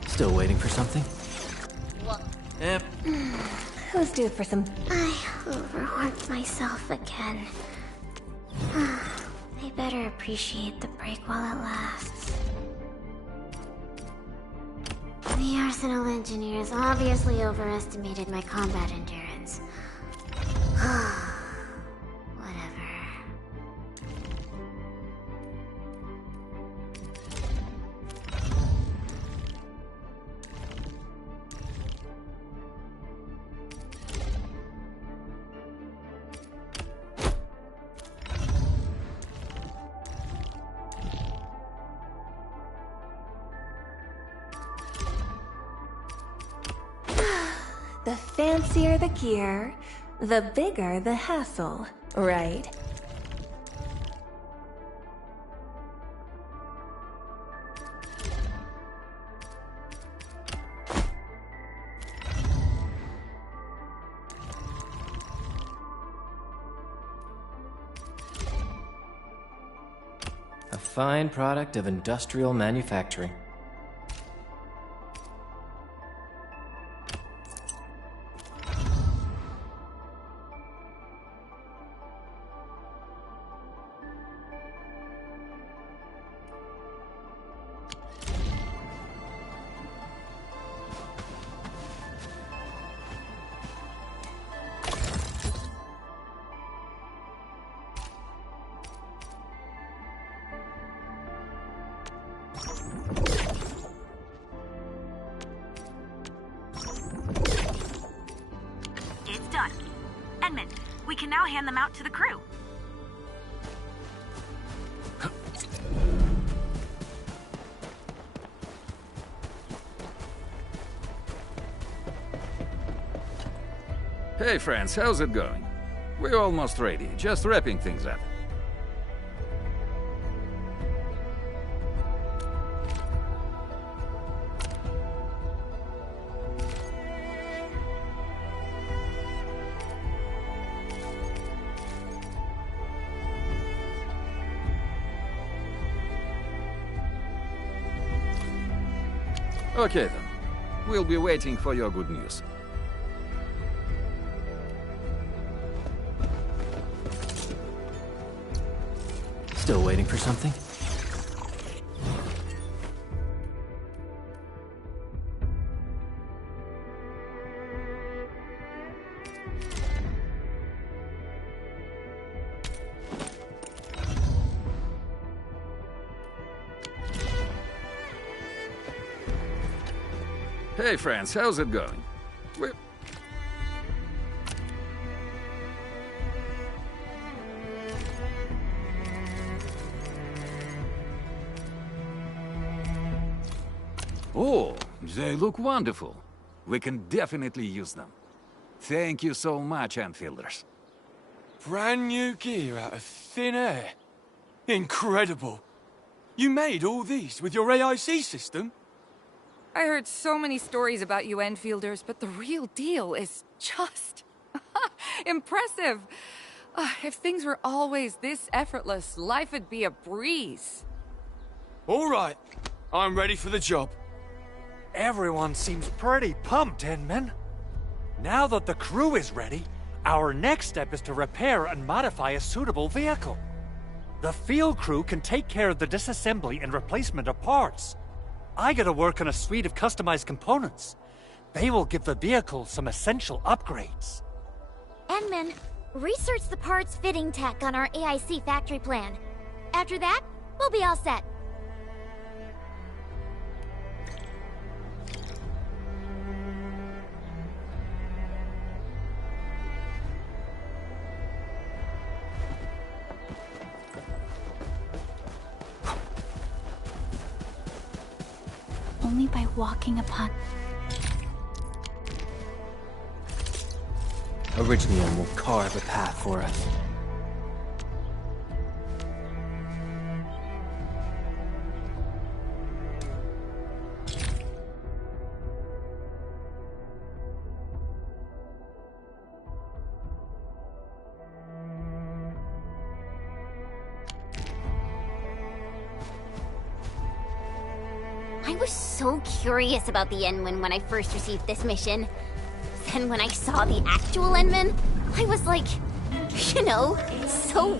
Still waiting for something? Yep. Who's due for some... I overworked myself again. I better appreciate the break while it lasts. The Arsenal engineers obviously overestimated my combat endurance. Whatever. The fancier the gear, the bigger the hassle, right? A fine product of industrial manufacturing. Edmund, we can now hand them out to the crew. Hey friends, how's it going? We're almost ready, just wrapping things up. Okay then. We'll be waiting for your good news. Still waiting for something? Hey friends, how's it going? We're... Oh, they look wonderful. We can definitely use them. Thank you so much, Anfielders. Brand new gear out of thin air. Incredible. You made all these with your AIC system? I heard so many stories about you Enfielders, but the real deal is just... impressive. If things were always this effortless, life would be a breeze. All right. I'm ready for the job. Everyone seems pretty pumped, Inman. Now that the crew is ready, our next step is to repair and modify a suitable vehicle. The field crew can take care of the disassembly and replacement of parts. I gotta work on a suite of customized components. They will give the vehicle some essential upgrades. Edmund, research the parts fitting tech on our AIC factory plan. After that, we'll be all set. Only by walking upon... Originium will carve a path for us. I was so curious about the Enwin when I first received this mission. Then when I saw the actual Enman, I was like, you know, so...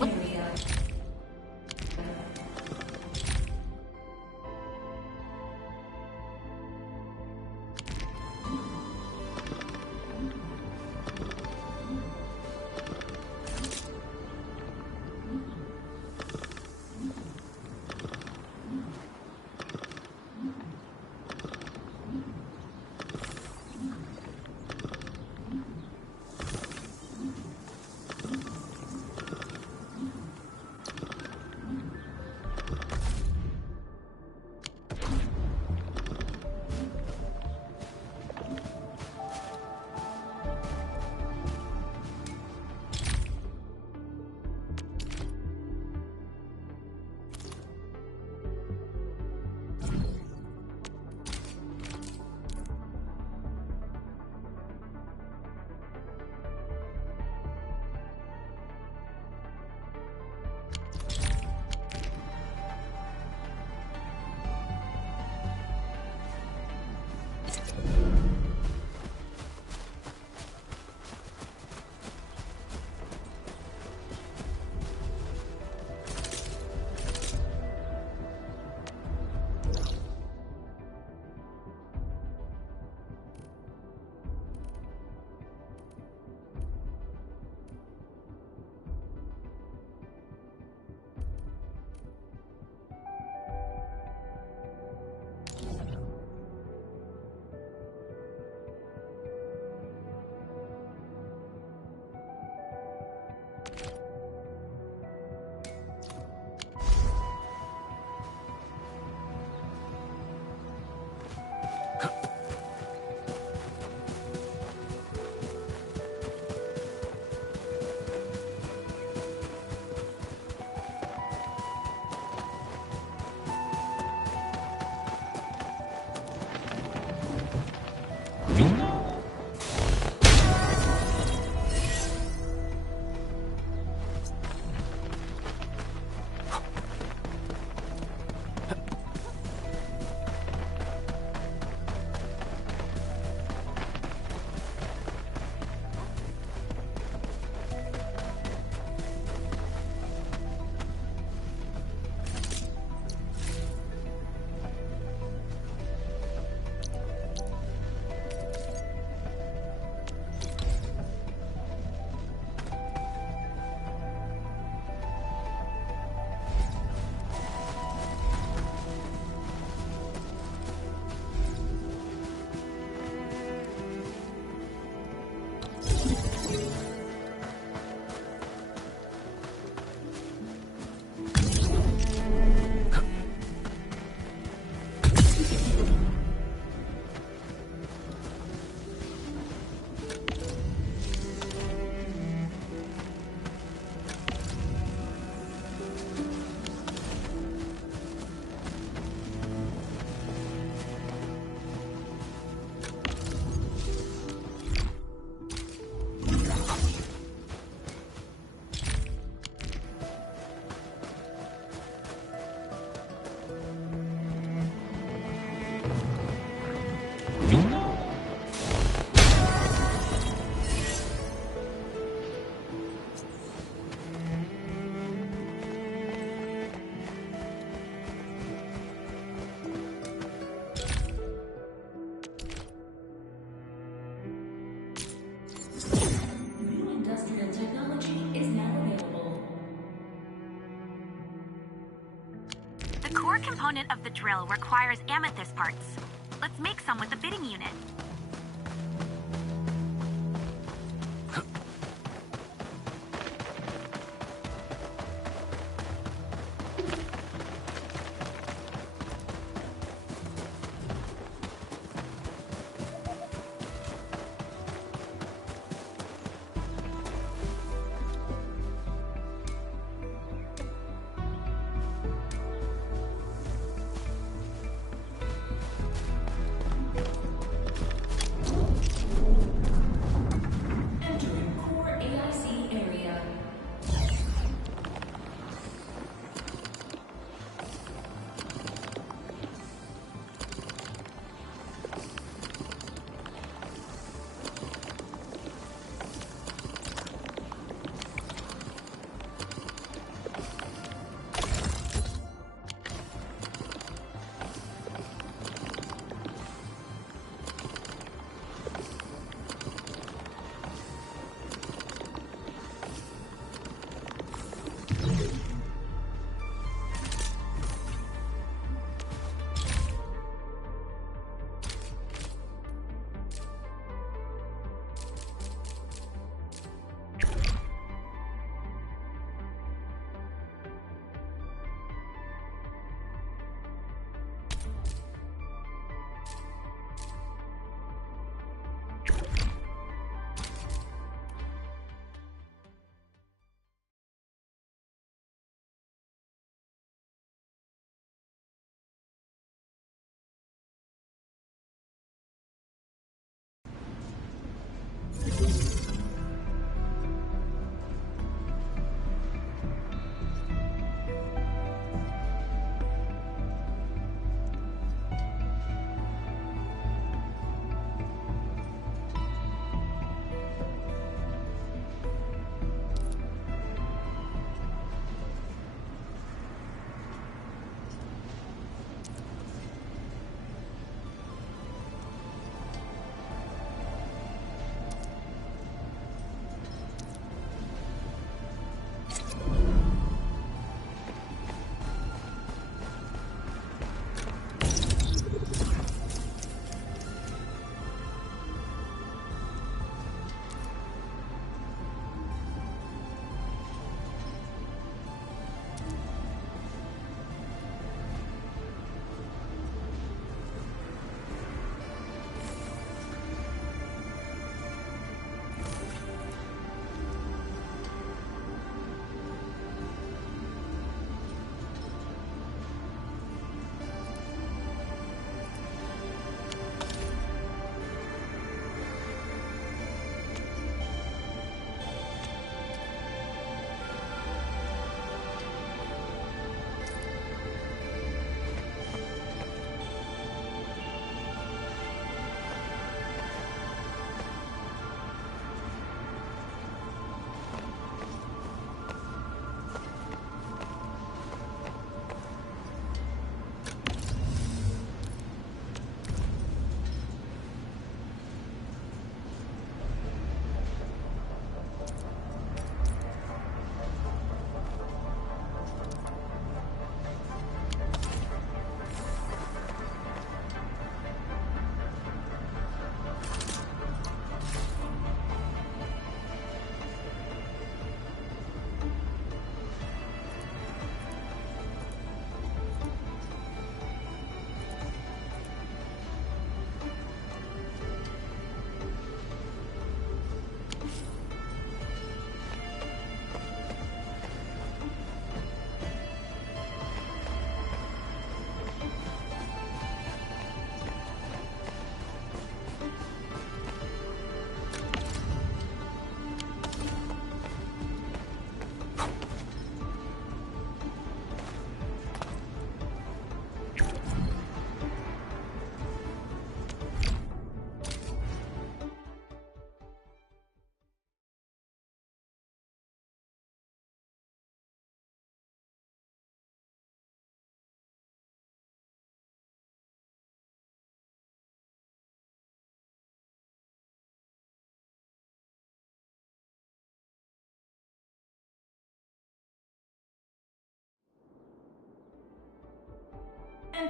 component of the drill requires amethyst parts. Let's make some with the bidding unit.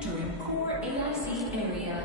Entering core AIC area.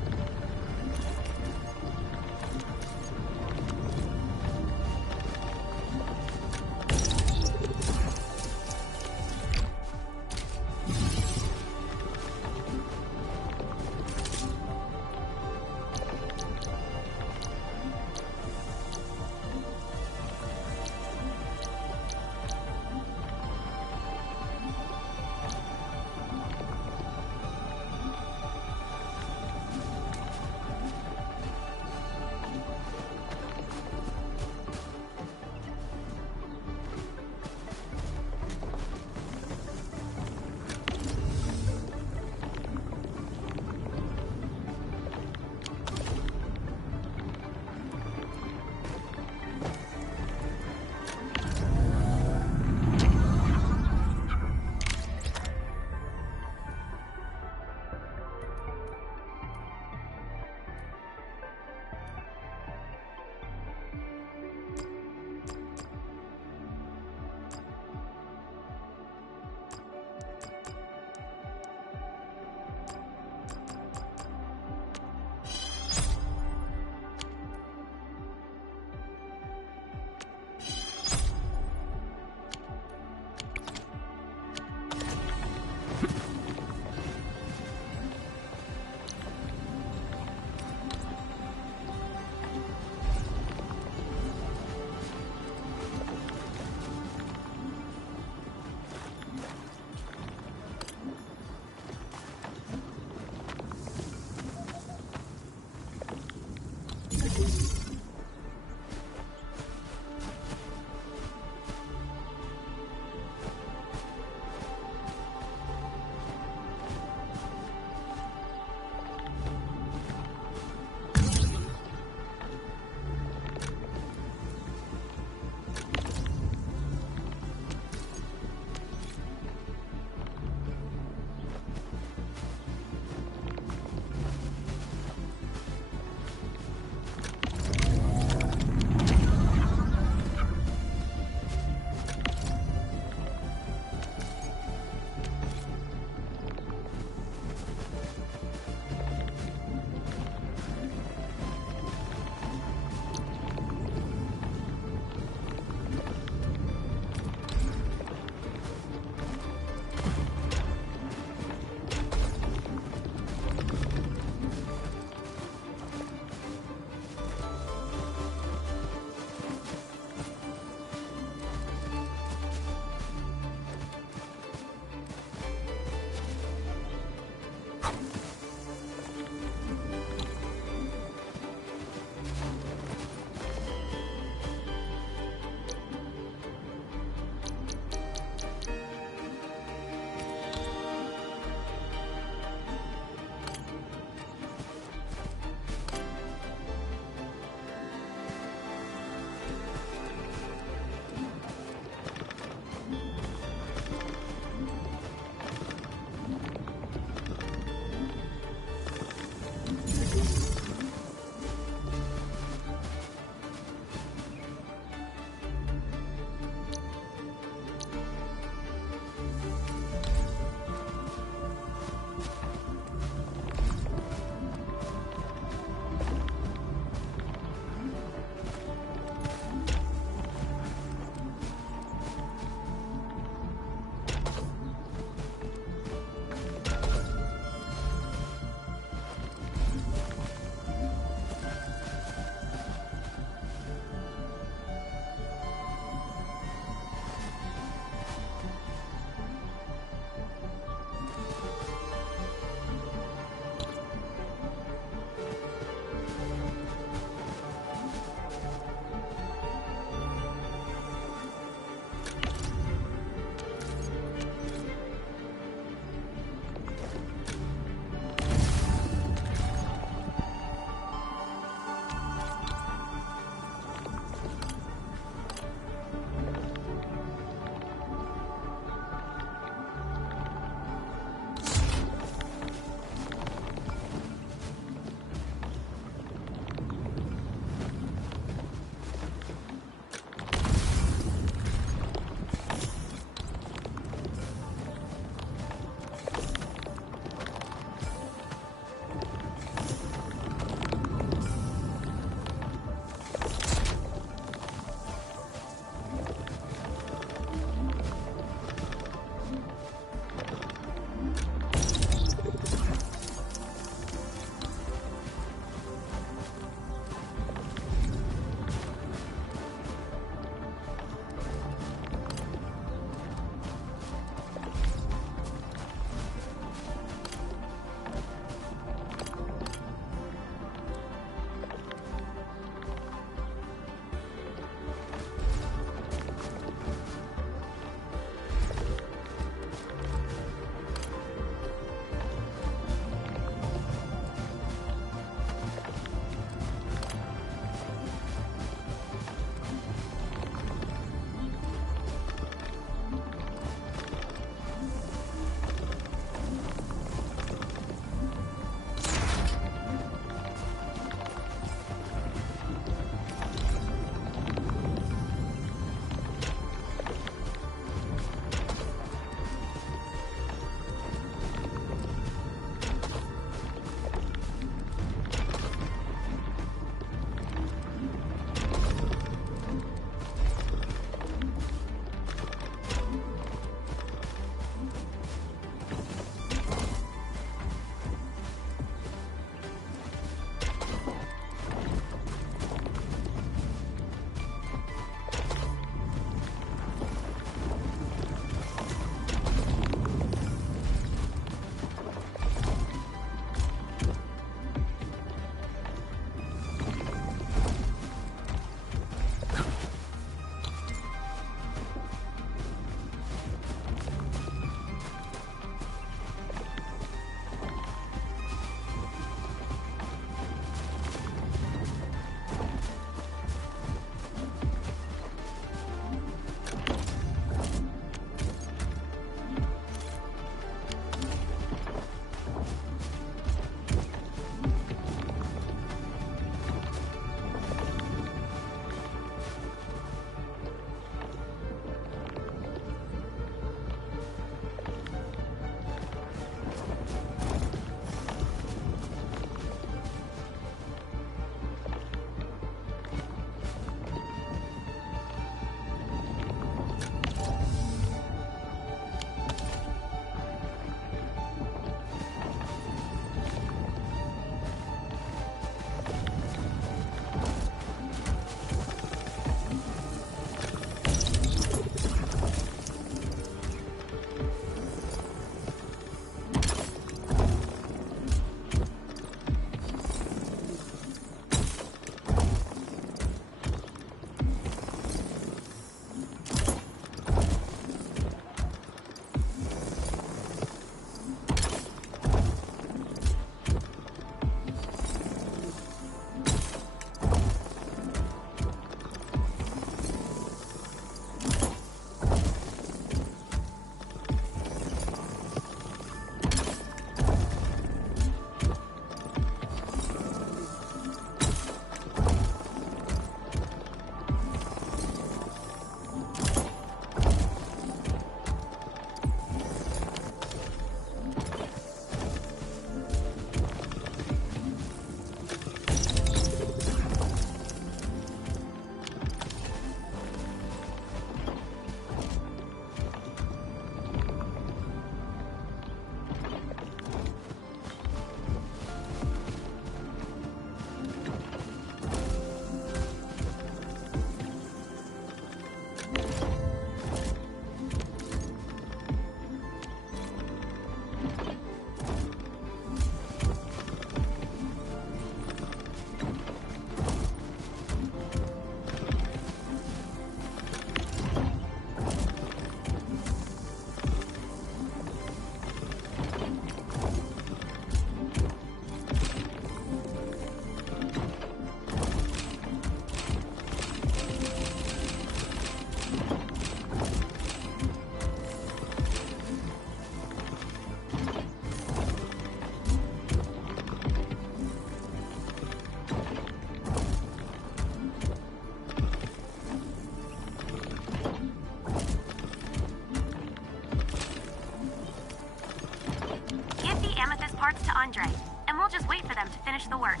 Andre, and we'll just wait for them to finish the work.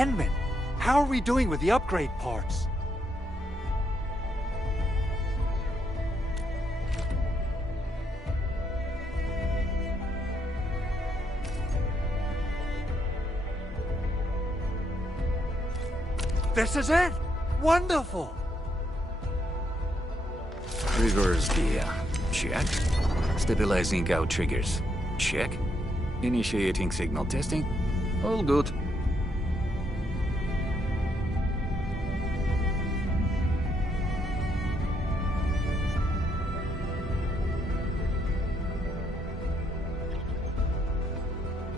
Enman, how are we doing with the upgrade parts? This is it! Wonderful! Triggers gear. Check. Stabilizing out triggers. Check. Initiating signal testing. All good.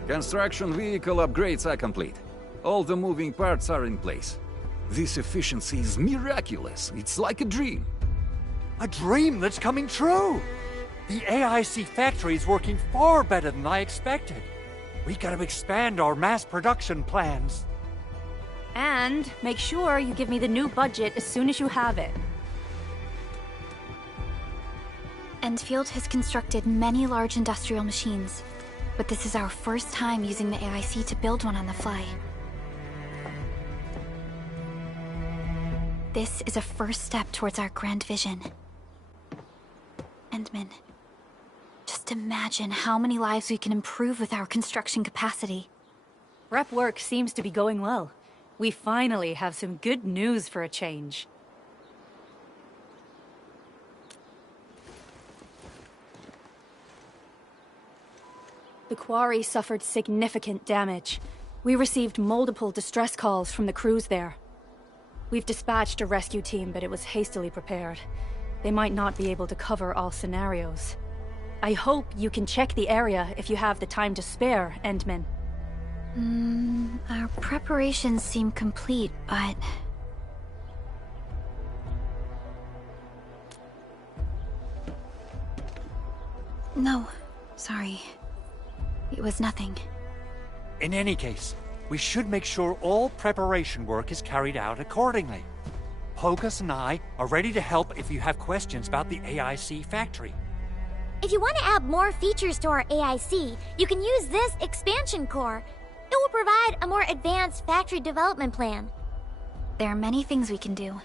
Construction vehicle upgrades are complete. All the moving parts are in place. This efficiency is miraculous. It's like a dream. A dream that's coming true! The AIC factory is working far better than I expected. We gotta expand our mass production plans. And make sure you give me the new budget as soon as you have it. Enfield has constructed many large industrial machines, but this is our first time using the AIC to build one on the fly. This is a first step towards our grand vision. Endman, just imagine how many lives we can improve with our construction capacity. Prep work seems to be going well. We finally have some good news for a change. The quarry suffered significant damage. We received multiple distress calls from the crews there. We've dispatched a rescue team, but it was hastily prepared. They might not be able to cover all scenarios. I hope you can check the area if you have the time to spare, Endman. Our preparations seem complete, but... No, sorry. It was nothing. In any case, we should make sure all preparation work is carried out accordingly. Pogus and I are ready to help if you have questions about the AIC factory. If you want to add more features to our AIC, you can use this expansion core. It will provide a more advanced factory development plan. There are many things we can do.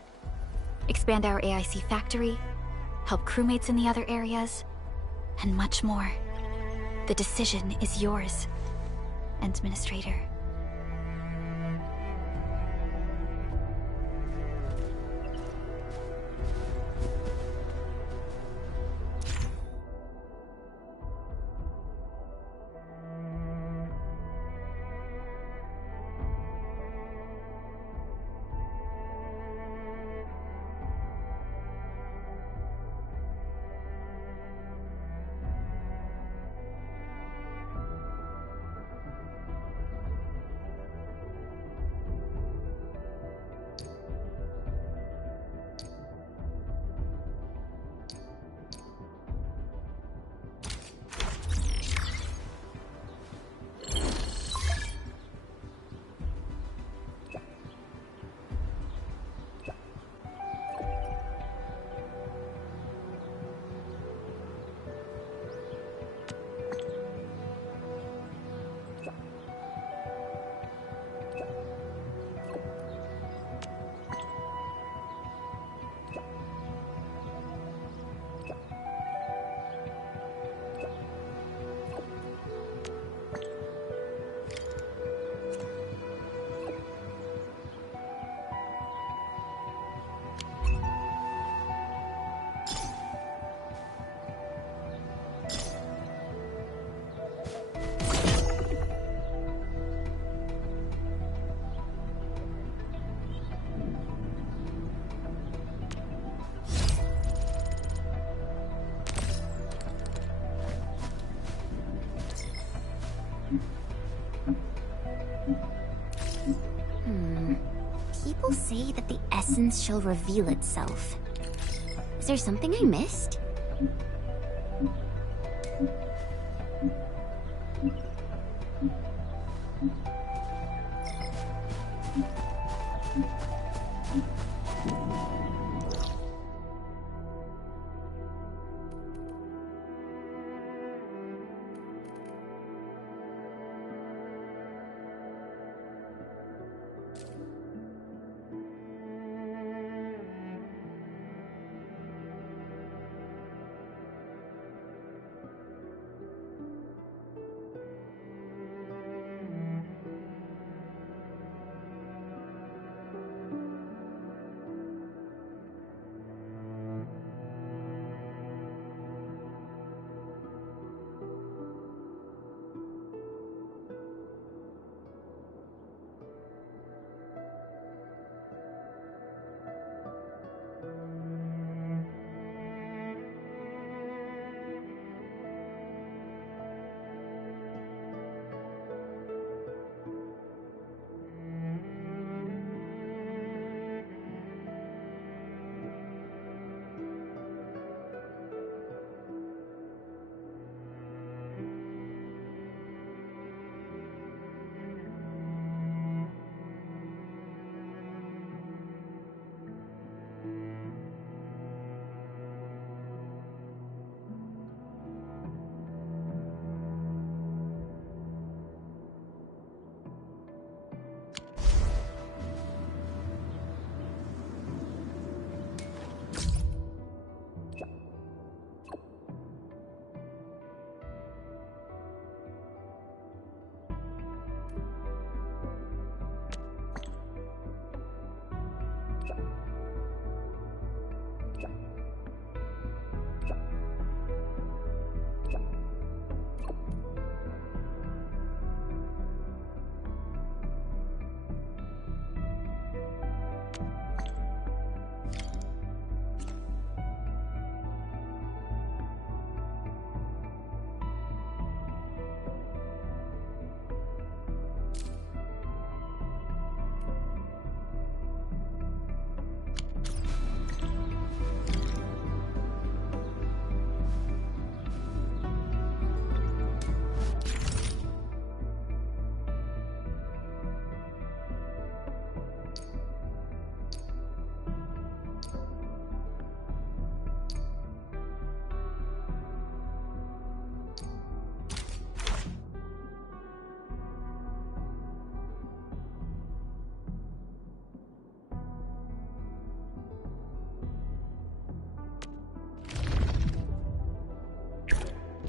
Expand our AIC factory, help crewmates in the other areas, and much more. The decision is yours. Administrator. People say that the essence shall reveal itself. Is there something I missed?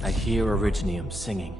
I hear Originium singing.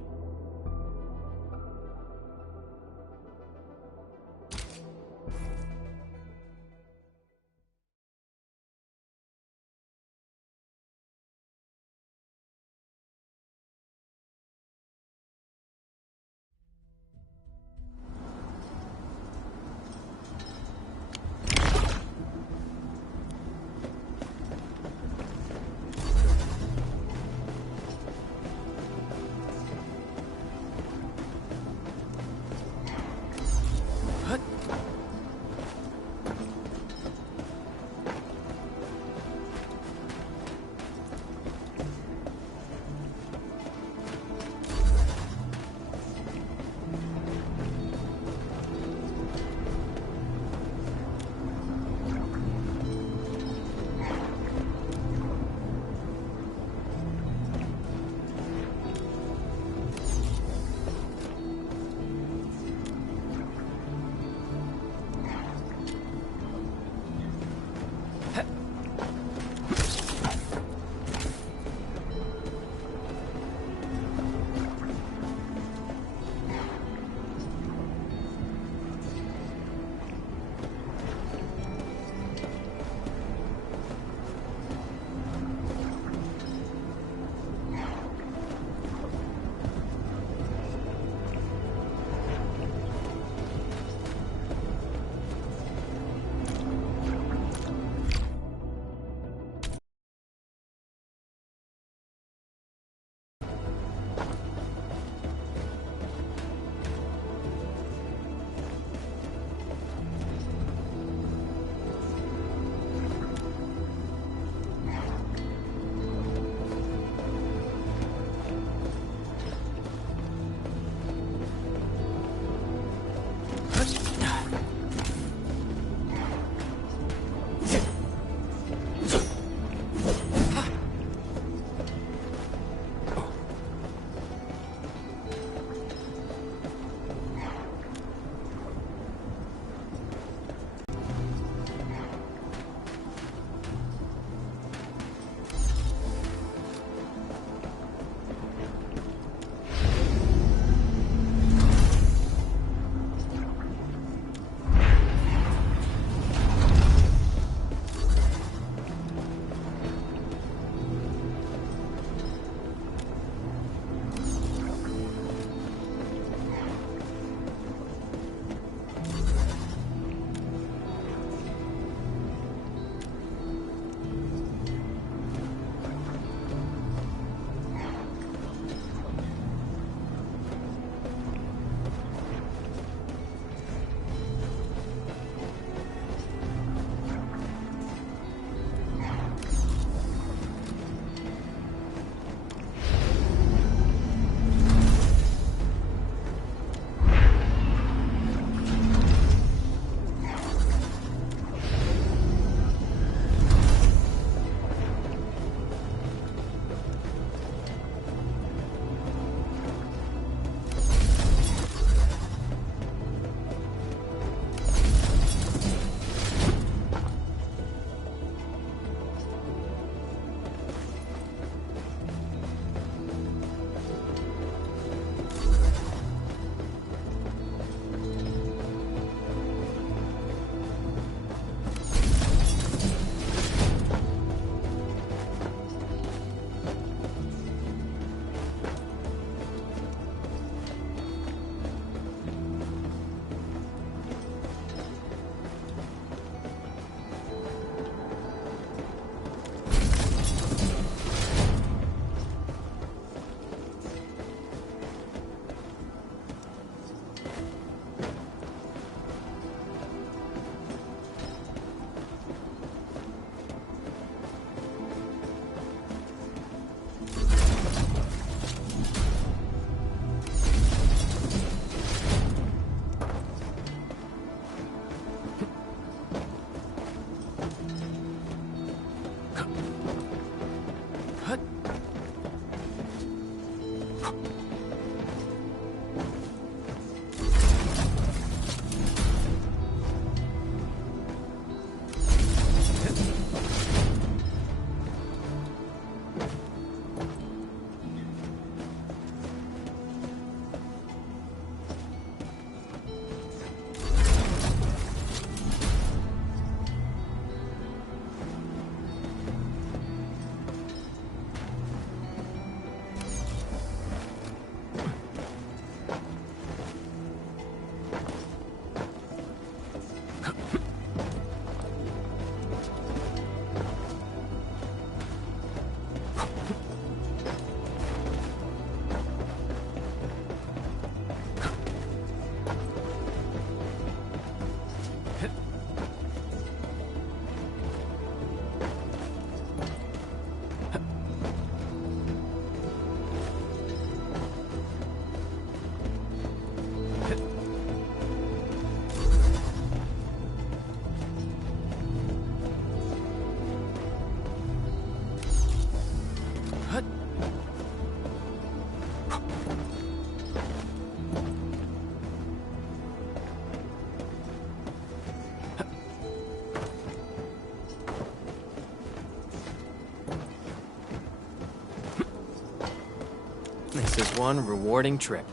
This is one rewarding trip.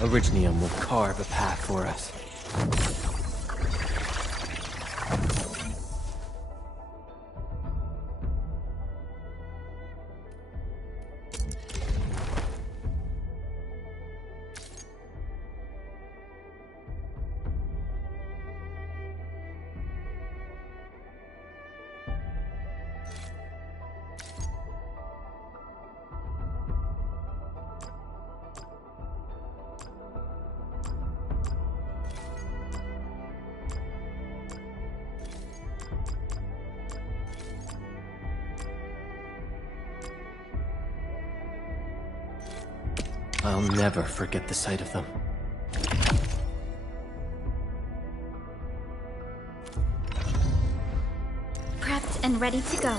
Originium will carve a path for us. I'll never forget the sight of them. Prepped and ready to go.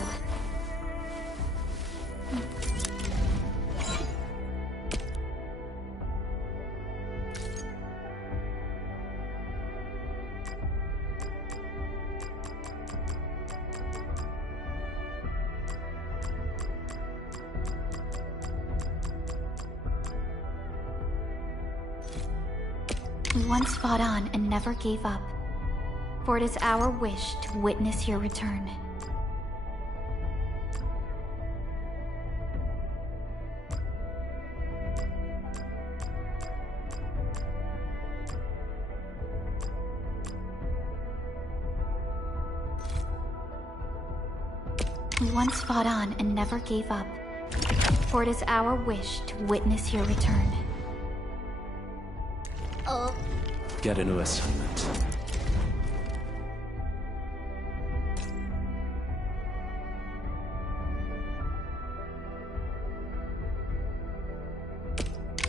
We once fought on and never gave up, for it is our wish to witness your return. We once fought on and never gave up, for it is our wish to witness your return. Oh. Get a new assignment.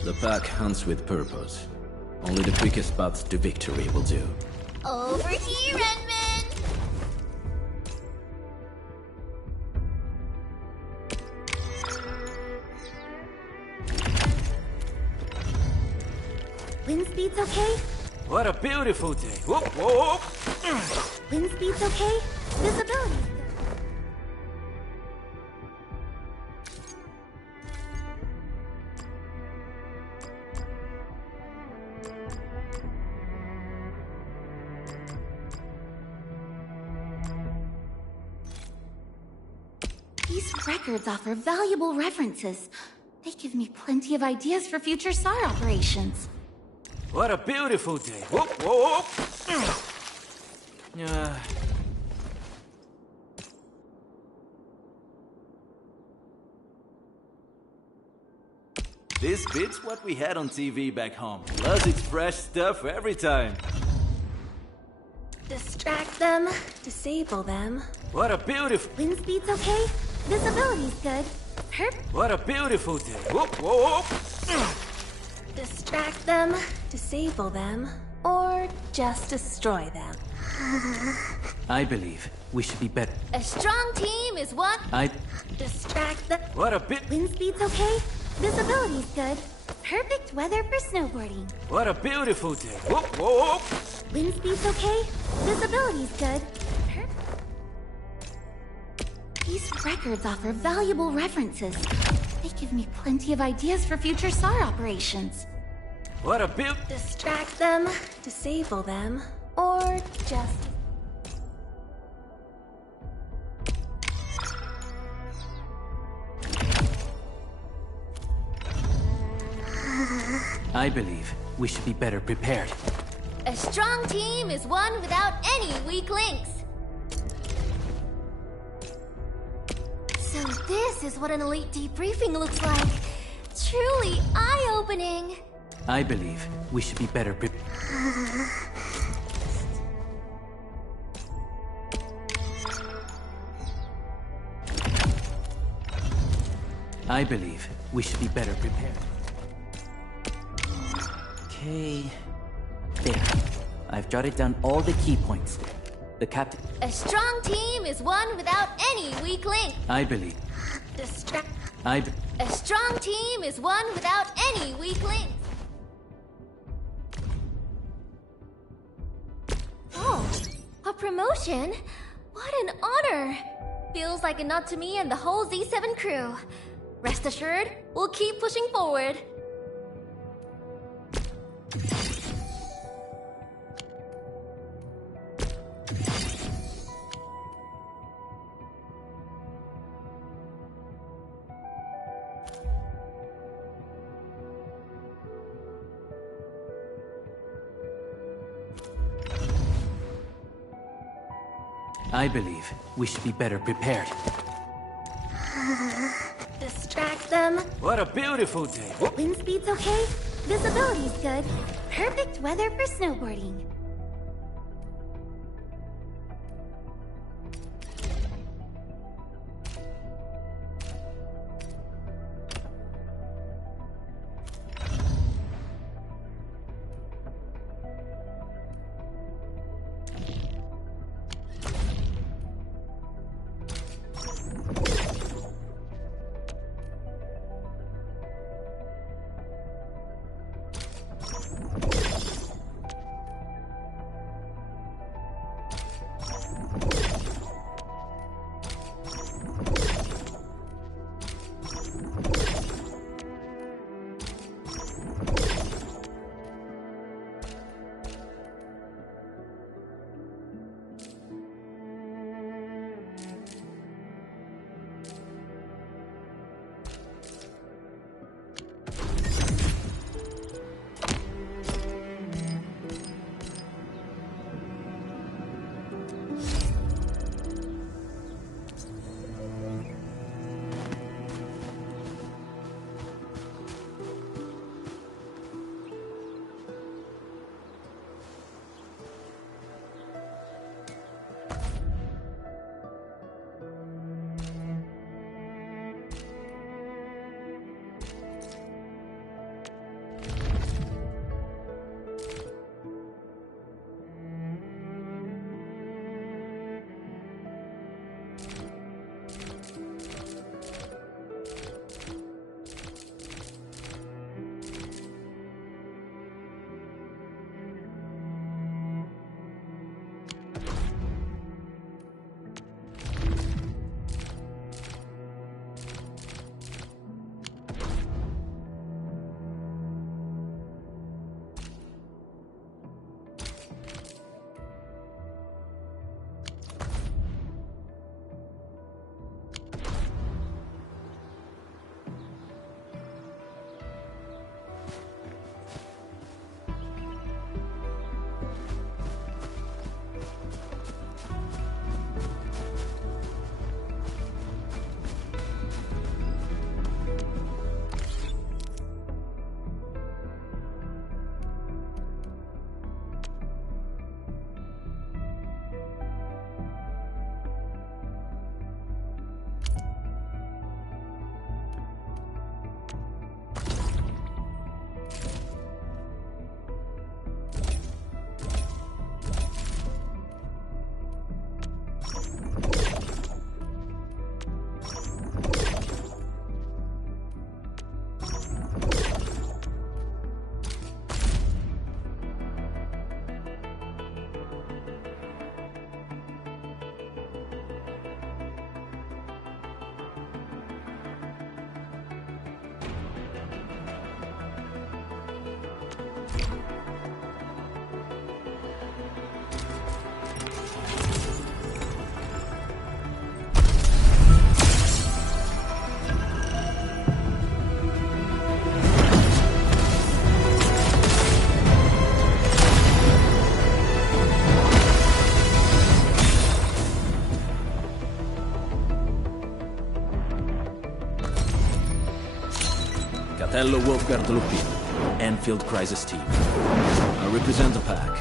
The pack hunts with purpose. Only the quickest path to victory will do. Over here, Redman! Wind speed's okay? What a beautiful day. Whoop, whoop. Wind speed's okay? Visibility. These records offer valuable references. They give me plenty of ideas for future SAR operations. What a beautiful day. Whoop, whoop. This bit's what we had on TV back home. Plus it's fresh stuff every time. Distract them, disable them. What a beautiful... Wind speed's okay? Visibility's good. What a beautiful day. Whoop, whoop. Distract them, disable them, or just destroy them. I believe we should be better. A strong team is one. Distract them. What a bit... Wind speed's okay? Visibility's good. Perfect weather for snowboarding. What a beautiful day. Whoop, whoop. Wind speed's okay? Visibility's good. These records offer valuable references. They give me plenty of ideas for future SAR operations. What a bit... Distract them, disable them, or just... I believe we should be better prepared. A strong team is one without any weak links. So this is what an elite debriefing looks like. Truly eye-opening. I believe we should be better prepared. I believe we should be better prepared. Okay. There. I've jotted down all the key points. The captain... A strong team is one without any weak link. I believe... A strong team is one without any weak link. Oh, a promotion? What an honor! Feels like a nod to me and the whole Z7 crew. Rest assured, we'll keep pushing forward. I believe we should be better prepared. Distract them. What a beautiful day. Wind speed's okay. Visibility's good. Perfect weather for snowboarding. Hello, Wolfguard Lupin, Enfield Crisis Team. I represent the pack.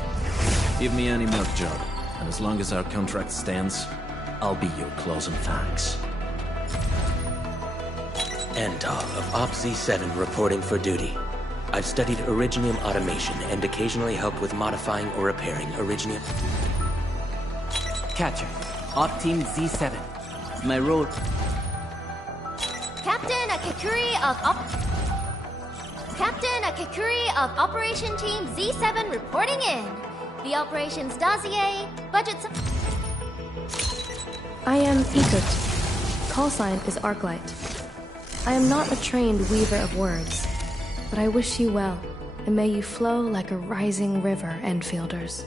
Give me any milk jar, and as long as our contract stands, I'll be your closing thanks. Antal of Op Z7 reporting for duty. I've studied Originium automation and occasionally helped with modifying or repairing Originium. Catcher, Op Team Z7. My role... Captain Akakuri of Captain Akakuri of Operation Team Z7 reporting in. The operations dossier, budget... I am Egypt. Call sign is Arclight. I am not a trained weaver of words, but I wish you well and may you flow like a rising river, Enfielders.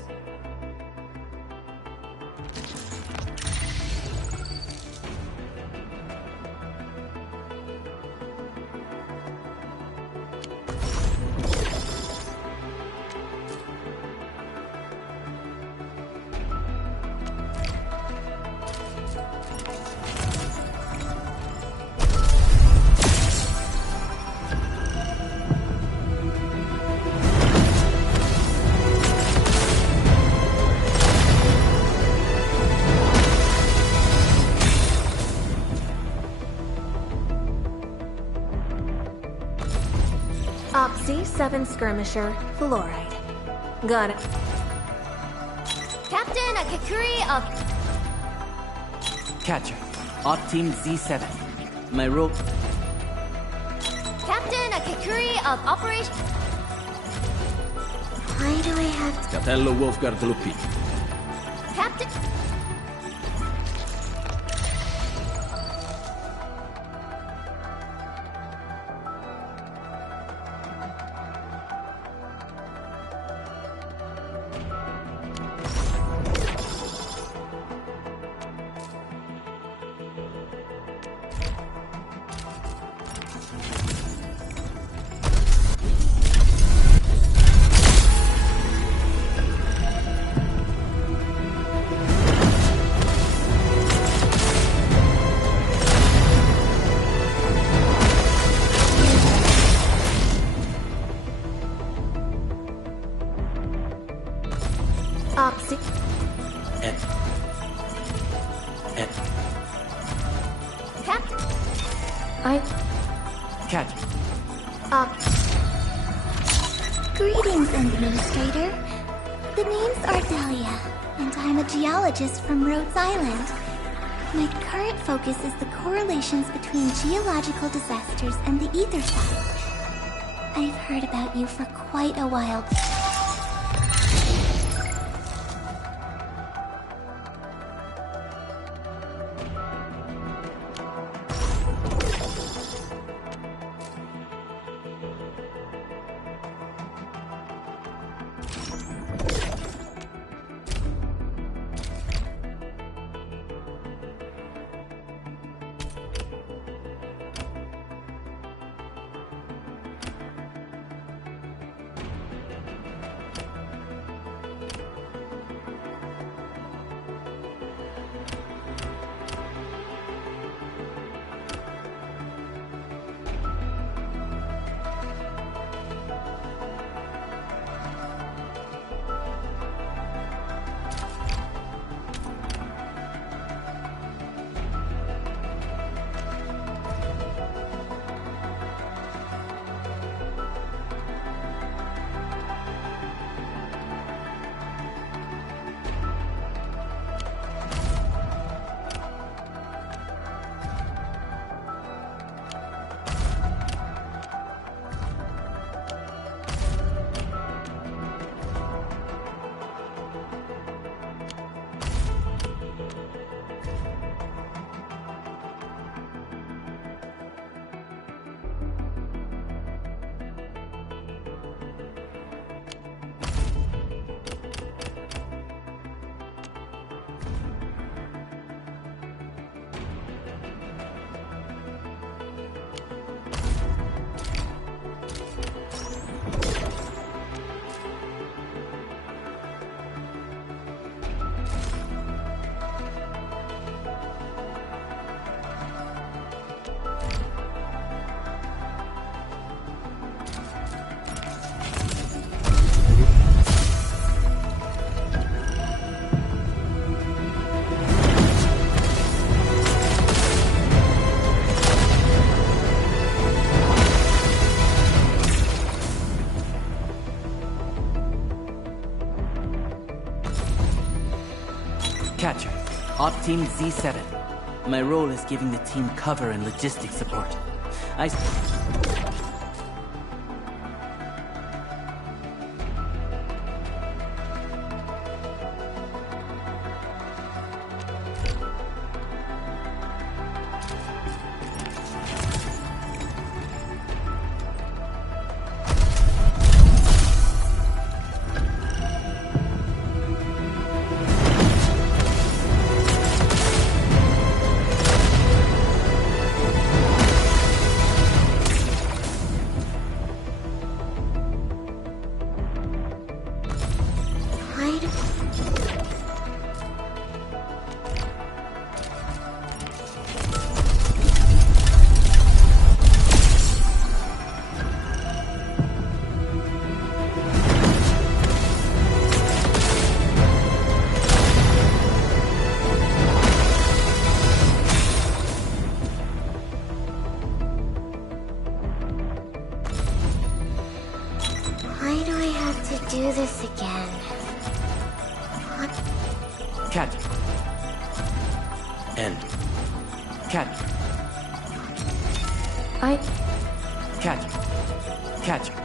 C7 Skirmisher, Fluoride. Got it. Captain Akakuri of... Catcher. Op Team Z7. My role... Captain Akakuri of Operation... Why do I have to... Capello Wolfgard Lupi. Captain... Greetings, Administrator. The name's Ardelia, and I'm a geologist from Rhodes Island. My current focus is the correlations between geological disasters and the ether side. I've heard about you for quite a while. Catcher. Op Team Z7. My role is giving the team cover and logistics support. do this again. Cat. End. Cat. Cat. Cat.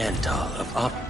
End of Op